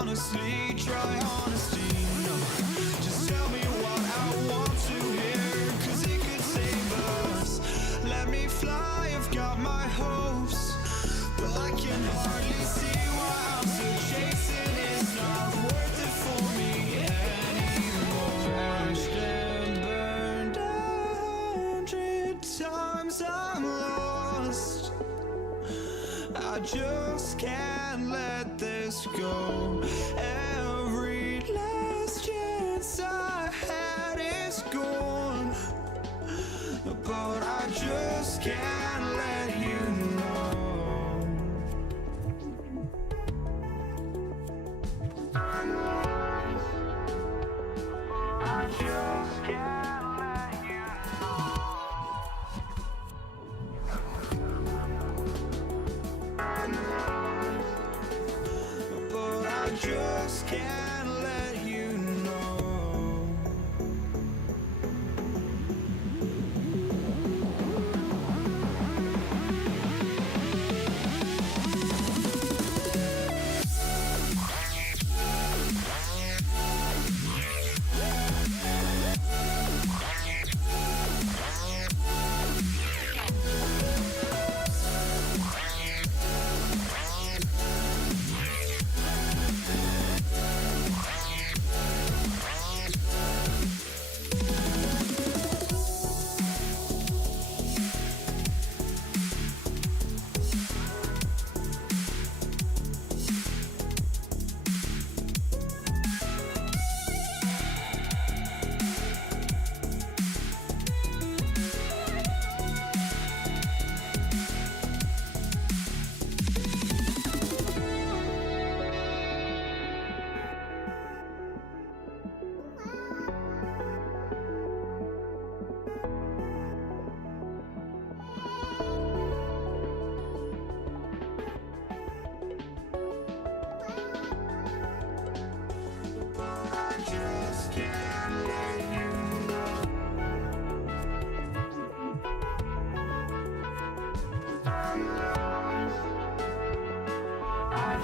honestly, try honesty, no. Just tell me what I want to hear, 'cause it could save us. Let me fly, I've got my hopes, but I can hardly see why I'm still chasing. It's not worth it for me anymore. Crashed and burned 100 times, I'm lost. I just can't let this go. Every last chance I had is gone. but I just can't let you know. I just can't let you know. But I just can't let you know. Can't let you know. I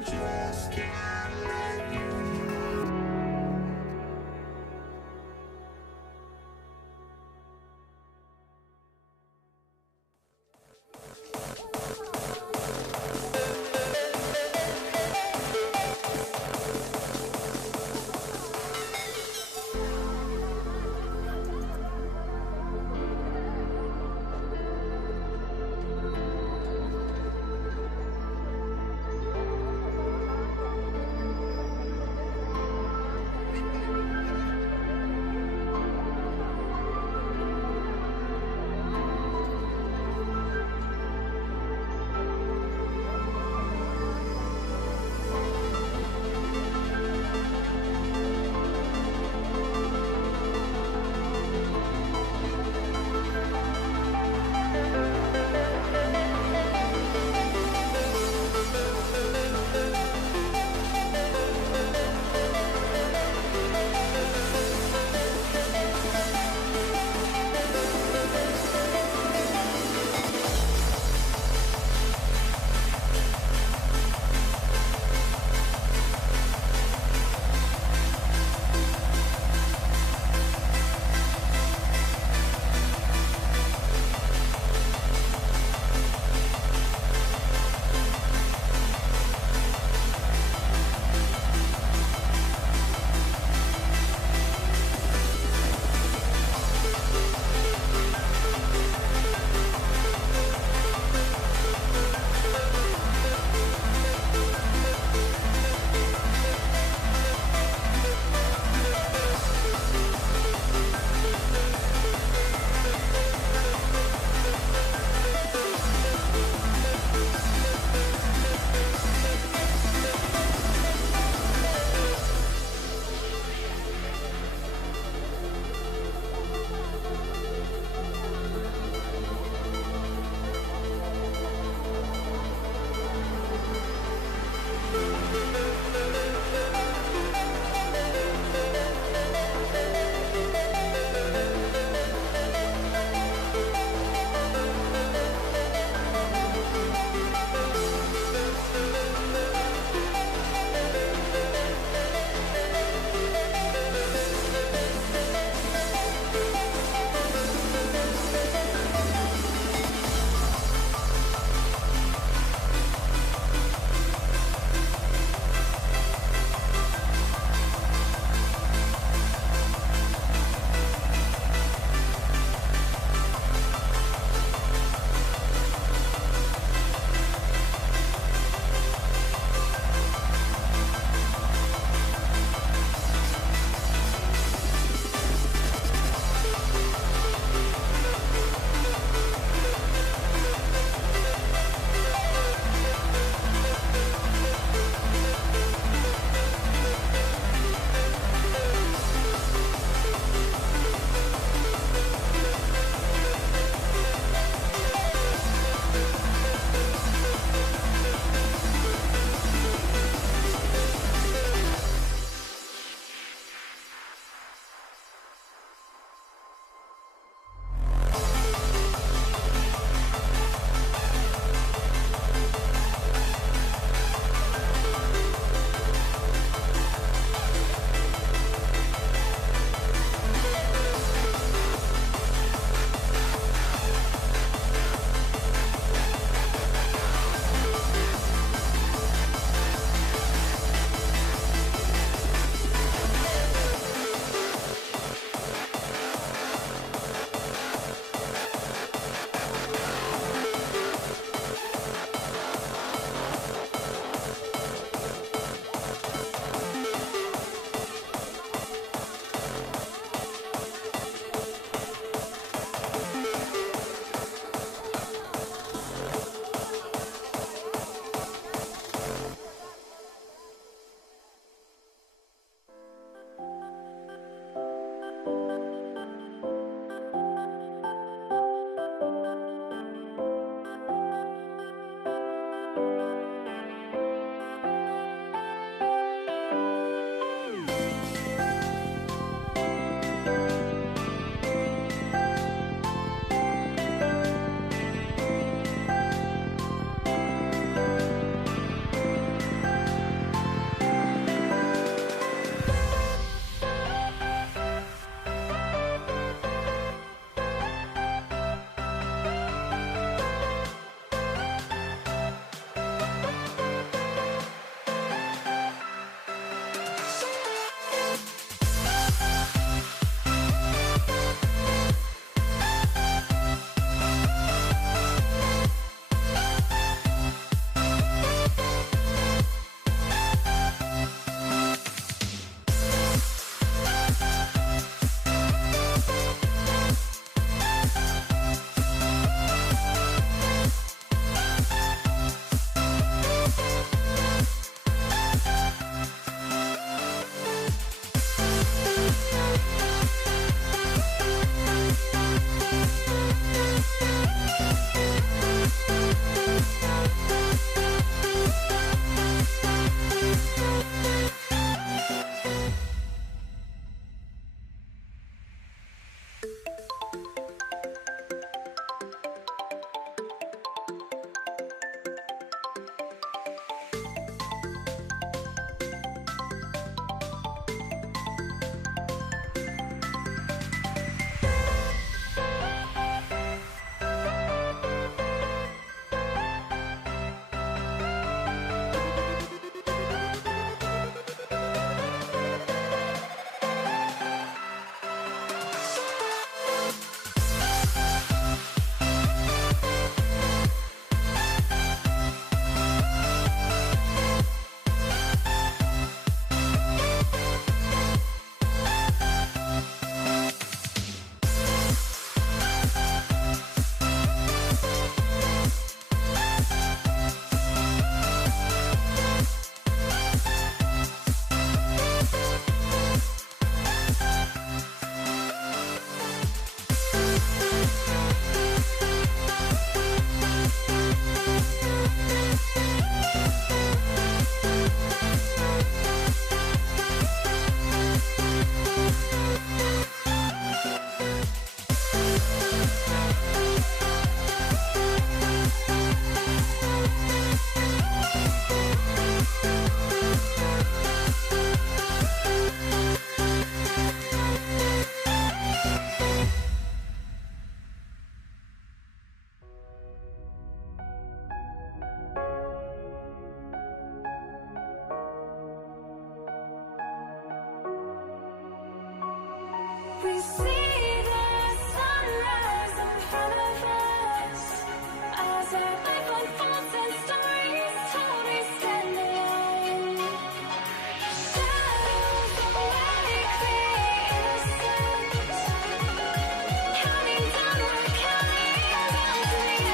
just can't let you know. see the sunrise in front of us as our life unfolds and stories told we stand alone. Shadows awake the innocence, counting down, we're counting down to the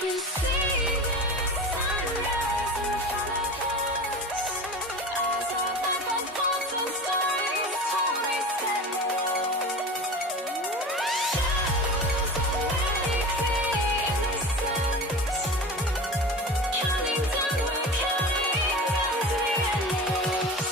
You see the sunrise in front of us as our life unfolds and stories told we stand alone. Shadows awake the innocence, counting down, we're counting down to the endless.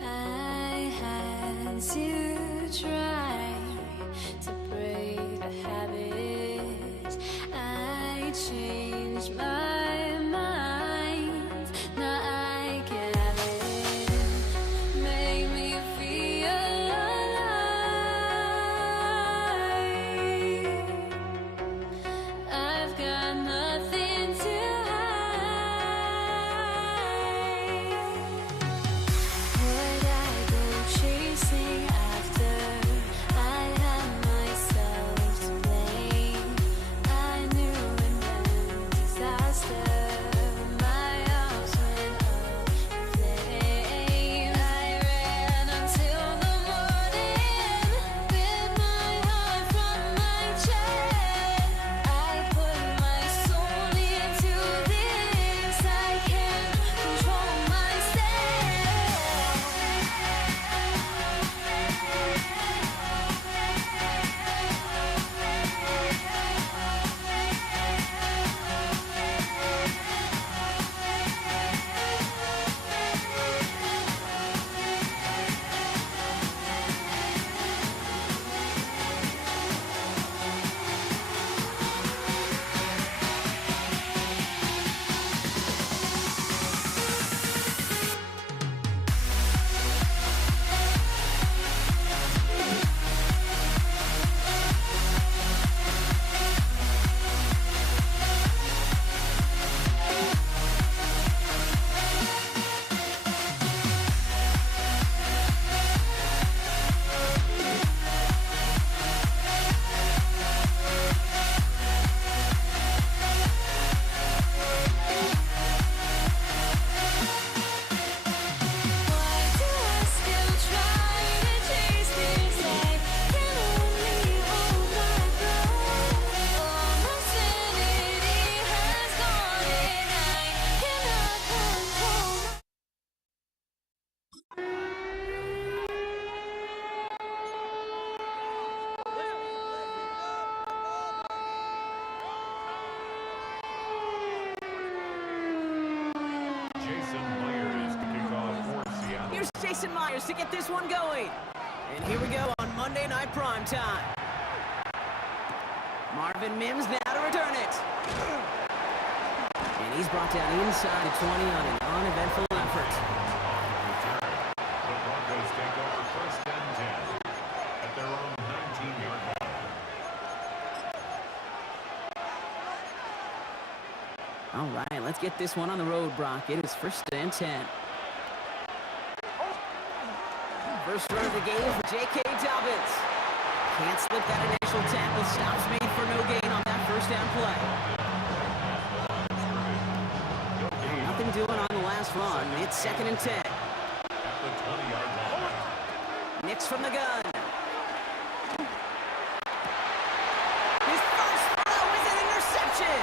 I had to try to break the habit. I changed my mind. Now I can have it. Make me feel alive. I've got nothing to hide. Would I go chasing after? I had myself to blame. I knew it meant disaster. Jason Myers to get this one going. And here we go on Monday Night Primetime. Marvin Mims now to return it. And he's brought down inside the 20 on an uneventful effort. The Broncos take over first and 10 at their own 19-yard line. All right, let's get this one on the road, Brock. It is first and 10. First run of the game for J.K. Dobbins. Can't slip that initial tackle. Stops made for no gain on that first down play. Nothing doing on the last run. It's second and 10. At the 20-yard line. Nix from the gun. His first throw is an interception.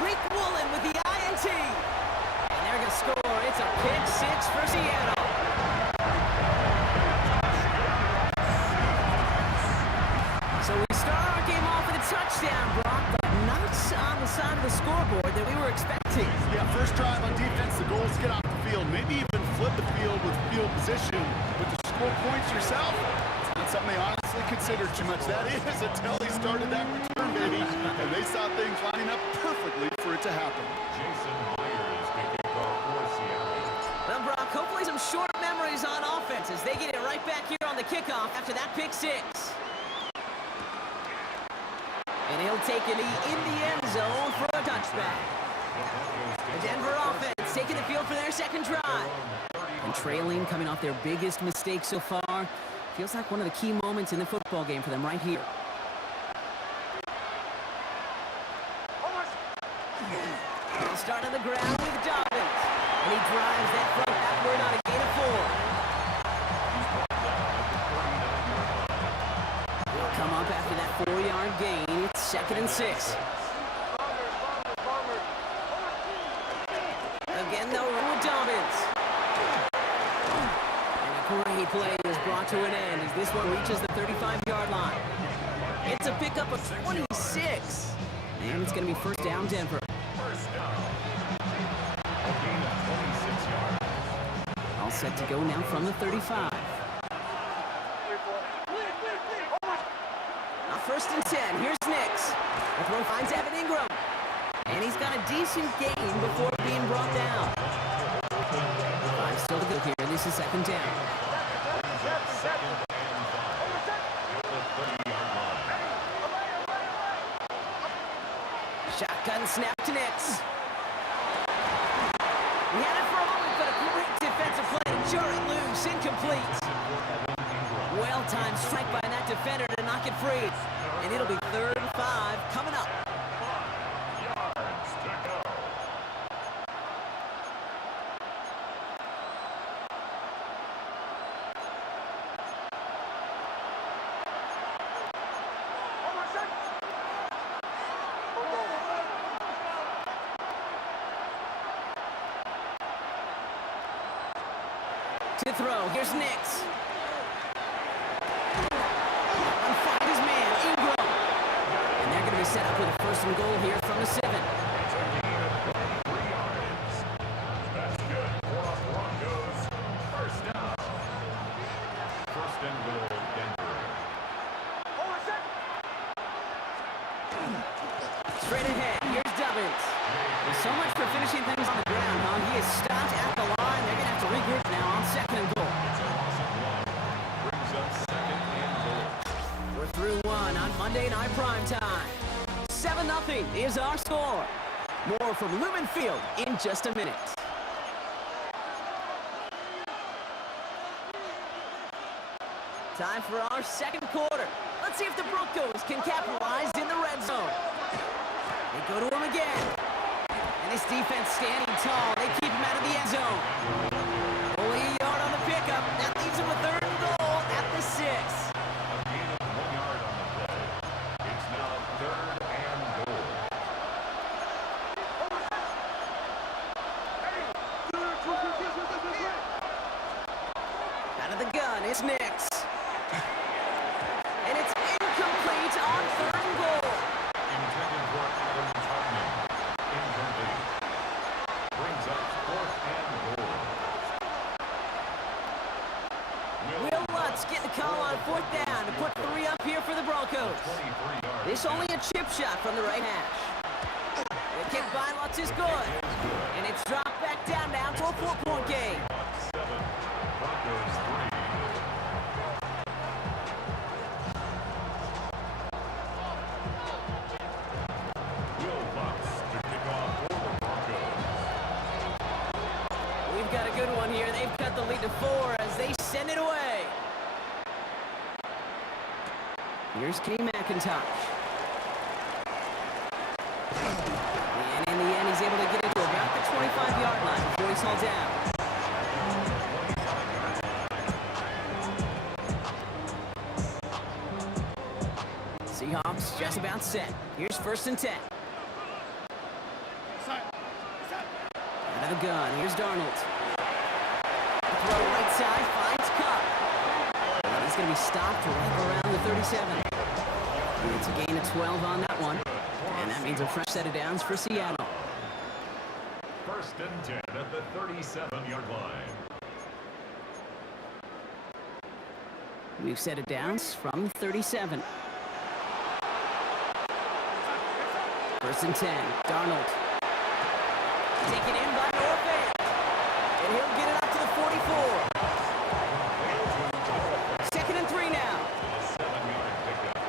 Reek Woolen with the INT. And they're going to score. It's a pick six for Seattle. So we start our game off with a touchdown, Brock, but not on the side of the scoreboard that we were expecting. Yeah, first drive on defense, the goal is to get off the field, maybe even flip the field with field position. But to score points yourself, it's not something they honestly consider too much. That is until he started that return game, and they saw things lining up perfectly for it to happen. Jason Myers kicking off for Seattle. Well, Brock, hopefully some short memories on offense as they get it right back here on the kickoff after that pick six. And he'll take it in the end zone for a touchback. The Denver offense taking the field for their second drive. And trailing, coming off their biggest mistake so far. Feels like one of the key moments in the football game for them right here. They'll start on the ground with Dobbins. And he drives that front backward on a gain of 4. He'll come up after that 4-yard gain. It's second and 6. Again, they'll run with Dobbins. And a great play is brought to an end as this one reaches the 35-yard line. It's a pickup of 26. And it's going to be first down, Denver. First down. A gain of 26 yards. All set to go now from the 35. Now first and 10. Here's Nix. The throw finds Evan Ingram. And he's got a decent gain before being brought down. 5 still to go here. This is second down. Second and 5 at the 30-yard line. Shotgun snap to Nix. He had it for a moment, but a great defensive play. Jarrett loose, incomplete. Well-timed strike by that defender to knock it free. And it'll be 3rd and 5 coming up. 5 yards to go. To throw, here's Nix. And find his man, Ingram. And they're going to be set up with a first and goal here from the 7. It's a gain of 3 yards. That's good for the Broncos. First down. First and goal, Denver. Straight ahead, here's Dobbins. There's so much for finishing things on the ground, huh? He is stopped at the line. They're going to have to regroup now on second and goal. It's a loss of 1. Brings up second and goal. We're through 1 on Monday Night Primetime. 7-0 is our score. More from Lumen Field in just a minute. Time for our second quarter. Let's see if the Broncos can capitalize in the red zone. They go to him again. And this defense standing tall. They keep him out of the end zone. Only a yard on the pickup. That leaves him with 3rd and goal at the 6. A gain of 1 yard on the play. It's now 3rd and goal. Out of the gun, it's Nix. And it's incomplete on 3rd and goal. Intended for Adam Tubman. Incomplete. Brings up 4th and goal. fourth down to put 3 up here for the Broncos. 23 yards. This only a chip shot from the right hash. The kick by Lutz is good. And it's dropped back down to a 4-point game. 7, Broncos 3. Will Lutz to kick off for the Broncos. We've got a good one here. They've cut the lead to 4 as they send it away. Here's Kenny McIntosh. And in the end, he's able to get it to about the 25-yard line before he's hauled down. Seahawks just about set. Here's 1st and 10. Out of the gun, here's Darnold. Throw right side, finds Cup. And he's going to be stopped right around the 37. And it's a gain of 12 on that one. And that means a fresh set of downs for Seattle. 1st and 10 at the 37-yard line. We've set it downs from 37. 1st and 10, Darnold. Taken in by Norfant. And he'll get it up to the 44. 2nd and 3 now. A 7-yard pickup.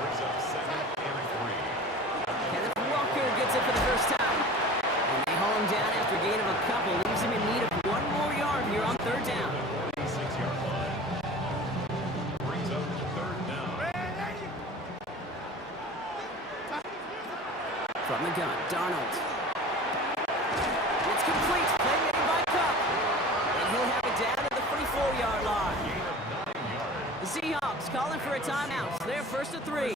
Brings up 2nd and 3. Kenneth Walker gets it for the first time. And they haul him down after a gain of a couple. Leaves him in need of 1 more yard here on 3rd down. 46-yard line. Brings up 3rd down. From the gun, Darnold. It's complete. Play made by Cup. And he'll have it down at the 44-yard line. Gain of 9 yards. The Seahawks calling for a timeout. They're 1st and 3.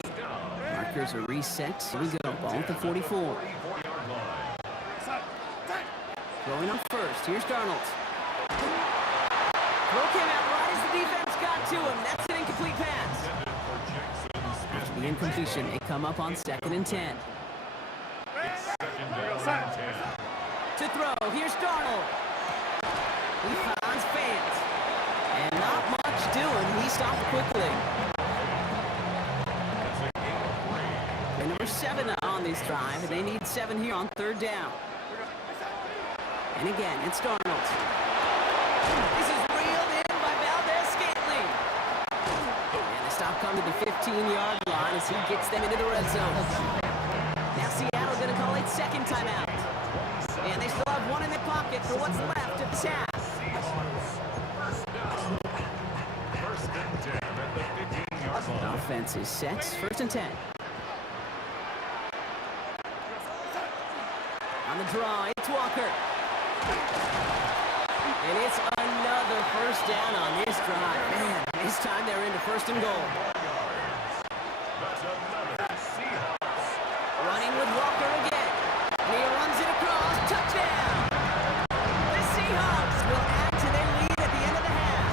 Markers are reset. Here we go. Ball at the 44. 44-yard line. Throwing on 1st. Here's Darnold. Throw came out right as the defense got to him. That's an incomplete pass. Intended for Jackson Smith. After the incompletion, they come up on 2nd and 10. It's 2nd down and 10. To throw, here's Darnold. He finds Fant. And not much doing. He stopped quickly. It's a gain of 3. They're number 7 on this drive, and they need 7 here on 3rd down. And again, it's Darnold. This is reeled in by Valdez-Scantling. And the stop comes to the 15-yard line as he gets them into the red zone. Now Seattle's going to call it 2nd timeout. And they still have 1 in their pocket for what's left of the half. First and 10 at the 15-yard The line. offense is set. 1st and 10. On the draw, it's Walker. And it's another 1st down on this drive. Man, this time they're into 1st and goal. That's another Seahawks. Running with Walker again. And he runs it across. Touchdown! The Seahawks will add to their lead at the end of the half.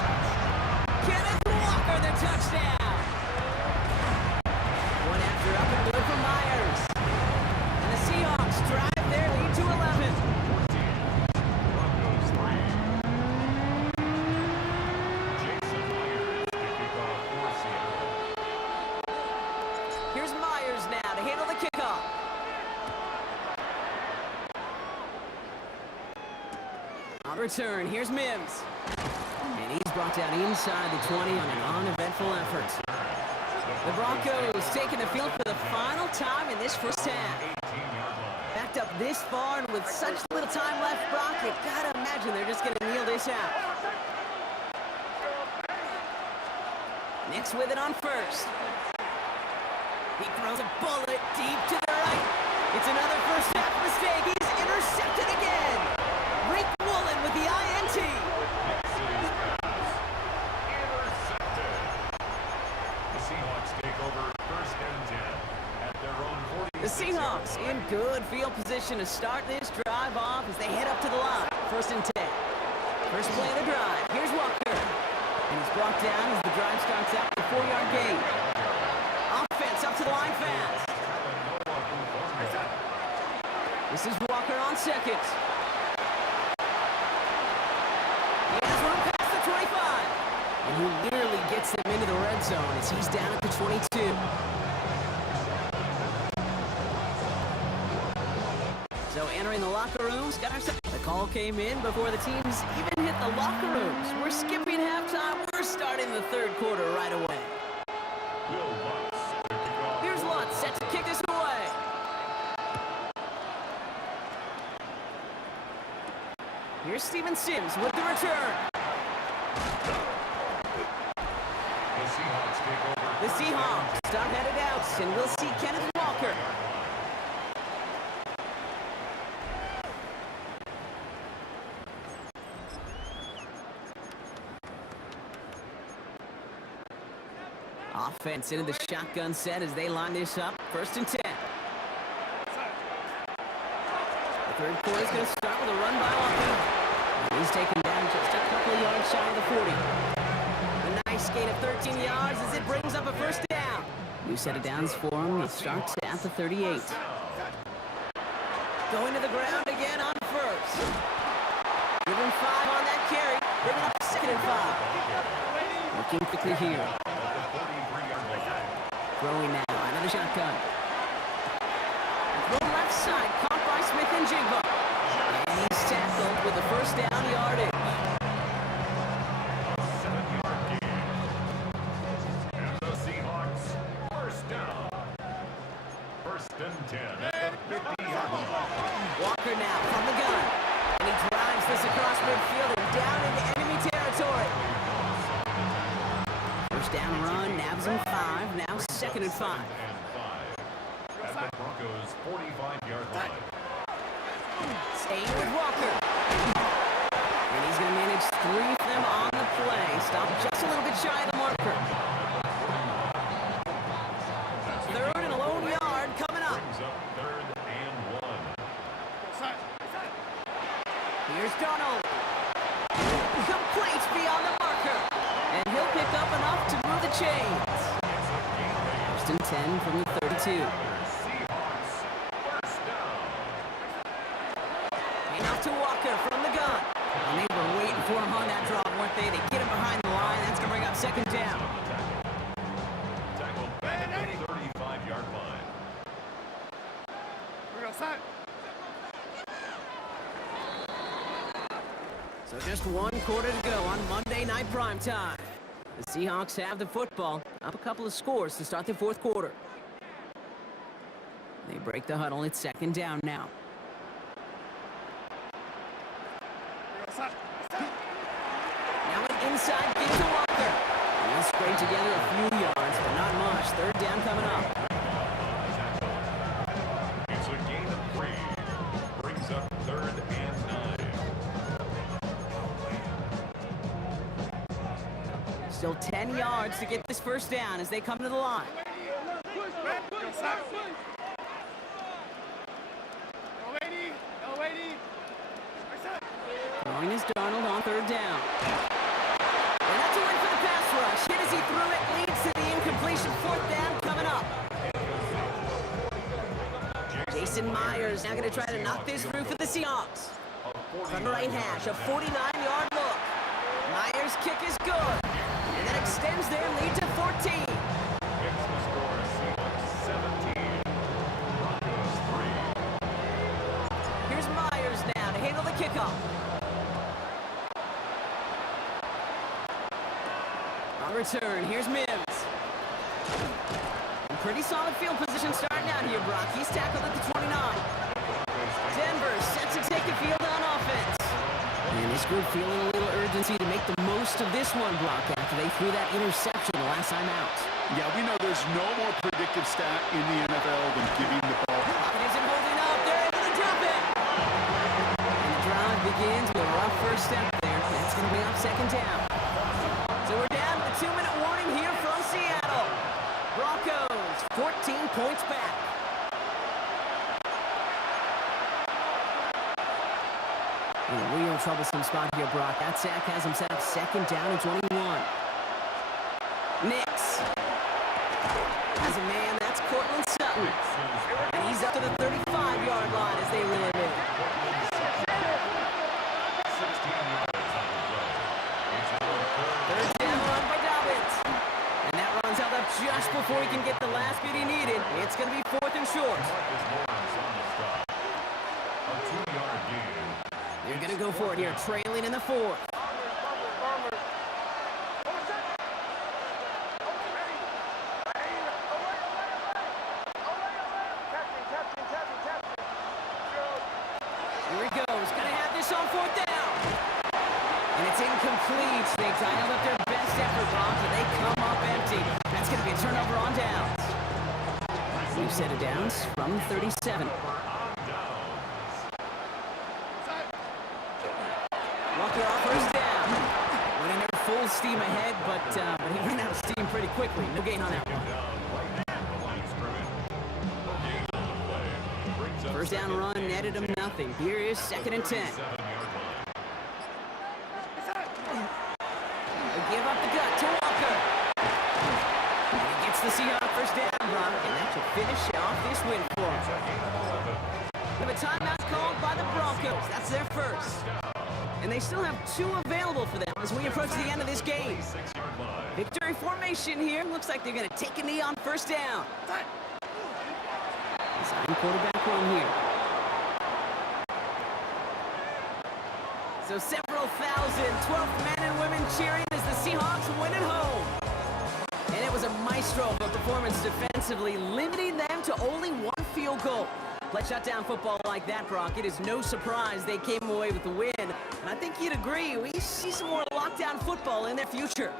Kenneth Walker, the touchdown! One after up and good for Myers. And the Seahawks drive their lead to 11. 14. Broncos 3. Jason Myers to kick off for Seattle. Here's Myers now to handle the kickoff. On return, here's Mims. And he's brought down inside the 20 on an uneventful effort. The Broncos taking the field for the final time in this first half. 18-yard line. Backed up this far and with such little time left, Brock, you gotta imagine they're just gonna kneel this out. Nix with it on 1st. He throws a bullet deep to the right. It's another first half mistake. He's intercepted again. Rick Woolen with the INT. Intercepted. The Seahawks take over 1st and 10 at their own 46. The Seahawks in good field position to start this drive off as they head up to the line. 1st and 10. First play of the drive. Here's Walker. And he's brought down as the drive starts out with a 4-yard gain. Offense up to the line fast. This is Walker on 2nd. He has run past the 25. And he nearly gets them into the red red zone as he's down at the 22. So entering the locker rooms, got ourselves. The call came in before the teams even hit the locker rooms. We're skipping halftime. We're starting the third quarter right away. Will Lutz to kick off. Here's Lutz set to kick this away. Here's Steven Sims with the return. The Seahawks take over. The Seahawks start headed out, and we'll see Kenneth Walker. Offense into the shotgun set as they line this up. 1st and 10. The third quarter is going to start with a run by Walker. And he's taken down just a couple of yards shy of the 40. A nice gain of 13 yards as it brings up a first down. New set of downs for him. It starts at the 38. Going to the ground again on first. Give him 5 on that carry. Bring it up to 2nd and 5. Looking quickly here. Throwing now, another shotgun. Throw left side, caught by Smith and Jigba. And he's tackled with the first down yardage. 7-yard gain. And the Seahawks, first down. 1st and 10 at the 50-yard line. Walker now from the gun. And he drives this across midfield and down into enemy territory. First down run, nabs him 5, now 2nd and 5. And 5 at the Broncos' 45-yard line. Staying with Walker. And he's going to manage 3 of them on the play. Stop just a little bit shy of the marker. 3rd and a lone yard coming up. Brings up 3rd and 1. Here's Donald. Complete beyond the marker. And he'll pick up enough to move the chains. 1st and 10 from the 32. Seahawks, first down. And off to Walker from the gun. And they were waiting for him on that drop, weren't they? They get him behind the line. That's going to bring up 2nd down. Tackled back at the 35-yard line. So just 1 quarter to go on Monday Night Primetime. The Seahawks have the football, up a couple of scores to start the 4th quarter. They break the huddle. It's 2nd down now. Now an inside give to Walker. And he'll scrape together a few yards, but not much. 3rd down coming up. It's a gain of 3. Brings up 3rd and 9. Still 10 yards to get this first down as they come to the line. Throwing is Darnold on 3rd down. And that's a win for the pass rush. Hit as he threw it, leads to the incompletion. 4th down coming up. Jason Myers now going to try to knock this through for the Seahawks. From the right hash, a 49-yard look. Myers' kick is good. And that extends their lead to 14. Makes the score Seahawks 17. Broncos 3. Here's Myers now to handle the kickoff. On return, here's Mims. In pretty solid field position starting out here, Brock. He's tackled at the 29. Denver set to take the field on offense. And this group feeling a little urgency to make the most of this one, Brock, after they threw that interception the last time out. Yeah, we know there's no more predictive stat in the NFL than giving the ball. Pocket isn't holding up. They're able to drop it. And the drive begins with a rough first step there. That's going to be up 2nd down. So we're down to 2-minute warning here from Seattle. Broncos, 14 points back. In a real troublesome spot here, Brock. That sack has him set up 2nd down and 21. Nix has a man. That's Cortland Sutton. And he's up to the 35-yard line as they reel it in. 16 yards on the play. It's a 3rd. 3rd down run by Dobbins. And that last bit he needed. It's going to be 4th and short. Marcus Lawrence on the stop. A 2-yard gain. They're going to go for it here, trailing in the 4th. Here he goes. Going to have this on 4th down. And it's incomplete. They dialed up their best effort, Brock, and they come up empty. That's going to be a turnover on downs. New set of downs from 37. Walker off first down. Went in there full steam ahead, but he ran out of steam pretty quickly. No gain on that one. First down run netted him nothing. Here is 2nd and 10. They give up the gut to Walker. And he gets the Seahawks first down, Brock, and that should finish off this win for him. We have a timeout called by the Broncos. That's their first. And they still have 2 available for them as we approach the end of this game. Victory formation here. Looks like they're going to take a knee on first down. Design quarterback run here. So several thousand 12th men and women cheering as the Seahawks win at home. And it was a maestro of a performance defensively, limiting them to only 1 field goal. Play shutdown football like that, Brock, it is no surprise they came away with the win. And I think you'd agree, we see some more lockdown football in their future.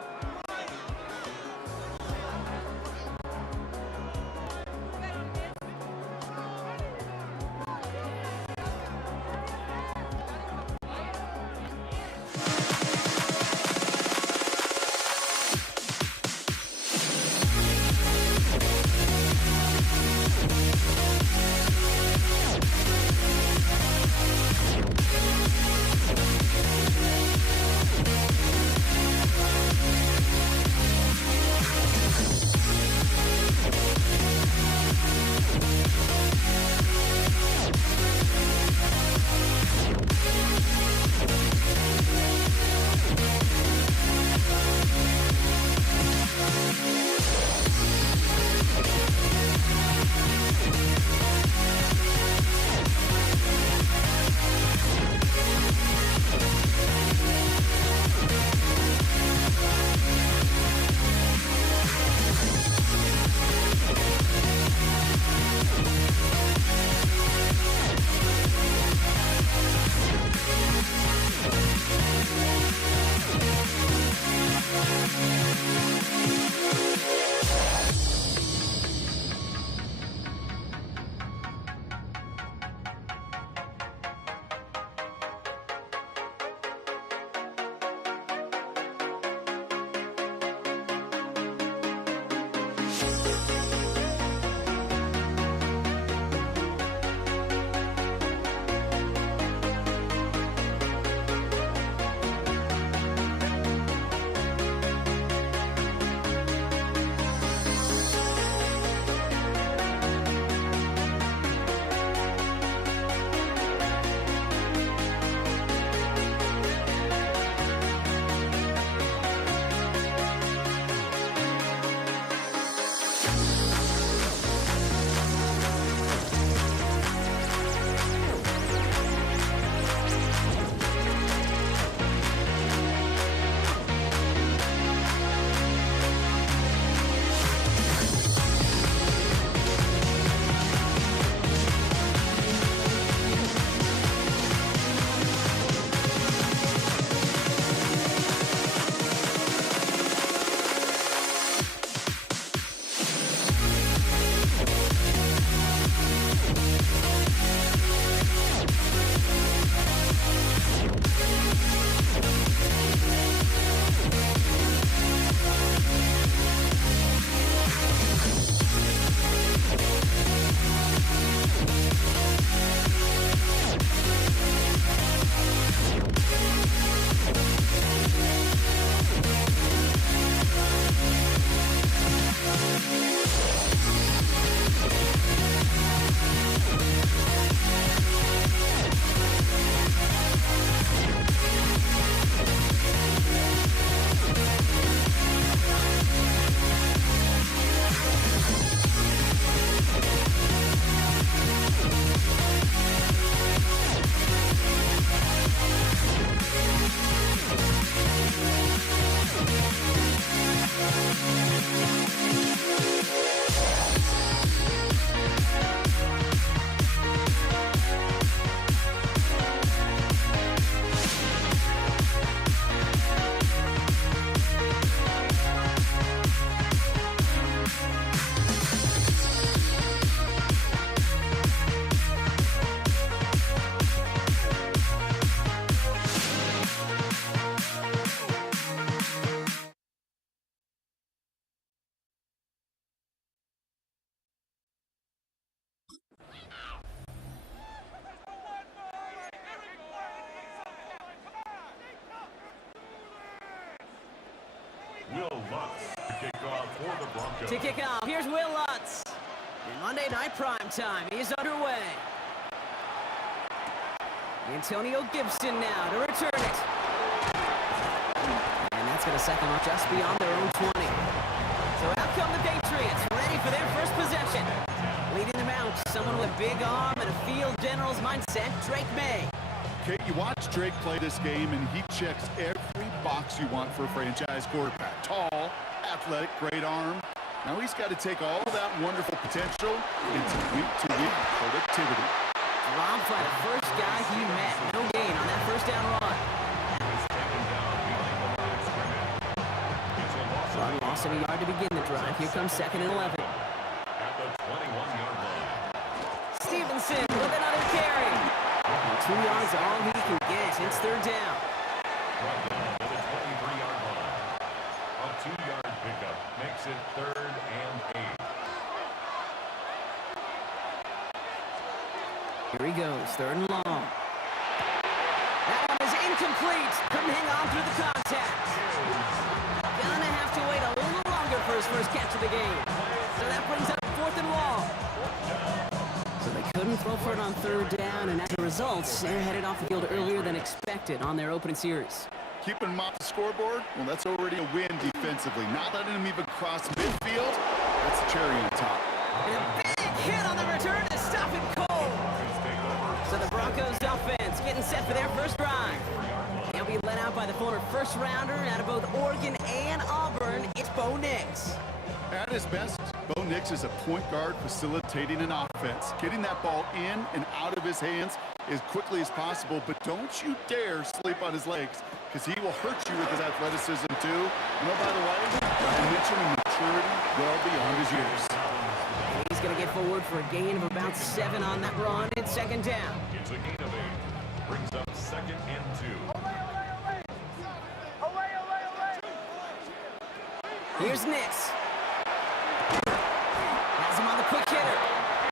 Lutz to kick off for the Broncos. To kick off, here's Will Lutz. In Monday Night Prime Time, he's underway. Antonio Gibson now to return it. And that's going to set them up just beyond their own 20. So out come the Patriots, ready for their first possession. Leading them out, someone with a big arm and a field general's mindset, Drake May. Okay, you watch Drake play this game, and he checks every box you want for a franchise quarterback. Tall, athletic, great arm. Now he's got to take all of that wonderful potential into week-to-week productivity. Dropped by the first guy he met. No gain on that first down run. He's taken down behind the line of scrimmage. It's a loss of Run loss of a yard to begin the drive. Here comes 2nd and 11. at the 21-yard line. Stevenson with another carry. 2 yards all he can get. It's 3rd down. Brought down to the 23-yard line. A 2-yard pickup makes it 3rd and 8. Here he goes, 3rd and long. That one is incomplete. Couldn't hang on through the contact. Gonna have to wait a little longer for his first catch of the game. So that brings up 4th and long. So they couldn't throw for it on 3rd down, and as a result, they're headed off the field earlier than expected on their opening series. Keeping him off the scoreboard, well, that's already a win defensively. Not letting him even cross midfield, that's the cherry on top. And a big hit on the return to stop it cold. So the Broncos offense getting set for their first drive. They'll be led out by the former first-rounder out of both Oregon and Auburn. It's Bo Nix. At his best, Bo Nix is a point guard facilitating an offense, getting that ball in and out of his hands as quickly as possible, but don't you dare sleep on his legs, because he will hurt you with his athleticism too. And oh, by the way, I mentioned maturity well beyond his years. He's going to get forward for a gain of about 7 on that run. It's 2nd down. It's a gain of 8. Brings up 2nd and 2. Here's Nix. Has him on the quick hitter.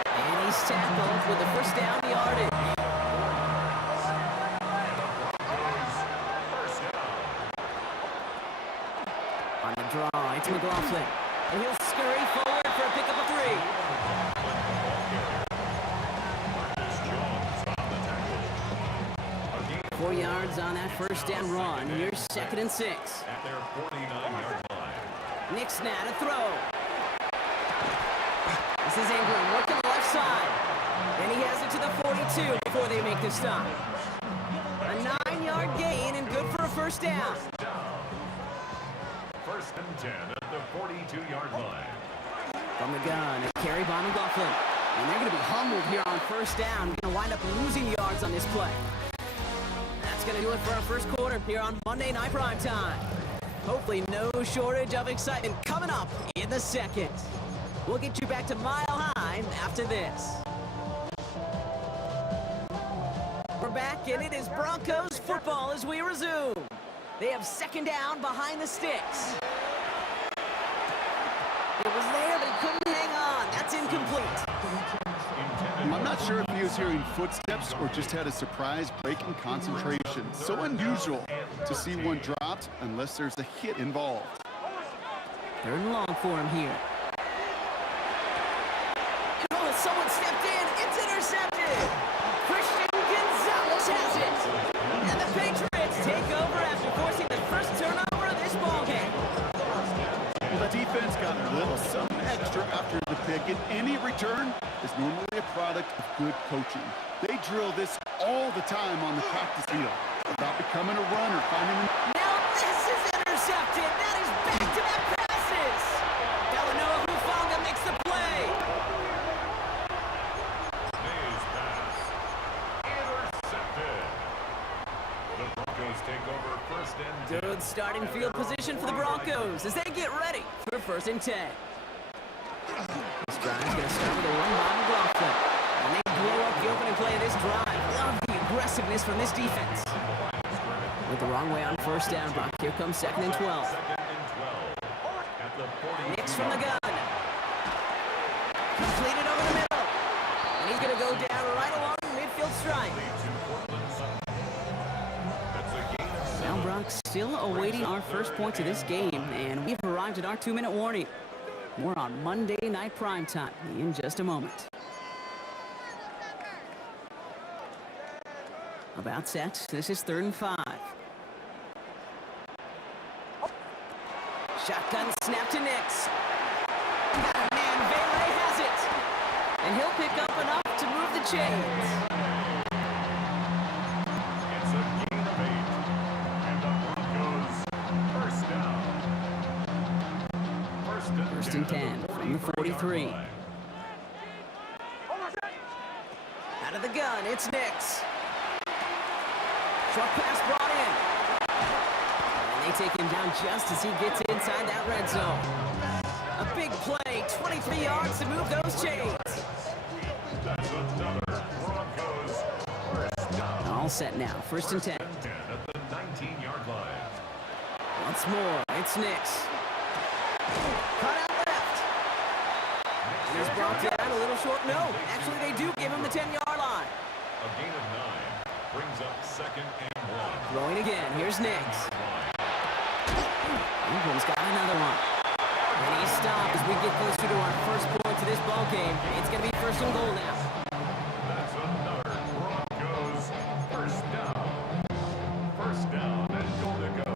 And he's tackled with the first down yardage. First down. On the draw, it's McLaughlin. And he'll scurry forward for a pickup of 3. Marcus Jones on the tackle. A gain of 4 yards on that first down run. Here's 2nd and 6. at their 49-yard line. Nix now to throw. This is Ingram working the left side. And he has it to the 42 before they make the stop. A 9-yard gain and good for a first down. First and 10 at the 42-yard line. From the gun, a carry by McLaughlin. And they're going to be humbled here on first down. Going to wind up losing yards on this play. That's going to do it for our first quarter here on Monday Night Prime Time. Hopefully no shortage of excitement coming up in the second. We'll get you back to Mile High after this. We're back, and it is Broncos football as we resume. They have 2nd down behind the sticks. It was there, but he couldn't hang on. That's incomplete. I'm not sure if he was hearing footsteps or just had a surprise break in concentration. So unusual to see one dropped unless there's a hit involved. 3rd and long for him here. Oh, someone stepped in. It's intercepted. Christian Gonzalez has it. And the Patriots take over after forcing the first turnover of this ballgame. Well, the defense got a little something extra after the pick, and any return is normally a product of good coaching. They drill this all the time on the practice field about becoming a runner, finding them. Now this is intercepted. That is back-to-back passes. Delanoa Hufanga makes the play. May's pass. Intercepted. The Broncos take over first and 10. Good starting field position for the Broncos as they get ready for 1st and 10. This drive's going to start with a run by McLaughlin. And they blow up the opening play of this drive. Love the aggressiveness from this defense. Went the wrong way on first down, Brock. Here comes 2nd and 12. 2nd and 12 at the 40. Nix from the gun. Completed over the middle. And he's going to go down right along the midfield stripe. That's a gain of 7. Now Brock still awaiting our first points of this game, and we've arrived arrived at our 2-minute warning. More on Monday Night Primetime in just a moment. About set. This is 3rd and 5. Shotgun snap to Nix. Got a man, Vele has it. And he'll pick up enough to move the chains. It's a gain of 8. And the Broncos first down. First and 10 from the 43. Out of the gun, it's Nix. Short pass brought in. And they take him down just as he gets inside that red zone. A big play, 23 yards to move those chains. That's another Broncos first down. All set now, 1st and 10. 10 at the 19-yard line. Once more, it's Nix. Cut out left. He's brought down a little short. No, actually they do give him the 10-yard line. A gain of 9 brings up 2nd and 1. Throwing again, here's Nix. Ingram's got another one. And he stopped as we get closer to our first point to this ball game. It's going to be 1st and goal now. That's another Broncos first down. First down and goal to go.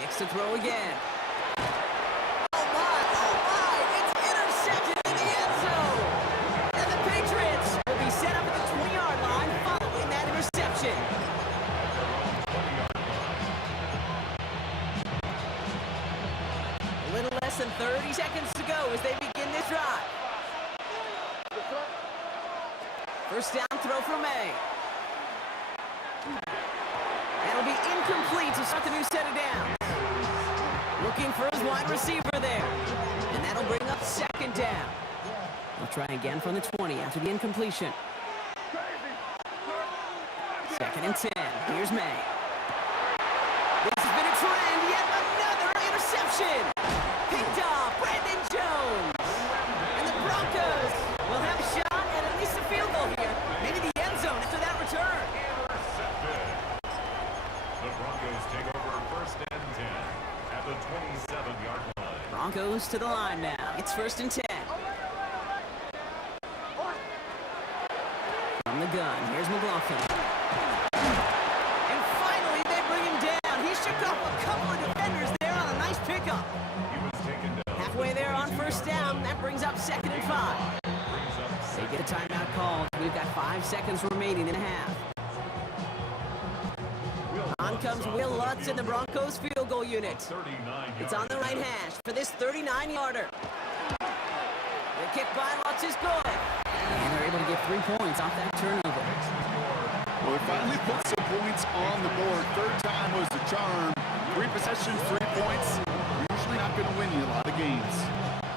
Nix to throw again. Oh my, it's intercepted in the end zone. And the Patriots will be set up at the 20-yard line following that interception. A little less than 30 seconds to go as they begin this drive. First down throw for May. That'll be incomplete to start the new set of downs. Looking for his wide receiver there. And that'll bring up 2nd down. They'll try again from the 20 after the incompletion. 2nd and 10. Here's May. This has been a trend. Yet another interception. Picked off Brandon Jones. And the Broncos will have a shot at least a field goal here. Maybe the end zone after that return. Intercepted. The Broncos take over 1st and 10 at the 27-yard line. Broncos to the line now. It's 1st and 10. From the gun, here's McLaughlin. And finally, they bring him down. He shook off a couple of defenders there on a nice pickup. He was taken down. Halfway there on 1st down. That brings up 2nd and 5. Brings up They get a timeout called. We've got 5 seconds remaining in a half. On comes Will Lutz in the Broncos field goal unit. 39 It's on the right hash for this 39-yarder. The kick by Lutz is good. And they're able to get 3 points off that turnover. Well, we finally put some points on the board. 3rd time was the charm. 3 possessions, 3 points. Usually not going to win you a lot of games.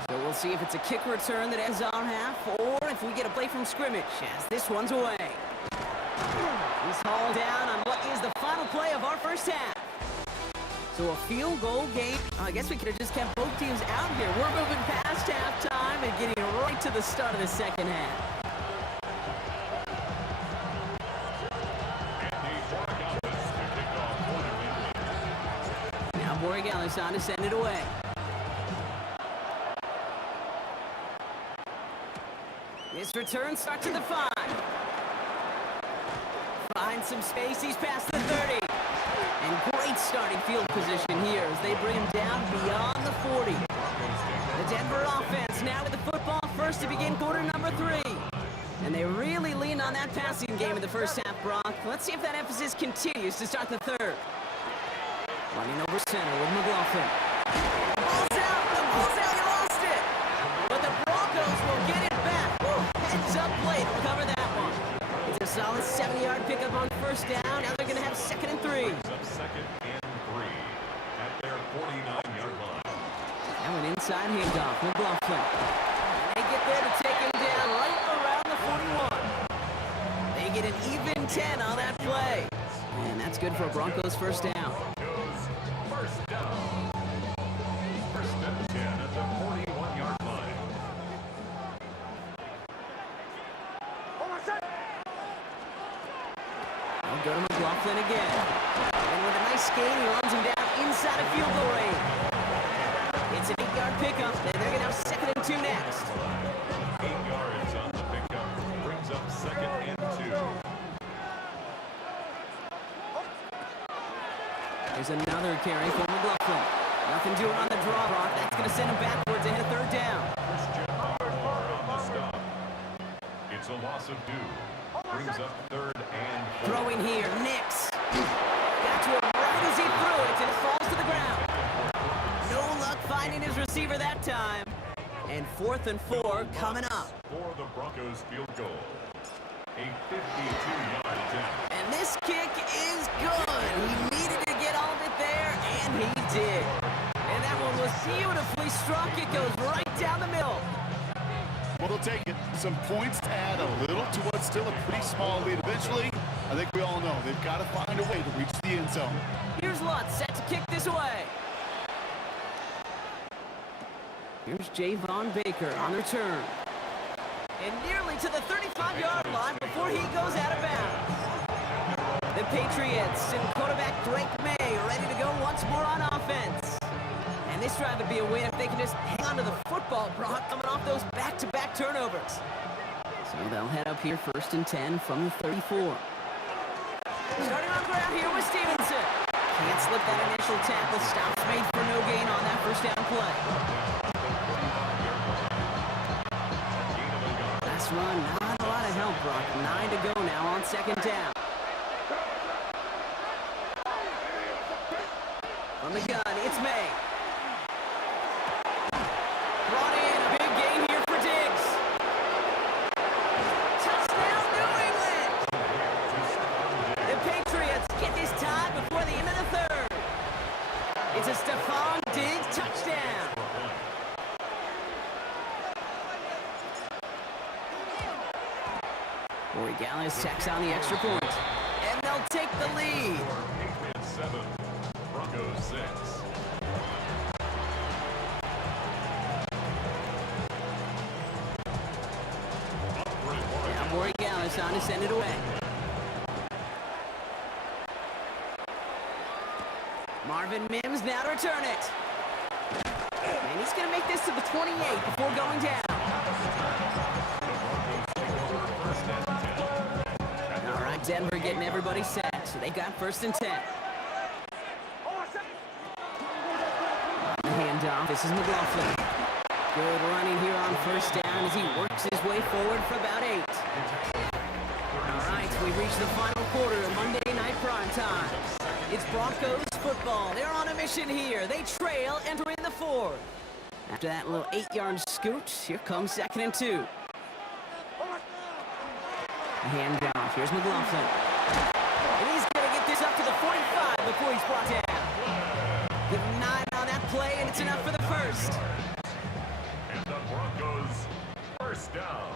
So we'll see if it's a kick return that ends our half, or if we get a play from scrimmage as this one's away. He's hauled down on what is the final play of our first half. So a field goal game. I guess we could have just kept both teams out here. We're moving past halftime and getting right to the start of the second half. Now Borregales on to send it away. This return starts at the 5. Finds some space, he's past the 30. And great starting field position here as they bring him down beyond the 40. The Denver offense now with the football first to begin quarter number 3. And they really lean on that passing game in the first half, Brock. Let's see if that emphasis continues to start the 3rd. Running over center with McLaughlin. The ball's out, you lost it. But the Broncos will get it back. Woo, heads up play to recover that one. It's a solid 70-yard pickup on 1st down. Now they're going to have 2nd and 3. Up 2nd and 3 at their 49-yard line. Now an inside handoff, McLaughlin. And they get there to take him down right around the 41. They get an even 10 on that play. And that's good for a Broncos 1st down. First down. 1st and 10 at the 41-yard line. They'll go to McLaughlin again. And with a nice gain, he runs him down inside of field goal range. It's an 8-yard pickup, and they're going to have 2nd and 2 next. 8 yards on the pickup. Brings up 2nd and 2. There's another carry for McLaughlin. Nothing doing on the draw, Brock. That's going to send him backwards ahead of 3rd down. Christian Barmore on the stop. It's a loss of 2. Brings up 3rd and 4. Throwing here, Nix. Got to him right as he threw it, and it falls to the ground. No luck finding his receiver that time. And 4th and 4 coming up. For the Broncos field goal. A 52-yard attempt. And this kick is good. He needed to get all of it there, and he did. And that one was beautifully struck. It goes right down the middle. Well, they'll take it. Some points to add a little to what's still a pretty small lead. Eventually, I think we all know they've got to find a way to reach the end zone. Here's Lutz set to kick this away. Here's Javon Baker on the return. And nearly to the 35-yard line before he goes out of bounds. The Patriots and quarterback Drake May ready to go once more on offense. And this drive would be a win if they can just hang on to the football, Brock, coming off those back-to-back turnovers. So they'll head up here 1st and 10 from the 34. Starting on the ground here with Stevenson. Can't slip that initial tackle. Stops made for no gain on that 1st down play. Last run, not a lot of help, Brock. 9 to go now on 2nd down. From the gun, it's May. Brought in, a big gain here for Diggs. Touchdown, New England! The Patriots get this tied before the end of the 3rd. It's a Stephon Diggs touchdown. Corey Gallis tacks on the extra point. And they'll take the lead. Patriots 7, Broncos 6. Now Corey Gallis on to send it away. Marvin Mims now to return it. And he's going to make this to the 28 before going down. All right, Denver getting everybody set. So they got 1st and 10. The handoff. This is McLaughlin. Good running here on 1st down as he works his way forward for about 8. All right, we reach the final quarter of Monday Night Prime Time. It's Broncos football. They're on a mission here. They trail entering the 4th. After that little 8-yard scoot, here comes 2nd and 2. Handoff. Here's McLaughlin. And he's going to get this up to the 45 before he's brought down. Give him 9 on that play, and it's enough for the 1st. And the Broncos 1st down.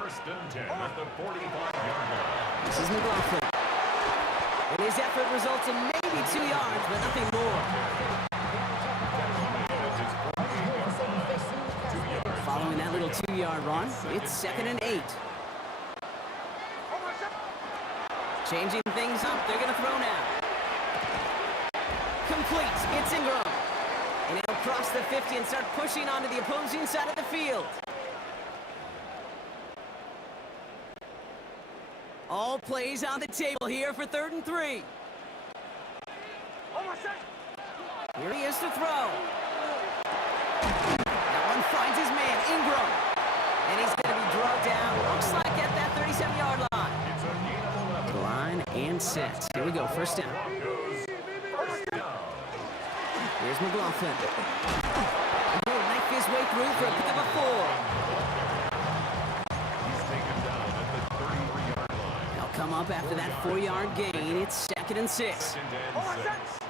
1st and 10 at the 45-yard line. This is McLaughlin. And his effort results in maybe 2 yards, but nothing more. Following that little 2-yard run, it's 2nd and 8. Changing things up, they're going to throw now. Complete, it's Ingram. And he'll cross the 50 and start pushing onto the opposing side of the field. All plays on the table here for 3rd and 3. Here he is to throw. That one finds his man, Ingram. And he's going to be dragged down, looks like at that 37-yard line. It's a gain of 11. Line and set. Here we go, 1st down. Broncos 1st down. Here's McLaughlin. He'll knife his way through for a pick of a 4. He's taken down at the 33-yard line. They'll come up after that 4-yard gain. It's 2nd and 6. 2nd and 6.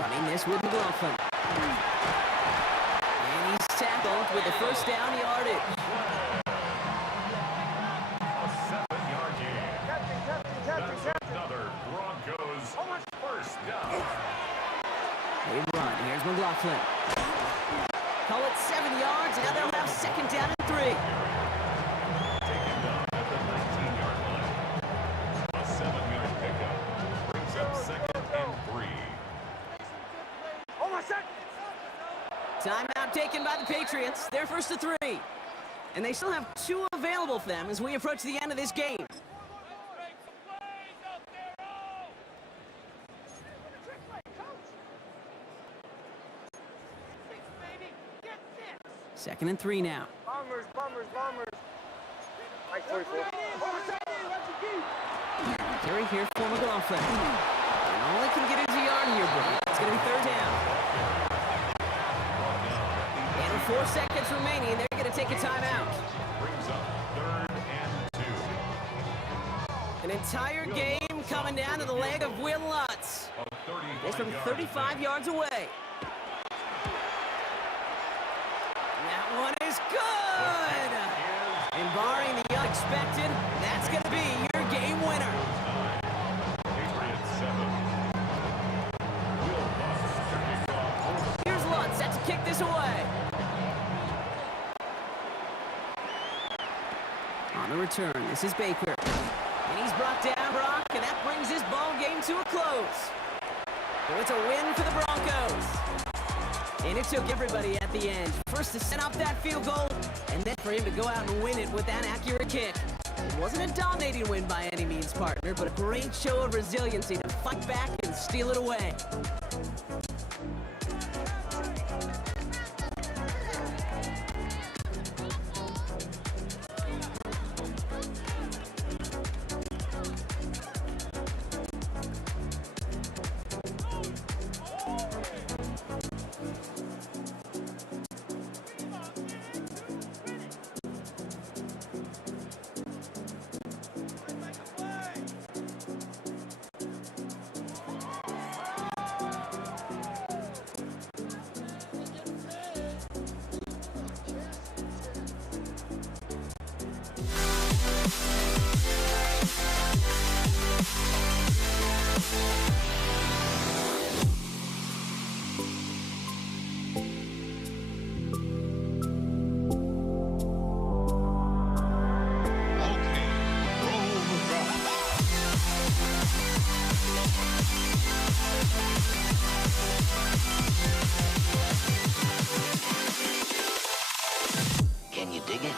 Running this with McLaughlin. And he's tackled with the 1st down yardage. A 7-yard gain. That's another Broncos 1st down. They run. Here's McLaughlin. Call it 7 yards, and now they'll have 2nd down and 3. Taken down at the 19-yard line. Timeout taken by the Patriots. They're first to 3. And they still have 2 available for them as we approach the end of this game. Second and 3 now. Bombers. Mike 44. Carry here for McLaughlin. And all they can get is a yard here, but it's going to be third down. And with 4 seconds remaining, they're going to take a timeout. Brings up 3rd and 2. An entire game coming down to the leg of Will Lutz. This from 35 yards away. That one is good! And barring the unexpected, that's going to be your game winner. Patriots 7. Will Lutz to kick off. Here's Lutz set to kick this away. On the return, this is Baker. And he's brought down, Brock, and that brings this ball game to a close. So it's a win for the Broncos. And it took everybody at the end. First to set up that field goal, and then for him to go out and win it with that accurate kick. It wasn't a dominating win by any means, partner, but a great show of resiliency to fight back and steal it away. Can you dig it?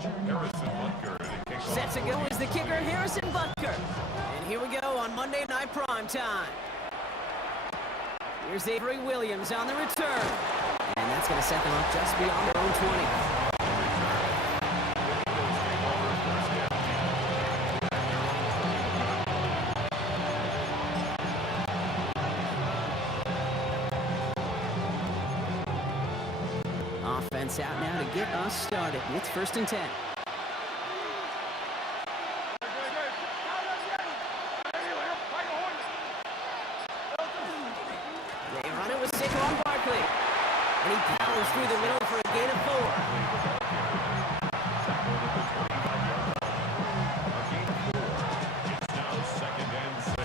Harrison Butker to kick off. Set to go is the kicker, Harrison Butker. And here we go on Monday Night Prime Time. Here's Avery Williams on the return. And that's going to set them up just beyond their own 20. Offense out now to get us started. It's 1st and 10. They run it with Saquon Barkley. And he powers through the middle for a gain of 4. It's now 2nd and 6.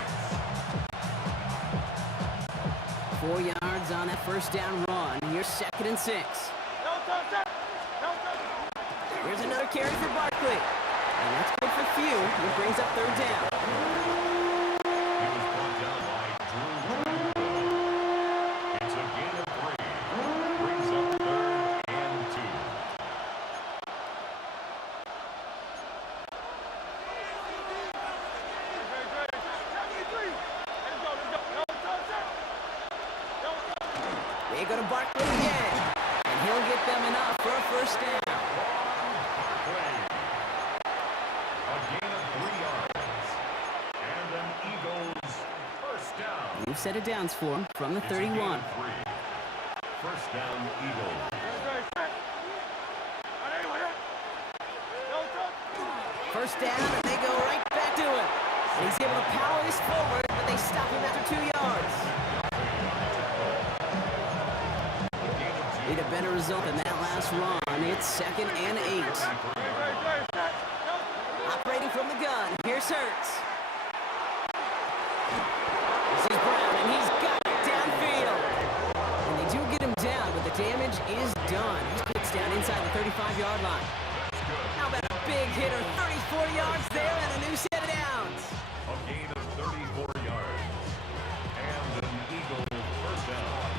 4 yards on that first down run. Here's 2nd and 6. Here's another carry for Barkley. And that's good for few. It brings up 3rd down. He was brought down by Drew. It's a gain of 3. Brings up 3rd and 2. They go to Barkley again. And he'll get them enough for a 1st down. Barkley. A gain of 3 yards. And an Eagles 1st down. New set of downs for him from the It's a gain 31. of 3. 1st down Eagles. First down, and they go right back to him. And he's able to power this forward, but they stop him after 2 yards. Need a better result than that last run. It's 2nd and 8. Operating from the gun, here's Hurts. This is Brown, and he's got it downfield. And they do get him down, but the damage is done. He gets down inside the 35-yard line. How about a big hitter, 34 yards there, and a new set of downs. A gain of 34 yards. And an Eagle 1st down.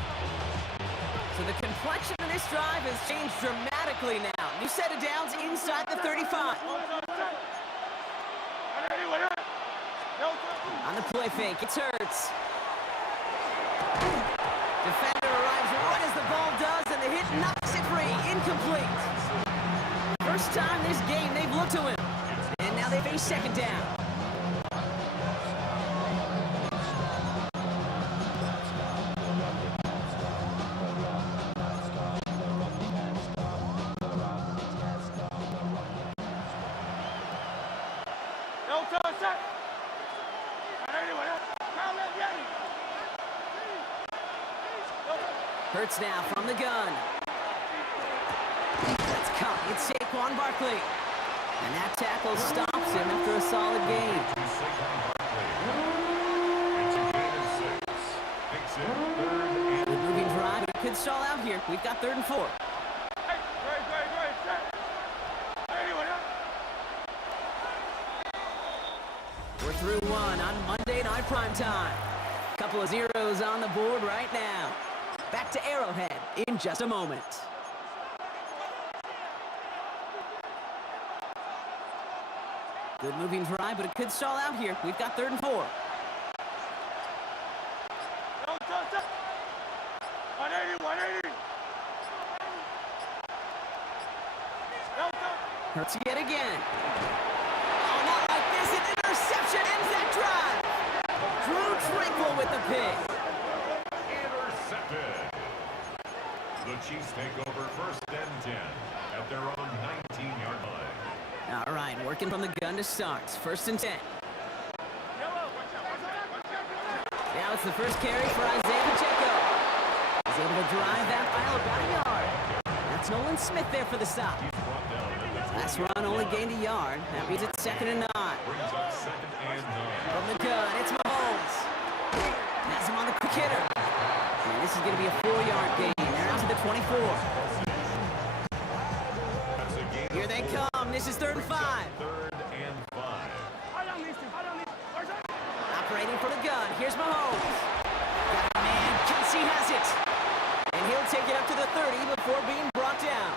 So the complexion of this drive has changed dramatically now. New set of downs inside the 35. On the play fake, it's Hurts. Defender arrives right as the ball does, and the hit knocks it free. Incomplete. First time this game they've looked to him. And now they face 2nd down. Hurts now from the gun. That's caught. It's Saquon Barkley. And that tackle stops him after a solid gain. To Saquon Barkley. It's a gain of 6. Makes it 3rd and Good moving drive, but it could stall out here. We've got 3rd and 4. We're through 1 on Monday Night Prime Time. Couple of zeros on the board right now. Back to Arrowhead in just a moment. Good moving drive, but it could stall out here. We've got 3rd and 4. Hurts yet again. Oh, not like this. An interception ends that drive. Drew Tranquil with the pick. intercepted. The Chiefs take over 1st and 10 at their own 19-yard line. All right, working from the gun to start. 1st and 10. Now it's the first carry for Isaiah Pacheco. He's able to drive that mile about a yard. That's Nolan Smith there for the stop. Last run only gained a yard. That means it's 2nd and 9. Brings up 2nd and 9. From the gun, it's Mahomes. Has him on the quick hitter. And this is going to be a 4-yard gain. They're out to the 24. That's a gain Here they come. This is 3rd and 5. 3rd and 5. Operating from the gun. Here's Mahomes. Got a man. Kelsey has it. And he'll take it up to the 30 before being brought down.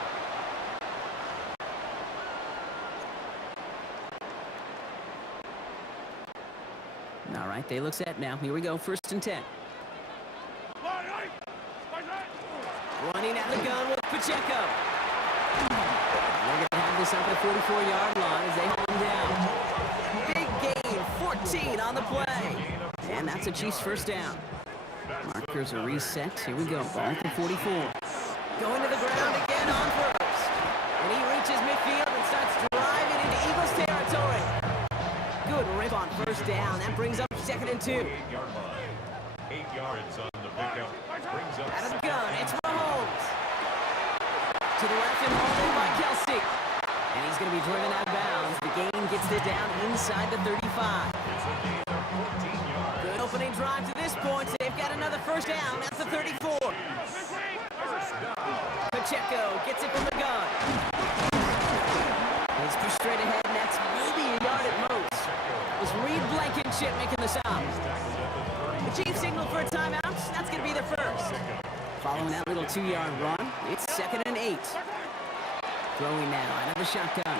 All right, they look set now. Here we go, 1st and 10. Running out of the gun with Pacheco. They're going to have this up at the 44-yard line as they hold him down. Big gain, 14 on the play. And that's a Chiefs first down. Markers are reset. Here we go, ball at the 44. Going to the ground again on first. And he reaches midfield and starts driving into Eagles territory. Good rip on first down. That brings up 2nd and 2. 8-yard line. 8 yards on the pickup. Brings up Out of the gun, it's Mahomes. To the left and hauled in by Kelsey. And he's going to be driven out of bounds. The gain gets it down inside the 35. It's a gain of 14 yards. Good opening drive to this point. They've got another first down. That's the 34. Pacheco gets it from the gun. He's pushed straight ahead, and that's maybe a yard at most. It was Reed Blankenship making the stop. The Chiefs signal for a timeout. That's going to be their first. Following that little 2-yard run, it's 2nd and 8. Throwing now out of the shotgun.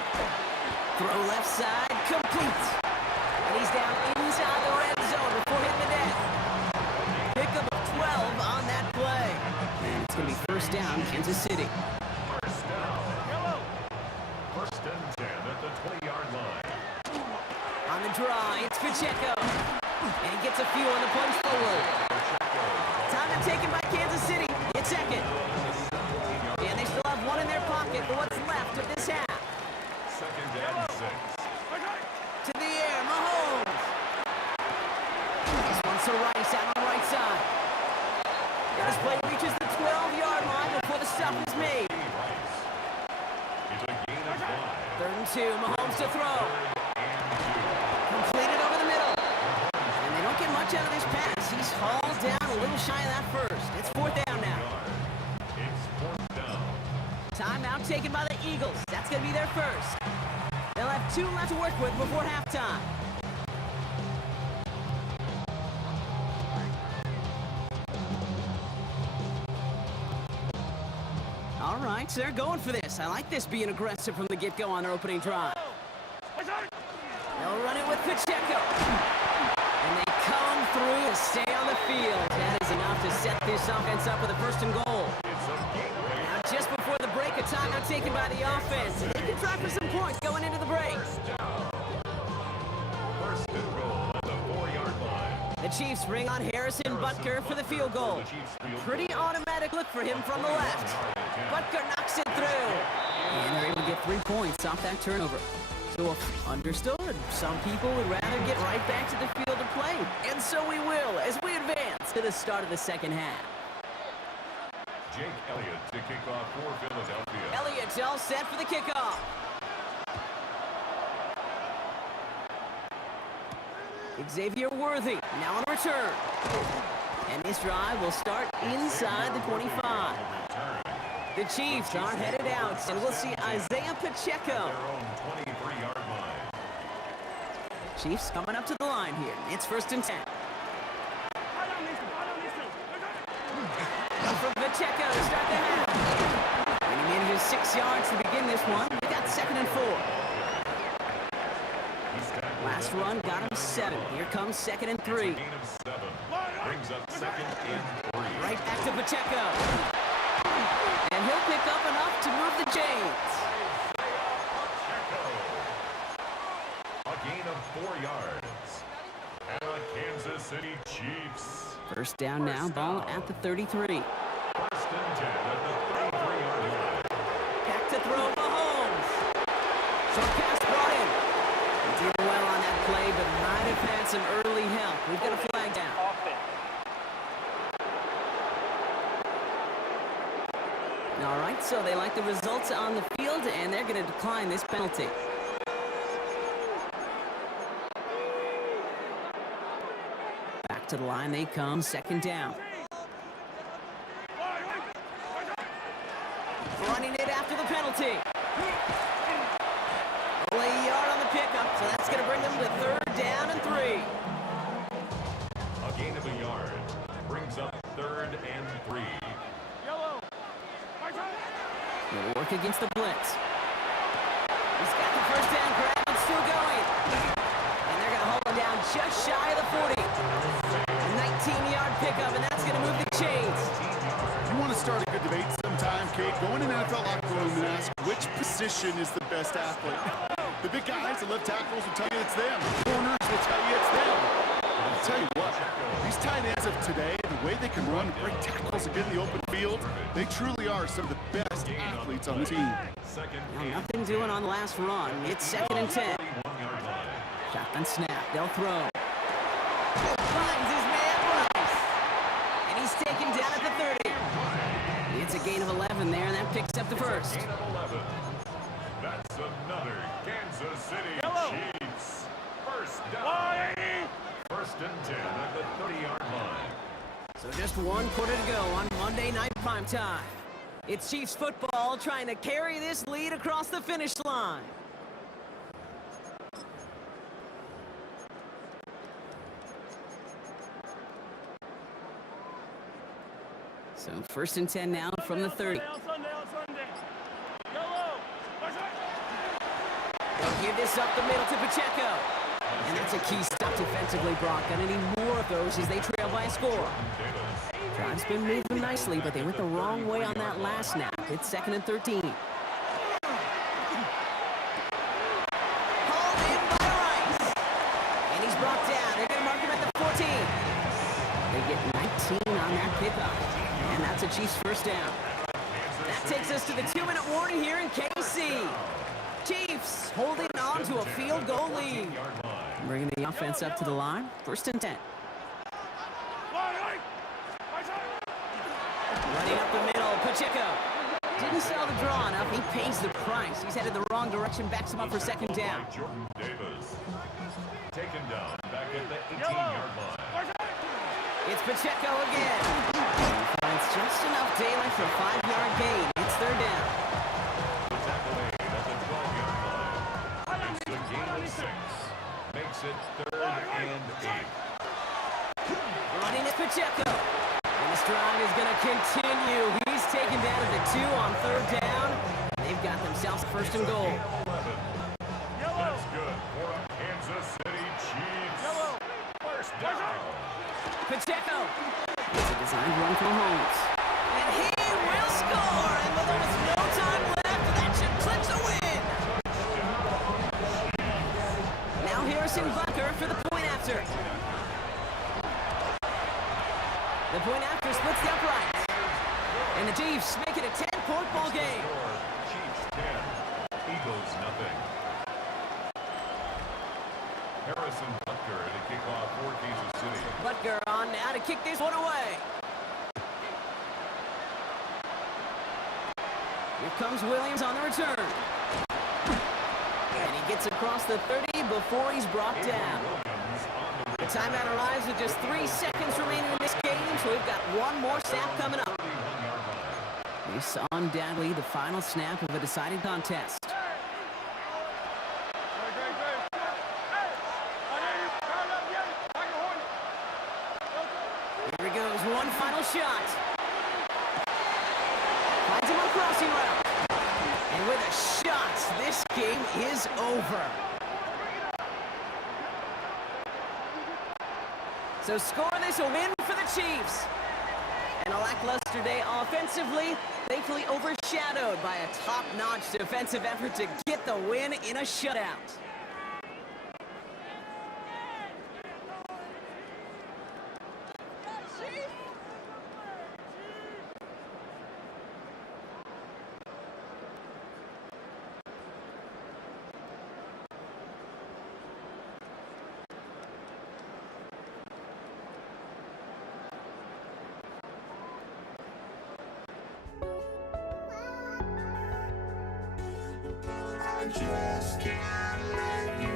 Throw left side, complete. And he's down inside the red zone before hitting the net. Pickup of 12 on that play. And it's going to be first down, Kansas City. First down. 1st and 10 at the 20-yard line. On the draw, it's Pacheco. And he gets a few on the punch forward. Time taken by Kansas City. It's 2nd. And they still have one in their pocket for what's left of this half. 2nd and 6. To the air, Mahomes. This one's to Rice out on the right side. This play reaches the 12-yard line before the stop is made. It's a gain of 5. 3rd and 2, Mahomes to throw. Completed over the middle. And they don't get much out of this pass. He's hauled down a little shy of that first. It's 4th down now. It's 4th down. Timeout taken by the Eagles. That's going to be their first. They'll have 2 left to work with before halftime. All right, so they're going for this. I like this being aggressive from the get-go on their opening drive. They'll run it with Pacheco. And they come through and stay on the field. That is enough to set this offense up with a 1st and goal. Now, just before the break, a timeout taken by the offense. They can try for some points going into the break. 1st and goal at the 4-yard line. The Chiefs bring on Harrison Butker for the field goal. Pretty automatic look for him from the left. Butker knocks it through. And they're able to get 3 points off that turnover. So understood, some people would rather get right back to the field of play. And so we will as we advance to the start of the second half. Jake Elliott to kick off for Philadelphia. Elliott all set for the kickoff. Xavier Worthy now on return. And this drive will start inside the 25. The Chiefs are headed out, and we'll see Isaiah Pacheco. Their own 23-yard line. Chiefs coming up to the line here. It's 1st and 10. From Pacheco to start the half. And he manages 6 yards to begin this one. They got 2nd and 4. Last run got him 7. Here comes 2nd and 3. Gain of 7. Brings up 2nd and 3. Right back to Pacheco. And he'll pick up enough to move the chains. A gain of 4 yards. And the Kansas City Chiefs. First down now, ball at the 33. 1st and 10 at the 33-yard line. Back to throw Mahomes. Short pass brought in. He did well on that play, but might have had some early help. We've got a flag down. All right, so they like the results on the field, and they're going to decline this penalty. Back to the line they come, 2nd down. Running it after the penalty. Only a yard on the pickup, so that's going to bring them to 3rd down and 3. A gain of a yard. Brings up 3rd and 3. They'll work against the blitz. He's got the first down grab. It's still going. And they're going to hold him down just shy of the 40. Okay, go in an NFL locker room and ask which position is the best athlete. The big guys, the left tackles will tell you it's them. The corners will tell you it's them. I'll tell you what, these tight ends of today, the way they can run and break tackles and get in the open field, they truly are some of the best athletes on the team. Now, nothing doing on the last run. It's 2nd and 10. Shotgun snap. They'll throw. Finds his man Rice. And he's taken down at the 30. It's a gain of 11 there, and that picks up the first. Gain of 11. That's another Kansas City Chiefs. First down. 1st and 10 at the 30-yard line. So just 1 quarter to go on Monday Night Primetime. It's Chiefs football trying to carry this lead across the finish line. So 1st and 10 now from the 30. They'll give this up the middle to Pacheco. And that's a key stop defensively, Brock. Gonna need more of those as they trail by a score. Drive's been moving nicely, but they went the wrong way on that last snap. It's 2nd and 13. Hauled in by Rice. And he's brought down. They're gonna mark him at the 14. They get 19 on that pickup. And that's a Chiefs first down. That takes us to the 2-minute warning here in KC. Chiefs holding on to a field goal lead. Bringing the offense up to the line. 1st and 10. Running up the middle, Pacheco. Didn't sell the draw enough. He pays the price. He's headed the wrong direction, backs him up for 2nd down. Jordan Davis. Taken down back at the 18-yard line. It's Pacheco again. Finds just enough daylight for a 5-yard gain. It's 3rd down. The tackle made at the 12-yard line. It's a gain of 6. Makes it 3rd and 8. Running is Pacheco. And the strong is going to continue. He's taken down at the 2 on 3rd down. They've got themselves 1st and goal. 11. That's good for a Kansas City Chiefs. 1st down. Pacheco. It's a designed run for Mahomes. And he will score. And with almost no time left, that should clinch the win. Now Harrison Butker for the point after. The point after splits the uprights. And the Chiefs make it a 10-point ball game. Chiefs 10. Eagles nothing. Harrison Butker to kick off for Kansas City. Butker on now to kick this one away. Here comes Williams on the return. And he gets across the 30 before he's brought down. The timeout arrives with just 3 seconds remaining in this game, so we've got one more snap coming up. This undoubtedly the final snap of a decided contest. Here he goes, one final shot. Finds him on crossing route. And with a shot, this game is over. So score this a win for the Chiefs. And a lackluster day offensively, thankfully overshadowed by a top-notch defensive effort to get the win in a shutout. Just can't let you.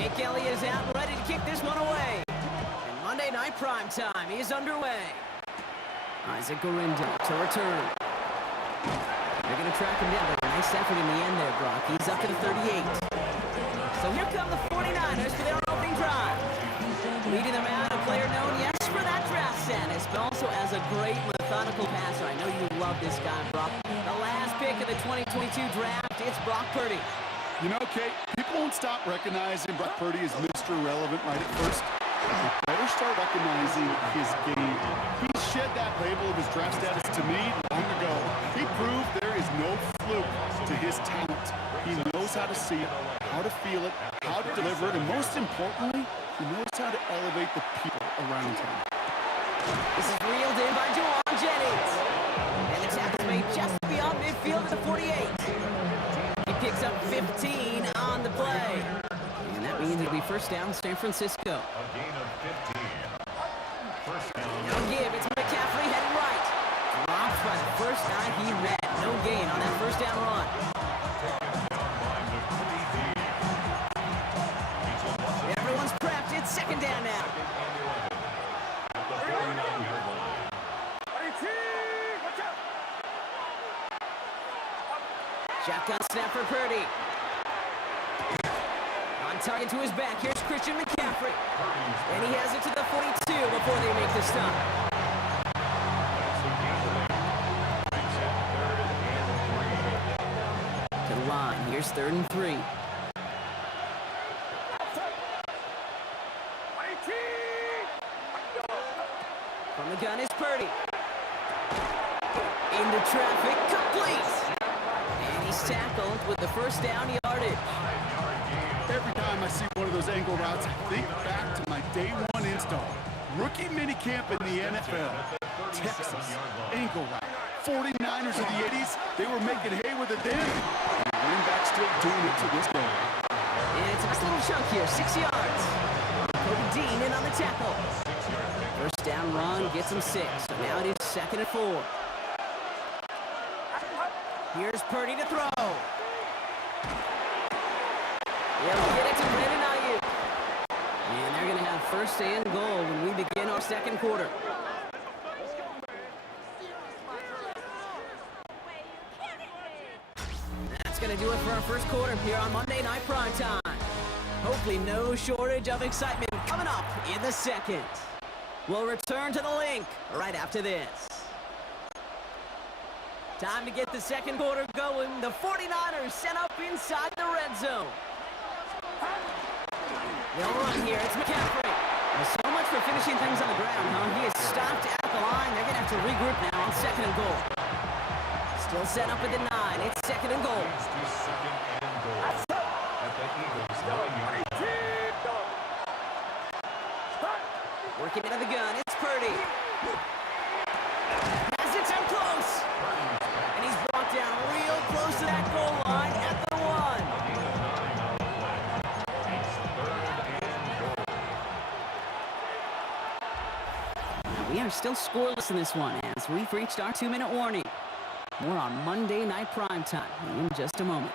Jake Elliott is out and ready to kick this one away. And Monday Night Primetime is underway. Isaac Gorindo to return. They're going to track him down, but a nice effort in the end there, Brock. He's up to the 38. So here come the 49ers for their opening drive. Leading them out, a player known, yes, for that draft status, but also as a great methodical passer. I know you love this guy, Brock. The last pick of the 2022 draft, it's Brock Purdy. You know, Kate, people won't stop recognizing Brock Purdy as Mr. Irrelevant right at first. They better start recognizing his game. He shed that label of his draft status to me long ago. He proved there is no fluke to his talent. He knows how to see it, how to feel it, how to deliver it, and most importantly, he knows how to elevate the people around him. This is reeled in by Juwan Jennings. And the tackle's made just beyond midfield at the 48. He picks up 15 on the play. And that means it'll be first down San Francisco. A gain of 15. First down. No give, it's McCaffrey heading right. Dropped by the first guy he met. No gain on that first down run. Everyone's prepped, it's second down now. Shotgun snap for Purdy. On target to his back, here's Christian McCaffrey. And he has it to the 42 before they make the stop. To the line, here's 3rd and 3. From the gun is Purdy. Into traffic, complete. And he's tackled with the first down yardage. Every time I see one of those angle routes, I think back to my day one install. Rookie minicamp in the NFL. Texas, angle route. 49ers of the 80s, they were making hay with it then. And the running back still doing it to this day. And it's a nice little chunk here, 6 yards. Cody Dean in on the tackle. First down run gets him 6. So now it is 2nd and 4. Here's Purdy to throw. He'll get it to Brandon Ayuk. And they're going to have first and goal when we begin our second quarter. That's going to do it for our first quarter here on Monday Night Primetime. Hopefully no shortage of excitement coming up in the second. We'll return to the link right after this. Time to get the second quarter going. The 49ers set up inside the red zone. They'll run here. It's McCaffrey. Well, so much for finishing things on the ground, huh? He is stopped at the line. They're going to have to regroup now on 2nd and goal. Still set up at the 9. It's 2nd and goal. Second and goal. At the Eagles' 9-yard line. Working out of the gun. It's Purdy. Has it down close. And he's brought down real close to that goal line at the 1. Now, we are still scoreless in this one as we've reached our 2-minute warning. More on Monday Night Primetime in just a moment.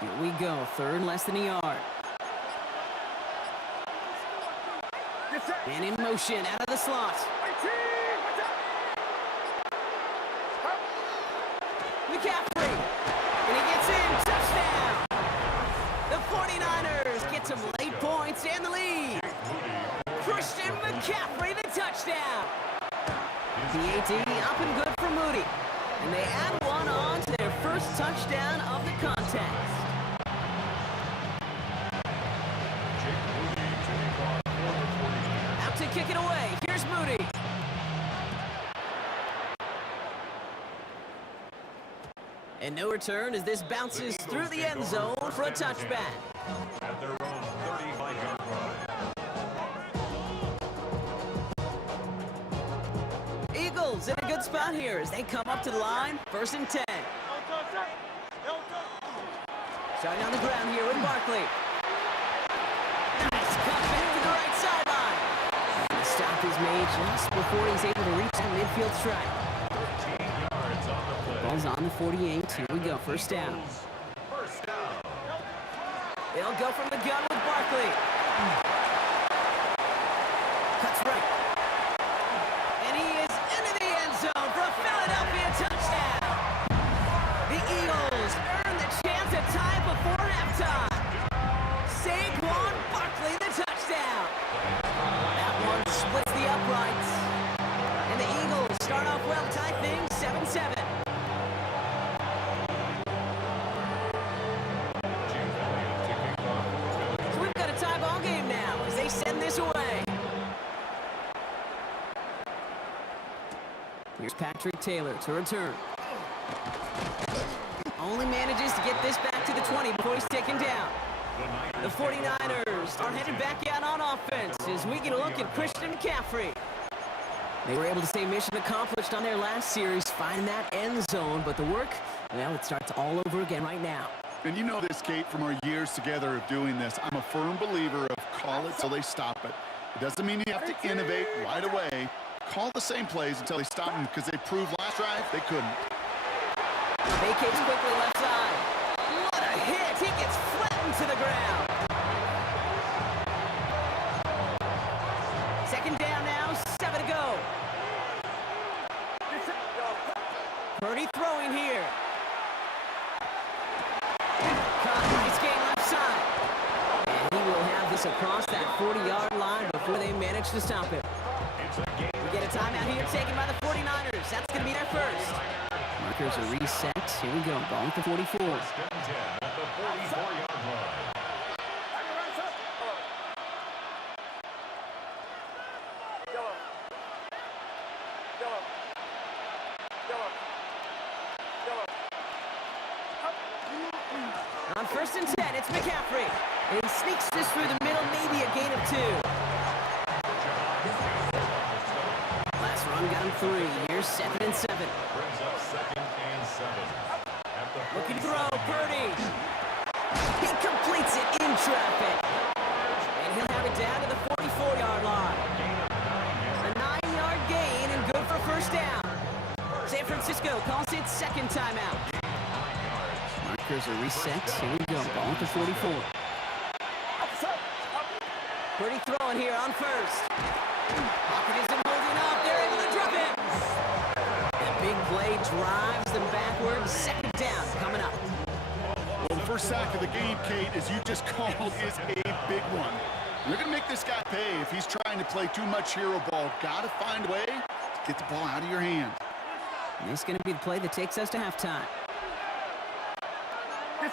Here we go, 3rd, less than a yard. And in motion, out of the slot. McCaffrey, and he gets in, touchdown! The 49ers get some late points and the lead. Christian McCaffrey, the touchdown! The AD up and good for Moody. And they add one on to their first touchdown of the contest. Out to kick it away. Here's Moody. And no return as this bounces through the end zone for a touchback. At their own 35-yard line. Eagles in a good spot here as they come up to the line. 1st and 10. Starting on the ground here with Barkley. Nice cut back to the right sideline. The stop is made just before he's able to reach that midfield strike. 13 yards on the play. Ball's on the 48. Here we go. 1st down. First down. They'll go from the gun with Barkley. Cuts right. And he is into the end zone for a Philadelphia touchdown. The Eagles earn the chance to tie before halftime. Saquon Barkley, the touchdown. That one splits the uprights. And the Eagles start off well, tie things 7-7. So we've got a tie ball game now as they send this away. Here's Patrick Taylor to return. Only manages to get this back to the 20 before he's taken down. The 49ers are headed back out on offense as we get a look at Christian McCaffrey. They were able to say mission accomplished on their last series, finding that end zone, but the work, well, it starts all over again right now. And you know this, Kate, from our years together of doing this. I'm a firm believer of call it till they stop it. It doesn't mean you have to innovate right away. Call the same plays until they stop them because they proved last drive they couldn't. Vacates quickly left side. What a hit! He gets flattened to the ground. 2nd down now, 7 to go. Purdy throwing here. Nice game left side. And he will have this across that 40-yard line before they manage to stop it. We get a timeout here taken by the 49ers. That's going to be their first. Markers are reset. Here we go. Ball at the 44. 1st and 10 at the 44-yard line. On 1st and 10, it's McCaffrey. And he sneaks this through the middle, maybe a gain of 2. Last run got him 3. Here's 2nd and 7. Brings up 2nd and 7. At the Looking throw, Purdy. He completes it in traffic. And he'll have it down to the 44-yard line. A 9-yard gain and good for 1st down. San Francisco calls it 2nd timeout. Markers are reset. Here we go. Ball at the 44. Purdy throwing here on 1st. Pocket isn't holding up. They're able to drop it. The big play drives them backwards. 2nd down coming up. Well, the first sack of the game, Kate, as you just called, is a big one. You're going to make this guy pay if he's trying to play too much hero ball. Got to find a way to get the ball out of your hand. And this is going to be the play that takes us to halftime. The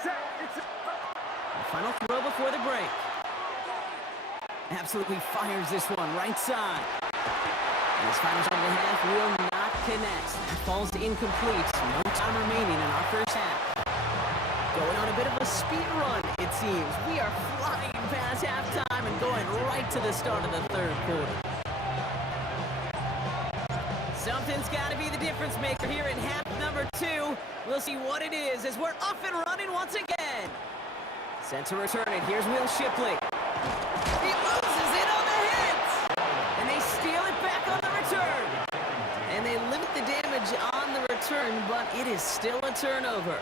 final throw before the break. Absolutely fires this one right side. And his final shot of the half will not connect. That falls incomplete. No time remaining in our first half. Going on a bit of a speed run, it seems. We are flying past halftime and going right to the start of the 3rd quarter. Something's got to be the difference maker here in half number 2. We'll see what it is as we're up and running once again. Set to return it. Here's Will Shipley. He loses it on the hit. And they steal it back on the return. And they limit the damage on the return, but it is still a turnover.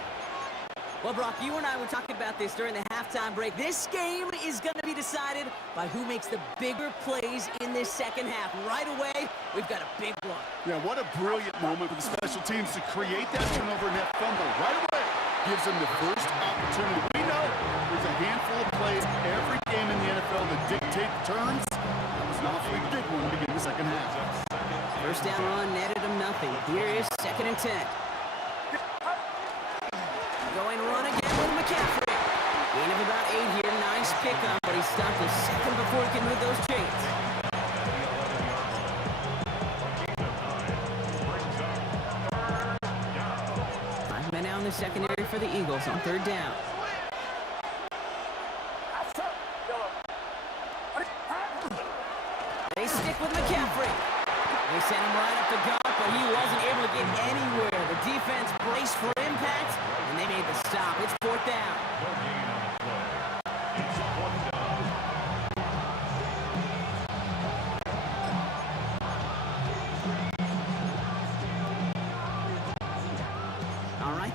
Well, Brock, you and I were talking about this during the halftime break. This game is going to be decided by who makes the bigger plays in this 2nd half. Right away, we've got a big one. Yeah, what a brilliant moment for the special teams to create that turnover and that fumble right away. Gives them the first opportunity. We know there's a handful of plays every game in the NFL that dictate turns. That was an awfully big one to begin the 2nd half. 1st down run netted him nothing. Here is 2nd and 10. Going run again with McCaffrey. Gain of about 8 here. Nice pickup, but he stopped a second before he can move those chains. Five men out in the secondary for the Eagles on 3rd down. They stick with McCaffrey. They sent him right up the gut, but he wasn't able to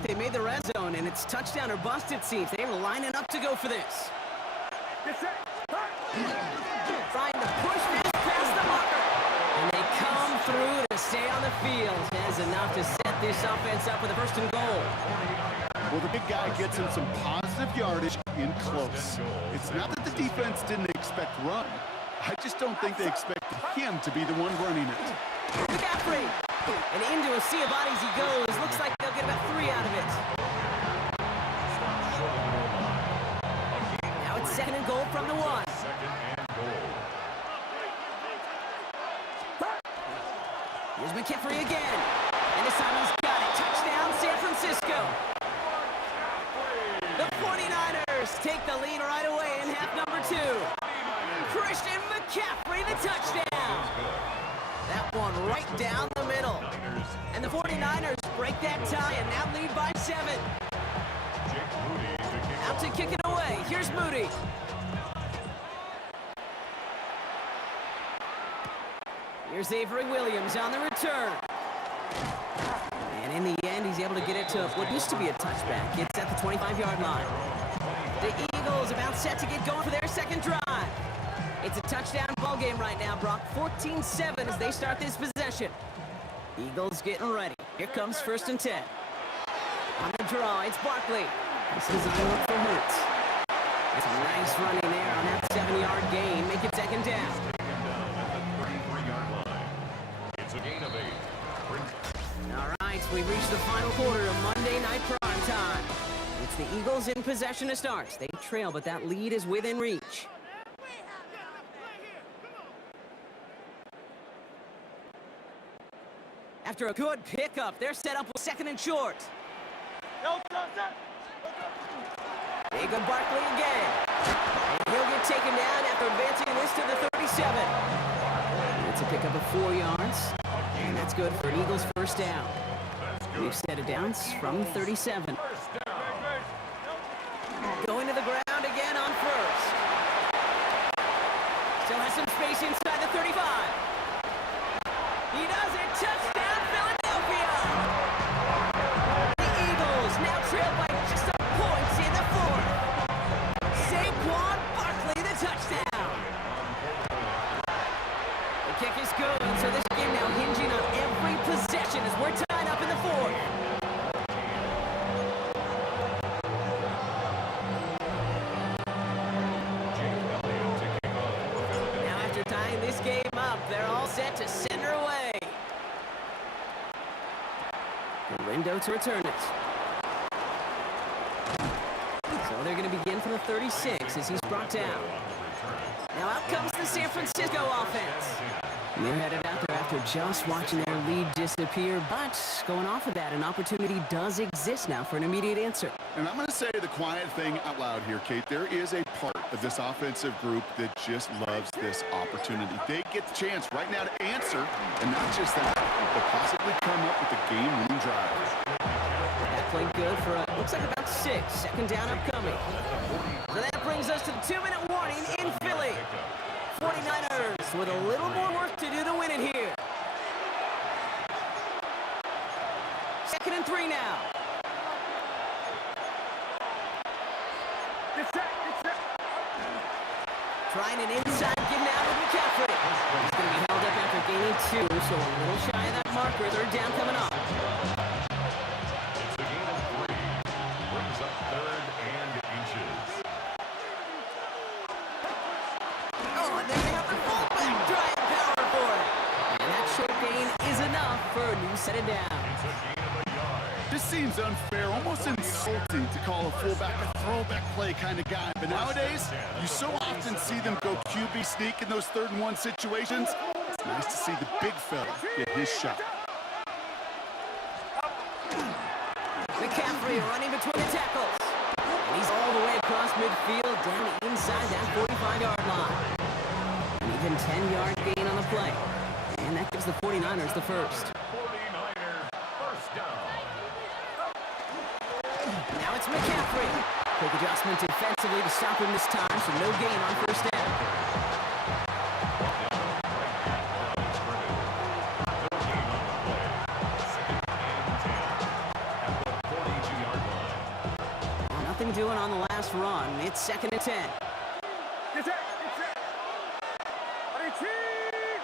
They made the red zone, and it's touchdown or bust, it seems. They were lining up to go for this. Trying to push this past the marker. And they come through to stay on the field. That's enough to set this offense up with a first and goal. Well, the big guy gets him some positive yardage in close. It's not that the defense didn't expect run. I just don't think they expected him to be the one running it. McCaffrey! And into a sea of bodies he goes. Looks like they'll get about 3 out of it. Now it's second and goal from the 1. Second and goal. Here's McCaffrey again. And this time he's got it. Touchdown, San Francisco. The 49ers take the lead right away in half number 2. Christian McCaffrey, the touchdown. That one right down the middle. And the 49ers break that tie and now lead by 7. Jake Moody to kick Out to kick it away. Here's Moody. Here's Avery Williams on the return. And in the end, he's able to get it to what used to be a touchback. It's at the 25-yard line. The Eagles about set to get going for their second drive. It's a touchdown ball game right now, Brock. 14-7 as they start this possession. Eagles getting ready. Here comes first and 10. On the draw, it's Barkley. This is a look for Hurts. It's a nice running there on that 7-yard gain. Make it second down. taken down at the 33-yard line. It's a gain of 8. All right, we've reached the final quarter of Monday Night Prime Time. It's the Eagles in possession to start. They trail, but that lead is within reach. After a good pickup, they're set up with second and short. Jacob Barkley again. And he'll get taken down after advancing this to the 37. It's a pickup of 4 yards. And that's good for an Eagles first down. We've set it down from 37. Going to the ground again on first. Still has some space inside the 35. He does it. Touchdown, Philadelphia. The Eagles now trail by just a point in the 4th. Saquon Barkley, the touchdown. The kick is good, so this game now hinging on every possession as we're tied up in the 4th. Now after tying this game up, they're all set to send her away. Lindo to return it. So they're going to begin from the 36 as he's brought down. Now out comes the San Francisco offense. And they're headed out there after just watching their lead disappear. But going off of that, an opportunity does exist now for an immediate answer. And I'm going to say the quiet thing out loud here, Kate. There is a part of this offensive group that just loves this opportunity. They get the chance right now to answer, and not just that, but possibly come up with a game-winning drive. That played good for, looks like about 6. Second down upcoming. So that brings us to the 2-minute warning in Philly. 49ers with a little more work to do to win it here. Second and 3 now. Trying an inside give now with McCaffrey. He's going to be held up after gaining 2, so a little shy of that marker. Third down coming up. It's a gain of 3. Brings up 3rd and inches. Oh, and then they have the fullback drive power for it. And that short gain is enough for a new set it down. It's a gain of a yard. This seems unfair, almost insulting to call a fullback a throwback play kind of guy. But nowadays, you so often see them go QB sneak in those 3rd and 1 situations. It's nice to see the big fella get his shot. McCaffrey running between the tackles. And he's all the way across midfield down inside that 45-yard line. An even 10-yard gain on the play. And that gives the 49ers the first. 49ers first down. Now it's McCaffrey. Quick adjustment defensively to stop him this time, so no gain on first down. team doing on the last run? It's 2nd and 10. Get set. Ready, team.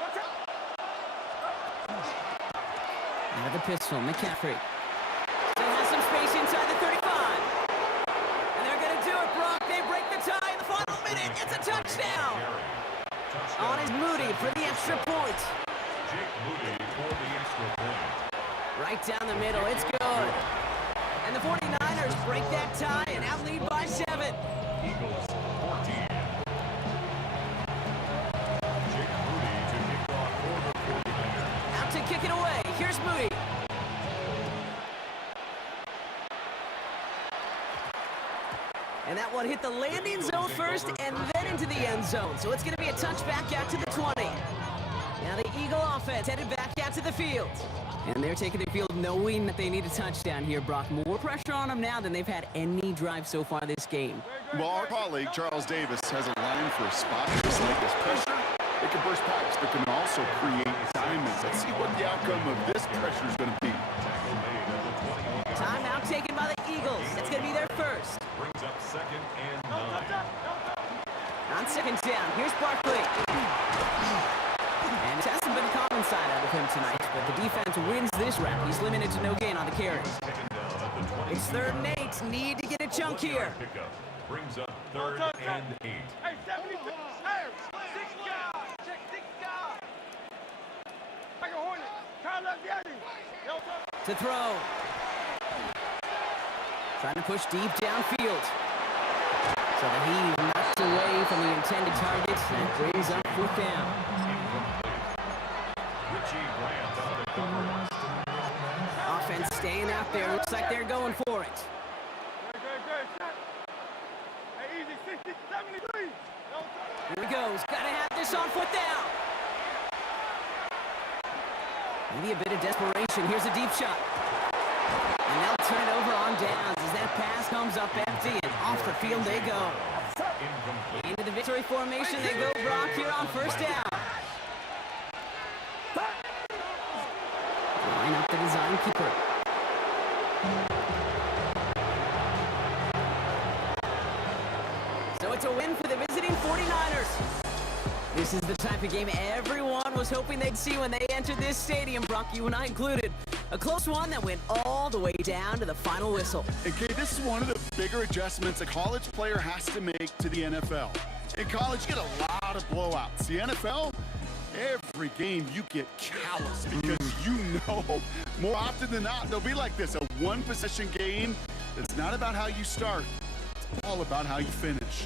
Watch out. Out of the pistol, McCaffrey. Still has some space inside the 35. And they're going to do it, Brock. They break the tie in the final minute. It's a touchdown. On is Moody for the extra point. Jake Moody for the extra point. Right down the middle. It's good. And the 49ers break that tie and out lead by 7. Eagles 14. Jake Moody to kick off for the 49ers. Out to kick it away. Here's Moody. And that one hit the landing zone first and then into the end zone. So it's going to be a touchback out to the 20. Now the Eagle offense headed back out to the field. And they're taking the field knowing that they need a touchdown here, Brock. More pressure on them now than they've had any drive so far this game. Well, our colleague, Charles Davis, has a line for a spot just like this. Pressure, it can burst pipes, but can also create diamonds. Let's see what the outcome of this pressure is going to be. Tackle made at the 21. Timeout taken by the Eagles. That's going to be their first. Brings up 2nd and 9. On 2nd down, here's Barkley. And it hasn't been common side out of him tonight, but the defense wins this round. He's limited to no gain on the carries. Taken down at the 20. It's 3rd and 8. Need to get a chunk here. Pickup brings up 3rd and 8. Hey, 76. Hey, 6 guys. Check 6 guys. Like a hornet. Kyle left the alley. To throw. Trying to push deep downfield. So that he's knocked away from the intended target and brings up 4th down. Richie Grant on the cover. Offense staying out there. Looks like they're going for it. Good. Shot. Hey, easy. 60, 73. Here he goes. Gotta have this on 4th down. Maybe a bit of desperation. Here's a deep shot. And they'll turn it over on downs as that pass comes up empty and off the field they go. Incomplete. Into the victory formation they go, Brock, here on 1st down. Line up the design keeper. So it's a win for the visiting 49ers. This is the type of game everyone was hoping they'd see when they entered this stadium, Brock, you and I included. A close one that went all the way down to the final whistle. And Kay, this is one of the bigger adjustments a college player has to make to the NFL. In college, you get a lot of blowouts. The NFL, every game you get callous because you know more often than not they'll be like this, a one-possession game. It's not about how you start. It's all about how you finish.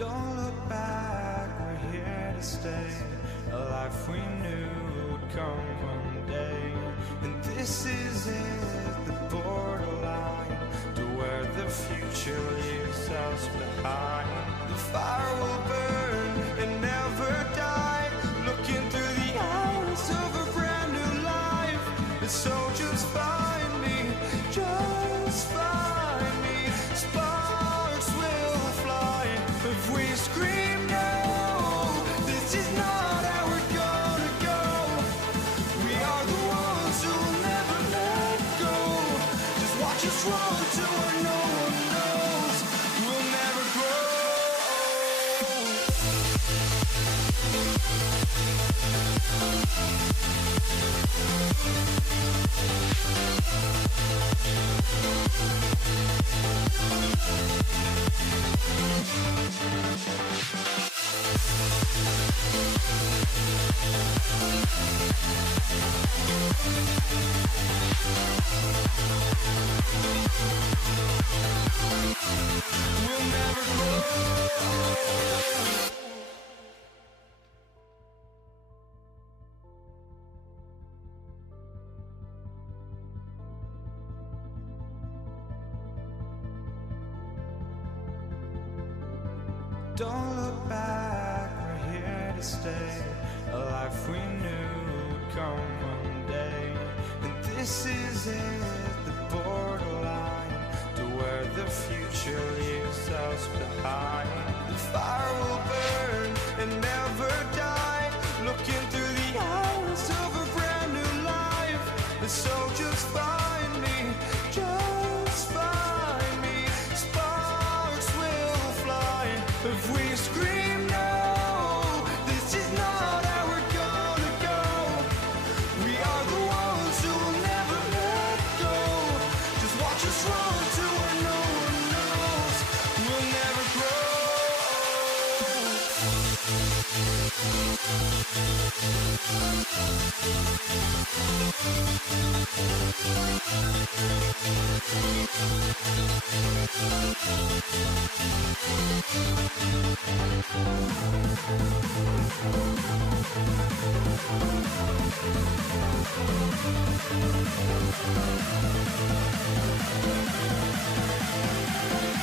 Don't look back, we're here to stay. A life we knew would come one day. And this is it, the borderline to where the future leaves us behind. The fire will burn and never die, looking through the eyes of a brand new life. And so just find me, just find me. Sparks will fly if we scream no. This is not how we're gonna go. We are the ones who will never let go. Just watch us run to where no one knows. We'll never grow. We'll never grow. Don't look back, we're here to stay. A life we knew would come one day. And this is it, the borderline to where the future leaves us behind. The fire will burn and never die, looking through the eyes of a brand new life. And so just find me, just find me. Sparks will fly if we scream no. This is not how we're gonna go. We are the ones who will never let go. Just watch us run to where no one knows. We'll never grow.